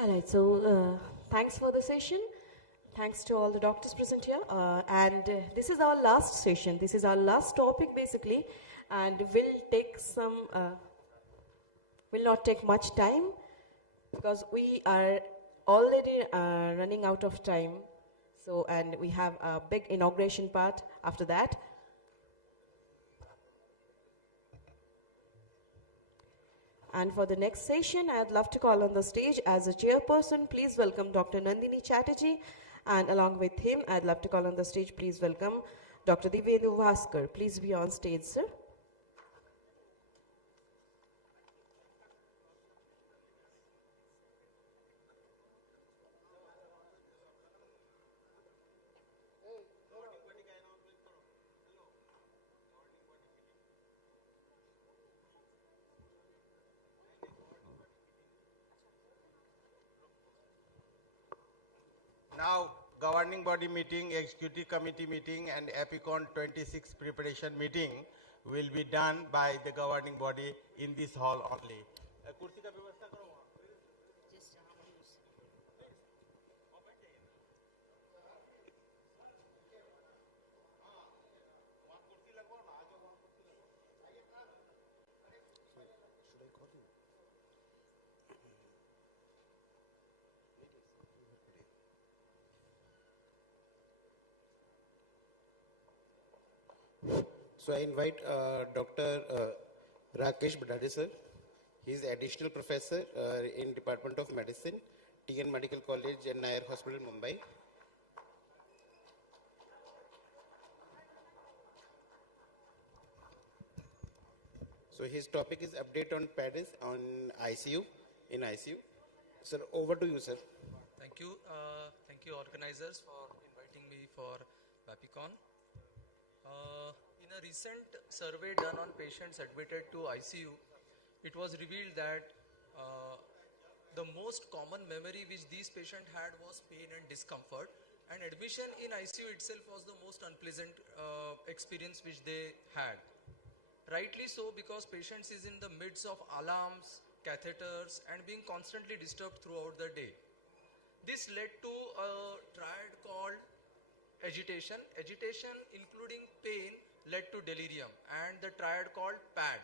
All right, so thanks for the session. Thanks to all the doctors present here. And this is our last session. This is our last topic basically. And we'll take some, will not take much time because we are already running out of time. So, and we have a big inauguration part after that. And for the next session, I'd love to call on the stage as a chairperson. Please welcome Dr. Nandini Chatterjee. And along with him, I'd love to call on the stage. Please welcome Dr. Divyendu Bhaskar. Please be on stage, sir. Now, governing body meeting, executive committee meeting and Bapicon 26 preparation meeting will be done by the governing body in this hall only. So I invite Dr. Rakesh Badade sir. He is additional professor in Department of Medicine, TN Medical College and Nair Hospital, Mumbai. So his topic is update on PADIS on ICU, in ICU. Sir, over to you, sir. Thank you. Thank you organizers for inviting me for Bapicon. In a recent survey done on patients admitted to ICU, it was revealed that the most common memory which these patients had was pain and discomfort, and admission in ICU itself was the most unpleasant experience which they had. Rightly so, because patients is in the midst of alarms, catheters and being constantly disturbed throughout the day. This led to a triad called agitation. Agitation including pain led to delirium, and the triad called PAD.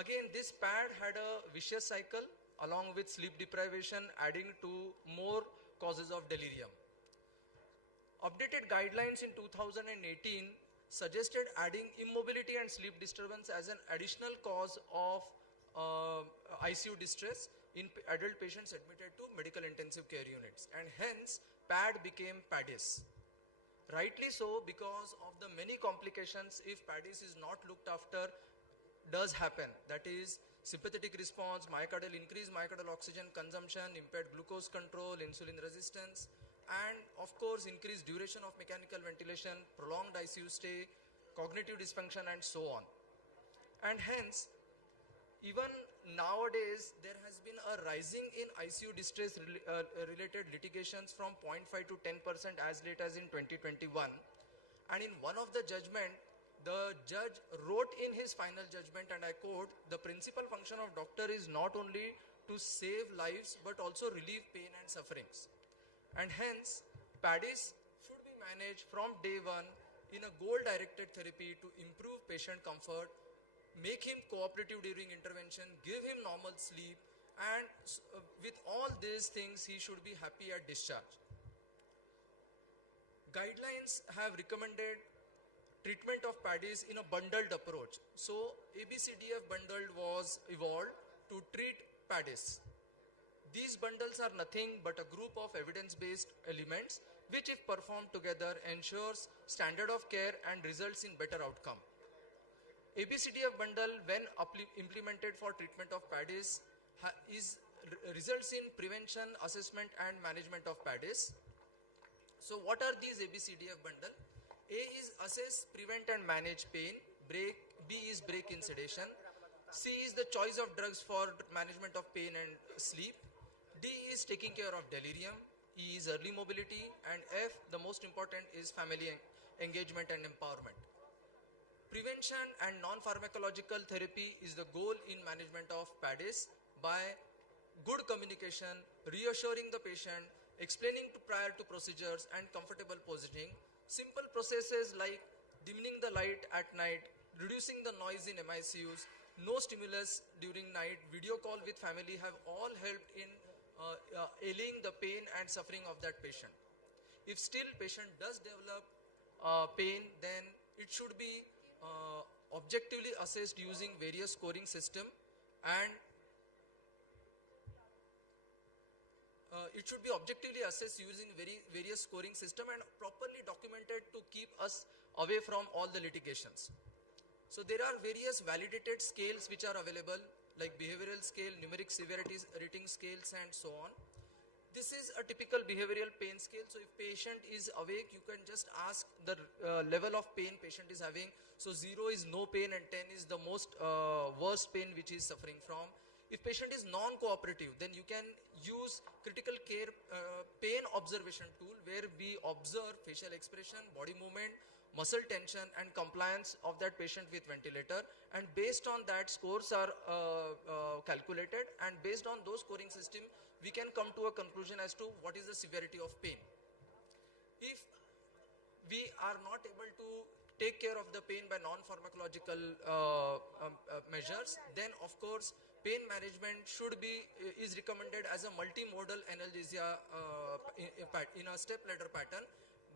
Again, this PAD had a vicious cycle along with sleep deprivation adding to more causes of delirium. Updated guidelines in 2018 suggested adding immobility and sleep disturbance as an additional cause of ICU distress in adult patients admitted to medical intensive care units, and hence PAD became PADIS. Rightly so, because of the many complications if PADIS is not looked after does happen. That is sympathetic response, myocardial increase, myocardial oxygen consumption, impaired glucose control, insulin resistance, and of course increased duration of mechanical ventilation, prolonged ICU stay, cognitive dysfunction and so on. And hence, even nowadays there has been a rising in ICU distress related litigations from 0.5 to 10% as late as in 2021. And in one of the judgment, the judge wrote in his final judgment, and I quote, "The principal function of doctor is not only to save lives but also relieve pain and sufferings." And hence, PADIS should be managed from day one in a goal-directed therapy to improve patient comfort make him cooperative during intervention, give him normal sleep, and with all these things, he should be happy at discharge. Guidelines have recommended treatment of PADIs in a bundled approach. So ABCDF bundled was evolved to treat PADIs. These bundles are nothing but a group of evidence-based elements which, if performed together, ensures standard of care and results in better outcome. ABCDF bundle, when implemented for treatment of PADIs, results in prevention, assessment and management of PADIs. So what are these ABCDF bundle? A is assess, prevent and manage pain. B is break in sedation. C is the choice of drugs for management of pain and sleep. D is taking care of delirium. E is early mobility. And F, the most important, is family engagement and empowerment. Prevention and non-pharmacological therapy is the goal in management of PADIs by good communication, reassuring the patient, explaining prior to procedures and comfortable positioning. Simple processes like dimming the light at night, reducing the noise in MICUs, no stimulus during night, video call with family have all helped in allaying the pain and suffering of that patient. If still patient does develop pain, then it should be objectively assessed using various scoring system, and it should be objectively assessed using various scoring system and properly documented to keep us away from all the litigations. So there are various validated scales which are available, like behavioral scale, numeric severity rating scales and so on. This is a typical behavioral pain scale. So if patient is awake, you can just ask the level of pain patient is having. So 0 is no pain and 10 is the most worst pain which he is suffering from. If patient is non-cooperative, then you can use critical care pain observation tool where we observe facial expression, body movement, muscle tension and compliance of that patient with ventilator, and based on that scores are calculated, and based on those scoring system we can come to a conclusion as to what is the severity of pain. If we are not able to take care of the pain by non-pharmacological measures, then of course pain management is recommended as a multimodal analgesia in a step ladder pattern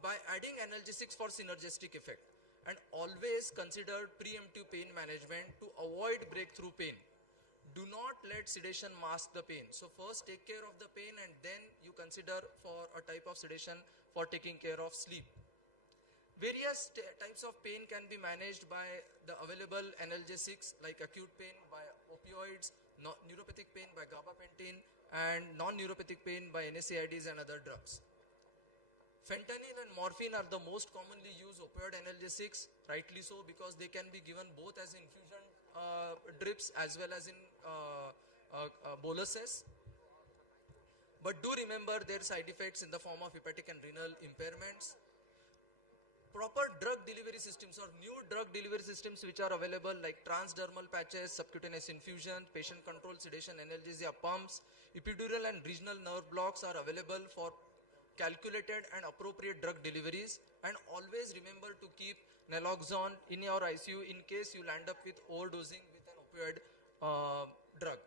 by adding analgesics for synergistic effect, and always consider preemptive pain management to avoid breakthrough pain. Do not let sedation mask the pain. So first take care of the pain and then you consider for a type of sedation for taking care of sleep. Various types of pain can be managed by the available analgesics like acute pain by opioids, neuropathic pain by gabapentin, and non-neuropathic pain by NSAIDs and other drugs. Fentanyl and morphine are the most commonly used opioid analgesics, rightly so, because they can be given both as infusion drips as well as in boluses. But do remember their side effects in the form of hepatic and renal impairments. Proper drug delivery systems or new drug delivery systems which are available like transdermal patches, subcutaneous infusion, patient control sedation analgesia pumps, epidural and regional nerve blocks are available for calculated and appropriate drug deliveries, and always remember to keep naloxone in your ICU in case you land up with overdosing with an opioid drug.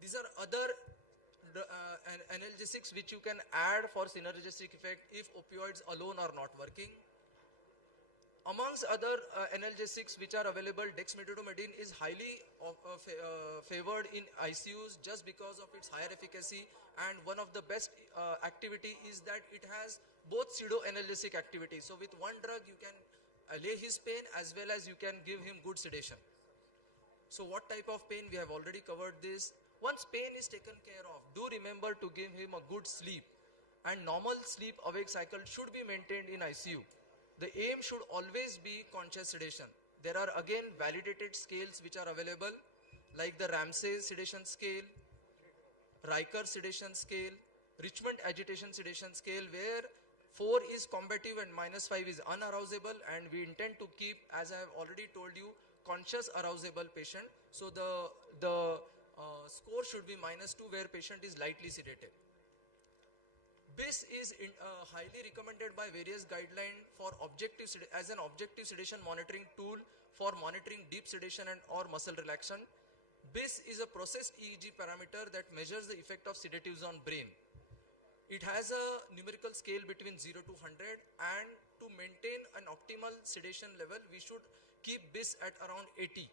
These are other analgesics which you can add for synergistic effect if opioids alone are not working. Amongst other analgesics which are available, dexmedetomidine is highly favored in ICUs just because of its higher efficacy, and one of the best activity is that it has both pseudo-analgesic activity. So with one drug you can allay his pain as well as you can give him good sedation. So what type of pain? We have already covered this. Once pain is taken care of, do remember to give him a good sleep, and normal sleep-awake cycle should be maintained in ICU. The aim should always be conscious sedation. There are again validated scales which are available like the Ramsay sedation scale, Riker sedation scale, Richmond agitation sedation scale, where 4 is combative and -5 is unarousable, and we intend to keep, as I have already told you, conscious arousable patient. So the score should be -2 where patient is lightly sedated. BIS is highly recommended by various guidelines for as an objective sedation monitoring tool for monitoring deep sedation and or muscle relaxation. BIS is a processed EEG parameter that measures the effect of sedatives on brain. It has a numerical scale between 0 to 100, and to maintain an optimal sedation level, we should keep BIS at around 80.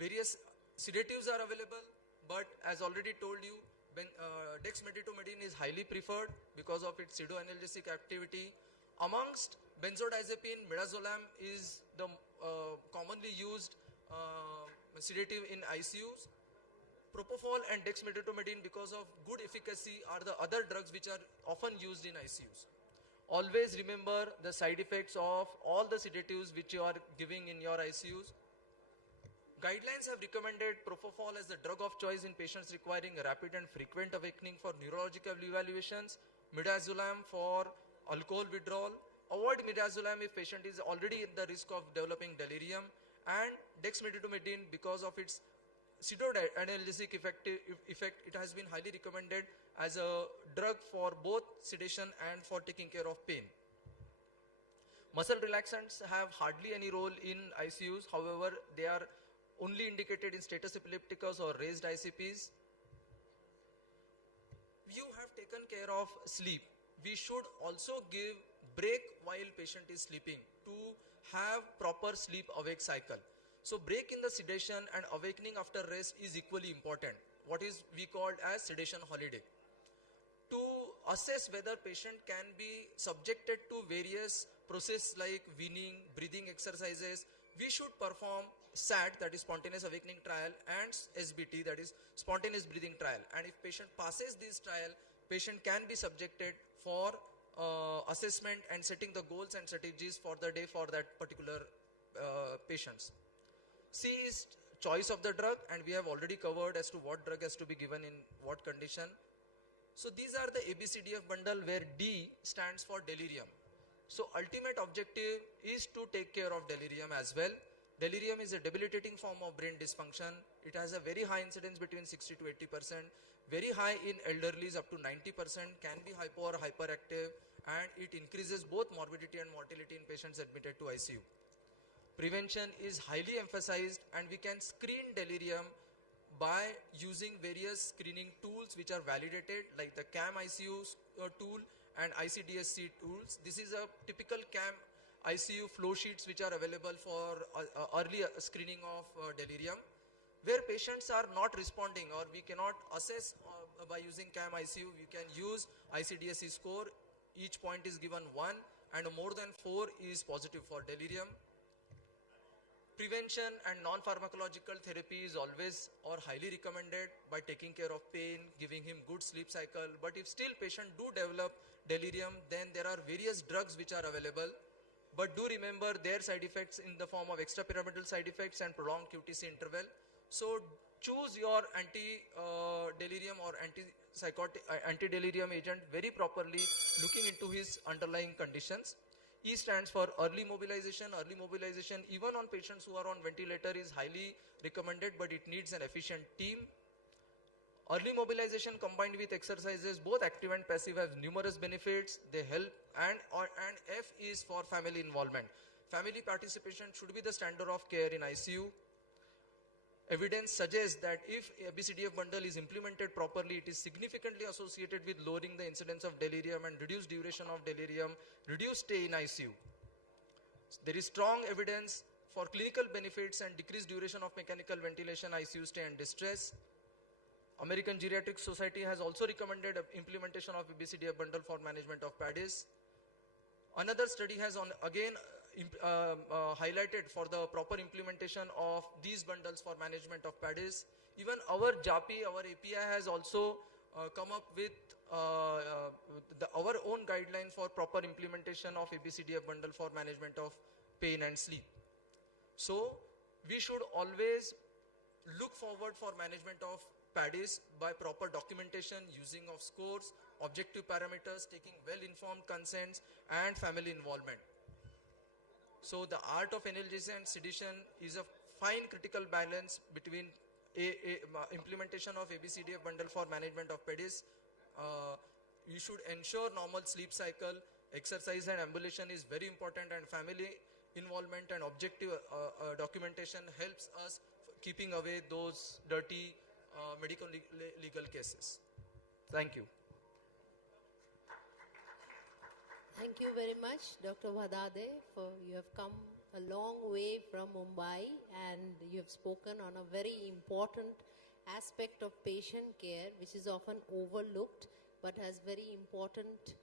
Various sedatives are available, but as already told you, dexmedetomidine is highly preferred because of its pseudoanalgesic activity. Amongst benzodiazepine, midazolam is the commonly used sedative in ICUs. Propofol and dexmedetomidine, because of good efficacy, are the other drugs which are often used in ICUs. Always remember the side effects of all the sedatives which you are giving in your ICUs. Guidelines have recommended propofol as the drug of choice in patients requiring rapid and frequent awakening for neurological evaluations, midazolam for alcohol withdrawal. Avoid midazolam if patient is already at the risk of developing delirium, and dexmedetomidine, because of its pseudoanalgesic effect, it has been highly recommended as a drug for both sedation and for taking care of pain. Muscle relaxants have hardly any role in ICUs. However, they are only indicated in status epilepticus or raised ICPs. You have taken care of sleep. We should also give break while patient is sleeping to have proper sleep awake cycle. So break in the sedation and awakening after rest is equally important. What is we called as sedation holiday. To assess whether patient can be subjected to various processes like weaning, breathing exercises, we should perform SAT, that is spontaneous awakening trial, and SBT, that is spontaneous breathing trial. And if patient passes this trial, patient can be subjected for assessment and setting the goals and strategies for the day for that particular patients. C is choice of the drug, and we have already covered as to what drug has to be given in what condition. So these are the ABCDF bundle, where D stands for delirium. So ultimate objective is to take care of delirium as well. Delirium is a debilitating form of brain dysfunction. It has a very high incidence between 60 to 80%, very high in elderlies up to 90%, can be hypo or hyperactive, and it increases both morbidity and mortality in patients admitted to ICU. Prevention is highly emphasized, and we can screen delirium by using various screening tools which are validated, like the CAM ICU tool and ICDSC tools. This is a typical CAM ICU flow sheets which are available for early screening of delirium. Where patients are not responding or we cannot assess by using CAM ICU, we can use ICDSC score. Each point is given 1, and more than 4 is positive for delirium. Prevention and non-pharmacological therapy is always or highly recommended by taking care of pain, giving him good sleep cycle. But if still patient do develop delirium, then there are various drugs which are available. But do remember their side effects in the form of extrapyramidal side effects and prolonged QTC interval. So choose your anti-delirium or anti-delirium agent very properly, looking into his underlying conditions. E stands for early mobilization. Early mobilization, even on patients who are on ventilator, is highly recommended, but it needs an efficient team. Early mobilization combined with exercises, both active and passive, have numerous benefits. They help, and F is for family involvement. Family participation should be the standard of care in ICU. Evidence suggests that if ABCDF bundle is implemented properly, it is significantly associated with lowering the incidence of delirium and reduced duration of delirium, reduced stay in ICU. There is strong evidence for clinical benefits and decreased duration of mechanical ventilation, ICU stay, and distress. American Geriatric Society has also recommended implementation of ABCDF bundle for management of PADIS. Another study has highlighted for the proper implementation of these bundles for management of PADIS. Even our JAPI, our API, has also come up with our own guideline for proper implementation of ABCDF bundle for management of pain and sleep. So we should always look forward for management of PADIS by proper documentation, using of scores, objective parameters, taking well-informed consents, and family involvement. So the art of analgesia and sedation is a fine critical balance between implementation of ABCDF bundle for management of PADIS. you should ensure normal sleep cycle, exercise and ambulation is very important, and family involvement and objective documentation helps us keeping away those dirty medical legal cases. Thank you. Thank you very much, Dr. Vadade, for you have come a long way from Mumbai and you have spoken on a very important aspect of patient care, which is often overlooked but has very important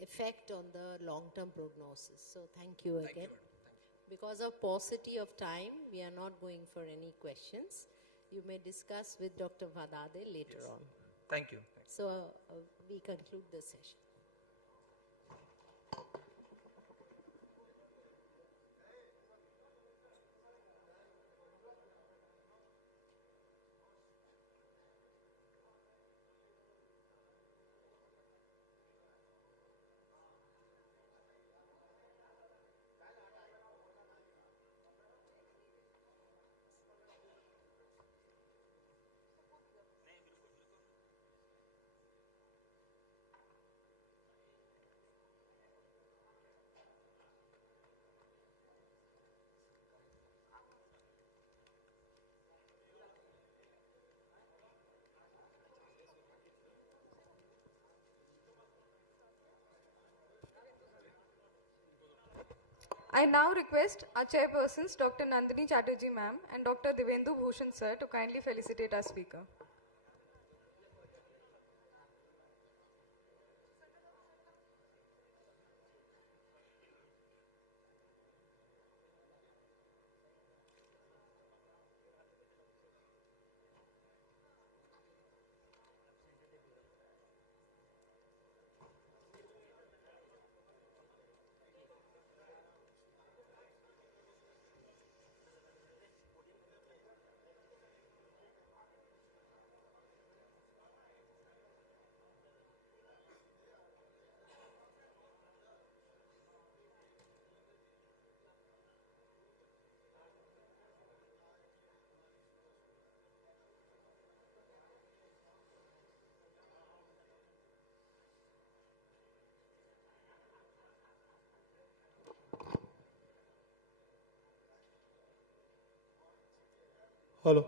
effect on the long-term prognosis. So thank you again. Because of paucity of time, we are not going for any questions. You may discuss with Dr. Vadade later on. Thank you. So we conclude the session. I now request our chairpersons, Dr. Nandini Chatterjee ma'am and Dr. Divendu Bhushan sir, to kindly felicitate our speaker. Hello.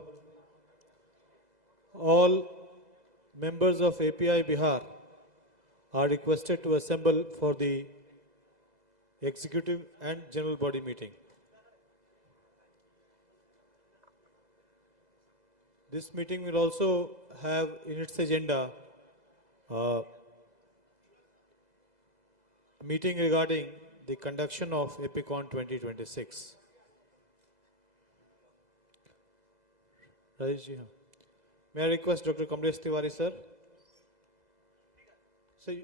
All members of API Bihar are requested to assemble for the executive and general body meeting. This meeting will also have in its agenda a meeting regarding the conduction of Bapicon 2026. Rajesh ji, may I request Dr. Kamlesh Tiwari sir? Sir,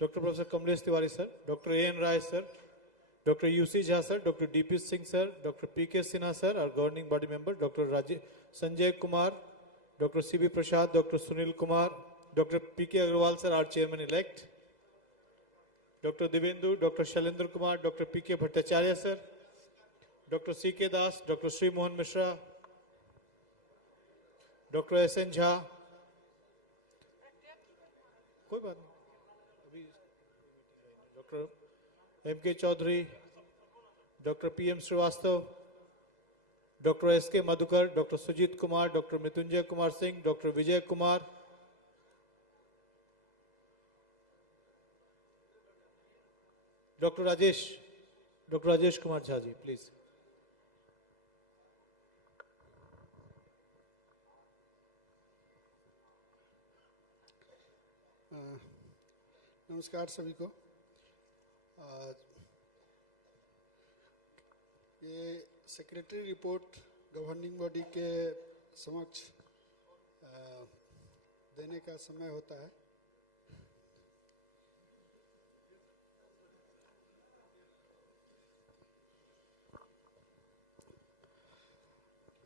Dr. Professor Kamlesh Tiwari sir, Dr. A.N. Rai sir, Dr. U.C. Jha sir, Dr. D.P. Singh sir, Dr. P.K. Sinha sir, our governing body member, Dr. Sanjay Kumar, Dr. C.B. Prasad, Dr. Sunil Kumar, Dr. P.K. Agrawal sir, our chairman-elect, Dr. Divendu, Dr. Shailendra Kumar, Dr. P.K. Bhattacharya sir, Dr. C.K. Das, Dr. Sri Mohan Mishra, Dr. S.N. Jha, कोई बात नहीं, अभी Dr. M.K. Chaudhary, Dr. P.M. Srivastava, Dr. S.K. Madhukar, Dr. Sujit Kumar, Dr. Mrityunjay Kumar Singh, Dr. Vijay Kumar, Dr. Rajesh Kumar Jha ji, please. नमस्कार सभी को। ये secretary report governing body के समक्ष देने का समय होता है।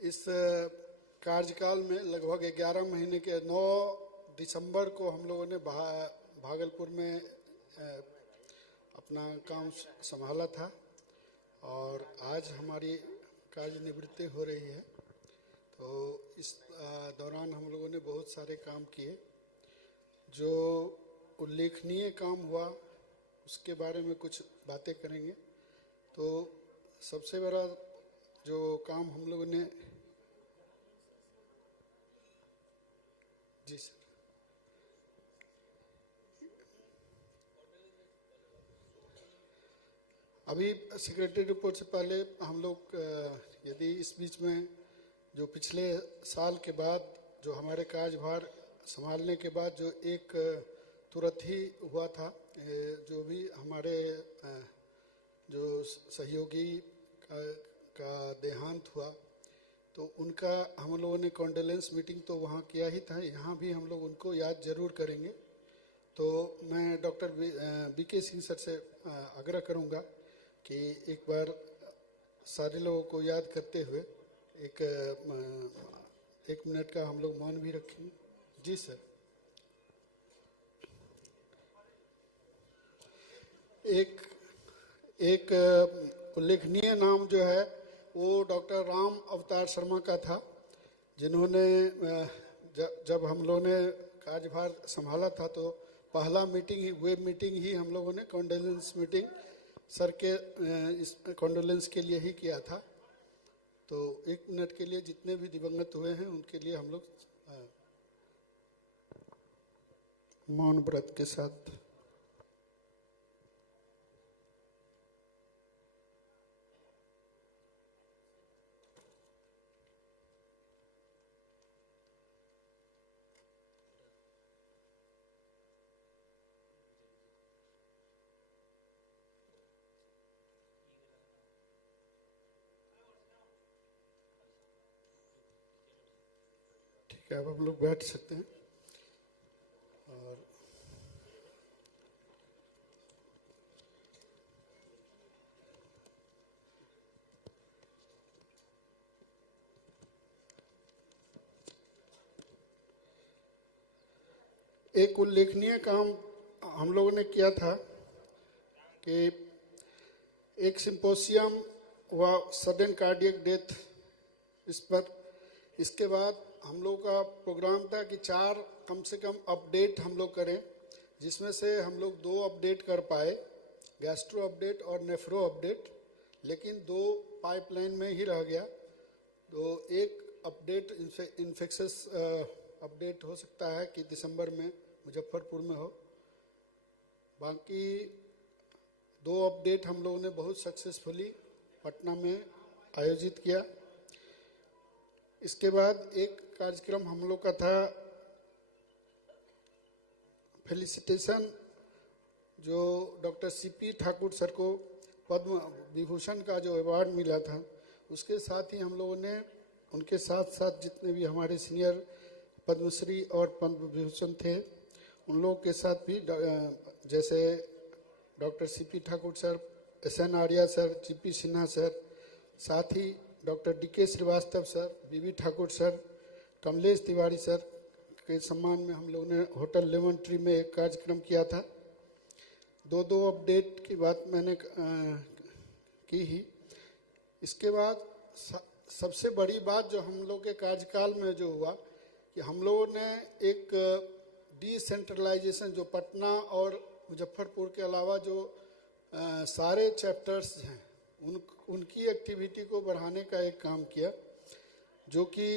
इस कार्यकाल में लगभग 11 महीने के 9 दिसंबर को हम लोगों ने भागलपुर में अपना काम संभाला था और आज हमारी कार्यनिवृत्ति हो रही है। तो इस दौरान हम लोगों ने बहुत सारे काम किए। जो उल्लेखनीय काम हुआ उसके बारे में कुछ बातें करेंगे। तो सबसे बड़ा जो काम हम लोगों ने, जी सर, अभी सेक्रेटरी रिपोर्ट से पहले हम लोग यदि इस बीच में जो पिछले साल के बाद जो हमारे कार्यभार संभालने के बाद जो एक तुरंत ही हुआ था, जो भी हमारे जो सहयोगी का देहांत हुआ, तो उनका हम लोगों ने कॉन्डोलेंस मीटिंग तो वहाँ किया ही था, यहाँ भी हम लोग उनको याद जरूर करेंगे। तो मैं डॉक्टर बीके सिंह सर से आग्रह करूँगा कि एक बार सारे लोगों को याद करते हुए एक मिनट का हम लोग मौन भी रखेंगे। जी सर। एक उल्लेखनीय नाम जो है वो डॉक्टर राम अवतार शर्मा का था, जिन्होंने जब हम लोगों ने कार्यभार संभाला था तो पहला मीटिंग ही, वेब मीटिंग ही हम लोगों ने कॉन्डोलेंस मीटिंग सर के इस कॉन्डोलेंस के लिए ही किया था। तो एक मिनट के लिए जितने भी दिवंगत हुए हैं उनके लिए हम लोग मौन व्रत के साथ क्या अब हम लोग बैठ सकते हैं। और एक उल्लेखनीय काम हम लोगों ने किया था कि एक सिंपोसियम हुआ सडन कार्डियक डेथ इस पर। इसके बाद हम लोग का प्रोग्राम था कि 4 कम से कम अपडेट हम लोग करें, जिसमें से हम लोग 2 अपडेट कर पाए, गैस्ट्रो अपडेट और नेफ्रो अपडेट, लेकिन 2 पाइपलाइन में ही रह गया। तो एक अपडेट इन्फेक्शस अपडेट हो सकता है कि दिसंबर में मुजफ्फरपुर में हो। बाकी 2 अपडेट हम लोगों ने बहुत सक्सेसफुली पटना में आयोजित किया। इसके बाद एक कार्यक्रम हम लोग का था फेलिसिटेशन, जो डॉक्टर सीपी ठाकुर सर को पद्म विभूषण का जो अवार्ड मिला था, उसके साथ ही हम लोगों ने उनके साथ साथ जितने भी हमारे सीनियर पद्मश्री और पद्म विभूषण थे उन लोगों के साथ भी जैसे doctor CP Thakur sir, SN Arya sir, GP Sinha sir, साथ ही doctor DK Srivastava sir, BB Thakur sir, Kamlesh Tiwari sir के सम्मान में हम लोगों ने होटल लेमन ट्री में एक कार्यक्रम किया था। 2 अपडेट की बात मैंने की ही। इसके बाद सबसे बड़ी बात जो हम लोग के कार्यकाल में जो हुआ कि हम लोगों ने एक डिसेंट्रलाइजेशन, जो पटना और मुजफ्फरपुर के अलावा जो सारे चैप्टर्स हैं उनकी एक्टिविटी को बढ़ाने का एक काम किया, जो कि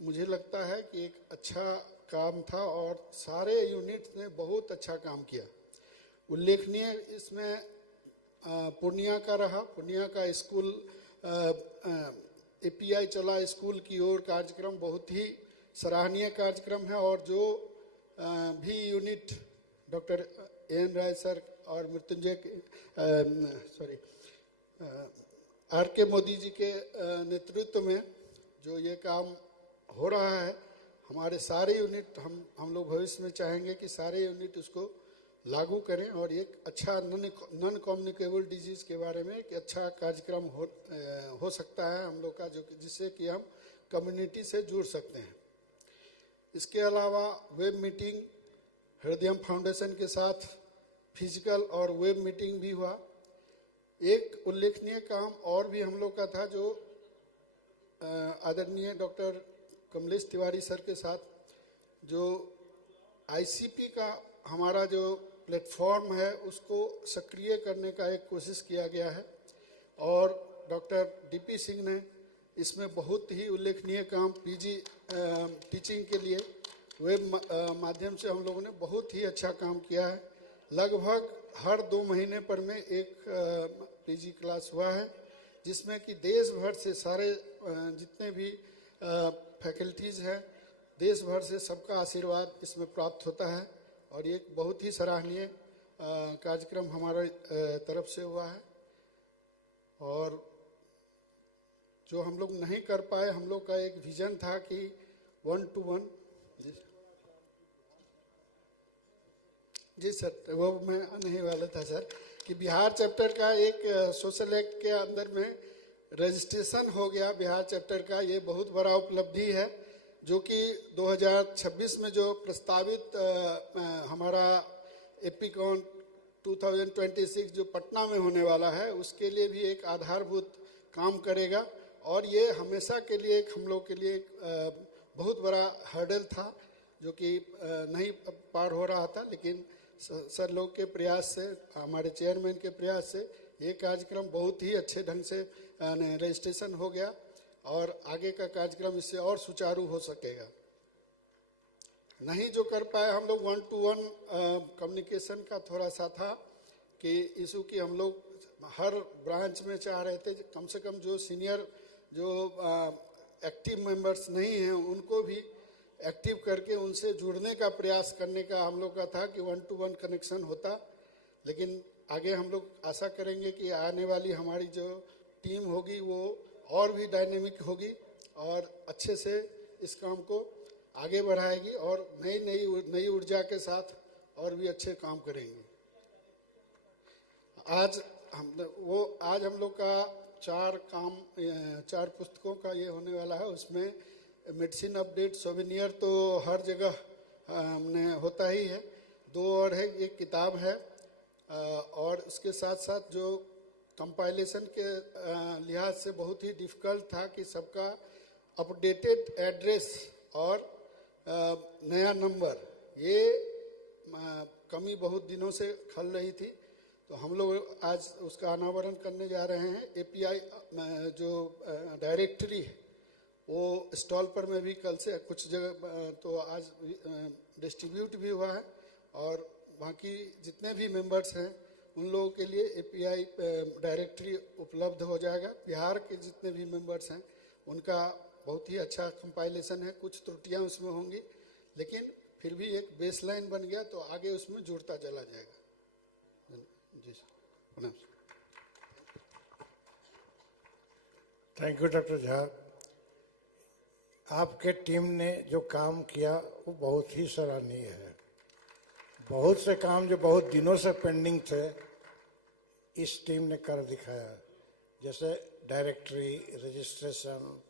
मुझे लगता है कि एक अच्छा काम था और सारे यूनिट्स ने बहुत अच्छा काम किया। उल्लेखनीय इसमें पूर्णिया का रहा। पूर्णिया का स्कूल API चला स्कूल की ओर कार्यक्रम बहुत ही सराहनीय कार्यक्रम है। और जो भी unit doctor AN Rai sir और मृत्युंजय RK मोदी जी के नेतृत्व में जो ये काम हो रहा है, हमारे सारे यूनिट हम लोग भविष्य में चाहेंगे कि सारे यूनिट उसको लागू करें और एक अच्छा नॉन कम्युनिकेबल डिजीज के बारे में एक अच्छा कार्यक्रम हो सकता है हम लोग का, जो जिससे कि हम कम्युनिटी से जुड़ सकते हैं। इसके अलावा वेब मीटिंग हृदयम फाउंडेशन के साथ फिजिकल और वेब मीटिंग भी हुआ। एक उल्लेखनीय काम और भी हम लोग का था, जो आदरणीय डॉक्टर कमलेश तिवारी सर के साथ जो आईसीपी का हमारा जो प्लेटफॉर्म है उसको सक्रिय करने का एक कोशिश किया गया है, और डॉक्टर डीपी सिंह ने इसमें बहुत ही उल्लेखनीय काम पीजी टीचिंग के लिए वेब माध्यम से हम लोगों ने बहुत ही अच्छा काम किया है। लगभग हर 2 महीने पर में एक पीजी क्लास हुआ है, जिसमें कि देश भर से सारे जितने भी फैकल्टीज़ हैं, देश भर से सबका आशीर्वाद इसमें प्राप्त होता है, और ये एक बहुत ही सराहनीय कार्यक्रम हमारे तरफ से हुआ है। और जो हम लोग नहीं कर पाए, हम लोग का एक विजन था कि 1-to-1 जी सर, वो मैं आने ही वाला था सर, कि बिहार चैप्टर का एक सोशल एक्ट के अंदर में रजिस्ट्रेशन हो गया बिहार चैप्टर का। ये बहुत बड़ा उपलब्धि है, जो कि 2026 में जो प्रस्तावित हमारा एपिकॉन 2026 जो पटना में होने वाला है, उसके लिए भी एक आधारभूत काम करेगा। और ये हमेशा के लिए एक हम लोग के लिए एक बहुत बड़ा हर्डल था, जो कि नहीं पार हो रहा था, लेकिन सर लोग के प्रयास से, हमारे चेयरमैन के प्रयास से ये कार्यक्रम बहुत ही अच्छे ढंग से रजिस्ट्रेशन हो गया, और आगे का कार्यक्रम इससे और सुचारू हो सकेगा। नहीं जो कर पाए हम लोग 1-to-1 कम्युनिकेशन का थोड़ा सा था कि इशू की हम लोग हर ब्रांच में चाह रहे थे कम से कम जो सीनियर जो एक्टिव मेंबर्स नहीं हैं उनको भी एक्टिव करके उनसे जुड़ने का प्रयास करने का हम लोग का था कि 1-to-1 कनेक्शन होता। लेकिन आगे हम लोग आशा करेंगे कि आने वाली हमारी जो टीम होगी वो और भी डायनेमिक होगी और अच्छे से इस काम को आगे बढ़ाएगी और नई ऊर्जा के साथ और भी अच्छे काम करेंगे। आज हम लोग का 4 पुस्तकों का ये होने वाला है। उसमें मेडिसिन अपडेट सोवेनियर तो हर जगह हमने होता ही है, 2 और है, एक किताब है, और उसके साथ साथ जो कंपाइलेशन के लिहाज से बहुत ही डिफ़िकल्ट था कि सबका अपडेटेड एड्रेस और नया नंबर, ये कमी बहुत दिनों से खल रही थी। तो हम लोग आज उसका अनावरण करने जा रहे हैं। एपीआई जो डायरेक्टरी है वो स्टॉल पर में भी कल से कुछ जगह तो आज डिस्ट्रीब्यूट भी हुआ है, और बाकी जितने भी मेंबर्स हैं उन लोगों के लिए एपीआई डायरेक्टरी उपलब्ध हो जाएगा। बिहार के जितने भी मेंबर्स हैं उनका बहुत ही अच्छा कंपाइलेशन है, कुछ त्रुटियां उसमें होंगी, लेकिन फिर भी एक बेसलाइन बन गया तो आगे उसमें जुड़ता चला जाएगा। जी sir, thank you doctor Jha. आपके टीम ने जो काम किया वो बहुत ही सराहनीय है। बहुत से काम जो बहुत दिनों से पेंडिंग थे इस टीम ने कर दिखाया, जैसे डायरेक्टरी, रजिस्ट्रेशन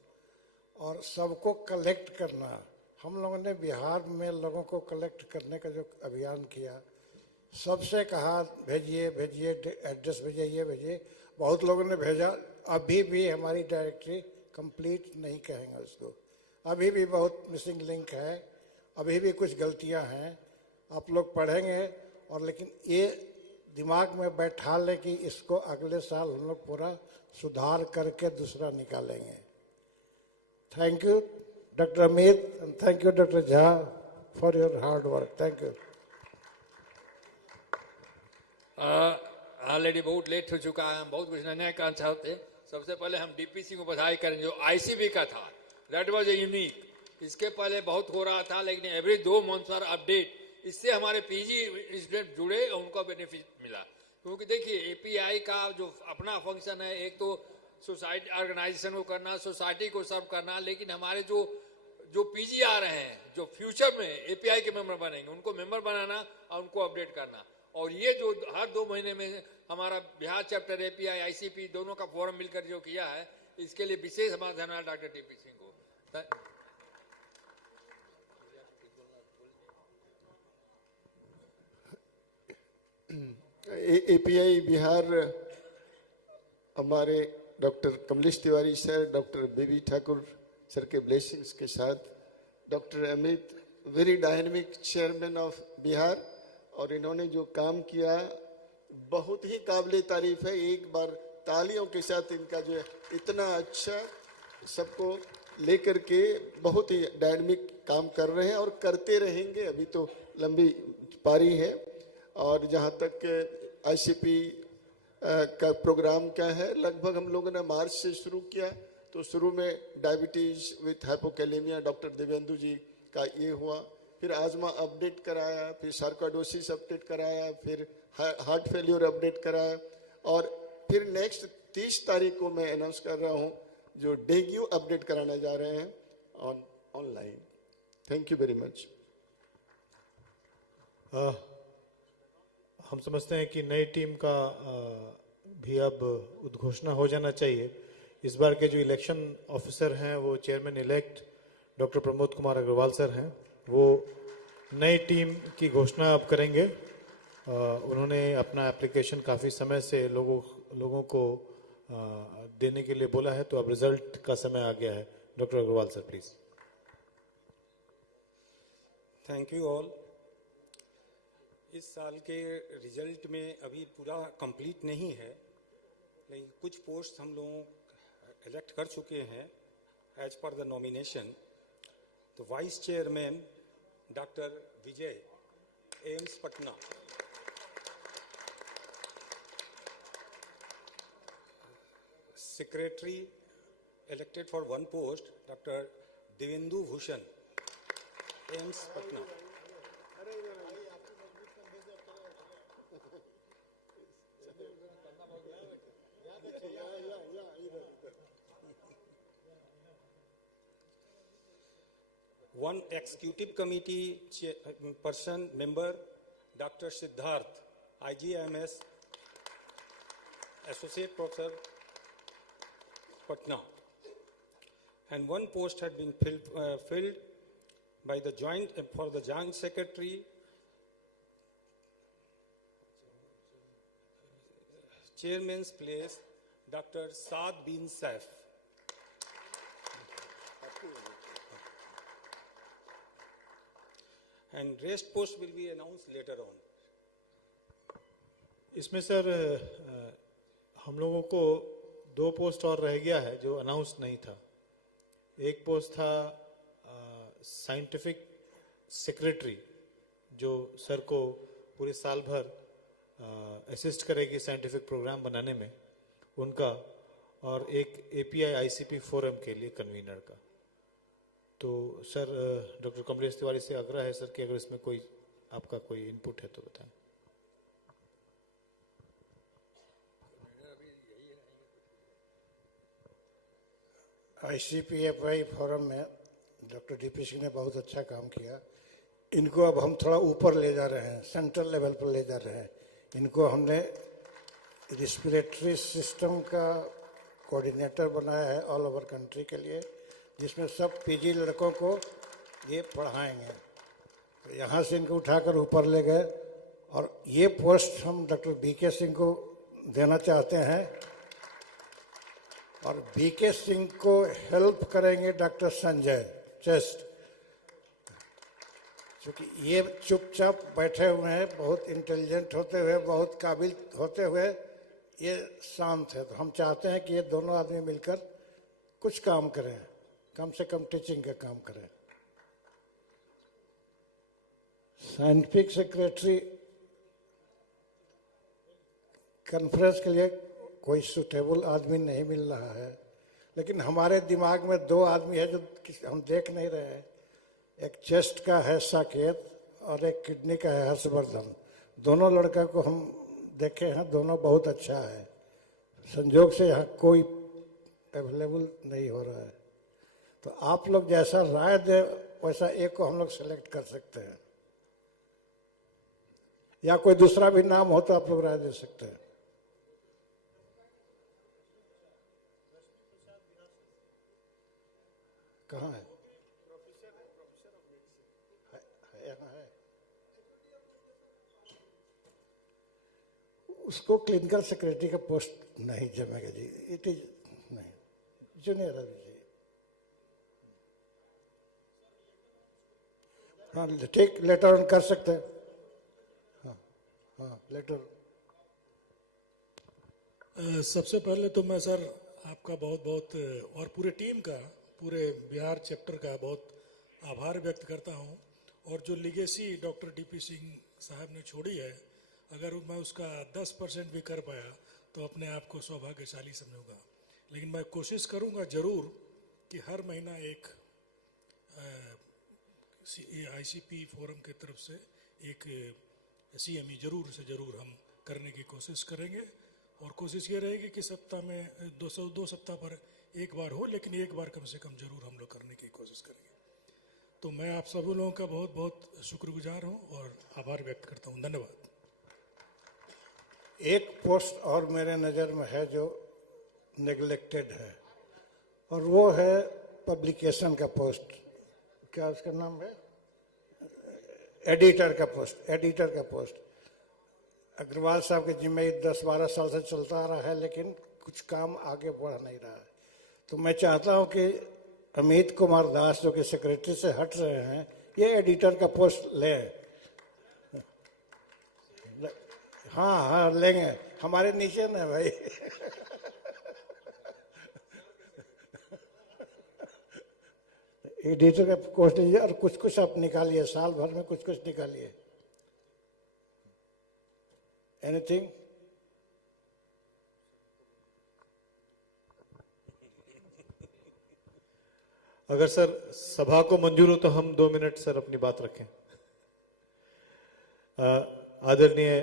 और सबको कलेक्ट करना। हम लोगों ने बिहार में लोगों को कलेक्ट करने का जो अभियान किया, सबसे कहा भेजिए भेजिए, एड्रेस भेजिए, ये भेजिए, बहुत लोगों ने भेजा। अभी भी हमारी डायरेक्टरी कंप्लीट नहीं कहेंगे उसको, अभी भी बहुत मिसिंग लिंक है, अभी भी कुछ गलतियां हैं। आप लोग पढ़ेंगे और लेकिन ये दिमाग में बैठा ले कि इसको अगले साल हम लोग पूरा सुधार करके दूसरा निकालेंगे। Thank you doctor Amit and thank you doctor Jha for your hard work. Thank you. Already बहुत लेट हो चुका है, हम बहुत कुछ नया कहना चाहते। सबसे पहले हम डीपीसी को बधाई करें, जो आईसीबी का था दैट वाज ए यूनिक। इसके पहले बहुत हो रहा था, लेकिन एवरी 2 मंथ पर अपडेट, इससे हमारे पीजी स्टूडेंट जुड़े और उनको बेनिफिट मिला। क्योंकि देखिए एपीआई का जो अपना फंक्शन है, एक तो सोसाइटी ऑर्गेनाइजेशन को करना, सोसाइटी को सर्व करना, लेकिन हमारे जो पीजी आ रहे हैं, जो फ्यूचर में एपीआई के मेंबर बनेंगे, उनको मेंबर बनाना और उनको अपडेट करना। और ये जो हर 2 महीने में हमारा बिहार चैप्टर, एपीआई, आईसीपी दोनों का फोरम मिलकर जो किया है, इसके लिए विशेष हमारा धन्यवाद डॉक्टर टीपी सिंह को। एपीआई बिहार हमारे doctor Kamlesh Tiwari sir, doctor baby Thakur sir के ब्लेसिंग्स के साथ, doctor Amit very dynamic chairman of Bihar, और इन्होंने जो काम किया बहुत ही काबिल तारीफ है। एक बार तालियों के साथ इनका जो इतना अच्छा सबको लेकर के बहुत ही डायनेमिक काम कर रहे हैं और करते रहेंगे। अभी तो लंबी पारी है। और जहाँ तक आईसीपी का प्रोग्राम क्या है, लगभग हम लोगों ने मार्च से शुरू किया। तो शुरू में diabetes with hypokalemia doctor Divyendu ji का ये हुआ, फिर आजमा अपडेट कराया, फिर सार्कोइडोसिस अपडेट कराया, फिर हार्ट फेल्यूर अपडेट कराया, और फिर नेक्स्ट 30 तारीख को मैं अनाउंस कर रहा हूँ जो डेंगू अपडेट कराने जा रहे हैं online. Thank you very much. हम समझते हैं कि नई टीम का भी अब उद्घोषणा हो जाना चाहिए। इस बार के जो इलेक्शन ऑफिसर हैं वो chairman elect doctor Pramod Kumar Agrawal sir हैं। वो नई टीम की घोषणा अब करेंगे। उन्होंने अपना एप्लीकेशन काफ़ी समय से लोगों को देने के लिए बोला है, तो अब रिजल्ट का समय आ गया है। Doctor Agrawal sir please. Thank you all. इस साल के रिजल्ट में अभी पूरा कंप्लीट नहीं है, लेकिन कुछ पोस्ट हम लोग इलेक्ट कर चुके हैं एज पर द नॉमिनेशन। तो vice chairman doctor Vijay, AIIMS Patna. Secretary elected for one post doctor Divyendu Bhushan, AIIMS Patna. One executive committee person member, Dr. Siddharth, IGMS, Associate Professor, Patna. And one post had been filled by the joint secretary, chairman's place, Dr. Saad bin Saif. And rest post will be announced later on. इसमें sir हम लोगों को 2 post और रह गया है जो announce नहीं था। एक पोस्ट था साइंटिफिक सेक्रेटरी, जो सर को पूरे साल भर असिस्ट करेगी साइंटिफिक प्रोग्राम बनाने में, उनका, और एक एपीआई आईसीपी फोरम के लिए कन्वीनर का। तो सर डॉक्टर कमलेश तिवारी से आग्रह है सर कि अगर इसमें कोई आपका कोई इनपुट है तो बताएं। आईसीपीएफआई फोरम में डॉक्टर डीपी सिंह ने बहुत अच्छा काम किया। इनको अब हम थोड़ा ऊपर ले जा रहे हैं, सेंट्रल लेवल पर ले जा रहे हैं। इनको हमने रिस्पिरेटरी सिस्टम का कोऑर्डिनेटर बनाया है ऑल ओवर कंट्री के लिए, जिसमें सब पीजी लड़कों को ये पढ़ाएंगे। तो यहाँ से इनको उठाकर ऊपर ले गए, और ये पोस्ट हम डॉक्टर बीके सिंह को देना चाहते हैं, और बीके सिंह को हेल्प करेंगे डॉक्टर संजय चेस्ट, क्योंकि ये चुपचाप बैठे हुए हैं, बहुत इंटेलिजेंट होते हुए, बहुत काबिल होते हुए ये शांत है। तो हम चाहते हैं कि ये दोनों आदमी मिलकर कुछ काम करें, कम से कम टीचिंग का काम करें। साइंटिफिक सेक्रेटरी कॉन्फ्रेंस के लिए कोई सुटेबल आदमी नहीं मिल रहा है, लेकिन हमारे दिमाग में 2 आदमी है जो हम देख नहीं रहे हैं। एक चेस्ट का है साकेत और एक किडनी का है हर्षवर्धन। दोनों लड़का को हम देखे हैं, दोनों बहुत अच्छा है। संजोग से यहाँ कोई अवेलेबल नहीं हो रहा है, तो आप लोग जैसा राय दे वैसा एक को हम लोग सेलेक्ट कर सकते हैं, या कोई दूसरा भी नाम हो तो आप लोग राय दे सकते हैं। कहाँ है? यहाँ है। उसको क्लिनिकल सेक्रेटरी का पोस्ट नहीं जमेगा जी, इट इज नहीं, जूनियर अभी जी। हाँ ठीक, लेटर ऑन कर सकते हैं। हाँ हाँ लेटर। सबसे पहले तो मैं सर आपका बहुत बहुत और पूरे टीम का, पूरे बिहार चैप्टर का बहुत आभार व्यक्त करता हूं। और जो लिगेसी डॉक्टर डीपी सिंह साहब ने छोड़ी है, अगर मैं उसका 10% भी कर पाया तो अपने आप को सौभाग्यशाली समझूंगा। लेकिन मैं कोशिश करूंगा जरूर कि हर महीना एक आईसीपी फोरम की तरफ से एक सीएमई जरूर से जरूर हम करने की कोशिश करेंगे। और कोशिश ये रहेगी कि सप्ताह में 2 सप्ताह पर एक बार हो, लेकिन एक बार कम से कम जरूर हम लोग करने की कोशिश करेंगे। तो मैं आप सभी लोगों का बहुत बहुत शुक्रगुजार हूँ और आभार व्यक्त करता हूँ। धन्यवाद। एक पोस्ट और मेरे नज़र में है जो नेग्लेक्टेड है, और वो है पब्लिकेशन का पोस्ट। क्या उसका नाम है? एडिटर का पोस्ट। एडिटर का पोस्ट अग्रवाल साहब के जिम्मे 10-12 साल से चलता आ रहा है, लेकिन कुछ काम आगे बढ़ नहीं रहा है। तो मैं चाहता हूं कि अमित कुमार दास जो कि सेक्रेटरी से हट रहे हैं, ये एडिटर का पोस्ट लें। हाँ हाँ लेंगे, हमारे नीचे ना भाई। एडिटर का पोस्ट लीजिए और कुछ कुछ आप निकालिए, साल भर में कुछ कुछ निकालिए। एनीथिंग? अगर सर सभा को मंजूर हो तो हम 2 मिनट सर अपनी बात रखें। आदरणीय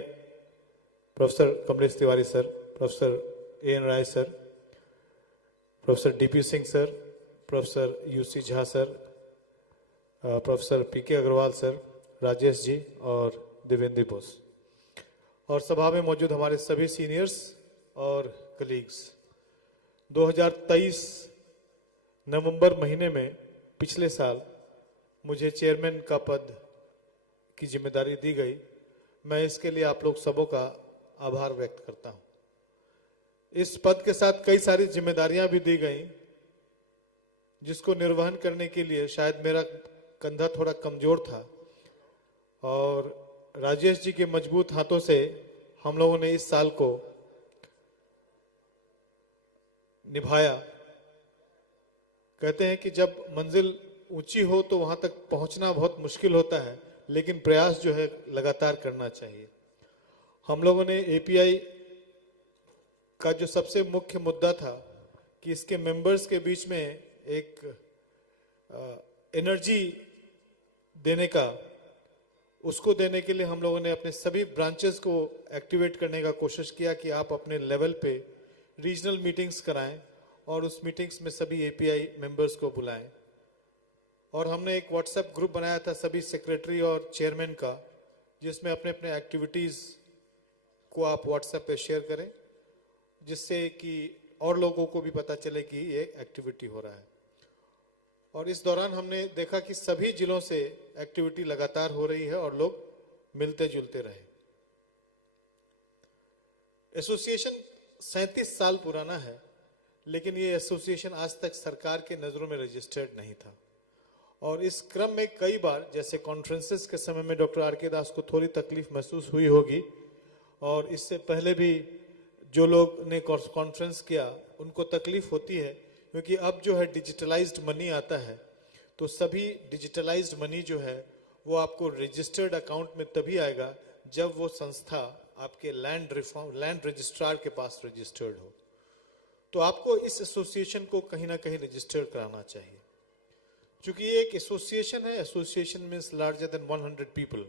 professor Kamlesh Tiwari sir, professor N Rai sir, professor DP Singh sir, professor UC Jha sir, professor PK Agarwal sir, Rajesh ji और देवेंद्र बोस, और सभा में मौजूद हमारे सभी सीनियर्स और कलीग्स। 2023 नवंबर महीने में पिछले साल मुझे चेयरमैन का पद की जिम्मेदारी दी गई। मैं इसके लिए आप लोग सबों का आभार व्यक्त करता हूं। इस पद के साथ कई सारी जिम्मेदारियां भी दी गई, जिसको निर्वहन करने के लिए शायद मेरा कंधा थोड़ा कमजोर था, और राजेश जी के मजबूत हाथों से हम लोगों ने इस साल को निभाया। कहते हैं कि जब मंजिल ऊंची हो तो वहां तक पहुंचना बहुत मुश्किल होता है, लेकिन प्रयास जो है लगातार करना चाहिए। हम लोगों ने एपीआई का जो सबसे मुख्य मुद्दा था कि इसके मेंबर्स के बीच में एक एनर्जी देने का, उसको देने के लिए हम लोगों ने अपने सभी ब्रांचेस को एक्टिवेट करने का कोशिश किया कि आप अपने लेवल पे रीजनल मीटिंग्स कराएं और उस मीटिंग्स में सभी एपीआई मेंबर्स को बुलाएं। और हमने एक व्हाट्सएप ग्रुप बनाया था सभी सेक्रेटरी और चेयरमैन का, जिसमें अपने अपने एक्टिविटीज़ को आप व्हाट्सएप पे शेयर करें, जिससे कि और लोगों को भी पता चले कि ये एक्टिविटी हो रहा है। और इस दौरान हमने देखा कि सभी जिलों से एक्टिविटी लगातार हो रही है और लोग मिलते जुलते रहे। एसोसिएशन 37 साल पुराना है, लेकिन ये एसोसिएशन आज तक सरकार के नज़रों में रजिस्टर्ड नहीं था। और इस क्रम में कई बार, जैसे कॉन्फ्रेंसेस के समय में डॉक्टर आर के दास को थोड़ी तकलीफ महसूस हुई होगी, और इससे पहले भी जो लोग ने कॉन्फ्रेंस किया उनको तकलीफ होती है, क्योंकि अब जो है डिजिटलाइज्ड मनी आता है, तो सभी डिजिटलाइज्ड मनी जो है वो आपको रजिस्टर्ड अकाउंट में तभी आएगा जब वो संस्था आपके लैंड रजिस्ट्रार के पास रजिस्टर्ड हो। तो आपको इस एसोसिएशन को कहीं ना कहीं रजिस्टर कराना चाहिए। चूंकि ये एक एसोसिएशन है, association means larger than 100 people,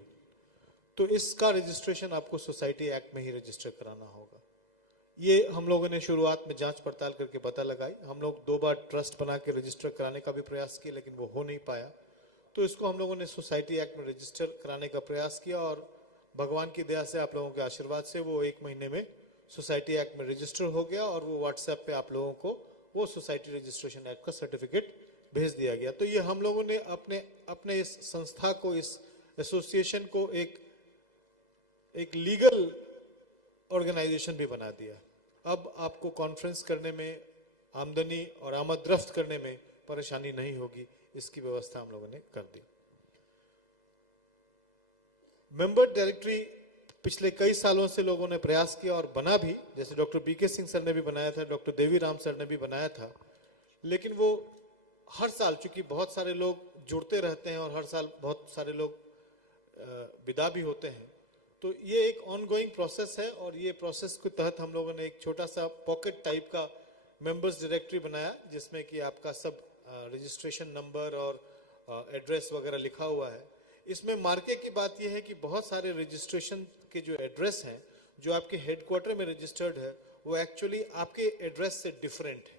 तो इसका रजिस्ट्रेशन आपको सोसाइटी एक्ट में ही रजिस्टर कराना होगा। ये हम लोगों ने शुरुआत में जांच पड़ताल करके पता लगाई। हम लोग 2 बार ट्रस्ट बना के रजिस्टर कराने का भी प्रयास किया, लेकिन वो हो नहीं पाया। तो इसको हम लोगों ने सोसाइटी एक्ट में रजिस्टर कराने का प्रयास किया, और भगवान की दया से, आप लोगों के आशीर्वाद से वो 1 महीने में सोसाइटी एक्ट में रजिस्टर हो गया, और वो व्हाट्सएप पे आप लोगों को वो सोसाइटी रजिस्ट्रेशन एक्ट का सर्टिफिकेट भेज दिया गया। तो ये हम लोगों ने अपने इस संस्था को, इस एसोसिएशन को एक लीगल ऑर्गेनाइजेशन भी बना दिया। अब आपको कॉन्फ्रेंस करने में, आमदनी और आमद-रफ्त करने में परेशानी नहीं होगी, इसकी व्यवस्था हम लोगों ने कर दी। मेंबर डायरेक्टरी पिछले कई सालों से लोगों ने प्रयास किया और बना भी, जैसे डॉक्टर पीके सिंह सर ने भी बनाया था, डॉक्टर देवी राम सर ने भी बनाया था, लेकिन वो हर साल, चूंकि बहुत सारे लोग जुड़ते रहते हैं और हर साल बहुत सारे लोग विदा भी होते हैं, तो ये एक ऑनगोइंग प्रोसेस है और ये प्रोसेस के तहत हम लोगों ने एक छोटा सा पॉकेट टाइप का मेंबर्स डायरेक्टरी बनाया, जिसमें कि आपका सब रजिस्ट्रेशन नंबर और एड्रेस वगैरह लिखा हुआ है। इसमें मार्के की बात यह है कि बहुत सारे रजिस्ट्रेशन के जो एड्रेस हैं, जो आपके हेडक्वार्टर में रजिस्टर्ड है, वो एक्चुअली आपके एड्रेस से डिफरेंट है।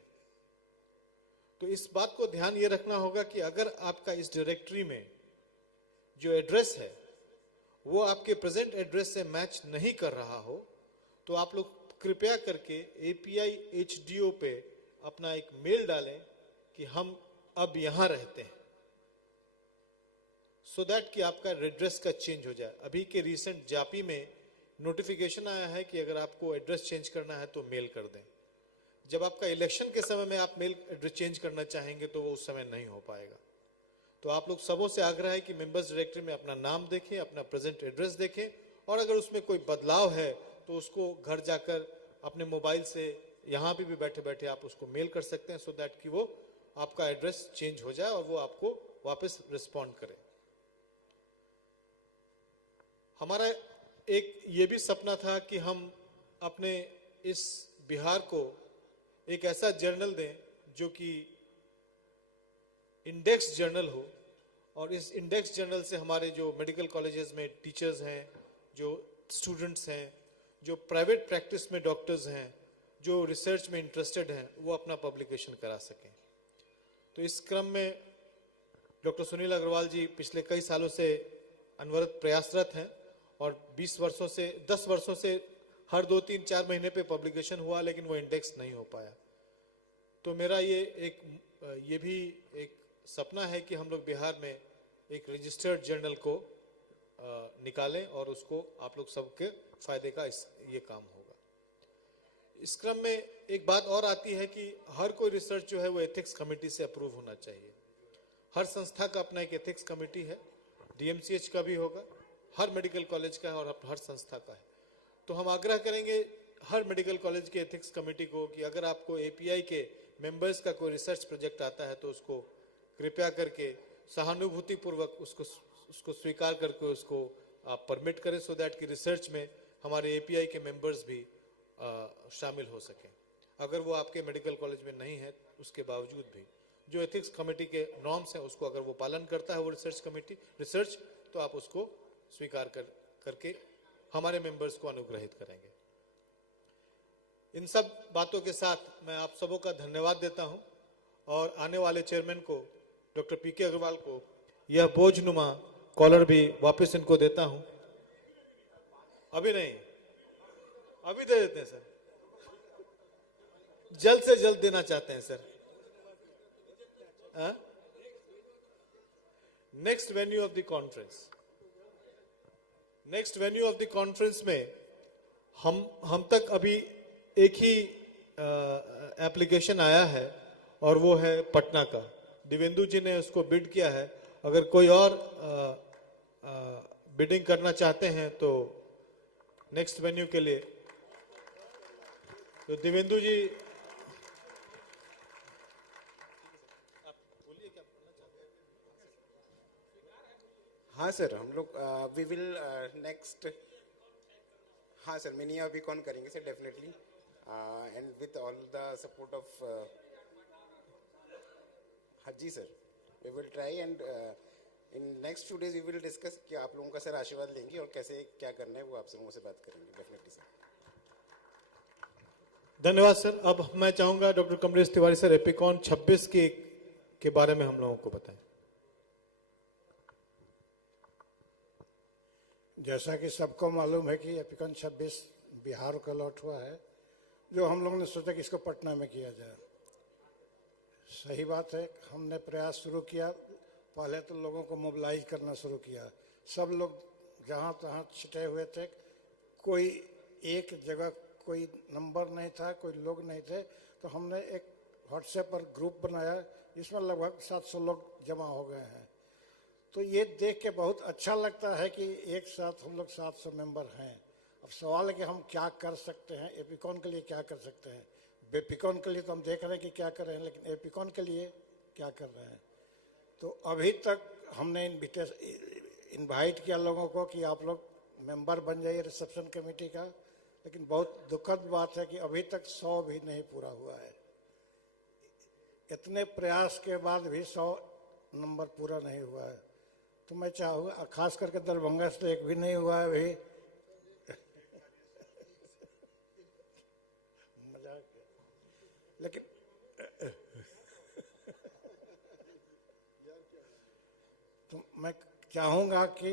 तो इस बात को ध्यान ये रखना होगा कि अगर आपका इस डायरेक्टरी में जो एड्रेस है वो आपके प्रेजेंट एड्रेस से मैच नहीं कर रहा हो, तो आप लोग कृपया करके API HDO पे अपना एक मेल डालें कि हम अब यहां रहते हैं, सो दैट कि आपका एड्रेस का चेंज हो जाए। अभी के रिसेंट जापी में नोटिफिकेशन आया है कि अगर आपको एड्रेस चेंज करना है तो मेल कर दें। जब आपका इलेक्शन के समय में आप मेल एड्रेस चेंज करना चाहेंगे तो वो उस समय नहीं हो पाएगा। तो आप लोग सबों से आग्रह है कि मेंबर्स डायरेक्टरी में अपना नाम देखें, अपना प्रेजेंट एड्रेस देखें, और अगर उसमें कोई बदलाव है तो उसको घर जाकर अपने मोबाइल से यहाँ पे भी बैठे बैठे आप उसको मेल कर सकते हैं, सो दैट कि वो आपका एड्रेस चेंज हो जाए और वो आपको वापस रिस्पॉन्ड करे। हमारा एक ये भी सपना था कि हम अपने इस बिहार को एक ऐसा जर्नल दें जो कि इंडेक्स जर्नल हो, और इस इंडेक्स जर्नल से हमारे जो मेडिकल कॉलेजेस में टीचर्स हैं, जो स्टूडेंट्स हैं, जो प्राइवेट प्रैक्टिस में डॉक्टर्स हैं, जो रिसर्च में इंटरेस्टेड हैं, वो अपना पब्लिकेशन करा सकें। तो इस क्रम में डॉक्टर सुनील अग्रवाल जी पिछले कई सालों से अनवरत प्रयासरत हैं और 10 वर्षों से हर 2-3-4 महीने पे पब्लिकेशन हुआ, लेकिन वो इंडेक्स नहीं हो पाया। तो मेरा ये भी एक सपना है कि हम लोग बिहार में एक रजिस्टर्ड जर्नल को निकालें और उसको आप लोग सबके फायदे का ये काम होगा। इस क्रम में एक बात और आती है कि हर कोई रिसर्च जो है वो एथिक्स कमेटी से अप्रूव होना चाहिए। हर संस्था का अपना एक एथिक्स कमेटी है, DMCH का भी होगा, हर मेडिकल कॉलेज का है और हर संस्था का है। तो हम आग्रह करेंगे हर मेडिकल कॉलेज के एथिक्स कमेटी को कि अगर आपको API के मेंबर्स का कोई रिसर्च प्रोजेक्ट आता है तो उसको कृपया करके सहानुभूति पूर्वक उसको स्वीकार करके उसको आप परमिट करें, सो दैट कि रिसर्च में हमारे API के मेंबर्स भी शामिल हो सकें। अगर वो आपके मेडिकल कॉलेज में नहीं है उसके बावजूद भी जो एथिक्स कमेटी के नॉर्म्स हैं उसको अगर वो पालन करता है वो रिसर्च, तो आप उसको स्वीकार करके हमारे मेंबर्स को अनुग्रहित करेंगे। इन सब बातों के साथ मैं आप सबों का धन्यवाद देता हूं और आने वाले चेयरमैन को डॉक्टर PK अग्रवाल को यह बोझनुमा कॉलर भी वापस इनको देता हूं। अभी नहीं, अभी दे देते हैं सर, जल्द से जल्द देना चाहते हैं sir. Next venue of the conference में हम तक अभी एक ही एप्लीकेशन आया है और वो है पटना का। दिवेंदु जी ने उसको बिड किया है। अगर कोई और बिडिंग करना चाहते हैं तो नेक्स्ट वेन्यू के लिए तो दिवेंदु जी हाँ सर, हम लोग वी विल नेक्स्ट, हाँ सर, मिनी Bapicon करेंगे sir definitely, and with all the support of हाँ जी sir, we will try and in next 2 days we will discuss कि आप लोगों का सर आशीर्वाद लेंगे और कैसे क्या करना है वो आप लोगों से बात करेंगे डेफिनेटली सर। धन्यवाद सर। अब मैं चाहूंगा doctor Kamlesh Tiwari sir Bapicon 26 के बारे में हम लोगों को बताएं। जैसा कि सबको मालूम है कि Bapicon 26 बिहार का लॉट हुआ है, जो हम लोगों ने सोचा कि इसको पटना में किया जाए। सही बात है, हमने प्रयास शुरू किया, पहले तो लोगों को मोबिलाइज करना शुरू किया। सब लोग जहाँ तहाँ छिटे हुए थे, कोई एक जगह कोई नंबर नहीं था, कोई लोग नहीं थे, तो हमने एक व्हाट्सएप पर ग्रुप बनाया जिसमें लगभग 700 लोग जमा हो गए हैं। तो ये देख के बहुत अच्छा लगता है कि एक साथ हम लोग 700 मेंबर हैं। अब सवाल है कि हम क्या कर सकते हैं, एपिकॉन के लिए क्या कर सकते हैं। बेपिकॉन के लिए तो हम देख रहे हैं कि क्या कर रहे हैं, लेकिन एपिकॉन के लिए क्या कर रहे हैं। तो अभी तक हमने इनवाइट किया लोगों को कि आप लोग मेंबर बन जाइए रिसेप्शन कमेटी का, लेकिन बहुत दुखद बात है कि अभी तक 100 भी नहीं पूरा हुआ है। इतने प्रयास के बाद भी 100 नंबर पूरा नहीं हुआ है। तो मैं चाहूँगा, खास करके दरभंगा से एक भी नहीं हुआ है अभी। मजाक है। लेकिन तो मैं चाहूँगा कि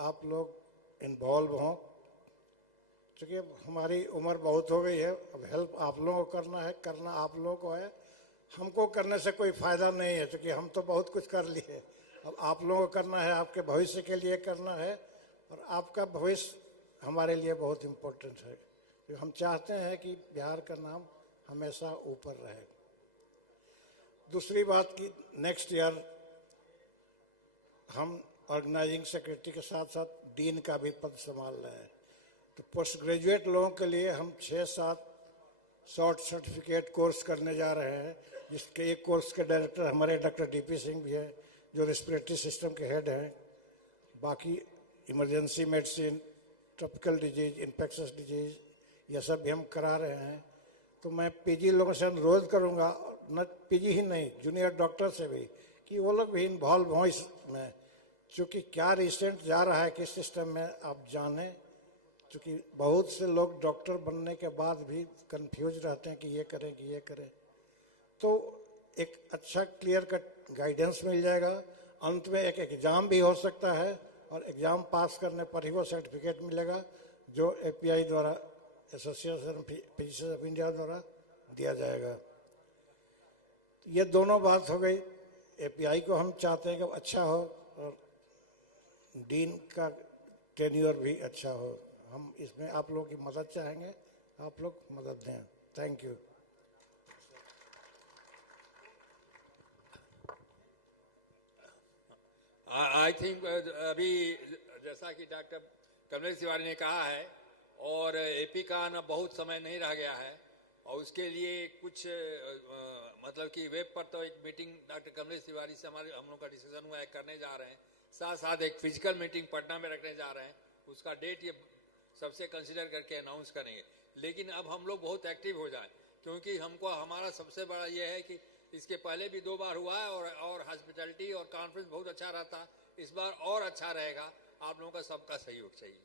आप लोग इन्वॉल्व हों, क्योंकि अब हमारी उम्र बहुत हो गई है। अब हेल्प आप लोगों को करना है, करना आप लोगों को है। हमको करने से कोई फायदा नहीं है, क्योंकि हम तो बहुत कुछ कर लिए। अब आप लोगों को करना है, आपके भविष्य के लिए करना है, और आपका भविष्य हमारे लिए बहुत इम्पोर्टेंट है, क्योंकि हम चाहते हैं कि बिहार का नाम हमेशा ऊपर रहे। दूसरी बात कि नेक्स्ट ईयर हम ऑर्गेनाइजिंग सेक्रेटरी के साथ साथ डीन का भी पद संभाल रहे हैं। तो पोस्ट ग्रेजुएट लोगों के लिए हम 6-7 शॉर्ट सर्टिफिकेट कोर्स करने जा रहे हैं, जिसके एक कोर्स के डायरेक्टर हमारे डॉक्टर डीपी सिंह भी हैं, जो रेस्पिरेटरी सिस्टम के हेड हैं। बाकी emergency medicine, tropical disease, infectious disease, यह सब भी हम करा रहे हैं। तो मैं पीजी लोगों से अनुरोध करूंगा, न पीजी ही नहीं, जूनियर डॉक्टर से भी, कि वो लोग भी इन्वॉल्व हों इसमें, क्योंकि क्या रिसेंट जा रहा है किस सिस्टम में आप जानें। क्योंकि बहुत से लोग डॉक्टर बनने के बाद भी कंफ्यूज रहते हैं कि ये करें कि ये करें। तो एक अच्छा क्लियर कट गाइडेंस मिल जाएगा। अंत में एक एग्ज़ाम भी हो सकता है, और एग्ज़ाम पास करने पर ही वो सर्टिफिकेट मिलेगा, जो एपीआई द्वारा, एसोसिएशन फिजिशियंस ऑफ इंडिया द्वारा दिया जाएगा। ये दोनों बात हो गई। एपीआई को हम चाहते हैं कि अच्छा हो, और डीन का टेन्योर भी अच्छा हो। हम इसमें आप लोगों की मदद चाहेंगे, आप लोग मदद दें। Thank you. आई थिंक अभी जैसा कि डॉक्टर कमलेश तिवारी ने कहा है, और एपी का न बहुत समय नहीं रह गया है, और उसके लिए कुछ मतलब कि वेब पर तो एक मीटिंग डॉक्टर कमलेश तिवारी से हम लोग का डिस्कशन हुआ है, करने जा रहे हैं। साथ साथ एक फिजिकल मीटिंग पटना में रखने जा रहे हैं, उसका डेट ये सबसे कंसिडर करके अनाउंस करेंगे। लेकिन अब हम लोग बहुत एक्टिव हो जाएं, क्योंकि हमको हमारा सबसे बड़ा ये है कि इसके पहले भी 2 बार हुआ है, और हॉस्पिटैलिटी और कॉन्फ्रेंस बहुत अच्छा रहता, इस बार और अच्छा रहेगा। आप लोगों का सबका सहयोग चाहिए।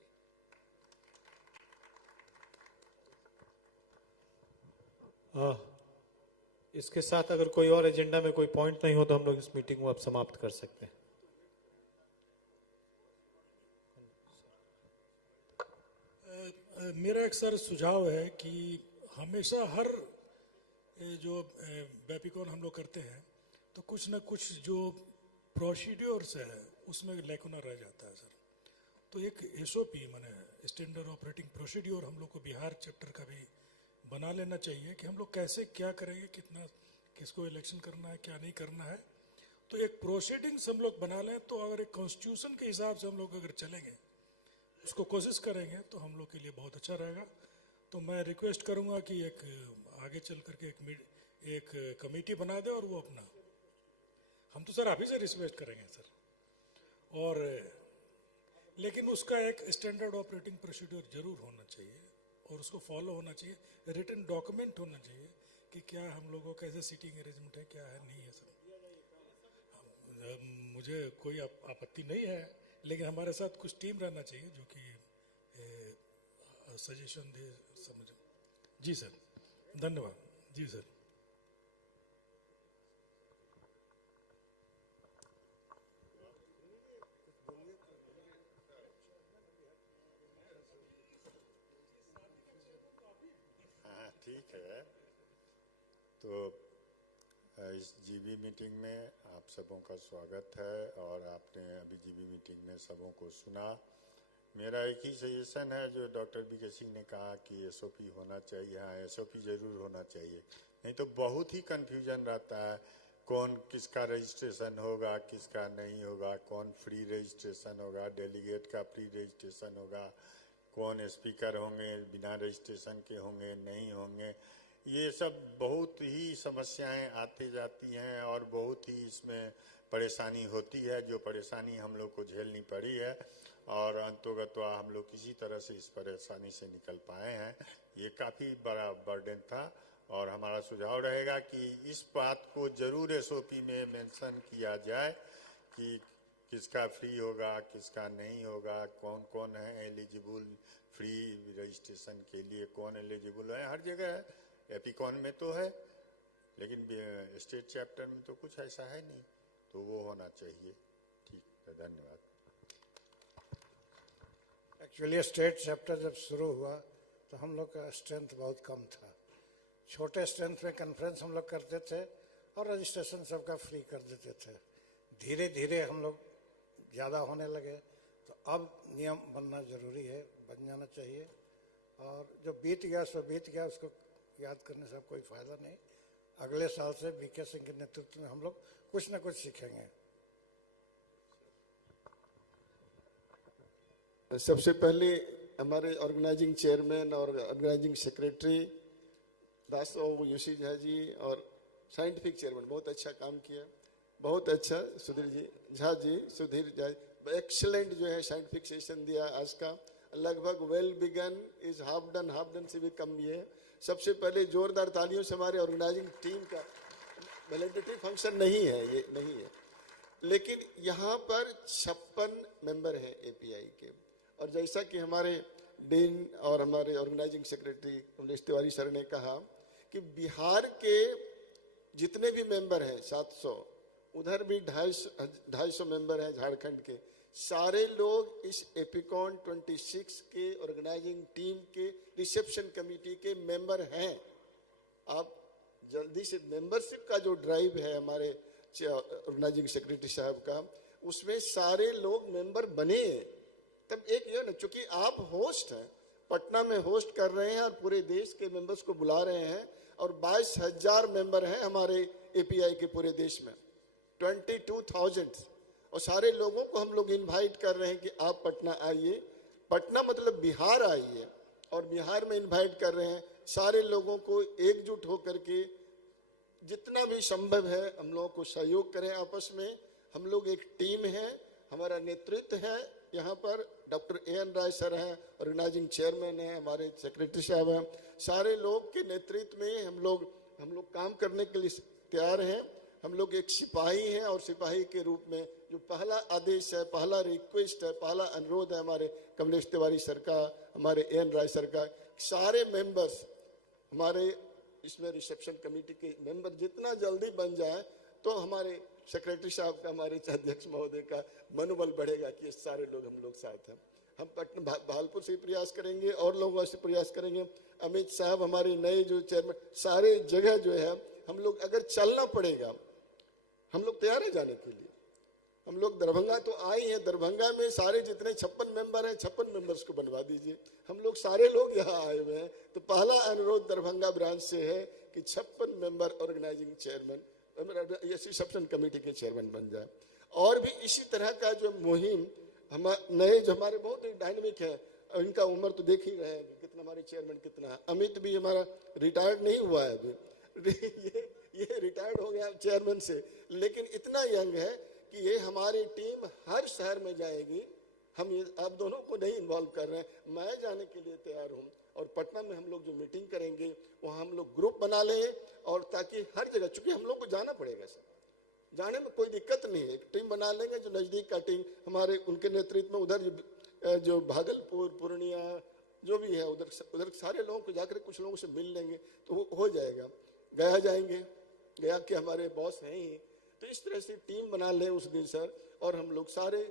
इसके साथ अगर कोई और एजेंडा में कोई पॉइंट नहीं हो तो हम लोग इस मीटिंग को अब समाप्त कर सकते हैं। मेरा एक सर सुझाव है कि हमेशा हर जो बैपिकॉन हम लोग करते हैं, तो कुछ ना कुछ जो प्रोसीड्योर्स है उसमें लैकुना रह जाता है सर। तो एक एसओपी माने स्टैंडर्ड ऑपरेटिंग प्रोसीड्योर हम लोग को बिहार चैप्टर का भी बना लेना चाहिए, कि हम लोग कैसे क्या करेंगे, कितना किसको इलेक्शन करना है, क्या नहीं करना है। तो एक प्रोसीडिंग्स हम लोग बना लें, तो अगर एक कॉन्स्टिट्यूशन के हिसाब से हम लोग अगर चलेंगे, उसको कोशिश करेंगे, तो हम लोग के लिए बहुत अच्छा रहेगा। तो मैं रिक्वेस्ट करूंगा कि एक आगे चल करके एक कमेटी बना दे, और वो अपना, हम तो सर आप ही से रिक्वेस्ट करेंगे सर। और लेकिन उसका एक स्टैंडर्ड ऑपरेटिंग प्रोसीड्योर जरूर होना चाहिए, और उसको फॉलो होना चाहिए, रिटन डॉक्यूमेंट होना चाहिए कि क्या हम लोगों का कैसे सीटिंग अरेंजमेंट है, क्या है, नहीं है सर। मुझे कोई आपत्ति नहीं है, लेकिन हमारे साथ कुछ टीम रहना चाहिए जो कि सजेशन दे, समझो। जी सर, धन्यवाद। जी सर। हाँ ठीक है। तो इस जीबी मीटिंग में आप सबों का स्वागत है, और आपने अभी जीबी मीटिंग में सबों को सुना। मेरा एक ही सजेशन है जो डॉक्टर बीके सिंह ने कहा कि एसओपी होना चाहिए। हाँ, एसओपी जरूर होना चाहिए, नहीं तो बहुत ही कंफ्यूजन रहता है, कौन किसका रजिस्ट्रेशन होगा किसका नहीं होगा, कौन फ्री रजिस्ट्रेशन होगा, डेलीगेट का फ्री रजिस्ट्रेशन होगा, कौन स्पीकर होंगे बिना रजिस्ट्रेशन के होंगे नहीं होंगे। ये सब बहुत ही समस्याएं आती जाती हैं और बहुत ही इसमें परेशानी होती है, जो परेशानी हम लोग को झेलनी पड़ी है और अंतोगत्वा हम लोग किसी तरह से इस परेशानी से निकल पाए हैं। ये काफ़ी बड़ा बर्डन था और हमारा सुझाव रहेगा कि इस बात को जरूर एसओपी में मेंशन किया जाए कि किसका फ्री होगा किसका नहीं होगा, कौन कौन है एलिजिबल फ्री रजिस्ट्रेशन के लिए, कौन एलिजिबल है। हर जगह है, एपिकॉन में तो है लेकिन स्टेट चैप्टर में तो कुछ ऐसा है नहीं, तो वो होना चाहिए। ठीक है, धन्यवाद। एक्चुअली स्टेट चैप्टर जब शुरू हुआ तो हम लोग का स्ट्रेंथ बहुत कम था। छोटे स्ट्रेंथ में कॉन्फ्रेंस हम लोग करते थे और रजिस्ट्रेशन सबका फ्री कर देते थे। धीरे धीरे हम लोग ज़्यादा होने लगे तो अब नियम बनना जरूरी है, बन जाना चाहिए। और जो बीत गया सो बीत गया, उसको याद करने से कोई फायदा नहीं। अगले साल से बीके सिंह के नेतृत्व में हम लोग कुछ न कुछ सीखेंगे। सबसे पहले हमारे ऑर्गेनाइजिंग चेयरमैन और ऑर्गेनाइजिंग सेक्रेटरी दास यूसी झा जी और साइंटिफिक चेयरमैन बहुत अच्छा काम किया, बहुत अच्छा। सुधीर जी झा जी, सुधीर झा एक्सीलेंट जो है साइंटिफिक सेशन दिया आज का, लगभग well begun is half done से भी कम ये। सबसे पहले जोरदार तालियों से हमारे ऑर्गेनाइजिंग टीम का वैलिडिटी फंक्शन नहीं है, ये नहीं है, लेकिन यहाँ पर 56 मेंबर हैं एपीआई के। और जैसा कि हमारे डीन और हमारे organising secretary Kamlesh Tiwari sir ने कहा कि बिहार के जितने भी मेंबर हैं 700, उधर भी 250 मेंबर हैं झारखंड के, सारे लोग इस एपिकॉन 26 के ऑर्गेनाइजिंग टीम के रिसेप्शन कमेटी के मेंबर हैं। आप जल्दी से मेंबरशिप का जो ड्राइव है हमारे ऑर्गेनाइजिंग सेक्रेटरी साहब का, उसमें सारे लोग मेंबर बने। तब एक ये ना, चूंकि आप होस्ट हैं, पटना में होस्ट कर रहे हैं और पूरे देश के मेंबर्स को बुला रहे हैं और 22,000 मेंबर हैं हमारे एपीआई के पूरे देश में, 22,000, और सारे लोगों को हम लोग इनवाइट कर रहे हैं कि आप पटना आइए। पटना मतलब बिहार आइए, और बिहार में इनवाइट कर रहे हैं सारे लोगों को एकजुट होकर के जितना भी संभव है हम लोगों को सहयोग करें आपस में। हम लोग एक टीम है, हमारा नेतृत्व है यहाँ पर डॉक्टर एन राय सर हैं, ऑर्गेनाइजिंग चेयरमैन हैं, हमारे सेक्रेटरी साहब हैं, सारे लोग के नेतृत्व में हम लोग काम करने के लिए तैयार हैं। हम लोग एक सिपाही हैं और सिपाही के रूप में जो पहला आदेश है, पहला रिक्वेस्ट है, पहला अनुरोध है हमारे कमलेश तिवारी सर का, हमारे एन राय सर का, सारे मेंबर्स हमारे इसमें रिसेप्शन कमेटी के मेंबर जितना जल्दी बन जाए तो हमारे सेक्रेटरी साहब का, हमारे अध्यक्ष महोदय का मनोबल बढ़ेगा कि ये सारे लोग हम लोग साथ हैं। हम पटना भागलपुर से प्रयास करेंगे और लोगों से प्रयास करेंगे। अमित साहब हमारे नए जो चेयरमैन, सारे जगह जो है हम लोग अगर चलना पड़ेगा हम लोग तैयार है जाने के लिए। हम लोग दरभंगा तो आए हैं, दरभंगा में सारे जितने 56 मेंबर हैं 56 मेंबर्स को बनवा दीजिए। हम लोग सारे लोग यहाँ आए हुए हैं, तो पहला अनुरोध दरभंगा ब्रांच से है कि 56 member organising chairman reception committee के चेयरमैन बन जाए। और भी इसी तरह का जो मुहिम हम नए जो हमारे बहुत ही डायनेमिक है, इनका उम्र तो देख ही रहे हैं कितना, हमारे चेयरमैन कितना है। अमित भी हमारा रिटायर्ड नहीं हुआ है अभी ये रिटायर्ड हो गया चेयरमैन से, लेकिन इतना यंग है कि ये हमारी टीम हर शहर में जाएगी। हम ये आप दोनों को नहीं इन्वॉल्व कर रहे हैं, मैं जाने के लिए तैयार हूँ। और पटना में हम लोग जो मीटिंग करेंगे वहाँ हम लोग ग्रुप बना लें, और ताकि हर जगह, चूंकि हम लोग को जाना पड़ेगा सर, जाने में कोई दिक्कत नहीं है, एक टीम बना लेंगे जो नज़दीक का टीम हमारे उनके नेतृत्व में, उधर जो भागलपुर पूर्णिया जो भी है उधर सारे लोगों को जाकर कुछ लोगों से मिल लेंगे तो हो जाएगा। गया जाएंगे, गया के हमारे बॉस हैं ही, तो इस तरह से टीम बना लें उस दिन सर। और हम लोग सारे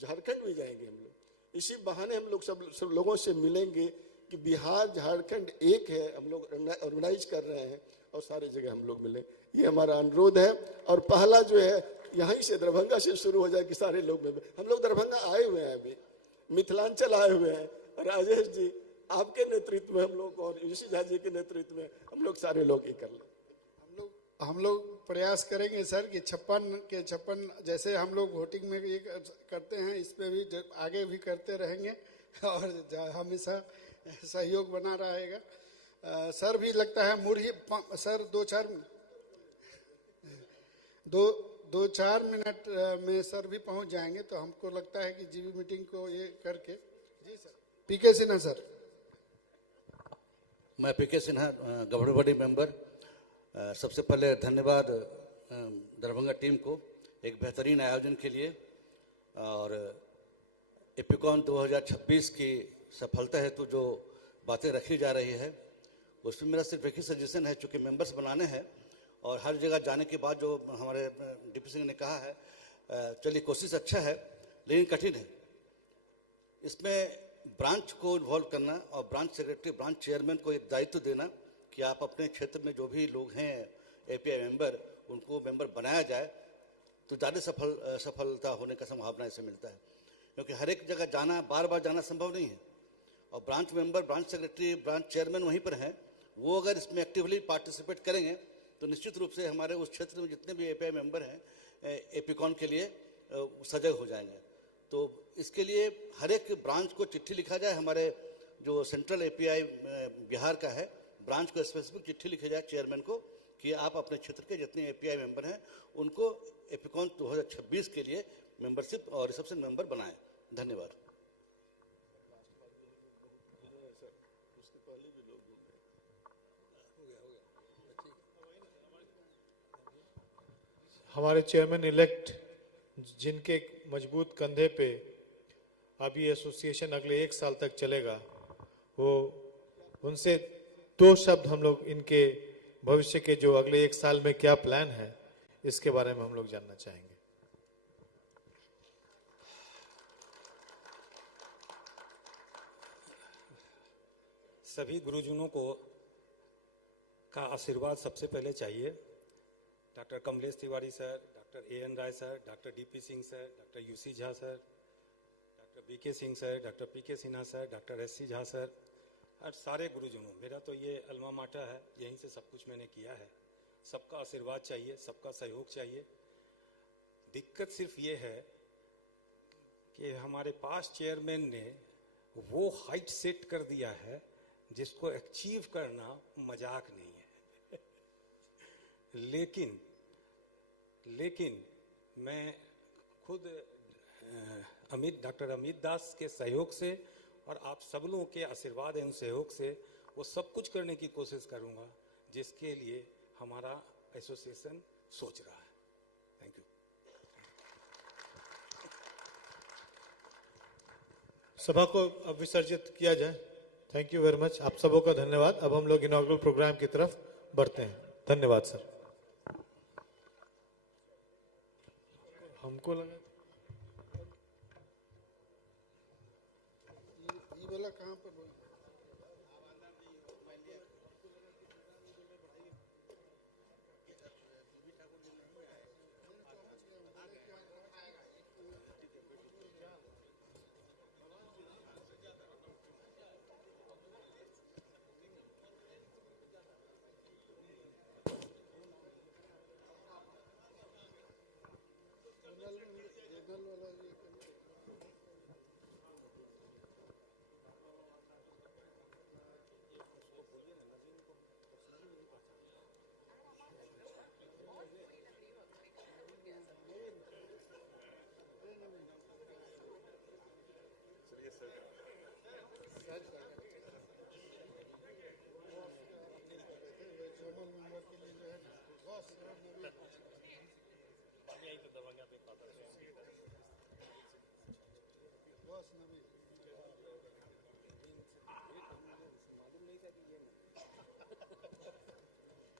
झारखंड भी जाएंगे, हम लोग इसी बहाने हम लोग सब लोगों से मिलेंगे कि बिहार झारखंड एक है, हम लोग ऑर्गेनाइज कर रहे हैं और सारे जगह हम लोग मिलें, ये हमारा अनुरोध है। और पहला जो है यहीं से दरभंगा से शुरू हो जाए कि सारे लोग मिलें। हम लोग दरभंगा आए हुए हैं अभी, मिथिलांचल आए हुए हैं। राजेश जी, आपके नेतृत्व में हम लोग और यूसी झा जी के नेतृत्व में हम लोग सारे लोग ये कर लें। हम लोग प्रयास करेंगे सर कि 56 जैसे हम लोग वोटिंग में ये करते हैं, इस पे भी आगे भी करते रहेंगे और हमेशा सहयोग बना रहेगा। सर भी लगता है मुरही सर 2-4 मिनट में सर भी पहुंच जाएंगे, तो हमको लगता है कि जीबी मीटिंग को ये करके। जी सर। पीके सिन्हा सर। मैं पीके सिन्हा, गवर्नमेंट मेंबर। सबसे पहले धन्यवाद दरभंगा टीम को एक बेहतरीन आयोजन के लिए, और एपिकॉन 2026 की सफलता हेतु जो बातें रखी जा रही है उसमें मेरा सिर्फ एक ही सजेशन है, चूँकि मेंबर्स बनाने हैं और हर जगह जाने के बाद जो हमारे डीपी सिंह ने कहा है, चलिए कोशिश अच्छा है लेकिन कठिन है। इसमें ब्रांच को इन्वॉल्व करना और ब्रांच सेक्रेटरी, ब्रांच चेयरमैन को एक दायित्व देना कि आप अपने क्षेत्र में जो भी लोग हैं एपीआई मेंबर, उनको मेंबर बनाया जाए तो ज़्यादा सफलता होने का संभावना ऐसे मिलता है, क्योंकि हर एक जगह जाना, बार बार जाना संभव नहीं है। और branch member, branch secretary, branch chairman वहीं पर हैं, वो अगर इसमें एक्टिवली पार्टिसिपेट करेंगे तो निश्चित रूप से हमारे उस क्षेत्र में जितने भी एपीआई मेंबर हैं एपिकॉन के लिए सजग हो जाएंगे। तो इसके लिए हर एक ब्रांच को चिट्ठी लिखा जाए, हमारे जो सेंट्रल एपीआई बिहार का है ब्रांच को स्पेसिफिक चिट्ठी लिखी जाए चेयरमैन को कि आप अपने क्षेत्र के जितने एपीआई मेंबर हैं उनको एपिकॉन 2026 के लिए मेंबरशिप और रिसेप्शन मेंबर बनाएं। धन्यवाद। हमारे चेयरमैन इलेक्ट जिनके मजबूत कंधे पे अब ये एसोसिएशन अगले 1 साल तक चलेगा, वो उनसे 2 शब्द हम लोग इनके भविष्य के जो अगले 1 साल में क्या प्लान है इसके बारे में हम लोग जानना चाहेंगे। सभी गुरुजनों को का आशीर्वाद सबसे पहले चाहिए। Doctor Kamlesh Tiwari sir, doctor AN Rai sir, doctor DP Singh sir, doctor UC Jha sir, doctor BK Singh sir, doctor PK Sinha sir, doctor SC Jha sir और सारे गुरुजनों, मेरा तो ये अल्मा माटा है, यहीं से सब कुछ मैंने किया है। सबका आशीर्वाद चाहिए, सबका सहयोग चाहिए। दिक्कत सिर्फ ये है कि हमारे पास चेयरमैन ने वो हाइट सेट कर दिया है जिसको अचीव करना मजाक नहीं है। लेकिन मैं खुद डॉक्टर अमित दास के सहयोग से और आप सब लोगों के आशीर्वाद एवं सहयोग से वो सब कुछ करने की कोशिश करूंगा जिसके लिए हमारा एसोसिएशन सोच रहा है। Thank you. सभा को अब विसर्जित किया जाए। थैंक यू वेरी मच, आप सबों का धन्यवाद। अब हम लोग इनॉग्रल प्रोग्राम की तरफ बढ़ते हैं। धन्यवाद सर। हमको लगा ये वाला कहाँ पर बोला?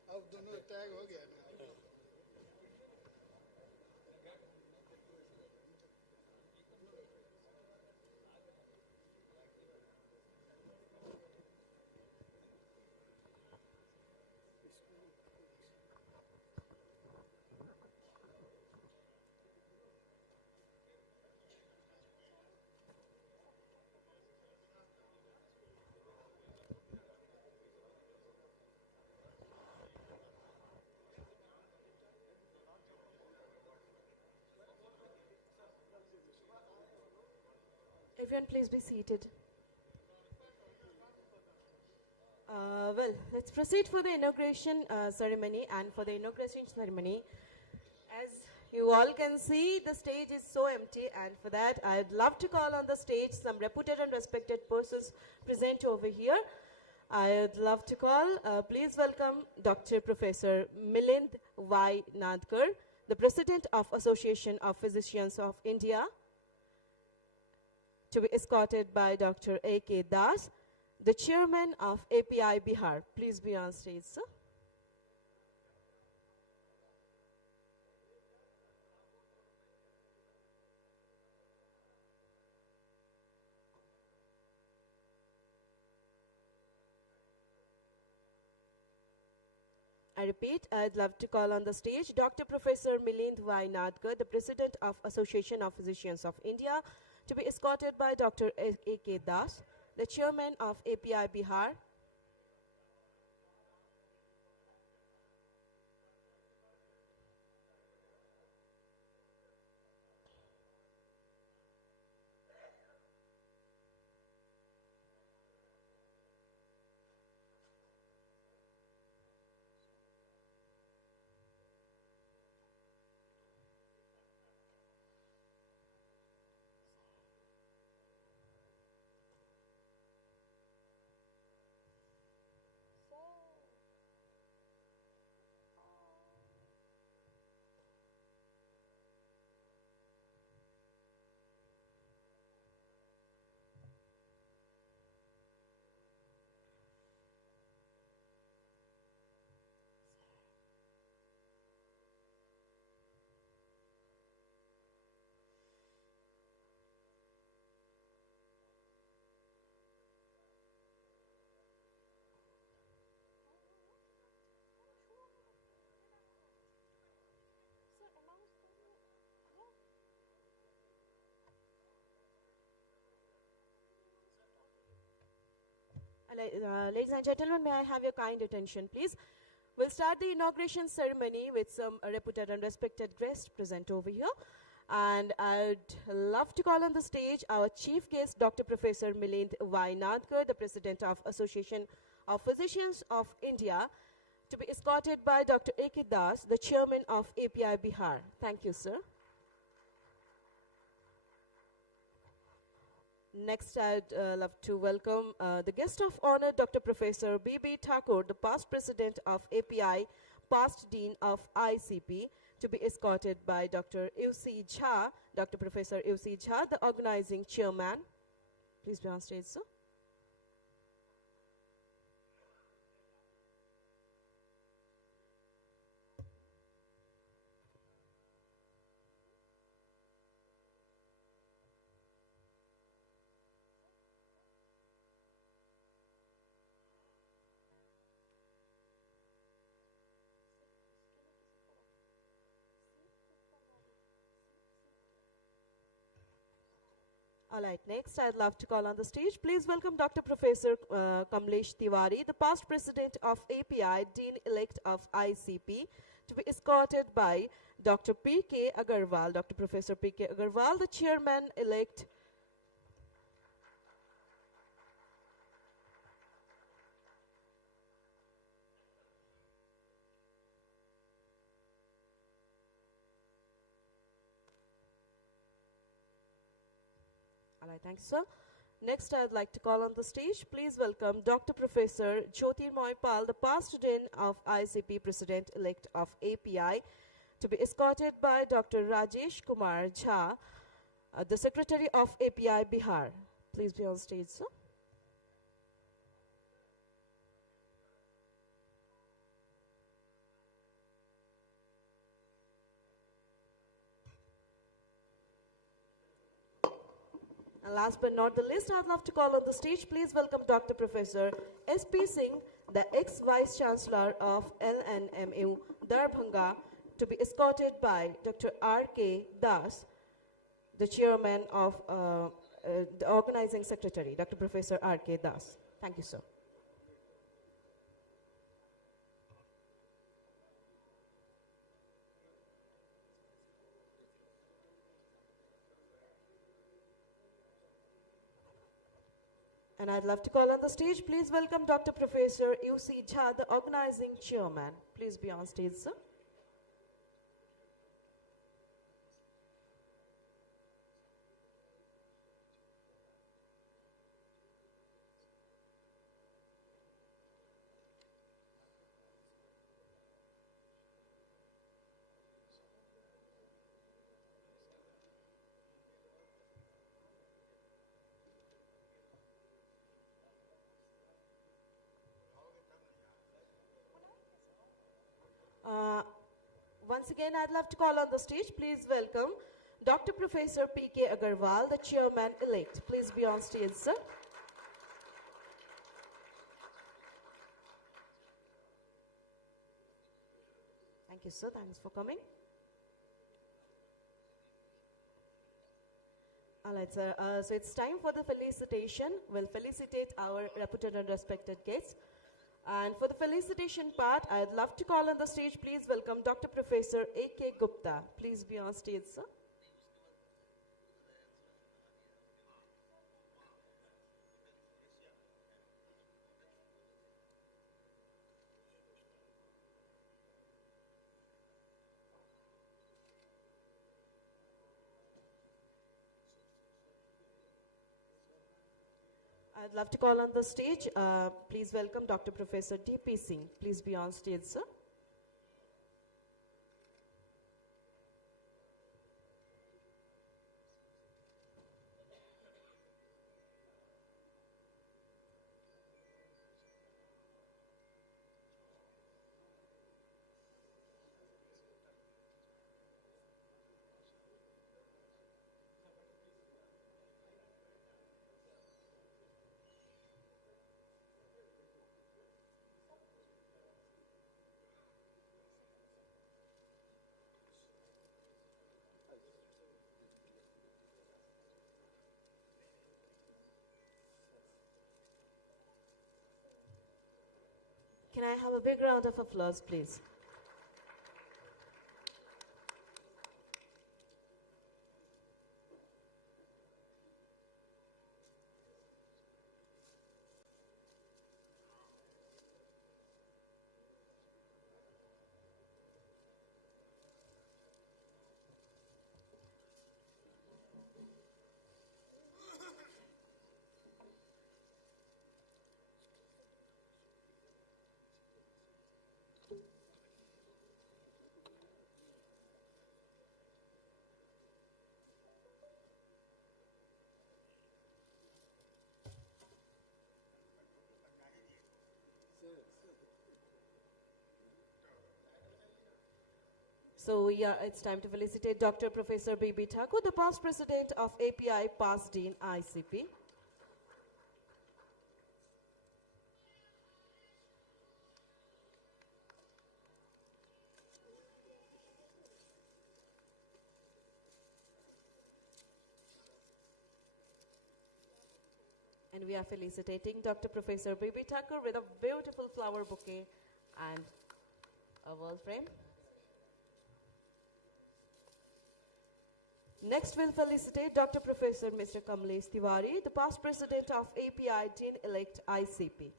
अब दोनों टैग हो गया ना। Everyone, please be seated. Well, let's proceed for the inauguration ceremony. And for the inauguration ceremony, as you all can see, the stage is so empty. And for that, I'd love to call on the stage some reputed and respected persons present over here. I'd love to call, please welcome Dr. Professor Milind Y. Nadkar, the President of Association of Physicians of India, to be escorted by Dr. A.K. Das, the Chairman of API Bihar. Please be on stage, sir. I repeat, I'd love to call on the stage Dr. Professor Milind Y. Nadkar, the President of Association of Physicians of India, to be escorted by Dr. A.K. Das, the Chairman of API Bihar. Ladies and gentlemen, may I have your kind attention, please? We'll start the inauguration ceremony with some reputed and respected guests present over here. And I'd love to call on the stage our chief guest, Dr. Professor Milind Y. Nadkar, the President of Association of Physicians of India, to be escorted by Dr. A.K. Das, the Chairman of API Bihar. Thank you, sir. Next, I'd love to welcome the guest of honor, Dr. Professor B.B. Thakur, the past president of API, past dean of ICP, to be escorted by Dr. U.C. Jha, Dr. Professor U.C. Jha, the organizing chairman. Please be on stage, sir. All right, next I'd love to call on the stage. Please welcome Dr. Professor Kamlesh Tiwari, the past president of API, dean-elect of ICP, to be escorted by Dr. P.K. Agarwal, Dr. Professor P.K. Agarwal, the chairman-elect. All right, thanks, sir. Next, I'd like to call on the stage. Please welcome Dr. Professor Jyoti Moipal, the past dean of ICP, president-elect of API, to be escorted by Dr. Rajesh Kumar Jha, the secretary of API Bihar. Please be on stage, sir. And last but not the least, I'd love to call on the stage. Please welcome Dr. Professor S.P. Singh, the ex-Vice Chancellor of LNMU, Darbhanga, to be escorted by Dr. R.K. Das, the Chairman of the Organizing Secretary, Dr. Professor R.K. Das. Thank you, sir. And I'd love to call on the stage. Please welcome Dr. Professor U.C. Jha, the organizing chairman. Please be on stage, sir. Once again, I'd love to call on the stage. Please welcome Dr. Professor P.K. Agarwal, the chairman-elect. Please be on stage, sir. Thank you, sir. Thanks for coming. All right, sir. So it's time for the felicitation. We'll felicitate our reputed and respected guests. And for the felicitation part, I'd love to call on the stage. Please welcome Dr. Professor A.K. Gupta. Please be on stage, sir. I'd love to call on the stage. Please welcome Dr. Professor D.P. Singh. Please be on stage, sir. Can I have a big round of applause, please? So yeah, it's time to felicitate Dr. Professor B.B. Thakur, the past president of API, past dean ICP. And we are felicitating Dr. Professor B.B. Thakur with a beautiful flower bouquet and a wall frame. Next, we'll felicitate Dr. Professor Mr. Kamlesh Tiwari, the past president of API Dean-elect ICP.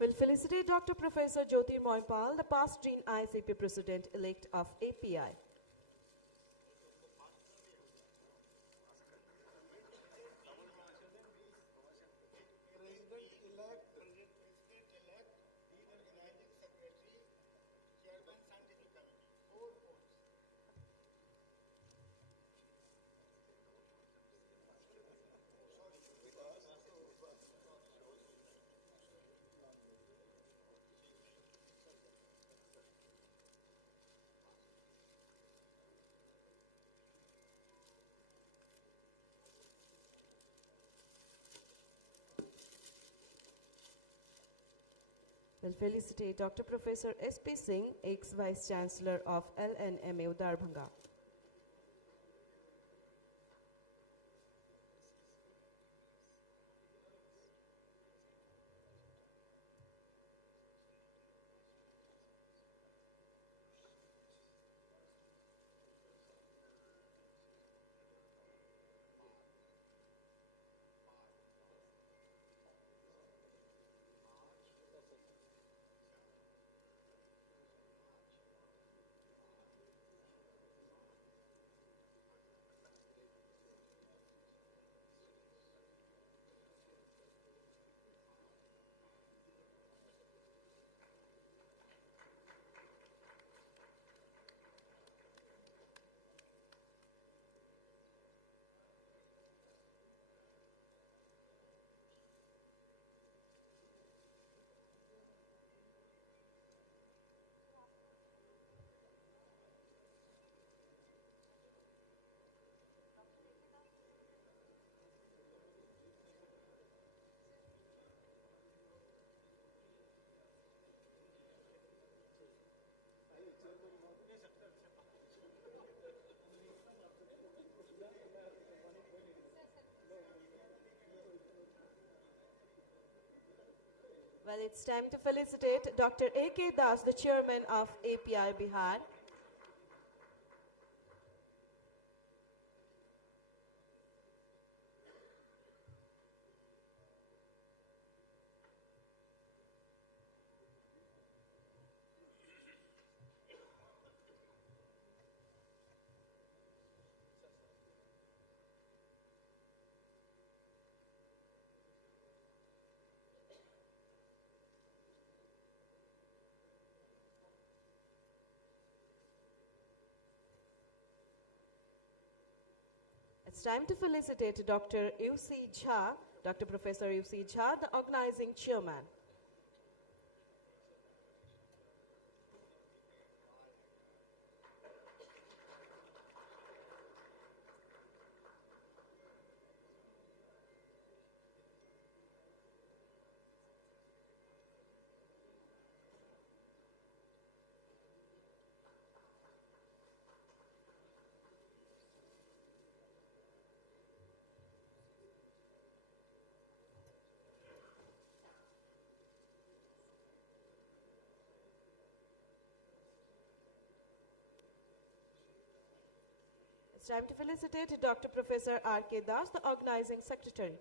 We'll felicitate Dr. Professor Jyoti Moipal, the past Dean ICP President-elect of API. We'll felicitate Dr. Professor S.P. Singh, ex-Vice Chancellor of LNMU Darbhanga. Well, it's time to felicitate Dr. A.K. Das, the chairman of API Bihar. It's time to felicitate Dr. U.C. Jha, Dr. Professor U.C. Jha, the organizing chairman. It's time to felicitate Dr. Professor R.K. Das, the organizing secretary.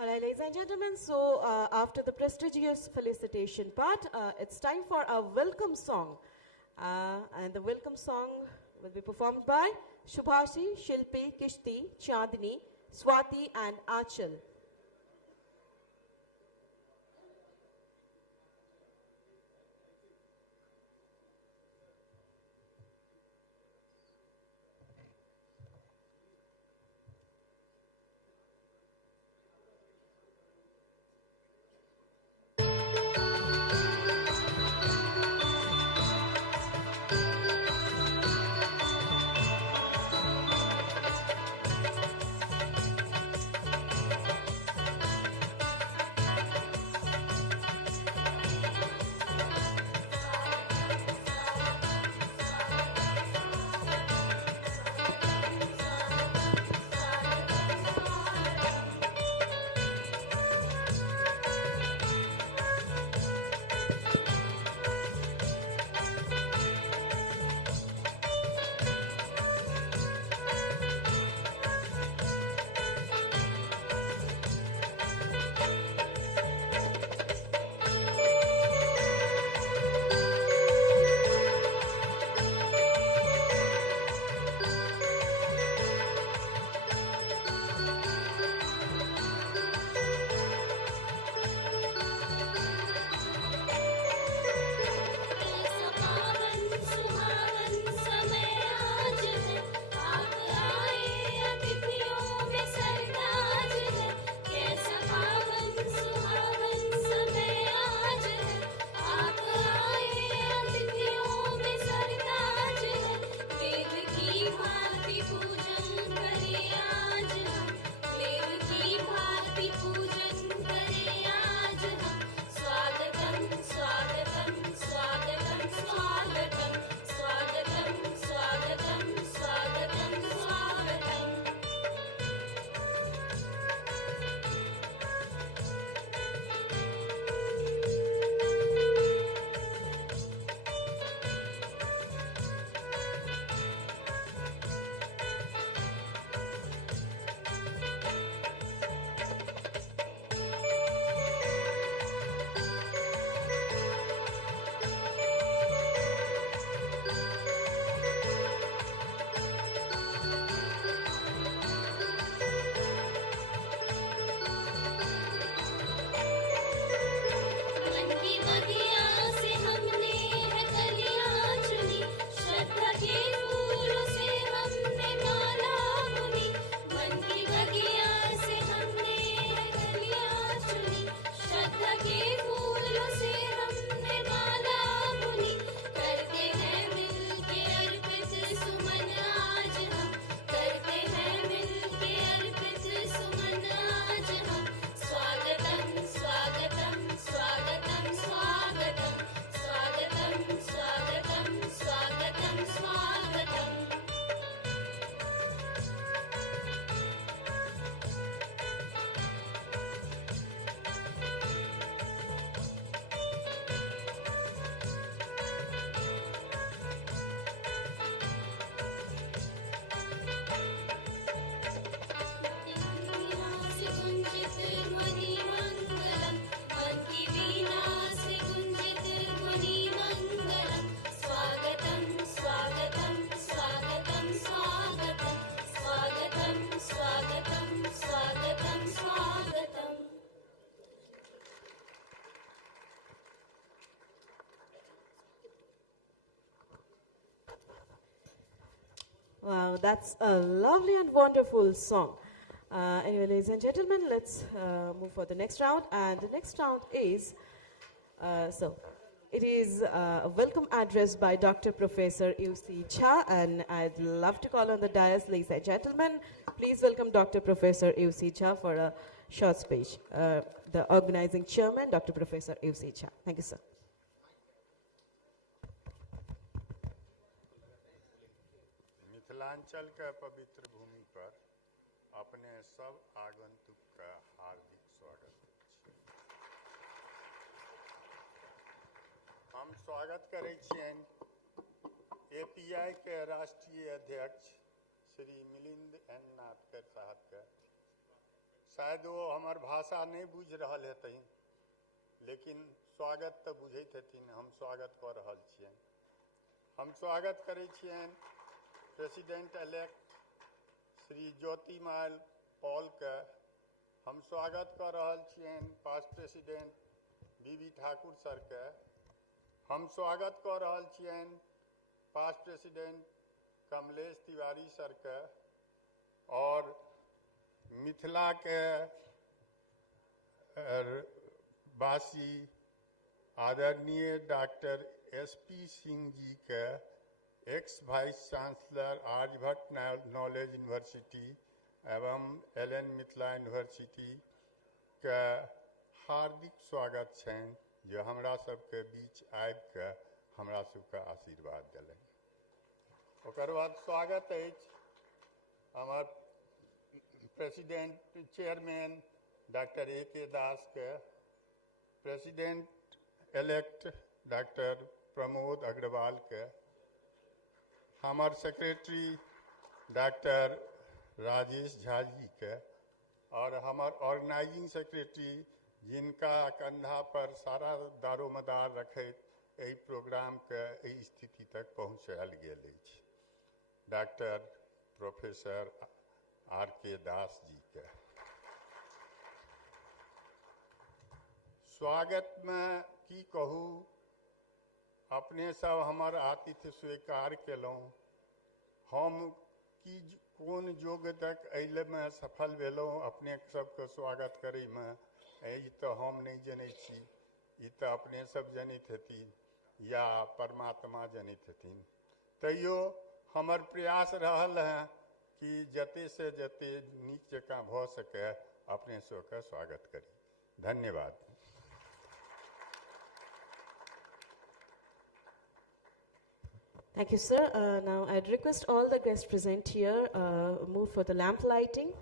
All right, ladies and gentlemen, so after the prestigious felicitation part, it's time for a welcome song. And the welcome song will be performed by Shubhashi, Shilpi, Kishti, Chandni, Swati and Achal. Wow, that's a lovely and wonderful song. Anyway, ladies and gentlemen, let's move for the next round. And the next round is, it is a welcome address by Dr. Professor U.C. Cha, and I'd love to call on the dais, ladies and gentlemen. Please welcome Dr. Professor U.C. Cha for a short speech. The organizing chairman, Dr. Professor U.C. Cha. Thank you, sir. Mithilanchal का पवित्र भूमि पर अपने सब आगंतुक का हार्दिक स्वागत अछि। हम स्वागत करै छियनि एपीआई के राष्ट्रीय अध्यक्ष श्री मिलिंद एन नाटकर साहब के। शायद वो हमार भाषा नहीं बुझ रहल हेतै, लेकिन स्वागत तो बुझैत हेथिन। हम स्वागत कर रहल छियनि। हम स्वागत करै छियनि प्रेसिडेंट इलेक्ट श्री ज्योतिमाल पॉल के। हम स्वागत कर रहल छियनि पास्ट प्रेसिडेंट बीबी ठाकुर सर के। हम स्वागत कर रहल छियनि past president Kamlesh Tiwari sir के और मिथिला के वासी आदरणीय डॉक्टर एसपी सिंह जी के, ex vice chancellor Aryabhatta knowledge university एवं एलएन मिथिला यूनिवर्सिटी के हार्दिक स्वागत छनि जो हमरा सबके बीच आबि के हमरा सबके आशीर्वाद देलनि। ओकर बाद स्वागत अछि हमर president chairman doctor AK. Das के, president elect doctor Pramod Agrawal के, हमार सेक्रेटरी डॉक्टर राजेश झा जी के और हमार ऑर्गेनाइजिंग सेक्रेटरी जिनका कंधा पर सारा दारोमदार रखैत एहि प्रोग्राम के एहि स्थिति तक पहुँचायल गेल अछि, doctor professor R K. Das ji के। स्वागत में की कहू, अपने सब हमार आतिथ्य स्वीकार केलहुँ। हम की कोन जोग तक एहि में सफल भेलहुँ अपने सबके स्वागत करे में, ई तो हम नहीं जनै छी, ई तो अपने सब जनैत हेथिन या परमात्मा जनैत हेथिन। तैयो हमर प्रयास रहल है कि जते से जते नीक जकाँ भ सके अपने सबके स्वागत करी। धन्यवाद। Thank you, sir. Now I'd request all the guests present here move for the lamp lighting.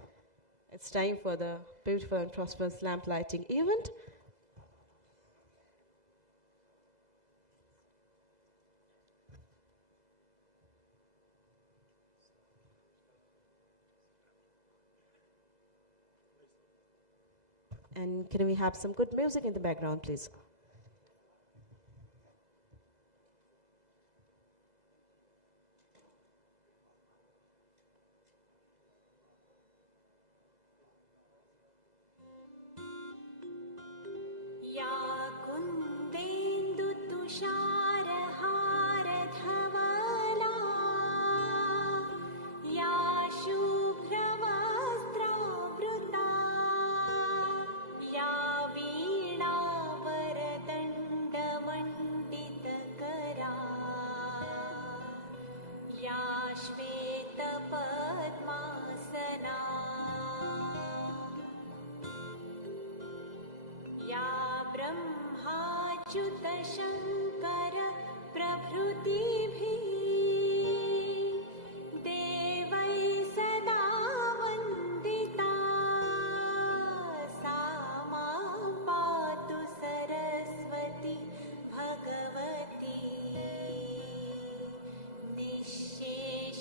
It's time for the beautiful and prosperous lamp lighting event. And can we have some good music in the background, please? Shankar प्रभृतिभिः देवै सदा वन्दिता सा मां पातु Saraswati Bhagwati निःशेषजाड्यापहा।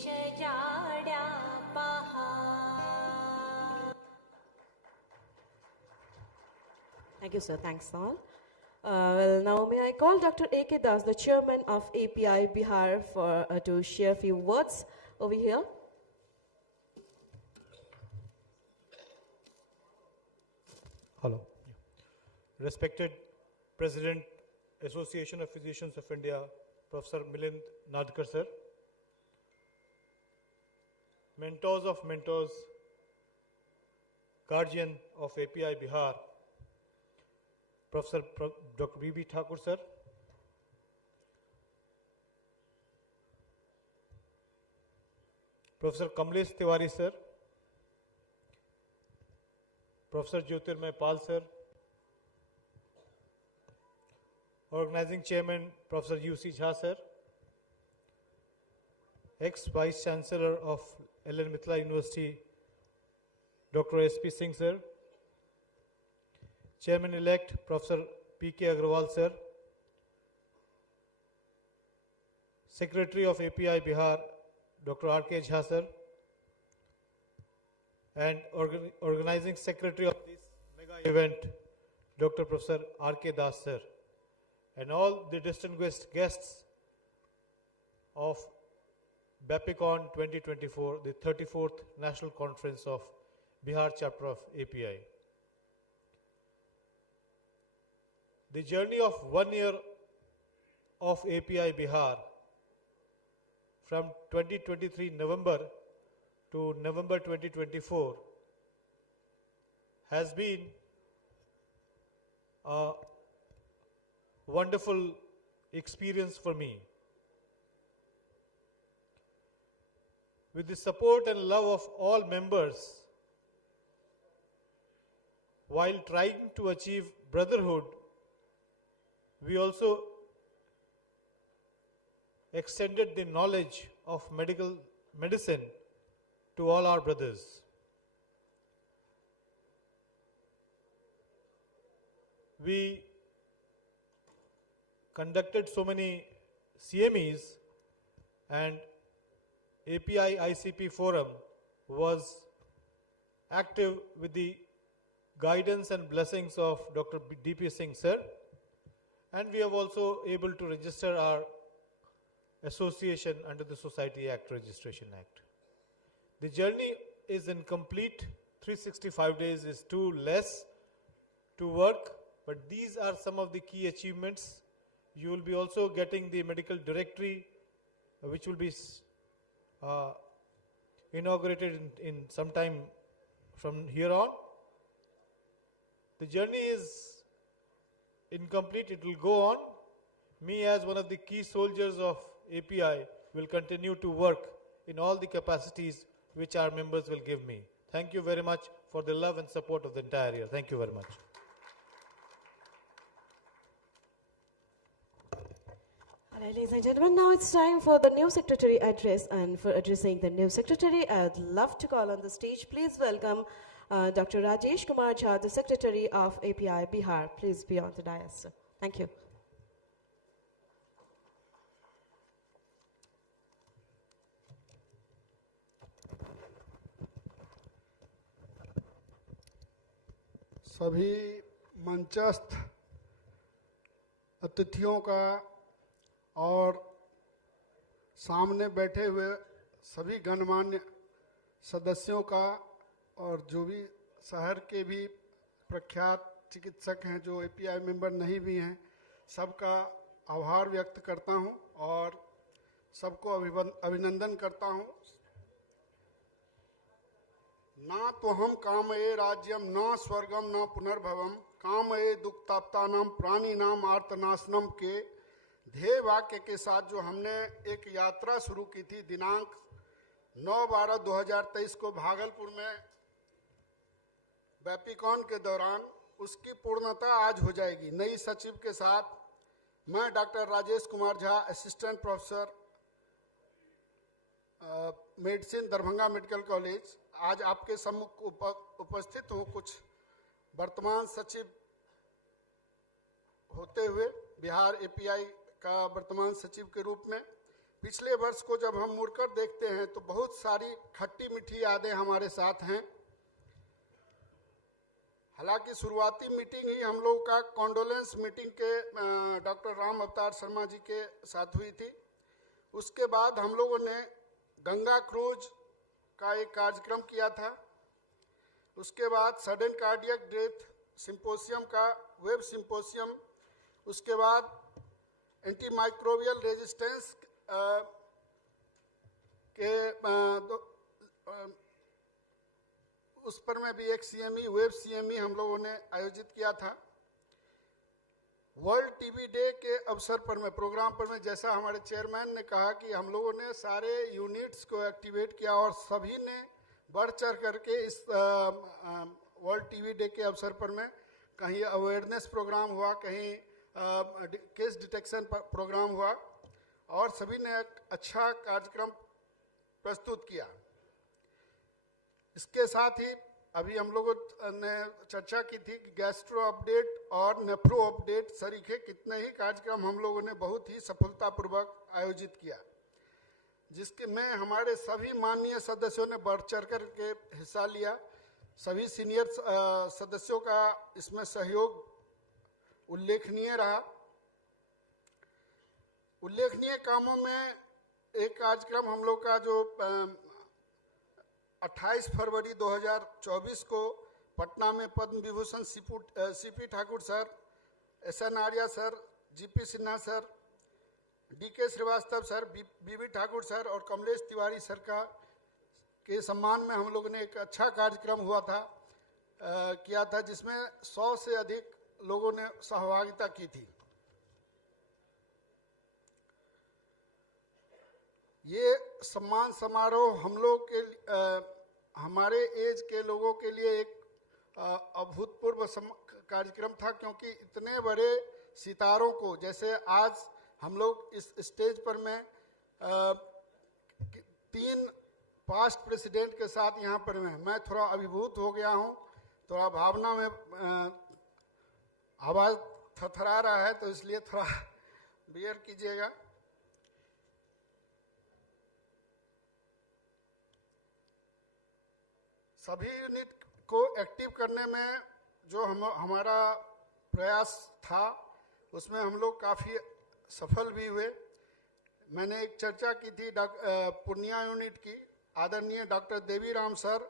Thank you, sir. Thanks, all. Well, now may I call Dr. A.K. Das, the chairman of API Bihar, for to share a few words over here. Hello. Respected President, Association of Physicians of India, Professor Milind Nadkar, sir. mentors of mentors, guardian of API Bihar, Professor Dr. B.B. Thakur sir, Professor Kamlesh Tiwari sir, Professor Jyotirmay Pal sir, Organizing Chairman Professor U.C. Jha sir, ex-Vice Chancellor of L.N. Mithila University, Dr. S.P. Singh sir, Chairman-elect Professor P.K. Agrawal sir, Secretary of API Bihar, Dr. R.K. Jha sir, and Organizing Secretary of this mega event, Dr. Professor R.K. Das sir, and all the distinguished guests of Bapicon 2024, the 34th National Conference of Bihar Chapter of API. The journey of 1 year of API Bihar from 2023 November to November 2024 has been a wonderful experience for me. With the support and love of all members, while trying to achieve brotherhood, we also extended the knowledge of medicine to all our brothers. We conducted so many CMEs, and API ICP Forum was active with the guidance and blessings of Dr. D.P. Singh sir, and we have also able to register our association under the Society Act Registration Act. The journey is incomplete. 365 days is too less to work, but these are some of the key achievements. You will be also getting the medical directory, which will be inaugurated in some time from here on. The journey is incomplete, it will go on. Me as one of the key soldiers of API will continue to work in all the capacities which our members will give me. Thank you very much for the love and support of the entire year. Thank you very much. All right, ladies and gentlemen, now it's time for the new secretary address, and for addressing the new secretary, I'd love to call on the stage. Please welcome Dr. Rajesh Kumar Jha, the Secretary of API Bihar. Please be on the dais, sir. Thank you. सभी मंचस्थ अतिथियों का और सामने बैठे हुए सभी गणमान्य सदस्यों का और जो भी शहर के भी प्रख्यात चिकित्सक हैं जो एपीआई मेंबर नहीं भी हैं, सबका आभार व्यक्त करता हूं और सबको अभिनंदन करता हूं। ना तो हम कामये राज्यम न स्वर्गम न पुनर्भवम कामये दुक्ताप्तानाम प्राणी नाम आर्तनाशनम के ध्येय वाक्य के साथ जो हमने एक यात्रा शुरू की थी दिनांक 9/12/2023 को भागलपुर में बैपिकॉन के दौरान, उसकी पूर्णता आज हो जाएगी। नई सचिव के साथ मैं doctor Rajesh Kumar Jha, assistant professor medicine Darbhanga medical college, आज आपके सम्मुख उपस्थित हूँ कुछ वर्तमान सचिव होते हुए बिहार एपीआई का वर्तमान सचिव के रूप में। पिछले वर्ष को जब हम मुड़कर देखते हैं तो बहुत सारी खट्टी मीठी यादें हमारे साथ हैं। हालांकि शुरुआती मीटिंग ही हम लोगों का कॉन्डोलेंस मीटिंग के डॉक्टर राम अवतार शर्मा जी के साथ हुई थी। उसके बाद हम लोगों ने गंगा क्रूज का एक कार्यक्रम किया था। उसके बाद सडन कार्डियक डेथ सिंपोजियम का वेब सिंपोजियम, उसके बाद एंटीमाइक्रोबियल रेजिस्टेंस के उस पर में भी एक CME वेब CME हम लोगों ने आयोजित किया था। वर्ल्ड टीबी डे के अवसर पर में प्रोग्राम पर में जैसा हमारे चेयरमैन ने कहा कि हम लोगों ने सारे यूनिट्स को एक्टिवेट किया और सभी ने बढ़ चढ़ करके इस वर्ल्ड टीबी डे के अवसर पर में कहीं अवेयरनेस प्रोग्राम हुआ, कहीं केस डिटेक्शन प्रोग्राम हुआ और सभी ने एक अच्छा कार्यक्रम प्रस्तुत किया। इसके साथ ही अभी हम लोगों ने चर्चा की थी कि गैस्ट्रो अपडेट और नेफ्रो अपडेट सरीखे कितने ही कार्यक्रम हम लोगों ने बहुत ही सफलतापूर्वक आयोजित किया, जिसके में हमारे सभी माननीय सदस्यों ने बढ़ चढ़ कर के हिस्सा लिया। सभी सीनियर सदस्यों का इसमें सहयोग उल्लेखनीय रहा। उल्लेखनीय कामों में एक कार्यक्रम हम लोग का जो 28 फरवरी 2024 को पटना में Padma Vibhushan CP Thakur sir, SN Arya sir, GP Sinha sir, DK Srivastava sir, BB Thakur sir और कमलेश तिवारी सर के सम्मान में हम लोगों ने एक अच्छा कार्यक्रम किया था जिसमें 100 से अधिक लोगों ने सहभागिता की थी। ये सम्मान समारोह हम लोग के हमारे एज के लोगों के लिए एक अभूतपूर्व कार्यक्रम था, क्योंकि इतने बड़े सितारों को जैसे आज हम लोग इस स्टेज पर में 3 पास्ट प्रेसिडेंट के साथ यहाँ पर मैं थोड़ा अभिभूत हो गया हूँ, थोड़ा भावना में आवाज़ थरथरा रहा है, तो इसलिए थोड़ा बियर कीजिएगा। सभी यूनिट को एक्टिव करने में जो हमारा प्रयास था उसमें हम लोग काफ़ी सफल भी हुए। मैंने एक चर्चा की थी पूर्णिया यूनिट की, आदरणीय डॉक्टर देवीराम सर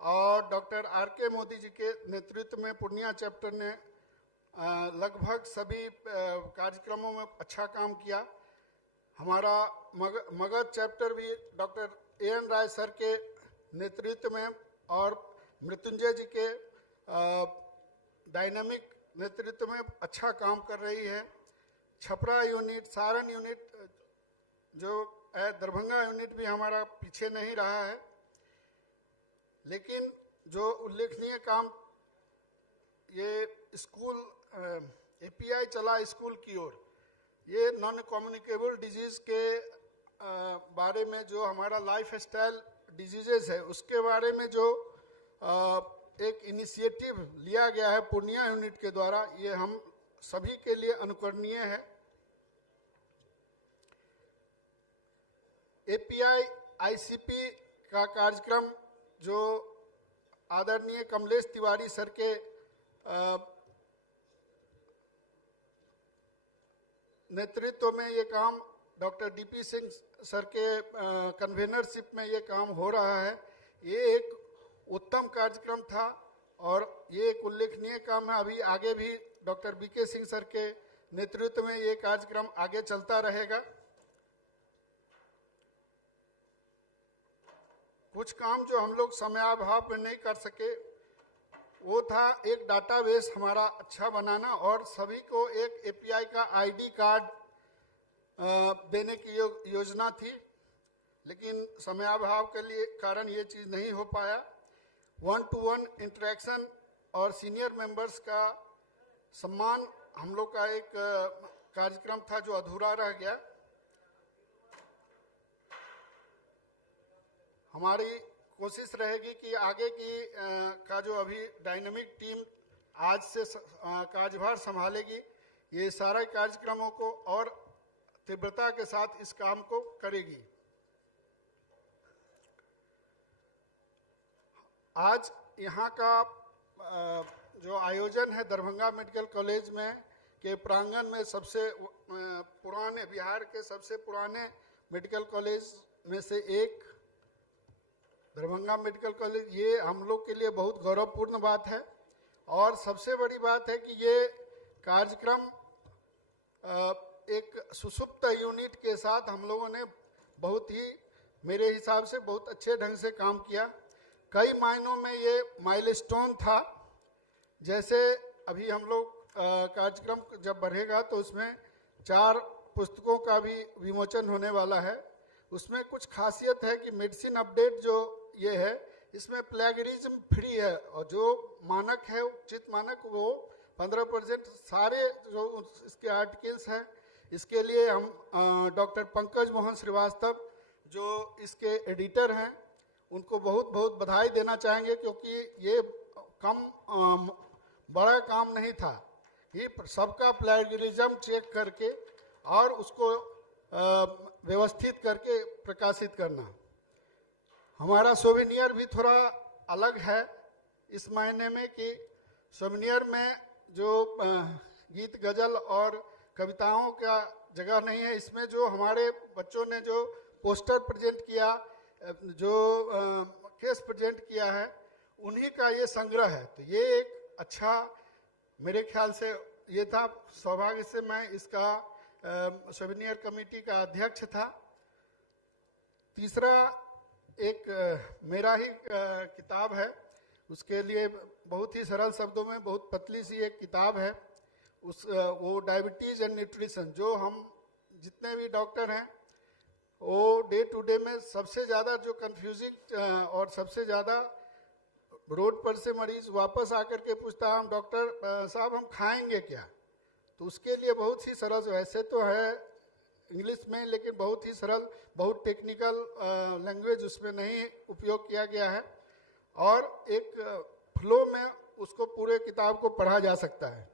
और डॉक्टर RK मोदी जी के नेतृत्व में पूर्णिया चैप्टर ने लगभग सभी कार्यक्रमों में अच्छा काम किया। हमारा मगध चैप्टर भी डॉक्टर AN राय सर के नेतृत्व में और मृत्युंजय जी के डायनामिक नेतृत्व में अच्छा काम कर रही है। छपरा यूनिट, सारण यूनिट, जो दरभंगा यूनिट भी हमारा पीछे नहीं रहा है। लेकिन जो उल्लेखनीय काम ये स्कूल API चला स्कूल की ओर, ये नॉन कम्युनिकेबल डिजीज के बारे में जो हमारा लाइफ स्टाइल डिजीजेस है उसके बारे में जो एक इनिशिएटिव लिया गया है पूर्णिया यूनिट के द्वारा, ये हम सभी के लिए अनुकरणीय है। API ICP का कार्यक्रम जो आदरणीय कमलेश तिवारी सर के नेतृत्व में ये काम, डॉक्टर DP सिंह सर के कन्वेनरशिप में ये काम हो रहा है। ये एक उत्तम कार्यक्रम था और ये एक उल्लेखनीय काम है। अभी आगे भी डॉक्टर BK सिंह सर के नेतृत्व में ये कार्यक्रम आगे चलता रहेगा। कुछ काम जो हम लोग समयाभाव में नहीं कर सके वो था एक डाटाबेस हमारा अच्छा बनाना और सभी को एक API का ID कार्ड देने की योजना थी, लेकिन समयाभाव के लिए कारण ये चीज़ नहीं हो पाया। 1-to-1 इंटरेक्शन और सीनियर मेंबर्स का सम्मान हम लोग का एक कार्यक्रम था जो अधूरा रह गया। हमारी कोशिश रहेगी कि आगे की का जो अभी डायनामिक टीम आज से कार्यभार संभालेगी, ये सारे कार्यक्रमों को और तीव्रता के साथ इस काम को करेगी। आज यहाँ का जो आयोजन है दरभंगा मेडिकल कॉलेज में के प्रांगण में सबसे पुराने, बिहार के सबसे पुराने मेडिकल कॉलेज में से एक दरभंगा मेडिकल कॉलेज, ये हम लोग के लिए बहुत गौरवपूर्ण बात है। और सबसे बड़ी बात है कि ये कार्यक्रम एक सुसुप्त यूनिट के साथ हम लोगों ने बहुत ही, मेरे हिसाब से बहुत अच्छे ढंग से काम किया। कई मायनों में ये माइलस्टोन था। जैसे अभी हम लोग कार्यक्रम जब बढ़ेगा तो उसमें 4 पुस्तकों का भी विमोचन होने वाला है। उसमें कुछ खासियत है कि मेडिसिन अपडेट जो ये है, इसमें प्लेगरिज्म फ्री है, और जो मानक है उचित मानक वो 15% सारे जो इसके आर्टिकल्स हैं, इसके लिए हम डॉक्टर पंकज मोहन श्रीवास्तव जो इसके एडिटर हैं उनको बहुत बहुत बधाई देना चाहेंगे, क्योंकि ये कम बड़ा काम नहीं था कि सबका प्लेगरिज्म चेक करके और उसको व्यवस्थित करके प्रकाशित करना। हमारा सोवेनियर भी थोड़ा अलग है इस मायने में कि सोवेनियर में जो गीत गजल और कविताओं का जगह नहीं है। इसमें जो हमारे बच्चों ने जो पोस्टर प्रेजेंट किया, जो केस प्रेजेंट किया है, उन्हीं का ये संग्रह है। तो ये एक अच्छा, मेरे ख्याल से ये था। सौभाग्य से मैं इसका सोवेनियर कमेटी का अध्यक्ष था। तीसरा एक मेरा ही किताब है, उसके लिए बहुत ही सरल शब्दों में बहुत पतली सी एक किताब है। वो डायबिटीज एंड न्यूट्रिशन, जो हम जितने भी डॉक्टर हैं वो डे टू डे में सबसे ज़्यादा जो कंफ्यूजिंग और सबसे ज़्यादा रोड पर से मरीज वापस आकर के पूछता है, हम डॉक्टर साहब हम खाएंगे क्या? तो उसके लिए बहुत ही सरल, वैसे तो है इंग्लिश में, लेकिन बहुत ही सरल, बहुत टेक्निकल लैंग्वेज उसमें नहीं उपयोग किया गया है, और एक फ्लो में उसको पूरे किताब को पढ़ा जा सकता है।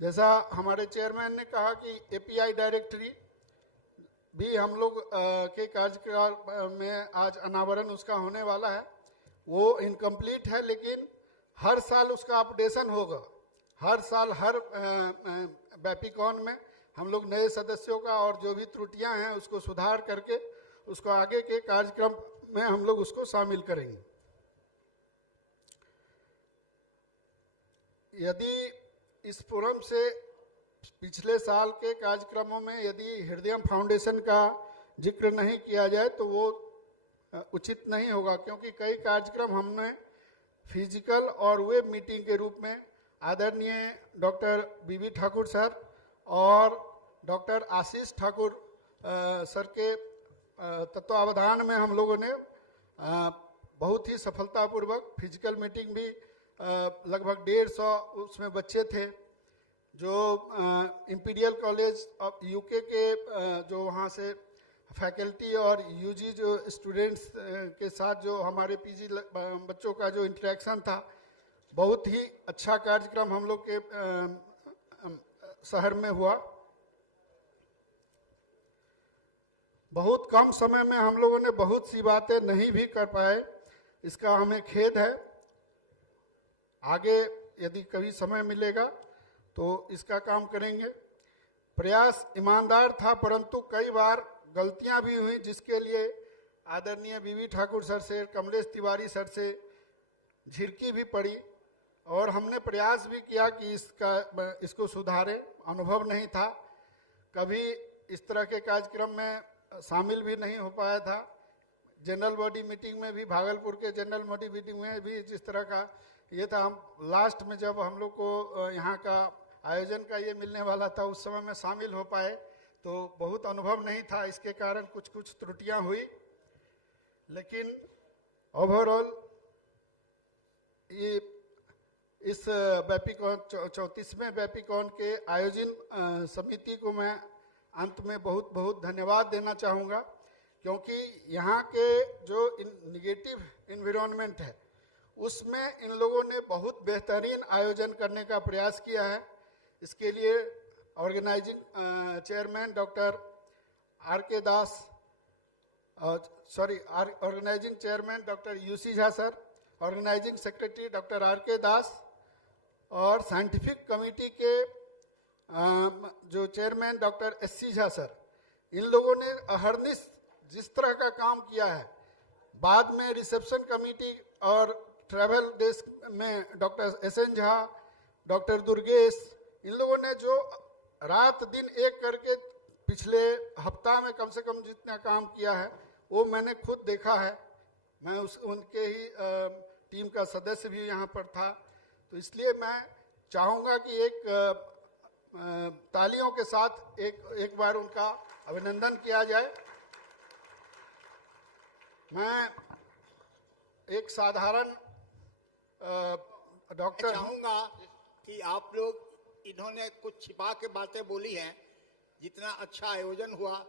जैसा हमारे चेयरमैन ने कहा कि एपीआई डायरेक्टरी भी हम लोग के कार्यकाल में आज अनावरण उसका होने वाला है। वो इनकम्प्लीट है, लेकिन हर साल उसका अपडेशन होगा। हर साल हर बैपिकॉन में हम लोग नए सदस्यों का और जो भी त्रुटियां हैं उसको सुधार करके उसको आगे के कार्यक्रम में हम लोग उसको शामिल करेंगे। यदि इस फोरम से पिछले साल के कार्यक्रमों में यदि हृदय फाउंडेशन का जिक्र नहीं किया जाए तो वो उचित नहीं होगा, क्योंकि कई कार्यक्रम हमने फिजिकल और वेब मीटिंग के रूप में आदरणीय डॉक्टर बीबी ठाकुर सर और डॉक्टर आशीष ठाकुर सर के तत्वावधान में हम लोगों ने बहुत ही सफलतापूर्वक फिजिकल मीटिंग भी लगभग 150 उसमें बच्चे थे जो इंपीरियल कॉलेज ऑफ यूके के जो वहाँ से फैकल्टी और यूजी जो स्टूडेंट्स के साथ जो हमारे पीजी बच्चों का जो इंटरेक्शन था, बहुत ही अच्छा कार्यक्रम हम लोग के शहर में हुआ। बहुत कम समय में हम लोगों ने बहुत सी बातें नहीं भी कर पाए, इसका हमें खेद है। आगे यदि कभी समय मिलेगा तो इसका काम करेंगे। प्रयास ईमानदार था, परंतु कई बार गलतियां भी हुई, जिसके लिए आदरणीय बीबी ठाकुर सर से, कमलेश तिवारी सर से झिड़की भी पड़ी, और हमने प्रयास भी किया कि इसको सुधारें। अनुभव नहीं था, कभी इस तरह के कार्यक्रम में शामिल भी नहीं हो पाया था। जनरल बॉडी मीटिंग में भी, भागलपुर के जनरल बॉडी मीटिंग में भी जिस तरह का ये था, हम लास्ट में जब हम लोग को यहाँ का आयोजन का ये मिलने वाला था, उस समय में शामिल हो पाए तो बहुत अनुभव नहीं था, इसके कारण कुछ कुछ त्रुटियां हुई। लेकिन ओवरऑल ये इस बैपिकॉन 34वें बैपिकॉन के आयोजन समिति को मैं अंत में बहुत बहुत धन्यवाद देना चाहूँगा, क्योंकि यहाँ के जो निगेटिव इन्वायरमेंट है उसमें इन लोगों ने बहुत बेहतरीन आयोजन करने का प्रयास किया है। इसके लिए organising chairman doctor R K Das, organizing chairman doctor UC Jha sir, organizing secretary doctor R K Das, और साइंटिफिक कमेटी के जो chairman doctor SC Jha sir, इन लोगों ने अहरनिश जिस तरह का काम किया है। बाद में रिसेप्शन कमेटी और ट्रैवल डेस्क में doctor SN Jha, doctor Durgesh, इन लोगों ने जो रात दिन एक करके पिछले हफ्ता में कम से कम जितना काम किया है वो मैंने खुद देखा है। मैं उनके ही टीम का सदस्य भी यहाँ पर था, तो इसलिए मैं चाहूँगा कि एक तालियों के साथ एक बार उनका अभिनंदन किया जाए। मैं एक साधारण डॉक्टर चाहूंगा कि आप लोग इन्होंने कुछ छिपा के बातें बोली हैं, जितना अच्छा आयोजन हुआ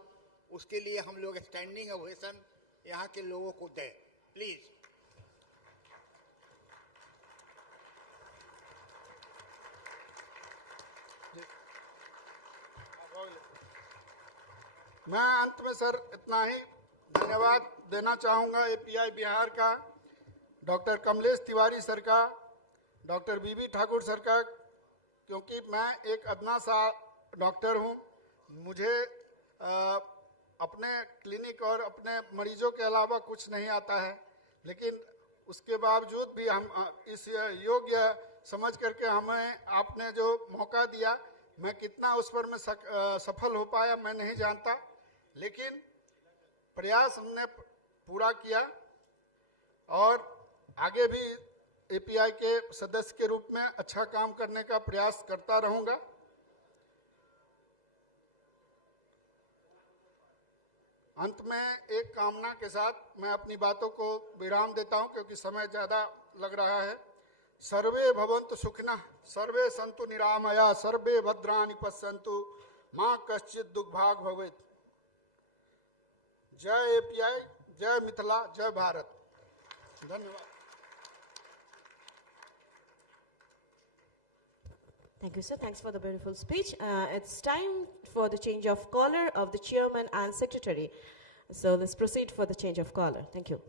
उसके लिए हम लोग स्टैंडिंग ओवेशन यहाँ के लोगों को दें, प्लीज। मैं अंत में सर इतना ही धन्यवाद देना चाहूँगा एपीआई बिहार का, डॉक्टर कमलेश तिवारी सर का, डॉक्टर बीबी ठाकुर सर का, क्योंकि मैं एक अदना सा डॉक्टर हूँ। मुझे अपने क्लिनिक और अपने मरीजों के अलावा कुछ नहीं आता है, लेकिन उसके बावजूद भी हम इस योग्य समझ करके हमें आपने जो मौका दिया, मैं कितना उस पर मैं सफल हो पाया मैं नहीं जानता, लेकिन प्रयास हमने पूरा किया और आगे भी एपीआई के सदस्य के रूप में अच्छा काम करने का प्रयास करता रहूंगा। अंत में एक कामना के साथ मैं अपनी बातों को विराम देता हूं, क्योंकि समय ज्यादा लग रहा है। सर्वे भवन्तु सुखिनः, सर्वे सन्तु निरामया, सर्वे भद्राणि पश्यन्तु, मां कश्चित् दुर्भाग् भवेत्। जय एपीआई, जय मिथिला, जय भारत। धन्यवाद। Thank you, sir. Thanks for the beautiful speech. It's time for the change of caller of the chairman and secretary. So let's proceed for the change of caller. Thank you.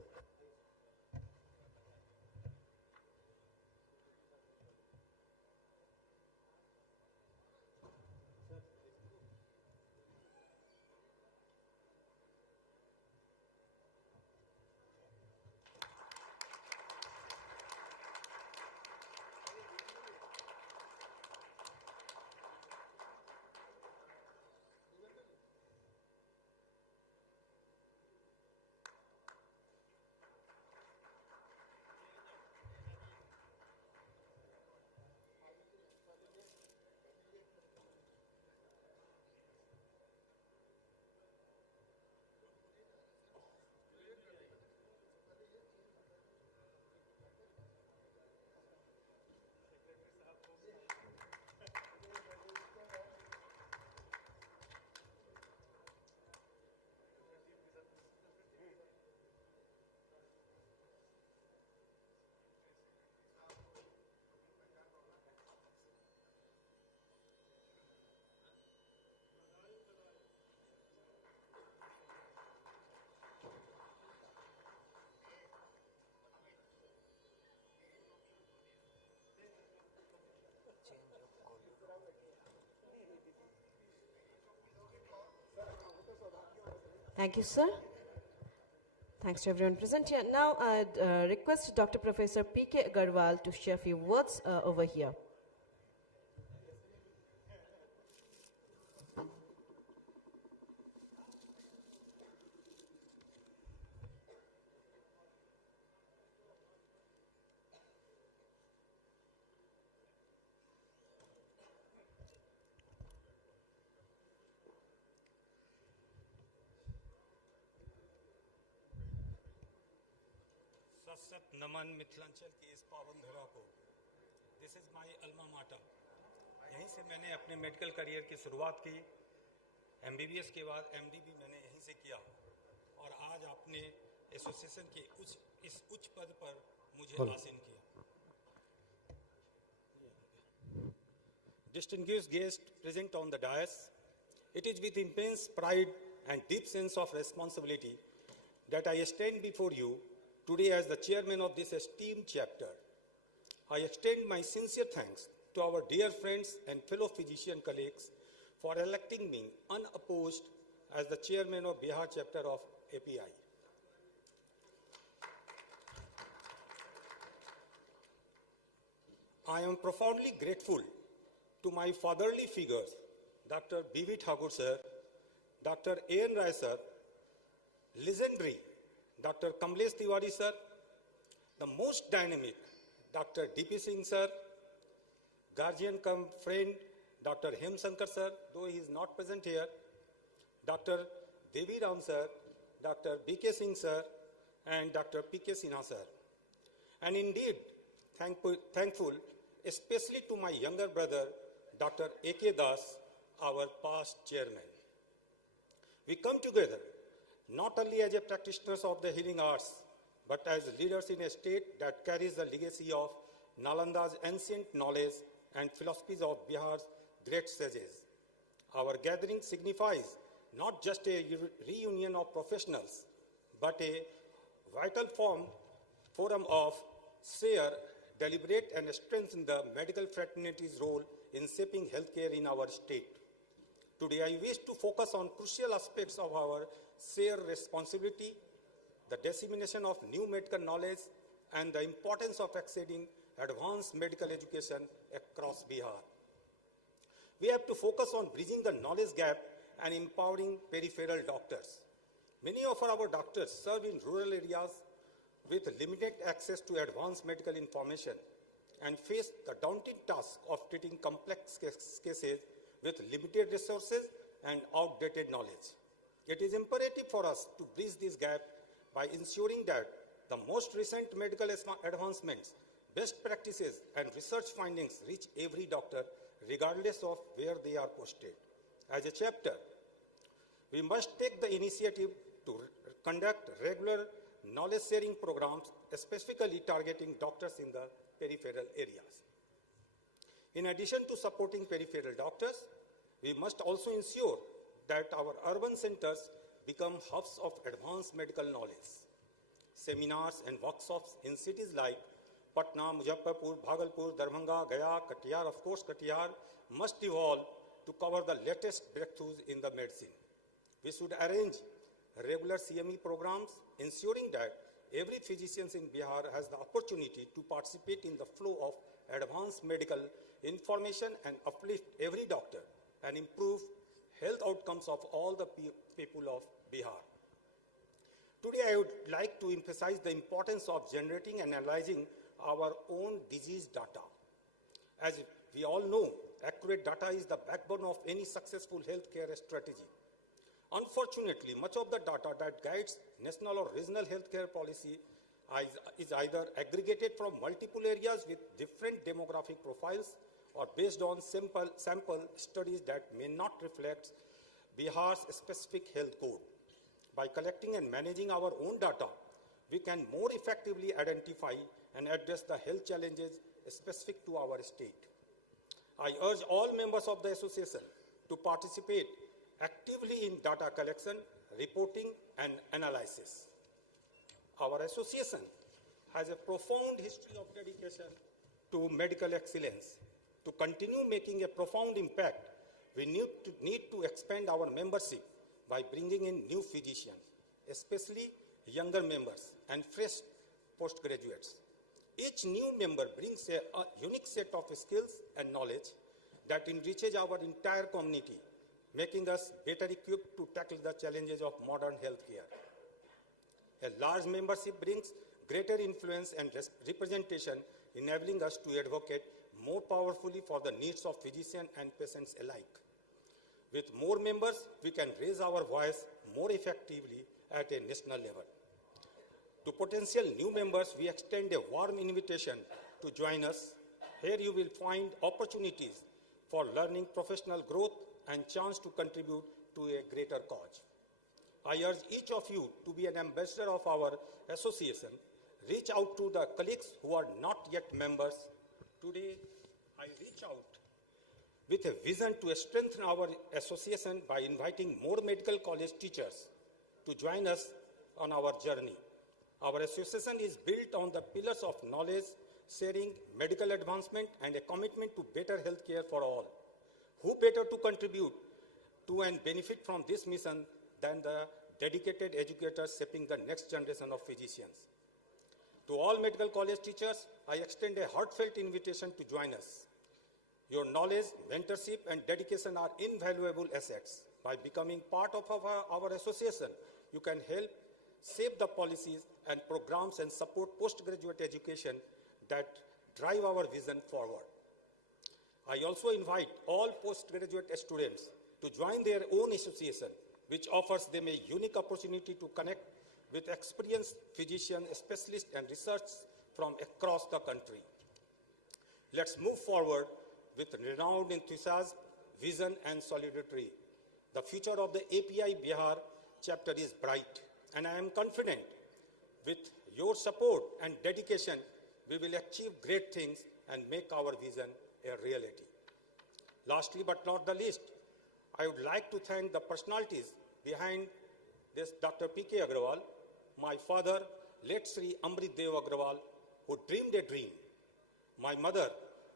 Thank you, sir. Thanks to everyone present here. Now, I'd request Dr. Professor P.K. Agarwal to share a few words over here. सत नमन मिथिलांचल की इस पावन धरा को। This is my alma mater. यहीं से मैंने अपने मेडिकल करियर की शुरुआत की। एमबीबीएस के बाद एमडी भी मैंने यहीं से किया और आज आपने एसोसिएशन के इस उच्च पद पर मुझे आसीन किया। Distinguished guests present on the dais, it is with immense pride and deep sense of responsibility that I stand before you today as the chairman of this esteemed chapter. I extend my sincere thanks to our dear friends and fellow physician colleagues for electing me unopposed as the chairman of Bihar Chapter of API. I am profoundly grateful to my fatherly figures, Dr. B.V. Thakur sir, Dr. A.N. Rai sir, legendary Dr. Kamlesh Tiwari sir, the most dynamic Dr. D.P. Singh sir, guardian cum friend Dr. Hem Shankar sir, though he is not present here, Dr. Devi Ram sir, Dr. B.K. Singh sir, and Dr. P.K. Sinha sir. And indeed, thankful especially to my younger brother, Dr. A.K. Das, our past chairman. We come together not only as a practitioners of the healing arts, but as leaders in a state that carries the legacy of Nalanda's ancient knowledge and philosophies of Bihar's great sages. Our gathering signifies not just a reunion of professionals, but a vital forum of share, deliberate, and strengthen the medical fraternity's role in shaping healthcare in our state. Today, I wish to focus on crucial aspects of our shared responsibility, the dissemination of new medical knowledge, and the importance of accessing advanced medical education across Bihar. We have to focus on bridging the knowledge gap and empowering peripheral doctors. Many of our doctors serve in rural areas with limited access to advanced medical information and face the daunting task of treating complex cases with limited resources and outdated knowledge. It is imperative for us to bridge this gap by ensuring that the most recent medical advancements, best practices, and research findings reach every doctor regardless of where they are posted. As a chapter, we must take the initiative to conduct regular knowledge-sharing programs, specifically targeting doctors in the peripheral areas. In addition to supporting peripheral doctors, we must also ensure that our urban centers become hubs of advanced medical knowledge. Seminars and workshops in cities like Patna, Muzaffarpur, Bhagalpur, Darbhanga, Gaya, Katiyar, of course Katiyar, must evolve to cover the latest breakthroughs in the medicine. We should arrange regular CME programs, ensuring that every physician in Bihar has the opportunity to participate in the flow of advanced medical information and uplift every doctor and improve health outcomes of all the people of Bihar. Today, I would like to emphasize the importance of generating and analyzing our own disease data. As we all know, accurate data is the backbone of any successful healthcare strategy. Unfortunately, much of the data that guides national or regional healthcare policy is either aggregated from multiple areas with different demographic profiles or based on sample studies that may not reflect Bihar's specific health code. By collecting and managing our own data, we can more effectively identify and address the health challenges specific to our state. I urge all members of the association to participate actively in data collection, reporting, and analysis. Our association has a profound history of dedication to medical excellence. To continue making a profound impact, we need to expand our membership by bringing in new physicians, especially younger members and fresh postgraduates. Each new member brings a unique set of skills and knowledge that enriches our entire community, making us better equipped to tackle the challenges of modern healthcare. A large membership brings greater influence and representation, enabling us to advocate more powerfully for the needs of physicians and patients alike. With more members, we can raise our voice more effectively at a national level. To potential new members, we extend a warm invitation to join us. Here you will find opportunities for learning, professional growth, and chance to contribute to a greater cause. I urge each of you to be an ambassador of our association. Reach out to the colleagues who are not yet members. Today, I reach out with a vision to strengthen our association by inviting more medical college teachers to join us on our journey. Our association is built on the pillars of knowledge, sharing, medical advancement, and a commitment to better healthcare for all. Who better to contribute to and benefit from this mission than the dedicated educators shaping the next generation of physicians? To all medical college teachers, I extend a heartfelt invitation to join us. Your knowledge, mentorship, and dedication are invaluable assets. By becoming part of our association, you can help shape the policies and programs and support postgraduate education that drive our vision forward. I also invite all postgraduate students to join their own association, which offers them a unique opportunity to connect with experienced physicians, specialists, and researchers from across the country. Let's move forward with renowned enthusiasm, vision, and solidarity. The future of the API Bihar chapter is bright, and I am confident with your support and dedication, we will achieve great things and make our vision a reality. Lastly but not the least, I would like to thank the personalities behind this Dr. P.K. Agrawal, my father, late Sri Amrit Dev Agrawal, who dreamed a dream. My mother,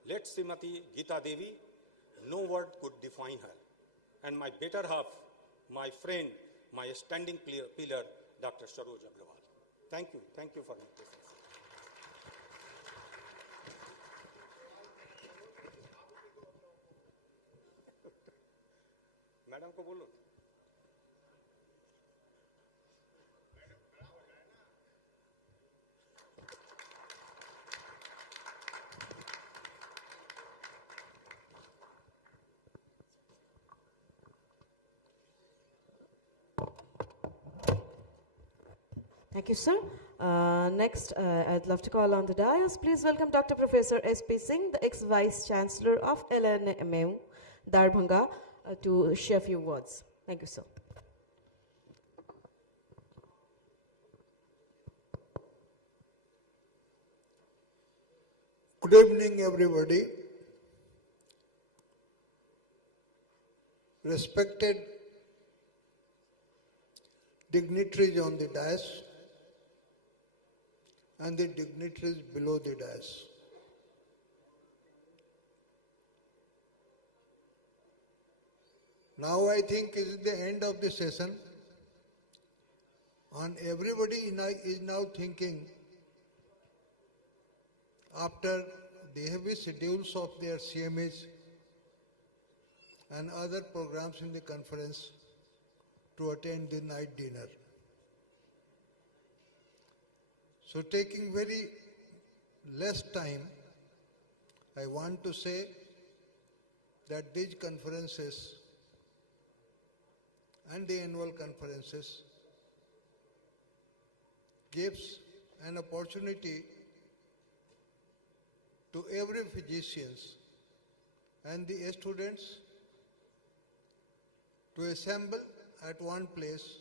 late Srimati Geeta Devi, no word could define her. And my better half, my friend, my standing pillar, Dr. Saroj Agrawal. Thank you for your presence. Madam को बोलो. Thank you, sir. Next, I'd love to call on the dais. Please welcome Dr. Professor S.P. Singh, the ex-Vice Chancellor of LNMU, Darbhanga, to share a few words. Thank you, sir. Good evening, everybody. Respected dignitaries on the dais and the dignitaries below the dais. Now I think it is the end of the session, and everybody is now thinking, after the heavy schedules of their CMAs and other programs in the conference, to attend the night dinner. So taking very less time, I want to say that these conferences and the annual conferences gives an opportunity to every physicians and the students to assemble at one place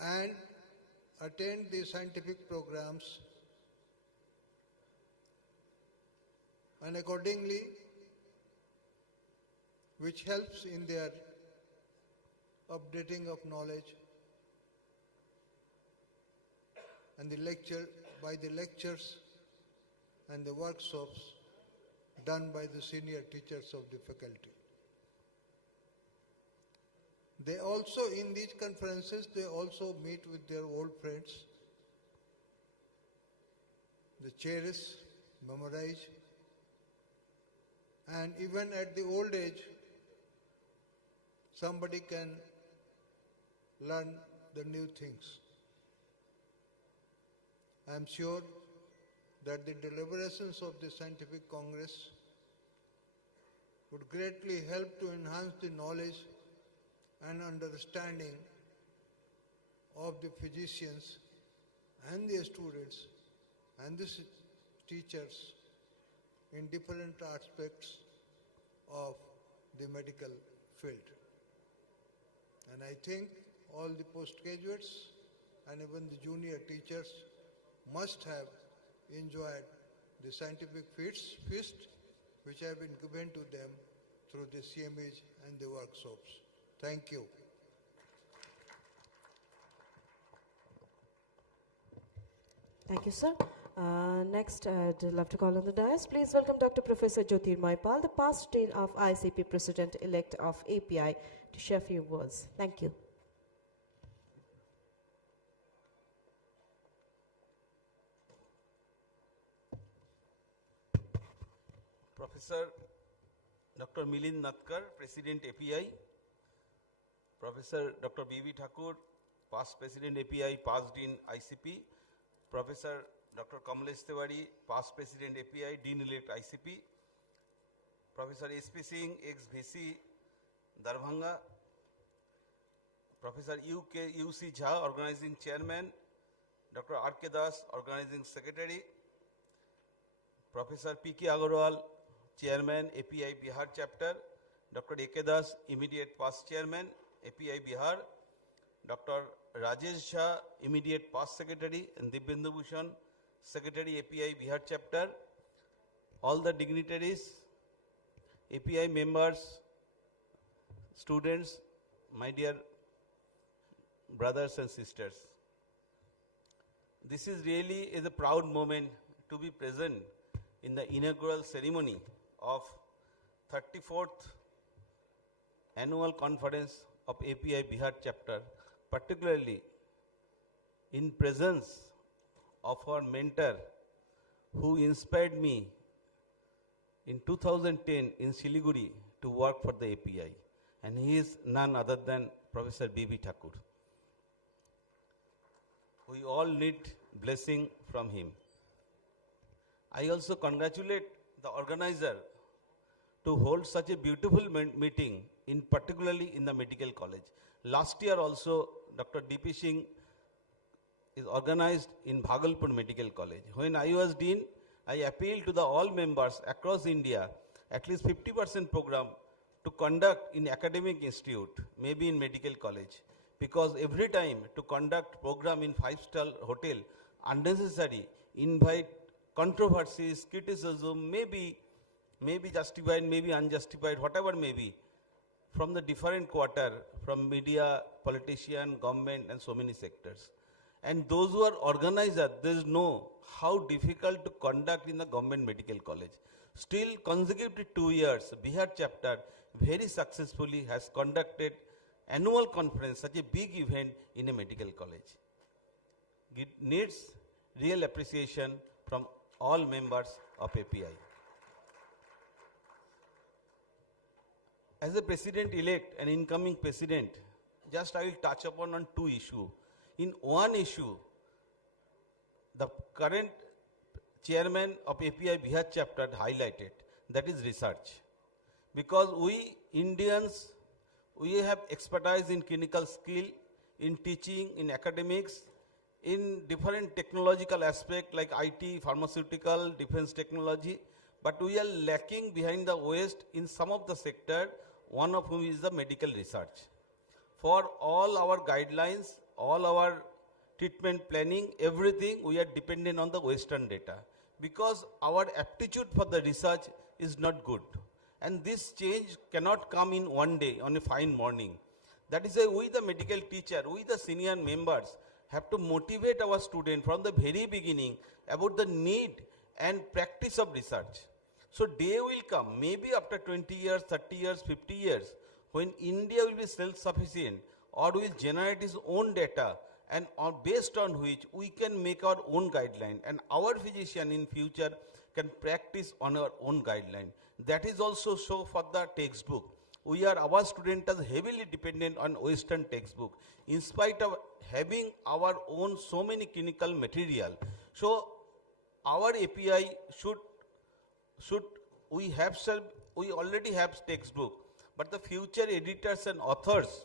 and attend the scientific programs, and accordingly which helps in their updating of knowledge and the lectures and the workshops done by the senior teachers of the faculty. They also, in these conferences, they also meet with their old friends. They cherish, memorize, and even at the old age, somebody can learn the new things. I am sure that the deliberations of the Scientific Congress would greatly help to enhance the knowledge and understanding of the physicians and the students and the teachers in different aspects of the medical field. And I think all the postgraduates and even the junior teachers must have enjoyed the scientific feast which have been given to them through the CMEs and the workshops. Thank you. Thank you, sir. Next, I'd love to call on the dais. Please welcome Dr. Professor Jyotirmoy Pal, the past dean of ICP President-elect of API, to share a few words. Thank you. Professor Dr. Milind Natkar, President API, Professor Dr. B.V. Thakur, past President API, passed in ICP. Professor Dr. Kamlesh Tiwari, past President API, Dean-elect ICP. Professor S.P. Singh, ex-VC, Darbhanga. Professor U.C. Jha, Organizing Chairman. Dr. R.K. Das, Organizing Secretary. Professor P.K. Agarwal, Chairman, API Bihar Chapter. Dr. A.K. Das, Immediate Past Chairman, API Bihar. Dr. Rajesh Jha, Immediate Past Secretary, and Dibyendu Bhushan, Secretary, API Bihar Chapter. All the dignitaries, API members, students, my dear brothers and sisters. This is really a proud moment to be present in the inaugural ceremony of 34th Annual Conference of API Bihar Chapter, particularly in presence of our mentor who inspired me in 2010 in Siliguri to work for the API, and he is none other than Professor B.V. Thakur. We all need blessing from him. I also congratulate the organizer to hold such a beautiful meeting, in particularly in the medical college. Last year also, Dr. D.P. Singh is organized in Bhagalpur Medical College. When I was dean, I appealed to the all members across India, at least 50% program to conduct in academic institute, maybe in medical college. Because every time to conduct program in 5-star hotel, unnecessary, invite controversies, criticism, maybe justified, maybe unjustified, whatever may be, from the different quarter, from media, politician, government, and so many sectors. And those who are organizers, they know how difficult to conduct in the government medical college. Still, consecutive 2 years, Bihar Chapter very successfully has conducted annual conference, such a big event in a medical college. It needs real appreciation from all members of API. As a president-elect and incoming president, just I will touch upon on two issues. In one issue, the current chairman of API Bihar Chapter highlighted, that is research. Because we Indians, we have expertise in clinical skill, in teaching, in academics, in different technological aspects like IT, pharmaceutical, defense technology, but we are lacking behind the West in some of the sector, one of whom is the medical research. For all our guidelines, all our treatment planning, everything, we are dependent on the Western data. Because our aptitude for the research is not good. And this change cannot come in one day, on a fine morning. That is why we, the medical teacher, we, the senior members, have to motivate our students from the very beginning about the need and practice of research. So day will come, maybe after 20 years, 30 years, 50 years, when India will be self-sufficient or will generate its own data, and based on which we can make our own guideline, and our physician in future can practice on our own guideline. That is also so for the textbook. Our students are heavily dependent on Western textbook, in spite of having our own so many clinical material. So our API we already have textbook, but the future editors and authors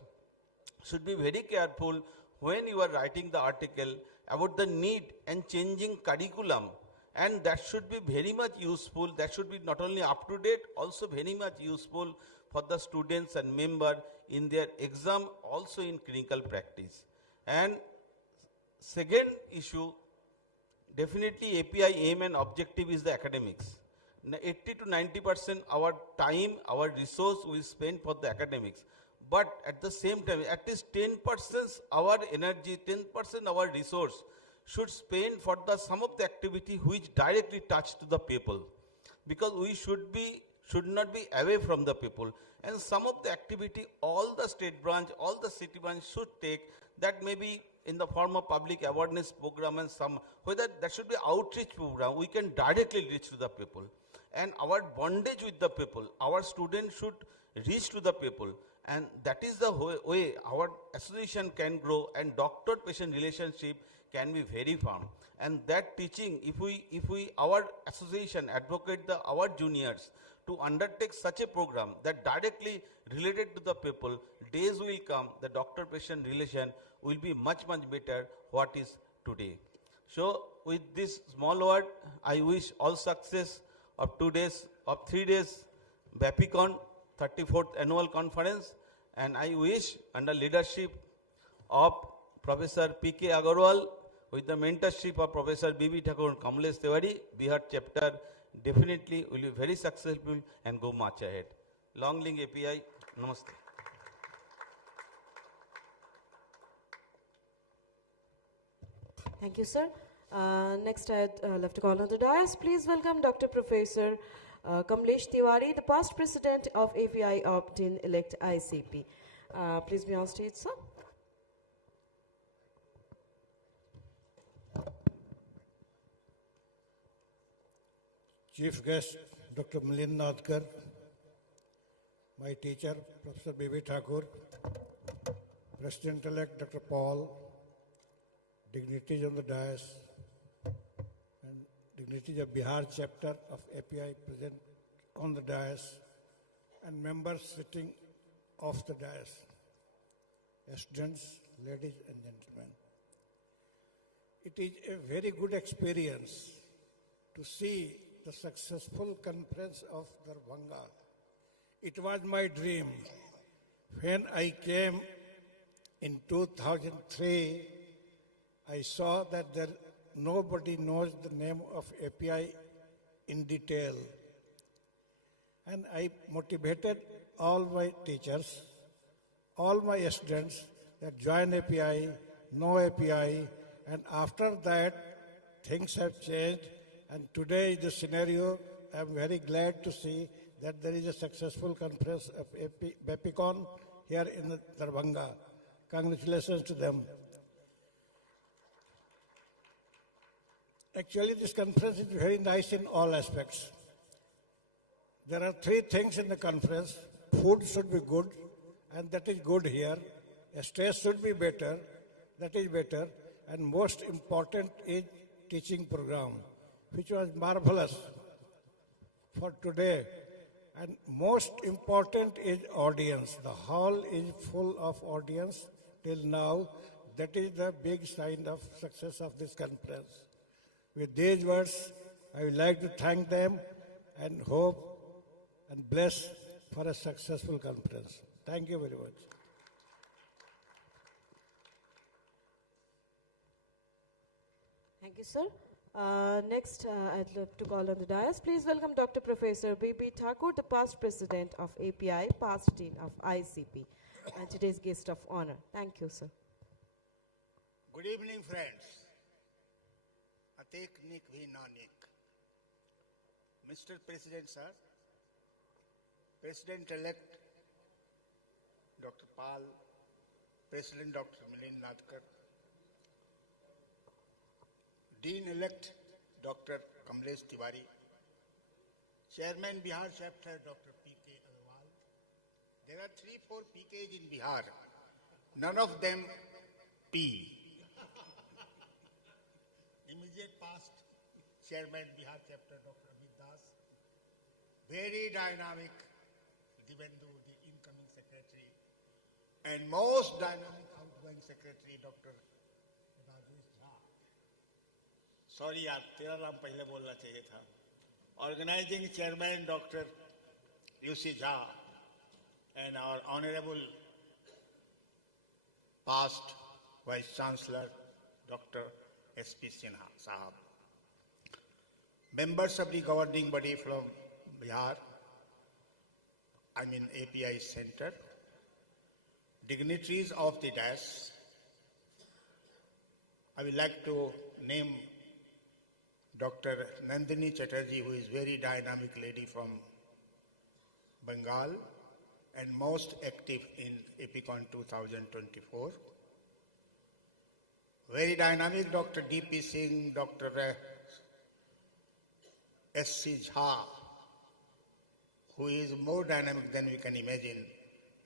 should be very careful when you are writing the article about the need and changing curriculum, and that should be very much useful. That should be not only up to date, also very much useful for the students and member in their exam, also in clinical practice. And second issue, definitely API aim and objective is the academics. 80 to 90% our time, our resource we spend for the academics. But at the same time, at least 10% our energy, 10% our resource should spend for some of the activity which directly touch to the people. Because we should not be away from the people. And some of the activity, all the state branch, all the city branch should take, that maybe in the form of public awareness program, and some, whether that should be outreach program, we can directly reach to the people. And our bondage with the people, our students should reach to the people. And that is the way our association can grow and doctor-patient relationship can be very firm. And that teaching, if we our association advocate our juniors to undertake such a program that directly related to the people, days will come, the doctor-patient relation will be much better what is today. So with this small word, I wish all success of 3 days Bapicon 34th annual conference, and I wish under leadership of Professor P.K. Agarwal with the mentorship of Professor B.B. Thakur and Kamlesh Tiwari, Bihar chapter definitely will be very successful and go much ahead. Long Link API, Namaste. Thank you, sir. Next, I'd love to call on the dais. Please welcome Dr. Professor Kamlesh Tiwari, the past president of API Opt-in Elect ICP. Please be on stage, sir. Chief guest, Dr. Milind Nadkar, my teacher, Professor B.B. Thakur, President-elect Dr. Paul, dignitaries on the dais, and dignitaries of Bihar Chapter of API present on the dais, and members sitting off the dais, students, ladies and gentlemen. It is a very good experience to see the successful conference of Darbhanga. It was my dream. When I came in 2003, I saw that nobody knows the name of API in detail. And I motivated all my teachers, all my students that join API, know API, and after that, things have changed. And today, the scenario, I'm very glad to see that there is a successful conference of Bapicon here in Darbhanga. Congratulations to them. Actually, this conference is very nice in all aspects. There are 3 things in the conference. Food should be good, and that is good here. Stress should be better, that is better. And most important is teaching program, which was marvelous for today. And most important is audience. The hall is full of audience till now. That is the big sign of success of this conference. With these words, I would like to thank them and hope and bless for a successful conference. Thank you very much. Thank you, sir. Next, I'd love to call on the dais. Please welcome Dr. Professor B.B. Thakur, the past president of API, past dean of ICP, and today's guest of honor. Thank you, sir. Good evening, friends. Atek nik bhi na nik. Mr. President, sir, President-elect Dr. Pal, President Dr. Milind Nadkar, Dean-elect Dr. Kamlesh Tiwari, Chairman Bihar Chapter Dr. P.K. Agarwal. There are 3-4 PKs in Bihar. None of them P. Immediate past Chairman Bihar Chapter Dr. Amit Das. Very dynamic Divendu, the incoming secretary. And most dynamic outgoing secretary Dr. Sorry यार तेरा नाम पहले बोलना चाहिए था organising chairman doctor UC Jha and our honourable past vice chancellor doctor SP Sinha साहब members of the governing body from Bihar, I mean API Center, dignitaries of the DAS, I would like to name Dr. Nandini Chatterjee, who is very dynamic lady from Bengal and most active in Epicon 2024. Very dynamic Dr. D.P. Singh, Dr. S.C. Jha, who is more dynamic than we can imagine.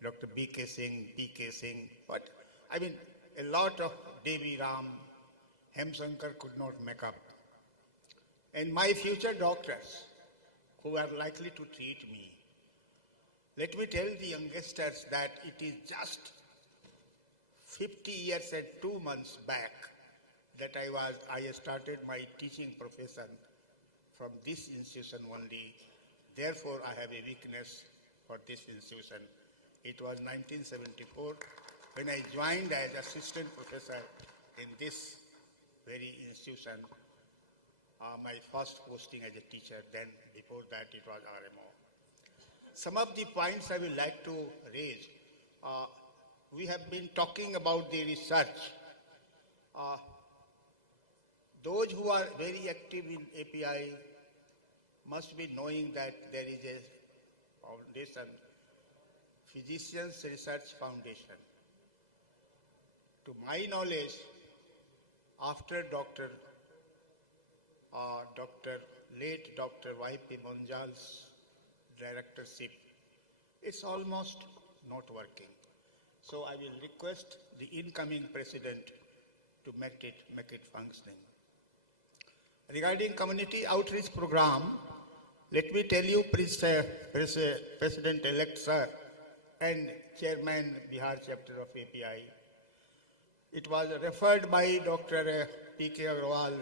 Dr. B.K. Singh, P.K. Singh, but I mean, a lot of Devi Ram, Hemsankar could not make up. And my future doctors who are likely to treat me, let me tell the youngsters that it is just 50 years and 2 months back that I started my teaching profession from this institution only. Therefore, I have a weakness for this institution. It was 1974 when I joined as assistant professor in this very institution. My first posting as a teacher, then before that it was RMO. Some of the points I would like to raise. We have been talking about the research. Those who are very active in API must be knowing that there is a foundation, Physicians Research Foundation. To my knowledge, after late Dr. Y.P. Monjal's directorship, it's almost not working. So I will request the incoming president to make it functioning. Regarding community outreach program, let me tell you, President-elect Sir and Chairman Bihar Chapter of API, it was referred by Dr. P.K. Agrawal,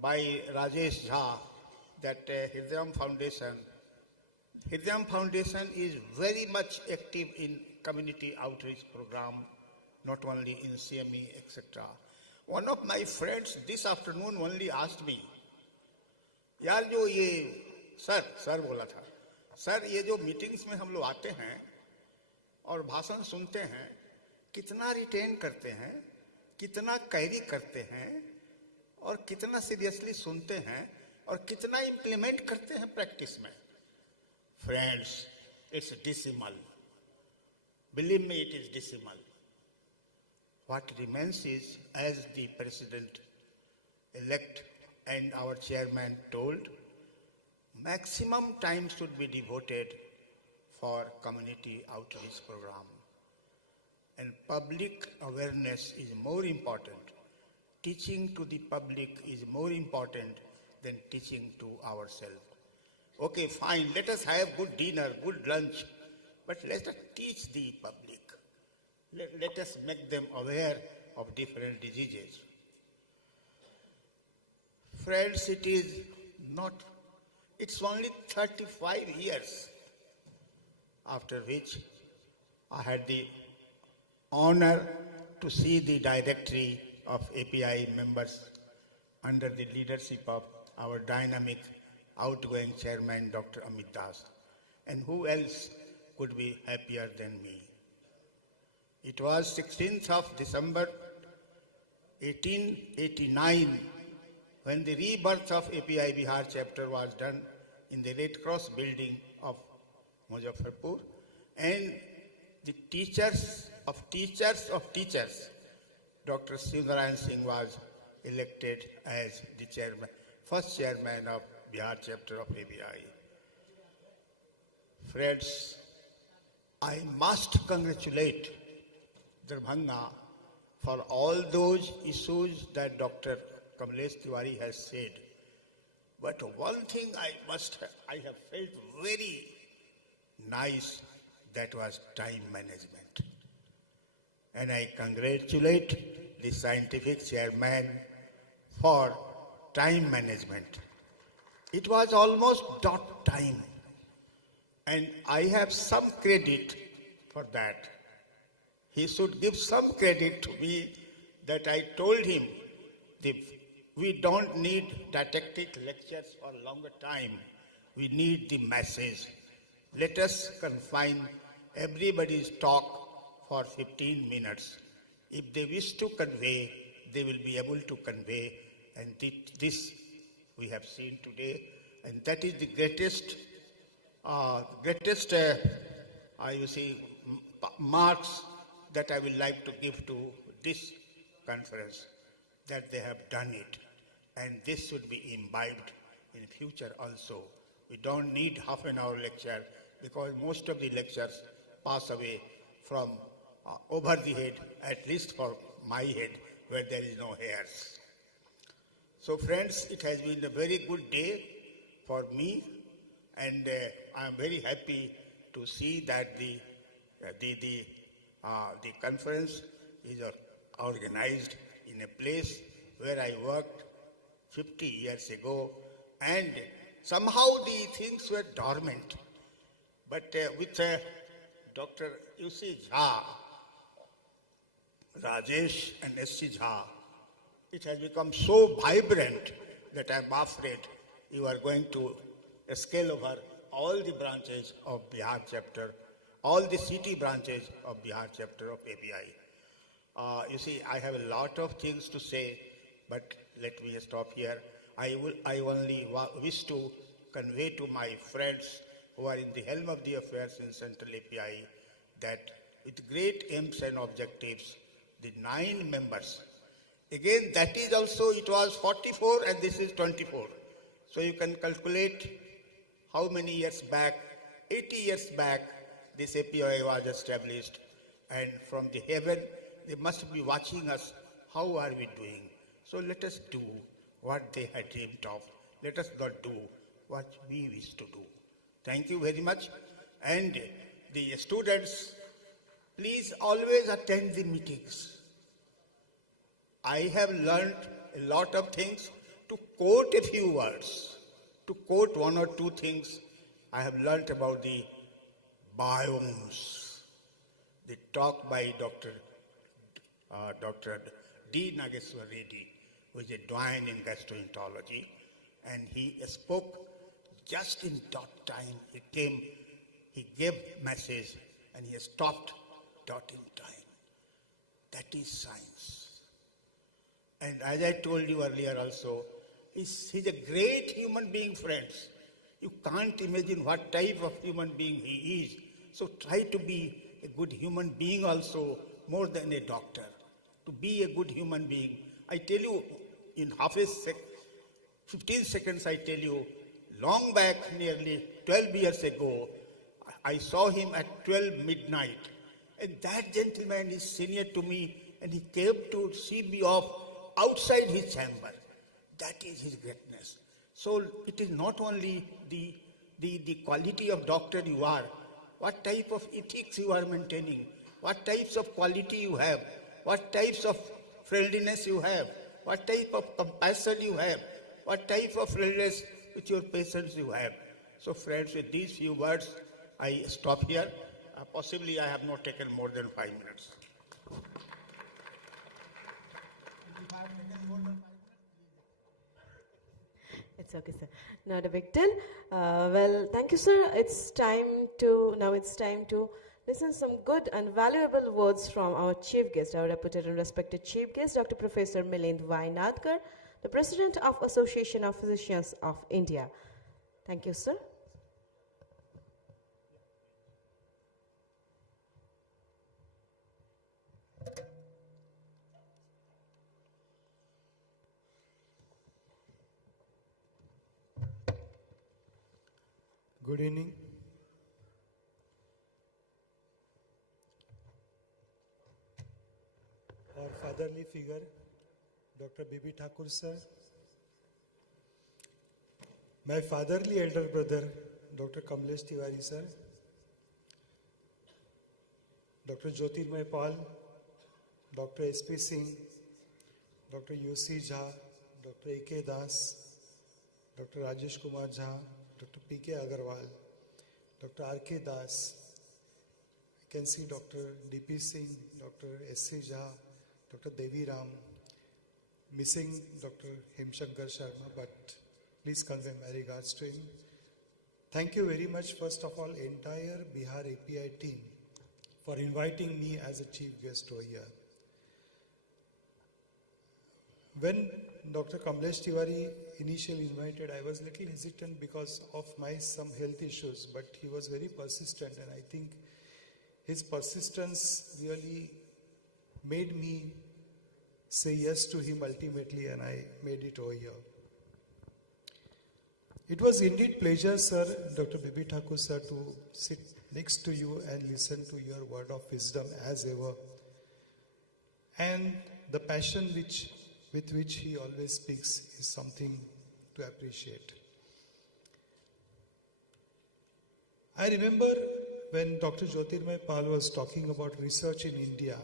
by Rajesh Jha, that Hridayam Foundation is very much active in community outreach program, not only in CME, etc. One of my friends this afternoon only asked me, यार जो ये sir बोला था, sir ये जो meetings में हम लोग आते हैं और भाषण सुनते हैं, कितना रिटेन करते हैं, कितना कैरी करते हैं और कितना सीरियसली सुनते हैं और कितना इम्प्लीमेंट करते हैं प्रैक्टिस में. Friends, it's decimal. Believe me, it is decimal. What remains is, as the president-elect and our chairman told, maximum time should be devoted for community outreach program. And public awareness is more important. Teaching to the public is more important than teaching to ourselves. Okay, fine, let us have good dinner, good lunch, but let us teach the public. Let us make them aware of different diseases. Friends, it's only 35 years after which I had the honor to see the directory of API members under the leadership of our dynamic outgoing chairman, Dr. Amit Das. And who else could be happier than me? It was 16th of December 1889 when the rebirth of API Bihar chapter was done in the Red Cross building of Muzaffarpur, and the teachers of teachers, Dr. Sundarayan Singh was elected as the chairman, first chairman of Bihar chapter of API. Friends, I must congratulate Darbhanga for all those issues that Dr. Kamlesh Tiwari has said. But one thing I have felt very nice, that was time management. And I congratulate the scientific chairman for time management. It was almost dot time. And I have some credit for that. He should give some credit to me that I told him we don't need didactic lectures for longer time. We need the message. Let us confine everybody's talk for 15 minutes. If they wish to convey, they will be able to convey. And this we have seen today. And that is the greatest marks that I would like to give to this conference, that they have done it. And this should be imbibed in future also. We don't need half an hour lecture, because most of the lectures pass away from over the head, at least for my head, where there is no hairs. So friends, it has been a very good day for me, and I am very happy to see that the conference is organized in a place where I worked 50 years ago, and somehow the things were dormant. But with Dr. U.C. Jha, Rajesh and S.C. Jha, it has become so vibrant that I am afraid you are going to scale over all the branches of Bihar chapter, all the city branches of Bihar chapter of ABI. You see, I have a lot of things to say, but let me stop here. I only wish to convey to my friends who are in the helm of the affairs in Central API that with great aims and objectives, the 9 members, again that is also, it was 44 and this is 24. So you can calculate how many years back, 80 years back, this API was established, and from the heaven, they must be watching us, how are we doing? So let us do what they had dreamed of. Let us not do what we wish to do. Thank you very much. And the students, please always attend the meetings. I have learned a lot of things. To quote a few words, to quote 1 or 2 things, I have learned about the biomes. The talk by Dr. D. Nageswar Reddy, who is a doyen in gastroenterology, and he spoke just in dot time. He came, he gave message, and he stopped dot in time. That is science. And as I told you earlier also, he's a great human being, friends. You can't imagine what type of human being he is. So try to be a good human being also, more than a doctor. To be a good human being. I tell you, in 15 seconds I tell you, long back, nearly 12 years ago, I saw him at 12 midnight. And that gentleman is senior to me, and he came to see me off outside his chamber. That is his greatness. So it is not only the quality of doctor you are, what type of ethics you are maintaining, what types of quality you have, what types of friendliness you have, what type of compassion you have, what type of friendliness with your patients you have. So friends, with these few words, I stop here. Possibly I have not taken more than 5 minutes. It's okay, sir. Not a big deal. Well, thank you, sir. It's time to listen some good and valuable words from our chief guest, our reputed and respected chief guest, Dr. Professor Milind Vainadkar, the President of Association of Physicians of India. Thank you, sir. Good evening. Our fatherly figure, Dr. B.B. Thakur sir. My fatherly elder brother, Dr. Kamlesh Tiwari sir. Dr. Jyotirmay Pal, Dr. S.P. Singh, Dr. U.C. Jha, Dr. A.K. Das, Dr. Rajesh Kumar Jha, Dr. P.K. Agarwal, Dr. R.K. Das, I can see Dr. D.P. Singh, Dr. S.C. Jha, Dr. Devi Ram, missing Dr. Hemshankar Sharma, but please convey my regards to him. Thank you very much, first of all, entire Bihar API team for inviting me as a chief guest over here. When Dr. Kamlesh Tiwari initially invited, I was a little hesitant because of my some health issues, but he was very persistent, and I think his persistence really made me say yes to him ultimately, and I made it over here. It was indeed pleasure, sir, Dr. Bibi Thakur, sir, to sit next to you and listen to your word of wisdom as ever. And the passion with which he always speaks is something to appreciate. I remember when Dr. Jyotirmay Pal was talking about research in India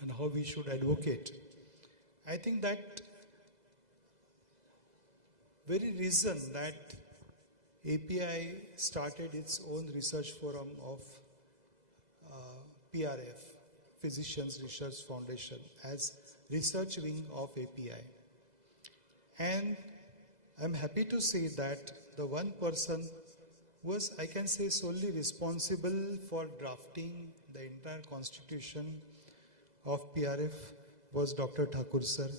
and how we should advocate. I think that very reason that API started its own research forum of PRF, Physicians Research Foundation, as research wing of API. And I'm happy to say that the one person was, I can say, solely responsible for drafting the entire constitution of PRF was Dr. Thakur sir.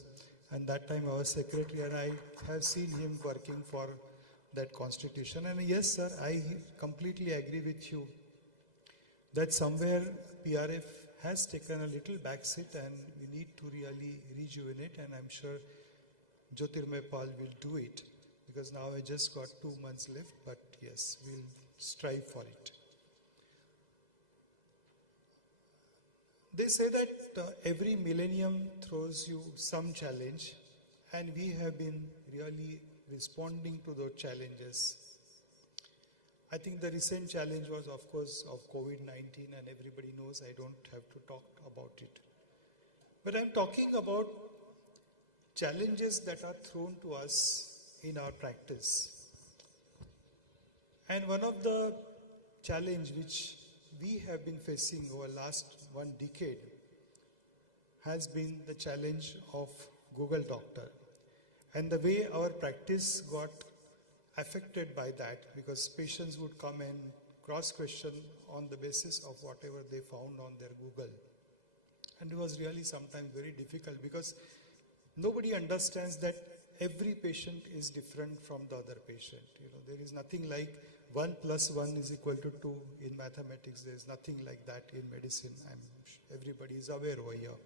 And that time I was secretary, and I have seen him working for that constitution. And yes, sir, I completely agree with you that somewhere PRF has taken a little backseat and we need to really rejuvenate, and I'm sure Jyotirmay Pal will do it, because now I just got 2 months left, but yes, we'll strive for it. They say that every millennium throws you some challenge, and we have been really responding to those challenges. I think the recent challenge was, of course, of COVID-19, and everybody knows I don't have to talk about it. But I'm talking about challenges that are thrown to us in our practice. And one of the challenge which we have been facing over last 1 decade has been the challenge of Google Doctor, and the way our practice got affected by that, because patients would come and cross-question on the basis of whatever they found on their Google. And it was really sometimes very difficult, because nobody understands that every patient is different from the other patient. There is nothing like 1 + 1 is equal to 2 in mathematics. There is nothing like that in medicine. Everybody is aware over here.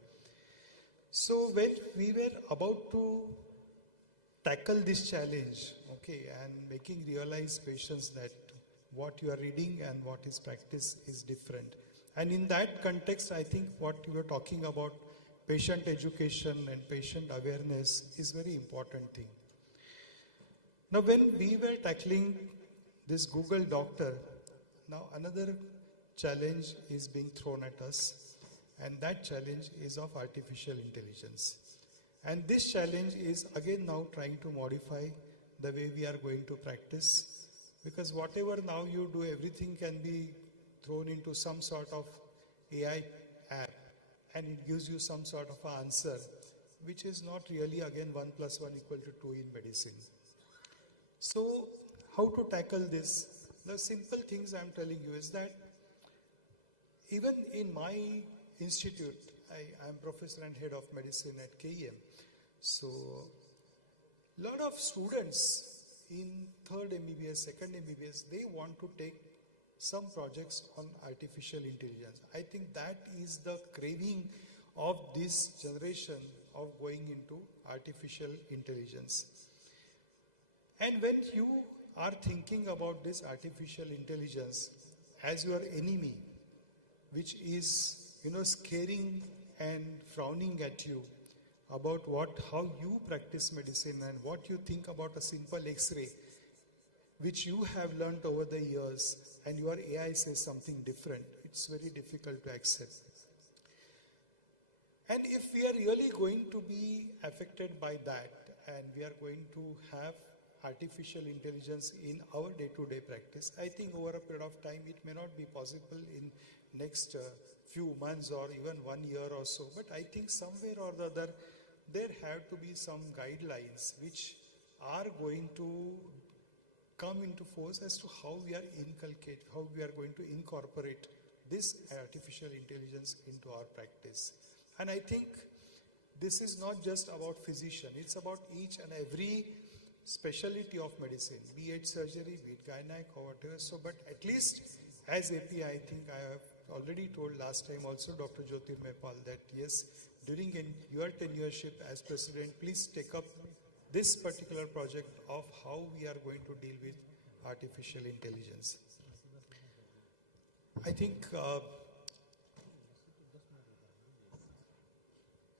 So when we were about to tackle this challenge, and making realize patients that what you are reading and what is practice is different. And in that context, I think what you were talking about, patient education and patient awareness, is very important thing. Now, when we were tackling this Google Doctor, now another challenge is being thrown at us, and that challenge is of artificial intelligence. And this challenge is again now trying to modify the way we are going to practice, because whatever now you do, everything can be thrown into some sort of AI app, and it gives you some sort of an answer, which is not really, again, 1 + 1 = 2 in medicine. So how to tackle this? The simple things I'm telling you is that even in my institute, I am professor and head of medicine at KEM. So a lot of students in 3rd MBBS, 2nd MBBS, they want to take some projects on artificial intelligence. I think that is the craving of this generation of going into artificial intelligence. And when you are thinking about this artificial intelligence as your enemy, which is, scaring and frowning at you about how you practice medicine and what you think about a simple X-ray, which you have learned over the years, and your AI says something different, it's very difficult to accept. And if we are really going to be affected by that, and we are going to have artificial intelligence in our day-to-day practice, I think over a period of time it may not be possible in next few months or even 1 year or so, but I think somewhere or the other there have to be some guidelines which are going to come into force as to how we are going to incorporate this artificial intelligence into our practice. And I think this is not just about physician, it's about each and every specialty of medicine, be it surgery, be it gynec or whatever. So, but at least as API, I think I have already told last time also Dr. Jyotirmay Pal that yes, during your tenureship as president, please take up this particular project of how we are going to deal with artificial intelligence. I think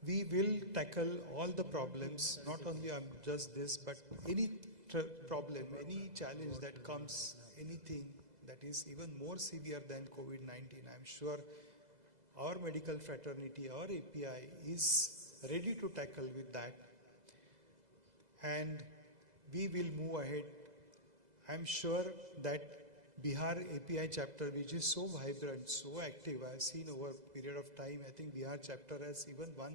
we will tackle all the problems, not only just this, but any problem, any challenge that comes, anything that is even more severe than COVID-19. I'm sure our medical fraternity, our API is ready to tackle with that. And we will move ahead. I'm sure that Bihar API chapter, which is so vibrant, so active, I've seen over a period of time, I think Bihar chapter has even won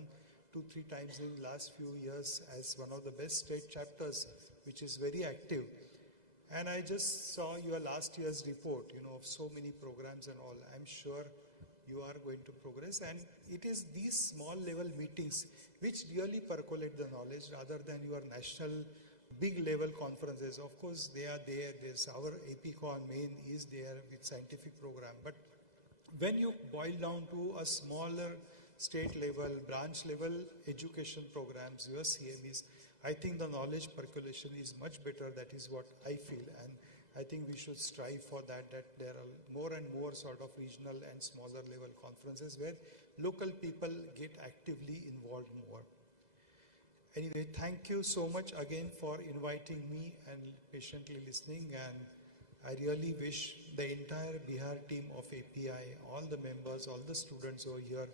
2-3 times in last few years as one of the best state chapters, which is very active. And I just saw your last year's report, of so many programs and all. I'm sure you are going to progress. And it is these small level meetings which really percolate the knowledge rather than your national big level conferences. Of course, they are there. There's our Bapicon main is there with scientific program. But when you boil down to a smaller state level, branch level education programs, your CMEs, I think the knowledge percolation is much better. That is what I feel. And I think we should strive for that there are more and more sort of regional and smaller level conferences where local people get actively involved more. Anyway, thank you so much again for inviting me and patiently listening. And I really wish the entire Bihar team of API, all the members, all the students over here,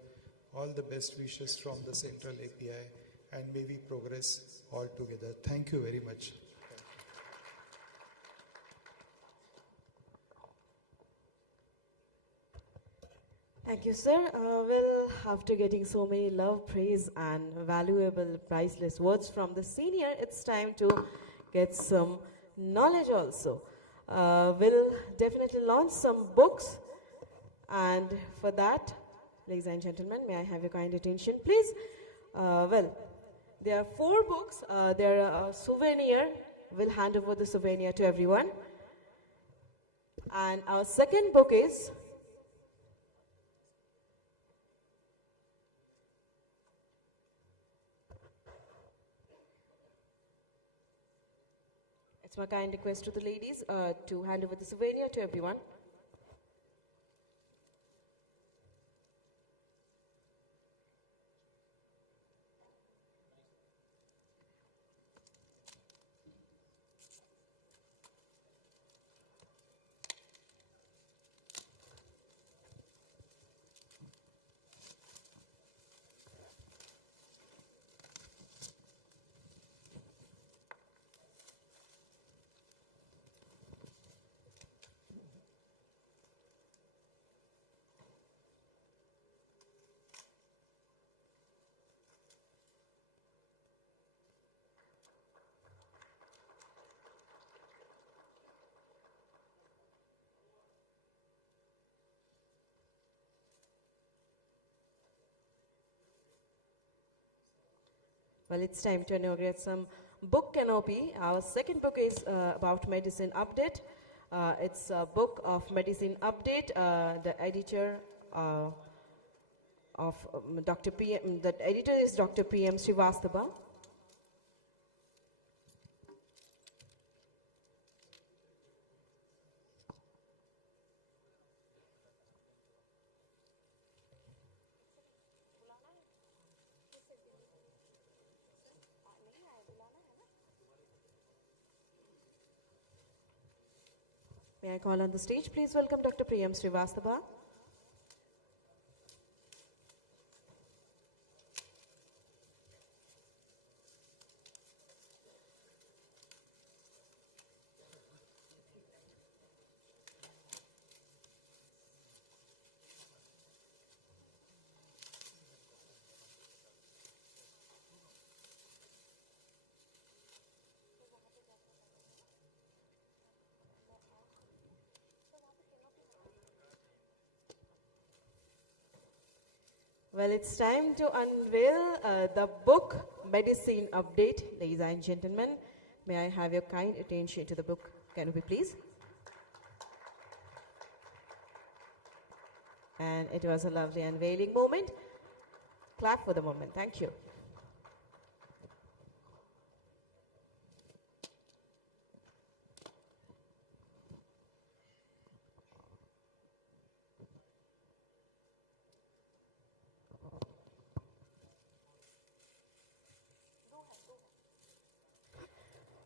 all the best wishes from the Central API, and may we progress all together. Thank you very much. Thank you, sir. Well, after getting so many love, praise, and valuable, priceless words from the senior, it's time to get some knowledge also. We'll definitely launch some books, and for that, ladies and gentlemen, may I have your kind attention, please? Well, there are 4 books. There are a souvenir. We'll hand over the souvenir to everyone. And our second book is it's my kind request to the ladies to hand over the souvenir to everyone. Well, it's time to inaugurate some book canopy. Our second book is about medicine update. It's a book of medicine update. The editor of Dr. PM, the editor is Dr. PM Srivastava. May I call on the stage, please welcome Dr. Priyam Srivastava. Well, it's time to unveil the book Medicine Update. Ladies and gentlemen, may I have your kind attention to the book canopy, please? And it was a lovely unveiling moment. Clap for the moment. Thank you.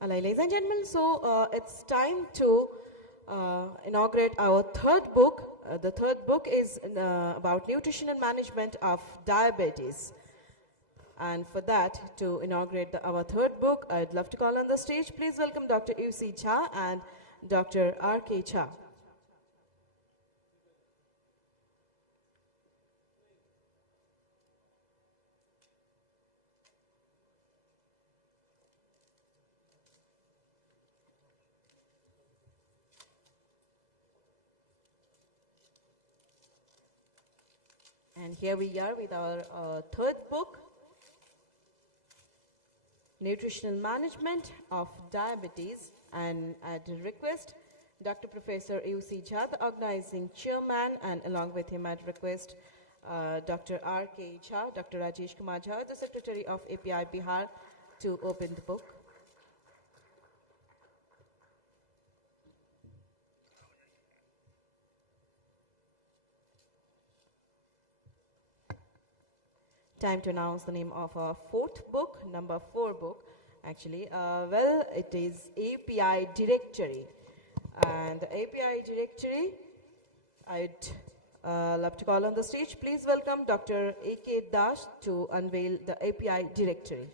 Alright, ladies and gentlemen, so it's time to inaugurate our third book. The third book is about nutrition and management of diabetes. And for that, to inaugurate our third book, I'd love to call on the stage. Please welcome Dr. U.C. Jha and Dr. R.K. Jha. And here we are with our third book, Nutritional Management of Diabetes. And at request, Dr. Professor U.C. Jha, the organizing chairman, and along with him at request, Dr. R.K. Jha, Dr. Rajesh Kumar Jha, the Secretary of API Bihar, to open the book. Time to announce the name of our fourth book, number 4 book, actually. Well, it is API Directory. And the API Directory, I'd love to call on the stage. Please welcome Dr. A.K. Das to unveil the API Directory.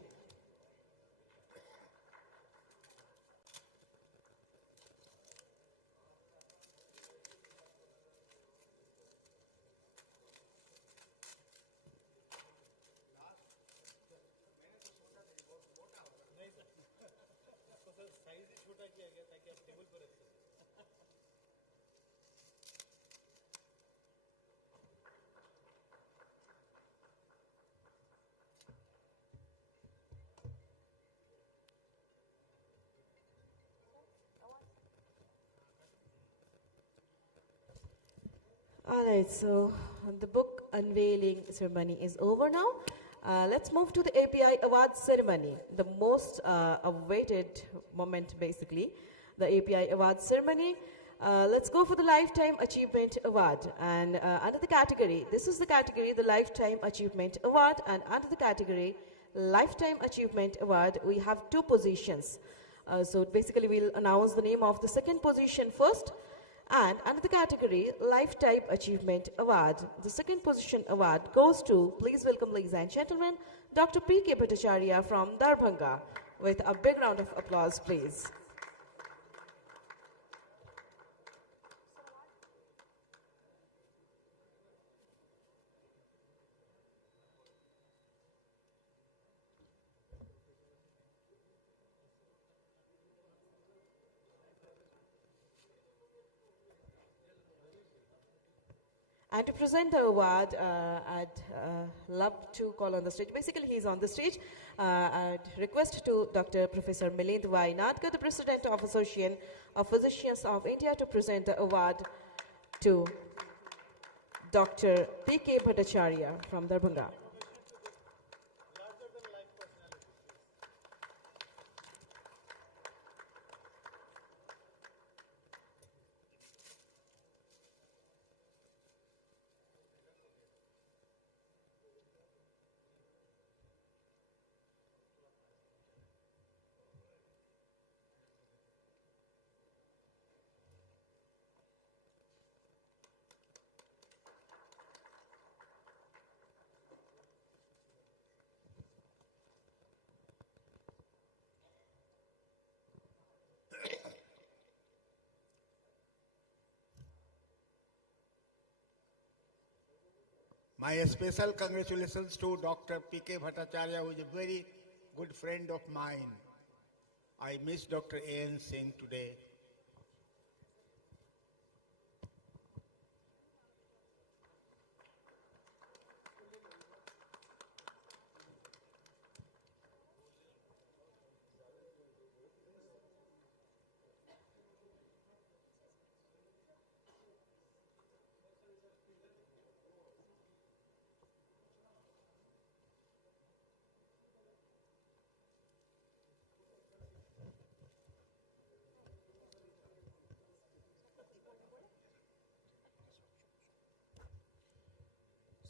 Alright, so the book unveiling ceremony is over now. Let's move to the API Award ceremony, the most awaited moment basically, the API Award ceremony. Let's go for the Lifetime Achievement Award. And under the category, this is the category, the Lifetime Achievement Award, and under the category Lifetime Achievement Award, we have 2 positions. So basically we'll announce the name of the second position first. And under the category Lifetime Achievement Award, the second position award goes to, please welcome ladies and gentlemen, Dr. P.K. Bhattacharya from Darbhanga, with a big round of applause, please. And to present the award, I'd love to call on the stage. Basically, he's on the stage. I'd request to Dr. Professor Milind Vainadkar, the President of Association of Physicians of India, to present the award to Dr. P.K. Bhattacharya from Darbhanga. My special congratulations to Dr. P.K. Bhattacharya, who is a very good friend of mine. I miss Dr. A.N. Singh today.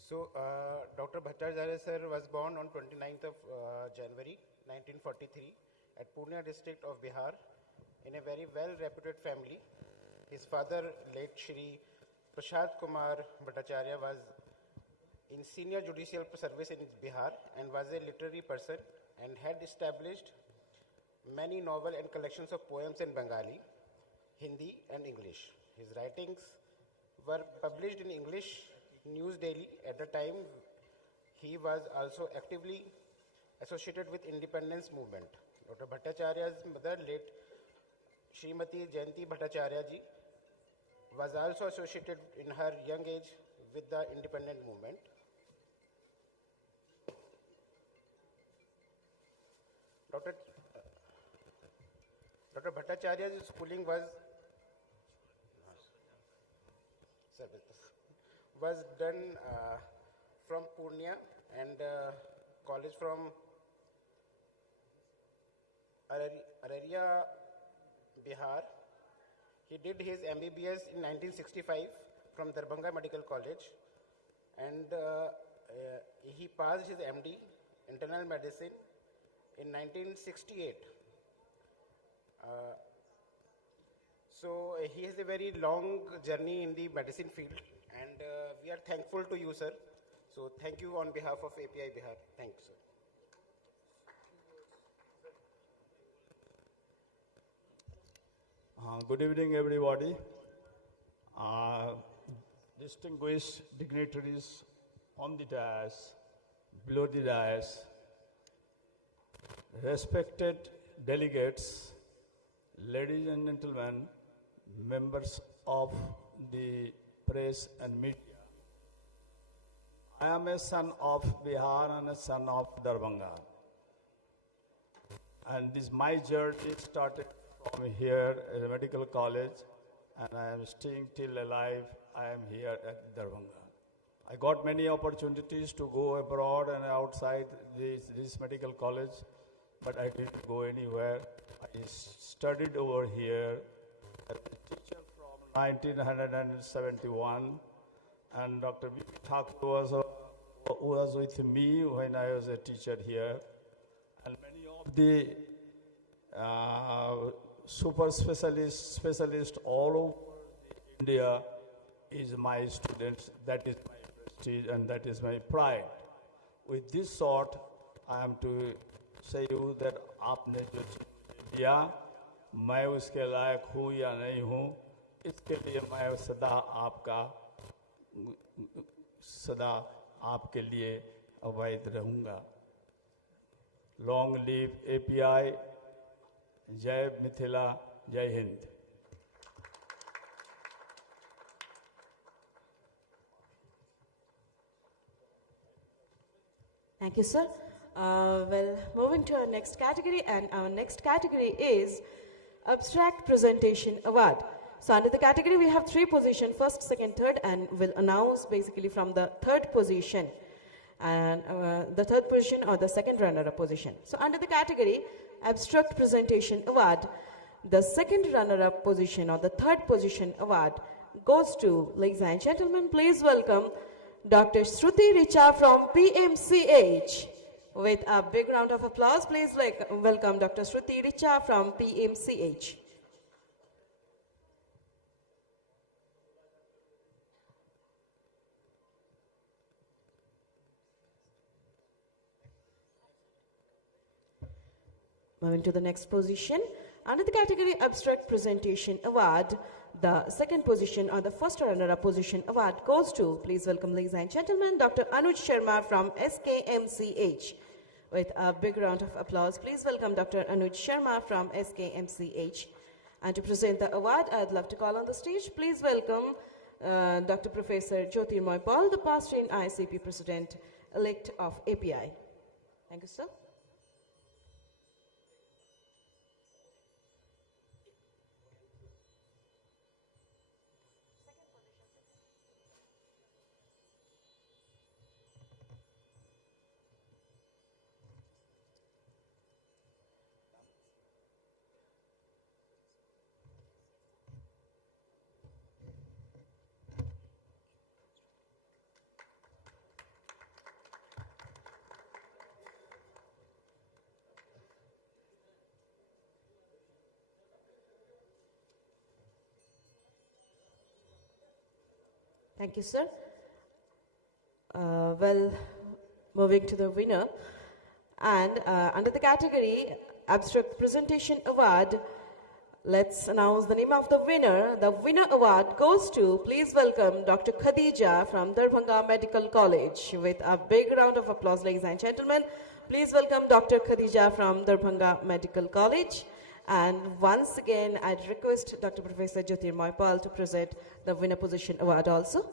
So, Dr. Bhattacharya sir was born on 29th of January 1943 at Purnia district of Bihar in a very well-reputed family. His father, late Shri Prashad Kumar Bhattacharya, was in senior judicial service in Bihar and was a literary person and had established many novels and collections of poems in Bengali, Hindi and English. His writings were published in English news daily. At the time, he was also actively associated with independence movement. Dr. Bhattacharya's mother, late Srimati Jayanti Bhattacharya ji, was also associated in her young age with the independent movement. Dr. Bhattacharya's schooling was done from Purnia and college from Araria, Bihar. He did his MBBS in 1965 from Darbhanga Medical College, and he passed his MD, Internal Medicine, in 1968. So he has a very long journey in the medicine field, and we are thankful to you, sir. So thank you on behalf of API Bihar. Thank you, sir. Good evening, everybody. Distinguished dignitaries on the dais, below the dais, respected delegates, ladies and gentlemen, members of the press and media. I am a son of Bihar and a son of Darbhanga. And this my journey started from here at the medical college, and I am staying till alive. I am here at Darbhanga. I got many opportunities to go abroad and outside this medical college, but I didn't go anywhere. I studied over here as a teacher from 1971, and Dr. B. Thakur was with me when I was a teacher here, and many of the super specialists all over India is my students. That is my prestige and that is my pride. With this sort, I am to say you that आपने जो दिया, मैं उसके लायक हूँ या नहीं हूँ, इसके लिए मैं सदा आपके लिए अवैध रहूँगा. Long live API. Jai Mithila, Jai Hind. Thank you, sir. Well, moving to our next category, and our next category is Abstract Presentation Award. So under the category, we have 3 positions, first, second, third, and we'll announce basically from the third position. And the third position or the second runner-up position. So under the category Abstract Presentation Award, the second runner-up position or the third position award goes to, ladies and gentlemen, please welcome Dr. Shruti Richa from PMCH. With a big round of applause, please welcome Dr. Shruti Richa from PMCH. Moving to the next position. Under the category Abstract Presentation Award, the second position or the first runner-up position award goes to, please welcome, ladies and gentlemen, Dr. Anuj Sharma from SKMCH. With a big round of applause, please welcome Dr. Anuj Sharma from SKMCH. And to present the award, I'd love to call on the stage, please welcome Dr. Professor Jyotirmoy Paul, the past trained ICP President-elect of API. Thank you, sir. Thank you, sir. Well, moving to the winner. And under the category Abstract Presentation Award, let's announce the name of the winner. The winner award goes to, please welcome Dr. Khadija from Darbhanga Medical College. With a big round of applause, ladies and gentlemen. Please welcome Dr. Khadija from Darbhanga Medical College. And once again, I'd request Dr. Professor Jyotirmoy Pal to present the winner position award also.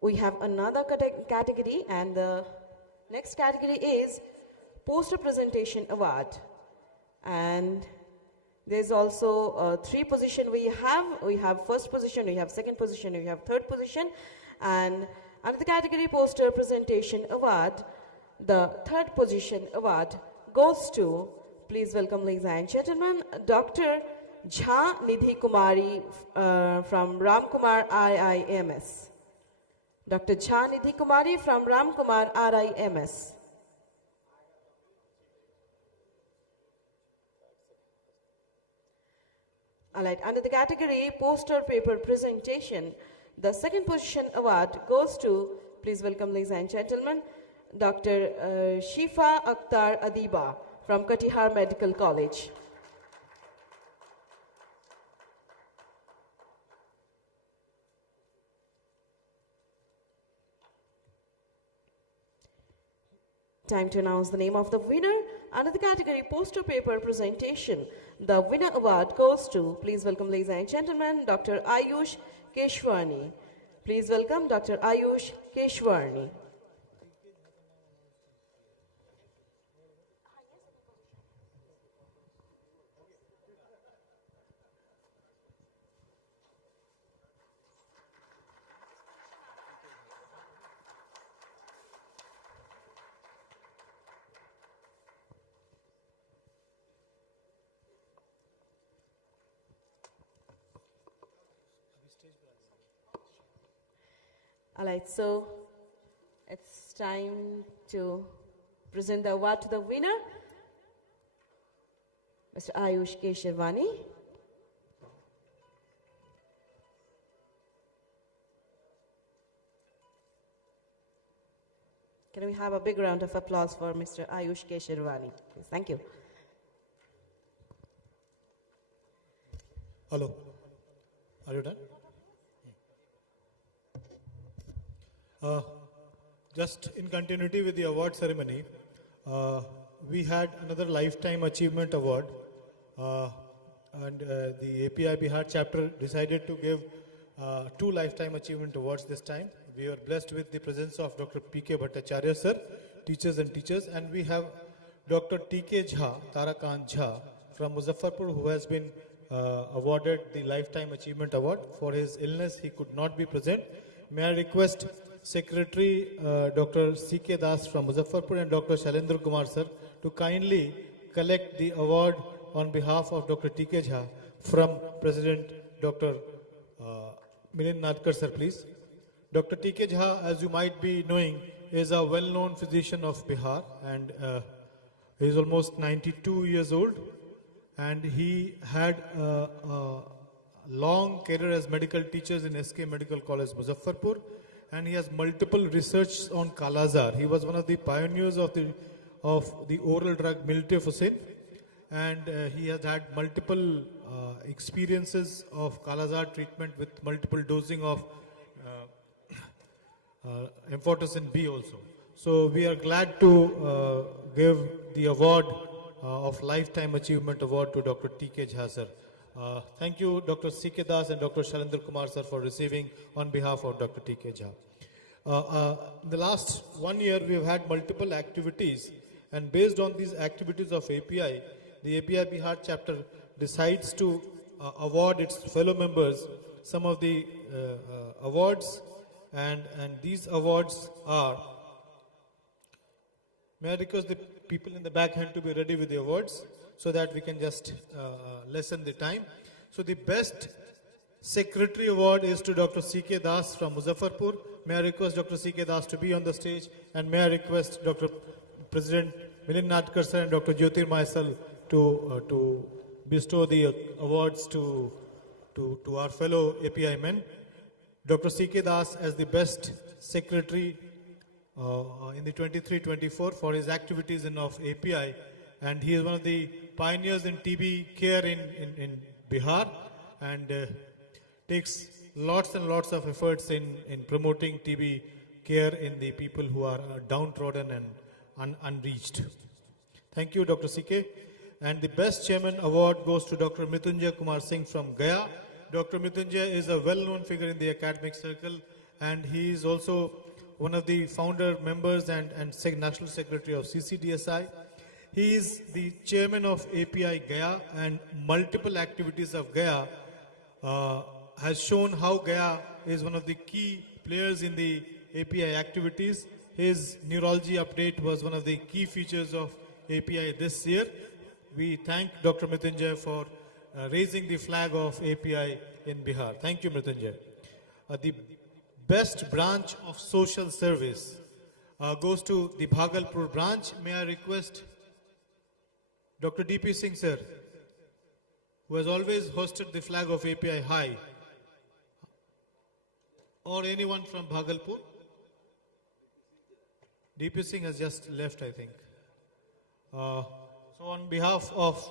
We have another category, and the next category is Poster Presentation Award. And there's also three positions we have. We have first position, we have second position, we have third position. And under the category Poster Presentation Award, the third position award goes to, please welcome, ladies and gentlemen, Dr. Jha Nidhi Kumari from Ramkumar IIMS. Dr. Jha Nidhi Kumari from Ramkumar RIMS. Alright, under the category Poster Paper Presentation, the second position award goes to, please welcome, ladies and gentlemen, Dr. Shifa Akhtar Adiba from Katihar Medical College. Time to announce the name of the winner. Under the category Poster Paper Presentation, the winner award goes to, please welcome, ladies and gentlemen, Dr. Ayush Keshwani. Please welcome Dr. Ayush Keshwani. Alright, so it's time to present the award to the winner, Mr. Ayush Keshwani. Can we have a big round of applause for Mr. Ayush Keshwani? Please, thank you. Hello. Are you done? Just in continuity with the award ceremony, we had another Lifetime Achievement Award, and the API Bihar Chapter decided to give 2 Lifetime Achievement Awards this time. We are blessed with the presence of Dr. P.K. Bhattacharya sir, teachers, and we have Dr. T.K. Jha, Tarakant Jha from Muzaffarpur, who has been awarded the Lifetime Achievement Award. For his illness, he could not be present. May I request Secretary Dr. C.K. Das from Muzaffarpur and Dr. Shailendra Kumar sir to kindly collect the award on behalf of Dr. T.K. Jha from President Dr. Milind Nadkar sir, please. Dr. T.K. Jha, as you might be knowing, is a well-known physician of Bihar, and he is almost 92 years old, and he had a long career as medical teachers in SK Medical College, Muzaffarpur, and he has multiple research on Kala-Azar. He was one of the pioneers of the oral drug miltefosine, and he has had multiple experiences of Kala-Azar treatment with multiple dosing of amphotericin B also. So we are glad to give the award of Lifetime Achievement Award to Dr. T.K. Jha sir. Thank you, Dr. C.K. Das and Dr. Shailendra Kumar sir, for receiving on behalf of Dr. T.K. Jha. In the last 1 year, we have had multiple activities, and based on these activities of API, the API Bihar chapter decides to award its fellow members some of the awards, and these awards are, may I request the people in the back hand to be ready with the awards so that we can just lessen the time. So the best secretary award is to Dr. C.K. Das from Muzaffarpur. may I request Dr. C.K. Das to be on the stage, and may I request Dr. President Milind Nadkar sir and Dr. Jyotir myself to bestow the awards to our fellow API men. Dr. C.K. Das as the best secretary in the 23-24 for his activities of API, and he is one of the pioneers in TB care in Bihar, and takes lots and lots of efforts in promoting TB care in the people who are downtrodden and unreached. Thank you, Dr. C.K. And the best chairman award goes to Dr. Mrityunjay Kumar Singh from Gaya. Dr. Mrityunjay is a well-known figure in the academic circle, and he is also one of the founder members and National Secretary of CCDSI. He is the chairman of API Gaya, and multiple activities of Gaya has shown how Gaya is one of the key players in the API activities. His neurology update was one of the key features of API this year. We thank Dr. Mrityunjay for raising the flag of API in Bihar. Thank you, Mrityunjay. The best branch of social service goes to the Bhagalpur branch. May I request Dr. D.P. Singh sir, who has always hosted the flag of API high, or anyone from Bhagalpur? D.P. Singh has just left, I think. So on behalf of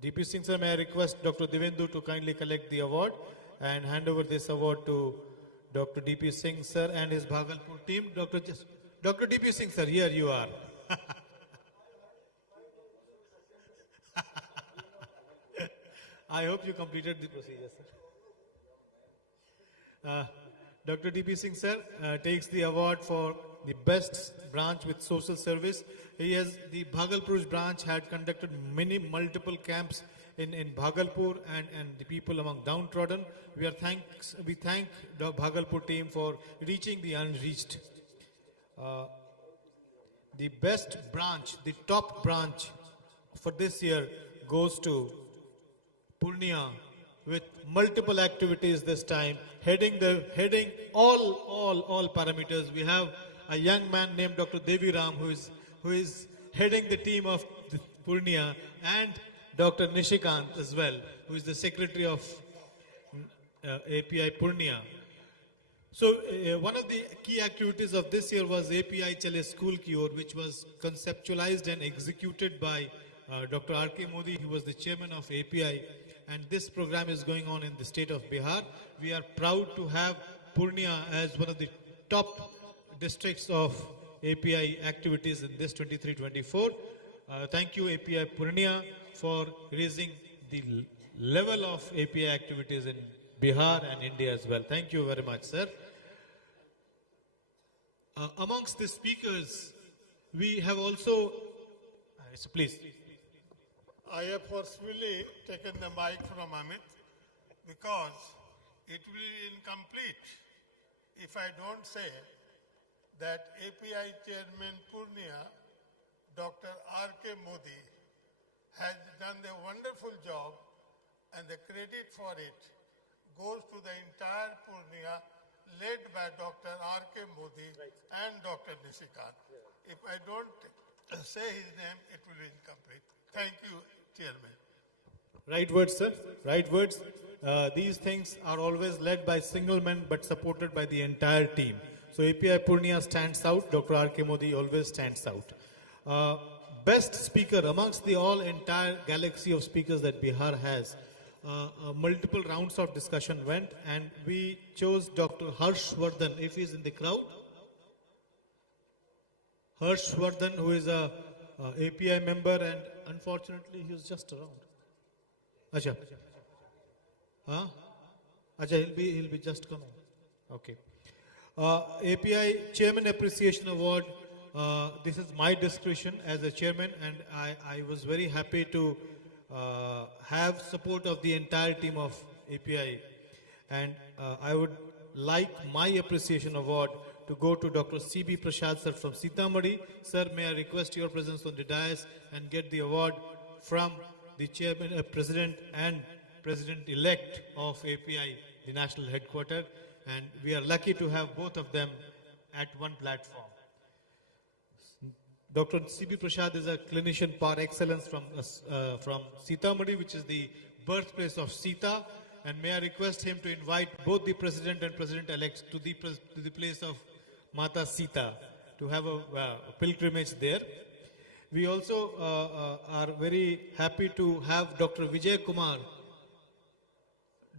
D.P. Singh sir, may I request Dr. Divendu to kindly collect the award and hand over this award to Dr. D.P. Singh sir and his Bhagalpur team. Dr. D.P. Singh sir, here you are. I hope you completed the procedure, sir. Dr. D.P. Singh sir takes the award for the best branch with social service. The Bhagalpur branch had conducted multiple camps in Bhagalpur and the people among downtrodden. We thank the Bhagalpur team for reaching the unreached. The best branch, the top branch for this year goes to Purnia, with multiple activities this time, heading all parameters. We have a young man named Dr. Devi Ram who is heading the team of Purnia, and Dr. Nishikant as well, who is the secretary of API Purnia. So one of the key activities of this year was API Chale School Ki Or, which was conceptualized and executed by Dr. R.K. Modi, who was the chairman of API, and this program is going on in the state of Bihar. We are proud to have Purnia as one of the top districts of API activities in this 23-24. Thank you, API Purnia, for raising the level of API activities in Bihar and India as well. Thank you very much, sir. Amongst the speakers, we have also, please. I have forcefully taken the mic from Amit because it will be incomplete if I don't say that API Chairman Purnia, Dr. R.K. Modi, has done a wonderful job, and the credit for it goes to the entire Purnia led by Dr. R.K. Modi and Dr. Nishikant. If I don't say his name, it will be incomplete. Thank you, Chairman. Right words, sir. Right words. These things are always led by single men but supported by the entire team. So API Purnia stands out. Dr. R.K. Modi always stands out. Best speaker amongst the entire galaxy of speakers that Bihar has. Multiple rounds of discussion went, and we chose Dr. Harshvardhan, if he's in the crowd. Harshvardhan, who is a API member, and unfortunately he was just around. Acha. Huh? Acha, he'll be just coming. Okay. API Chairman Appreciation Award. This is my discretion as a chairman, and I was very happy to have support of the entire team of API, and I would like my appreciation award to go to Dr. C.B. Prasad sir from Sitamarhi. Sir, may I request your presence on the dais and get the award from the chairman, president and president-elect of API, the national headquarters. and we are lucky to have both of them at one platform. Dr. C.B. Prasad is a clinician par excellence from Sitamarhi, which is the birthplace of Sita. And may I request him to invite both the President and President-elect to the place of Mata Sita to have a pilgrimage there. We also are very happy to have Dr. Vijay Kumar.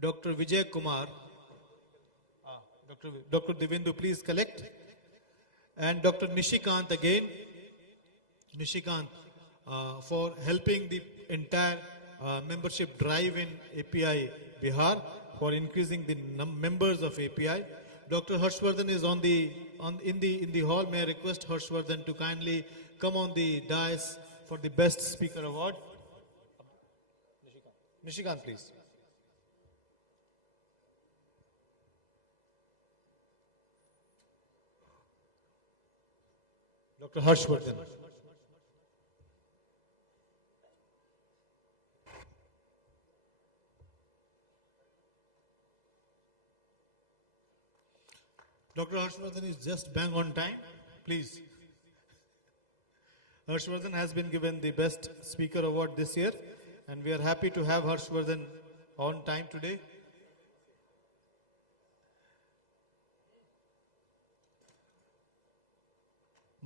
Dr. Vijay Kumar. Dr. Devendu, please collect. And Dr. Nishikant again. Nishikant for helping the entire membership drive in API Bihar for increasing the members of API. Dr. Harshvardhan is in the hall. May I request Harshvardhan to kindly come on the dais for the Best Speaker Award. Nishikant, please. Dr. Harshvardhan. Dr. Harshvardhan is just bang on time. Please. Harshvardhan has been given the Best Speaker Award this year, and we are happy to have Harshvardhan on time today.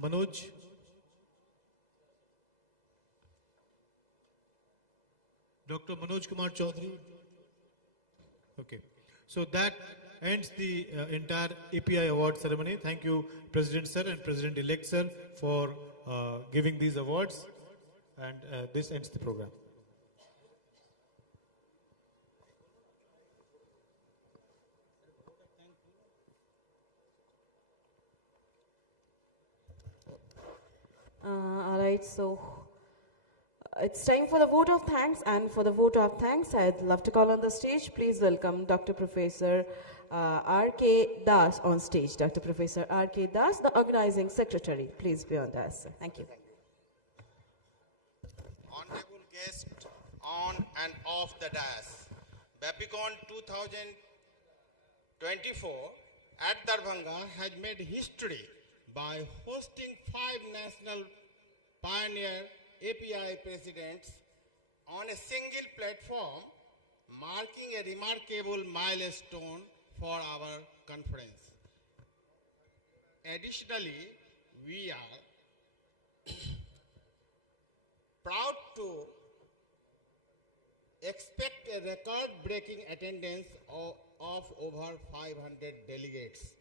Manoj. Dr. Manoj Kumar Chaudhary. Okay. So that ends the entire API award ceremony. Thank you, President Sir and President-elect Sir, for giving these awards. And this ends the program. All right, so it's time for the vote of thanks, and for the vote of thanks, I'd love to call on the stage. Please welcome Dr. Professor R.K. Das on stage. Dr. Professor R.K. Das, the organizing secretary. Please be on the dais, sir. Thank you. Honorable guest on and off the dais. Bapicon 2024 at Darbhanga has made history by hosting 5 national pioneer API presidents on a single platform, marking a remarkable milestone for our conference. Additionally, we are proud to expect a record-breaking attendance of over 500 delegates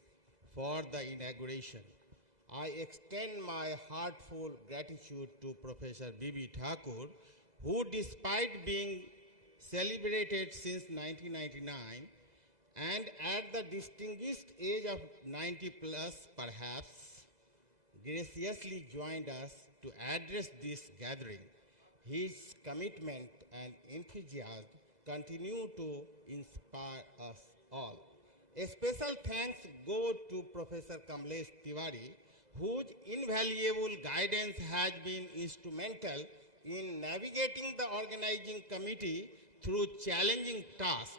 for the inauguration. I extend my heartfelt gratitude to Professor B.B. Thakur, who despite being celebrated since 1999 and at the distinguished age of 90 plus perhaps, graciously joined us to address this gathering. His commitment and enthusiasm continue to inspire us all. A special thanks go to Professor Kamlesh Tiwari, whose invaluable guidance has been instrumental in navigating the organizing committee through challenging tasks.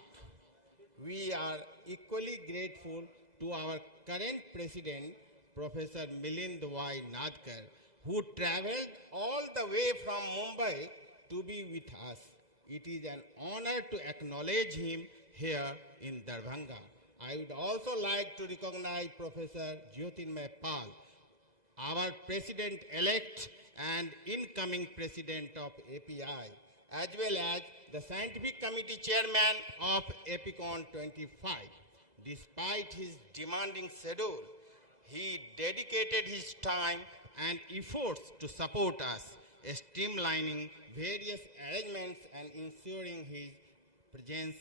We are equally grateful to our current president, Professor Milind Y. Nadkar, who traveled all the way from Mumbai to be with us. It is an honor to acknowledge him here in Darbhanga. I would also like to recognize Professor Jyotirmay Pal, our president-elect and incoming president of API, as well as the scientific committee chairman of Bapicon 25. Despite his demanding schedule, he dedicated his time and efforts to support us, streamlining various arrangements and ensuring his presence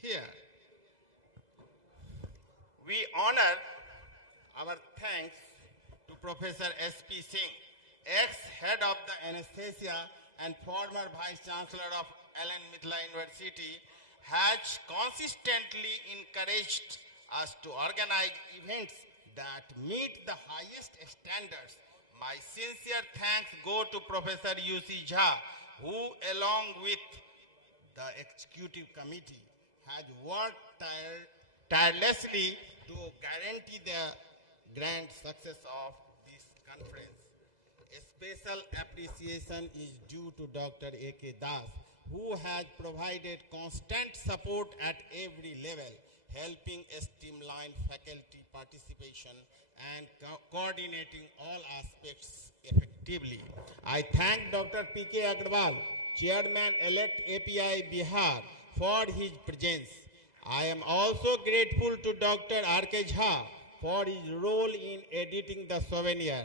here. We honor our thanks to Professor S.P. Singh, ex-head of the anesthesia and former vice-chancellor of Allen Mithila University, has consistently encouraged us to organize events that meet the highest standards. My sincere thanks go to Professor U.C. Jha, who along with the executive committee has worked tirelessly to to guarantee the grand success of this conference. A special appreciation is due to Dr. A.K. Das, who has provided constant support at every level, helping streamline faculty participation and coordinating all aspects effectively. I thank Dr. P.K. Agrawal, Chairman-elect API Bihar, for his presence. I am also grateful to Dr. R.K. Jha for his role in editing the souvenir,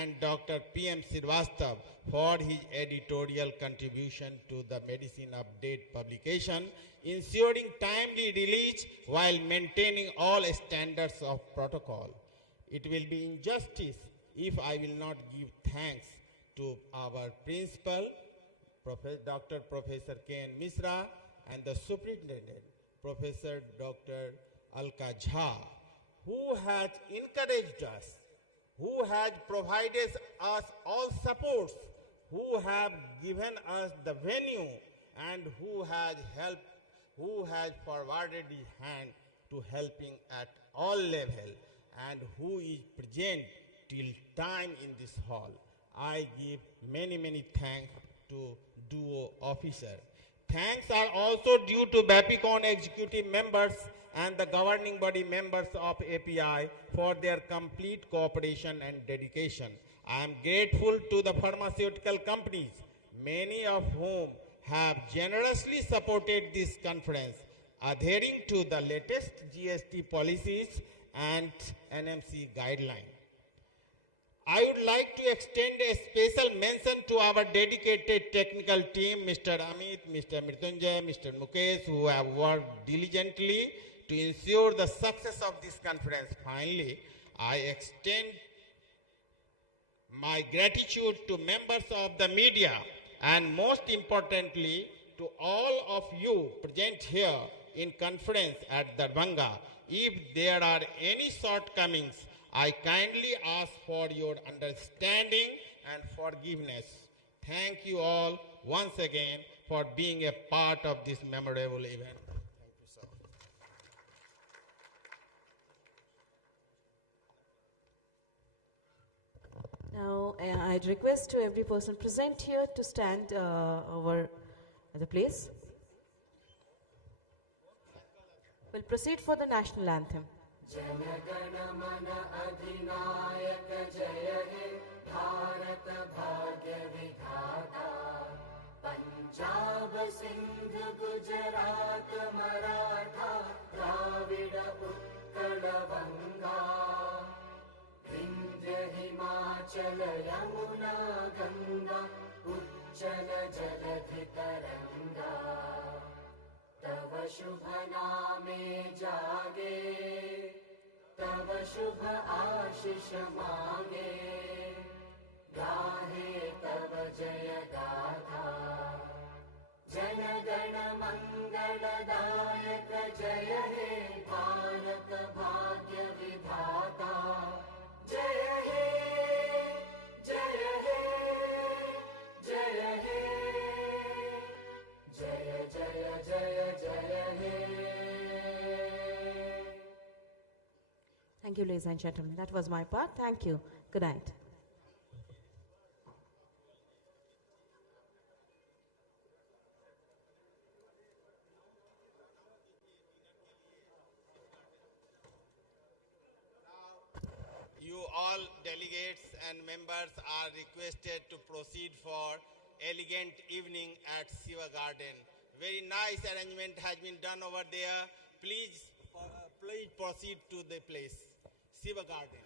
and Dr. P.M. Srivastava for his editorial contribution to the Medicine Update publication, ensuring timely release while maintaining all standards of protocol. It will be injustice if I will not give thanks to our principal, Dr. Professor K.N. Misra, and the superintendent, Professor Dr. Alka Jha, who has encouraged us, who has provided us all supports, who have given us the venue, and who has helped, who has forwarded his hand to helping at all levels, and who is present till time in this hall. I give many, many thanks to duo officer. Thanks are also due to Bapicon executive members and the governing body members of API for their complete cooperation and dedication. I am grateful to the pharmaceutical companies, many of whom have generously supported this conference, adhering to the latest GST policies and NMC guidelines. I would like to extend a special mention to our dedicated technical team, Mr. Amit, Mr. Mrityunjay, Mr. Mukesh, who have worked diligently to ensure the success of this conference. Finally, I extend my gratitude to members of the media and most importantly to all of you present here in conference at Darbhanga. If there are any shortcomings, I kindly ask for your understanding and forgiveness. Thank you all once again for being a part of this memorable event. Thank you, sir. Now, I'd request to every person present here to stand over at the place. We'll proceed for the national anthem. Jana Gana Mana अधिनायक जय हे भारत भाग्य विधाता पंजाब सिंध गुजरात मराठा द्राविड़ उत्कल बंगा विंध्य हिमाचल यमुना गंगा उज्जल जलधि तरंगा तव शुभ नामे जागे तव शुभ आशीष मांगे गाहे तव जय गाथा जन गण मंगलदायक जय हे भारत भाग्य विधाता जय हे जय हे जय हे जय जय जय जय हे. Thank you, ladies and gentlemen. That was my part. Thank you. Good night. You all delegates and members are requested to proceed for elegant evening at Shiva Garden. Very nice arrangement has been done over there. Please proceed to the place, Shiva Garden.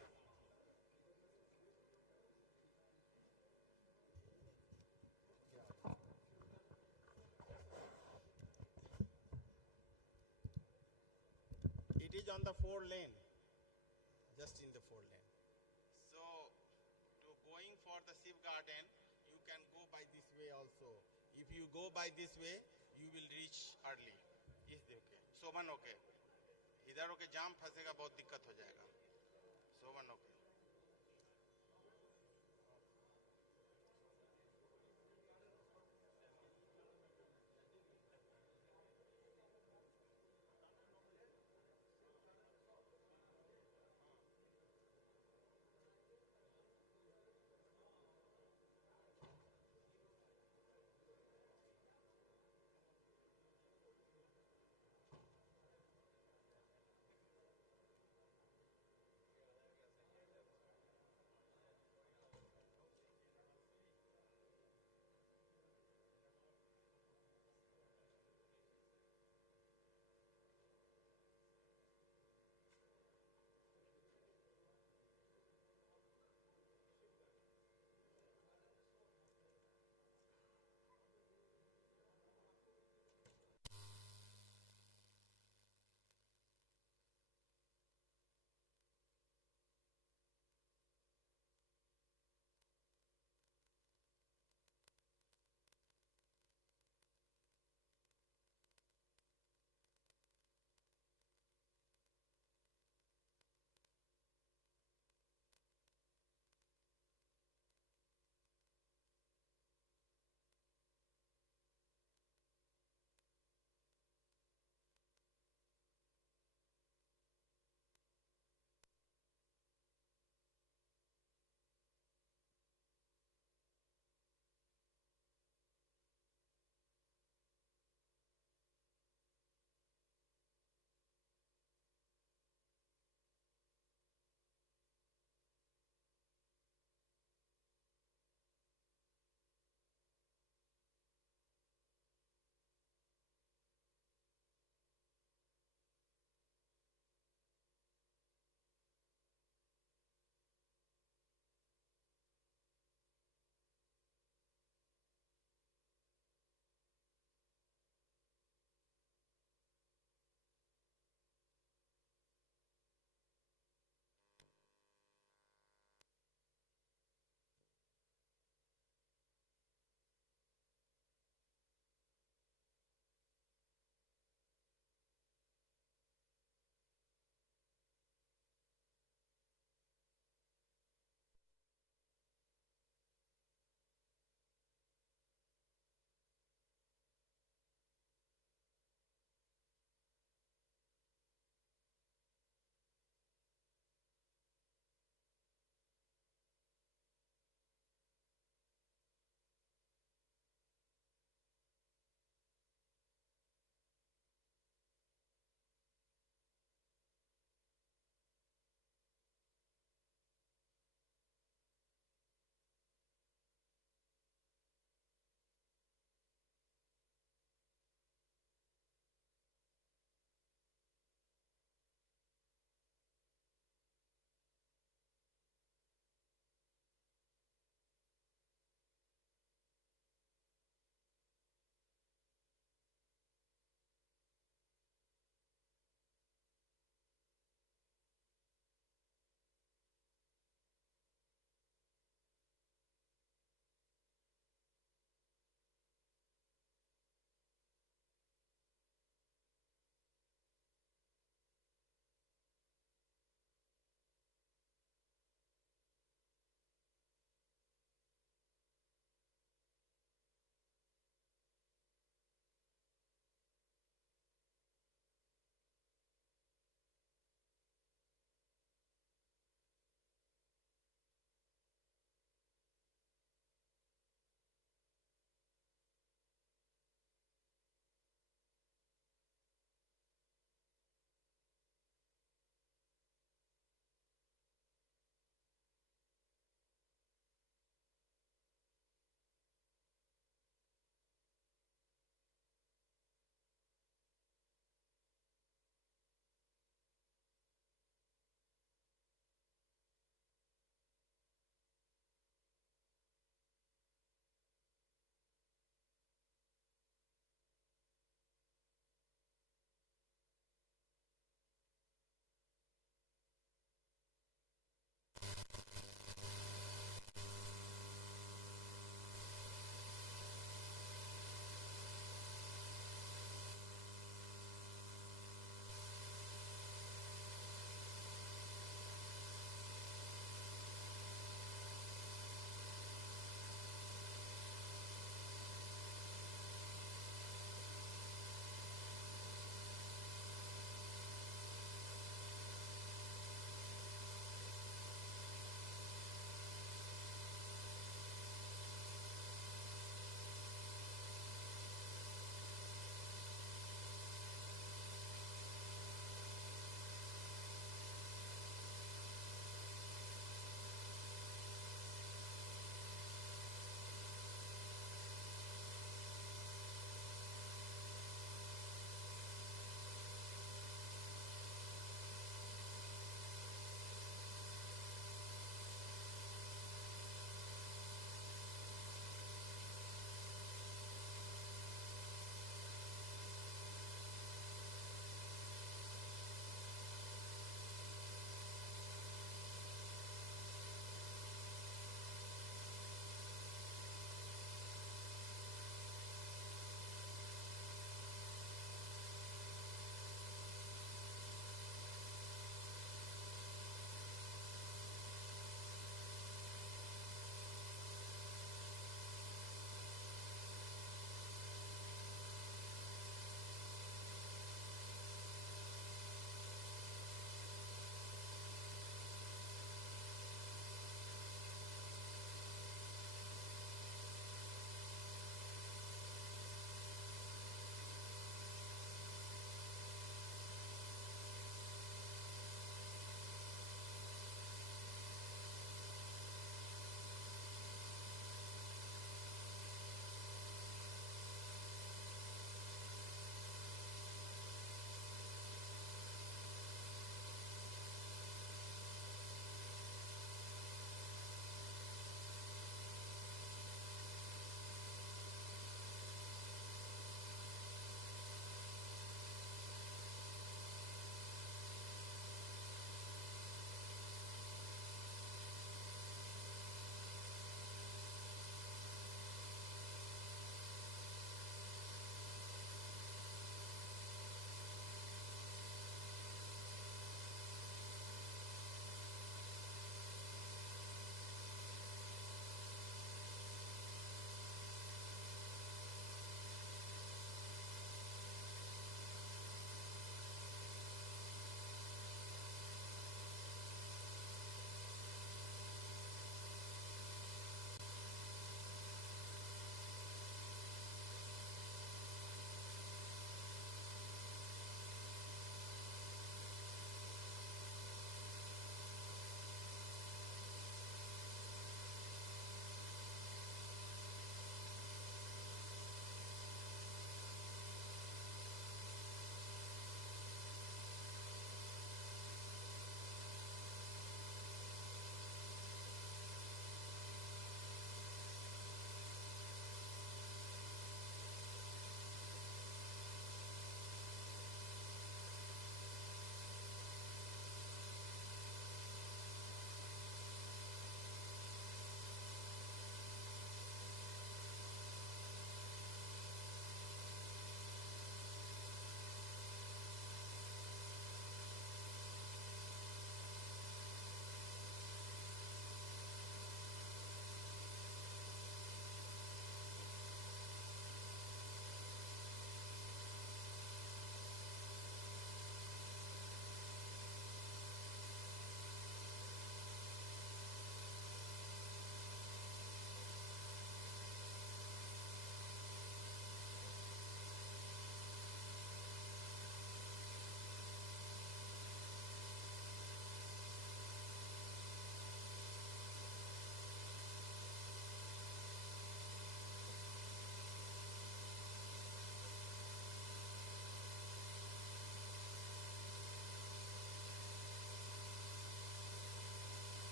It is on the 4-lane, just in the 4-lane. So, to going for the Shiv Garden, you can go by this way also. If you go by this way, you will reach early. Is okay? Soman okay इधर होके जाम फंसेगा बहुत दिक्कत हो जाएगा Soman okay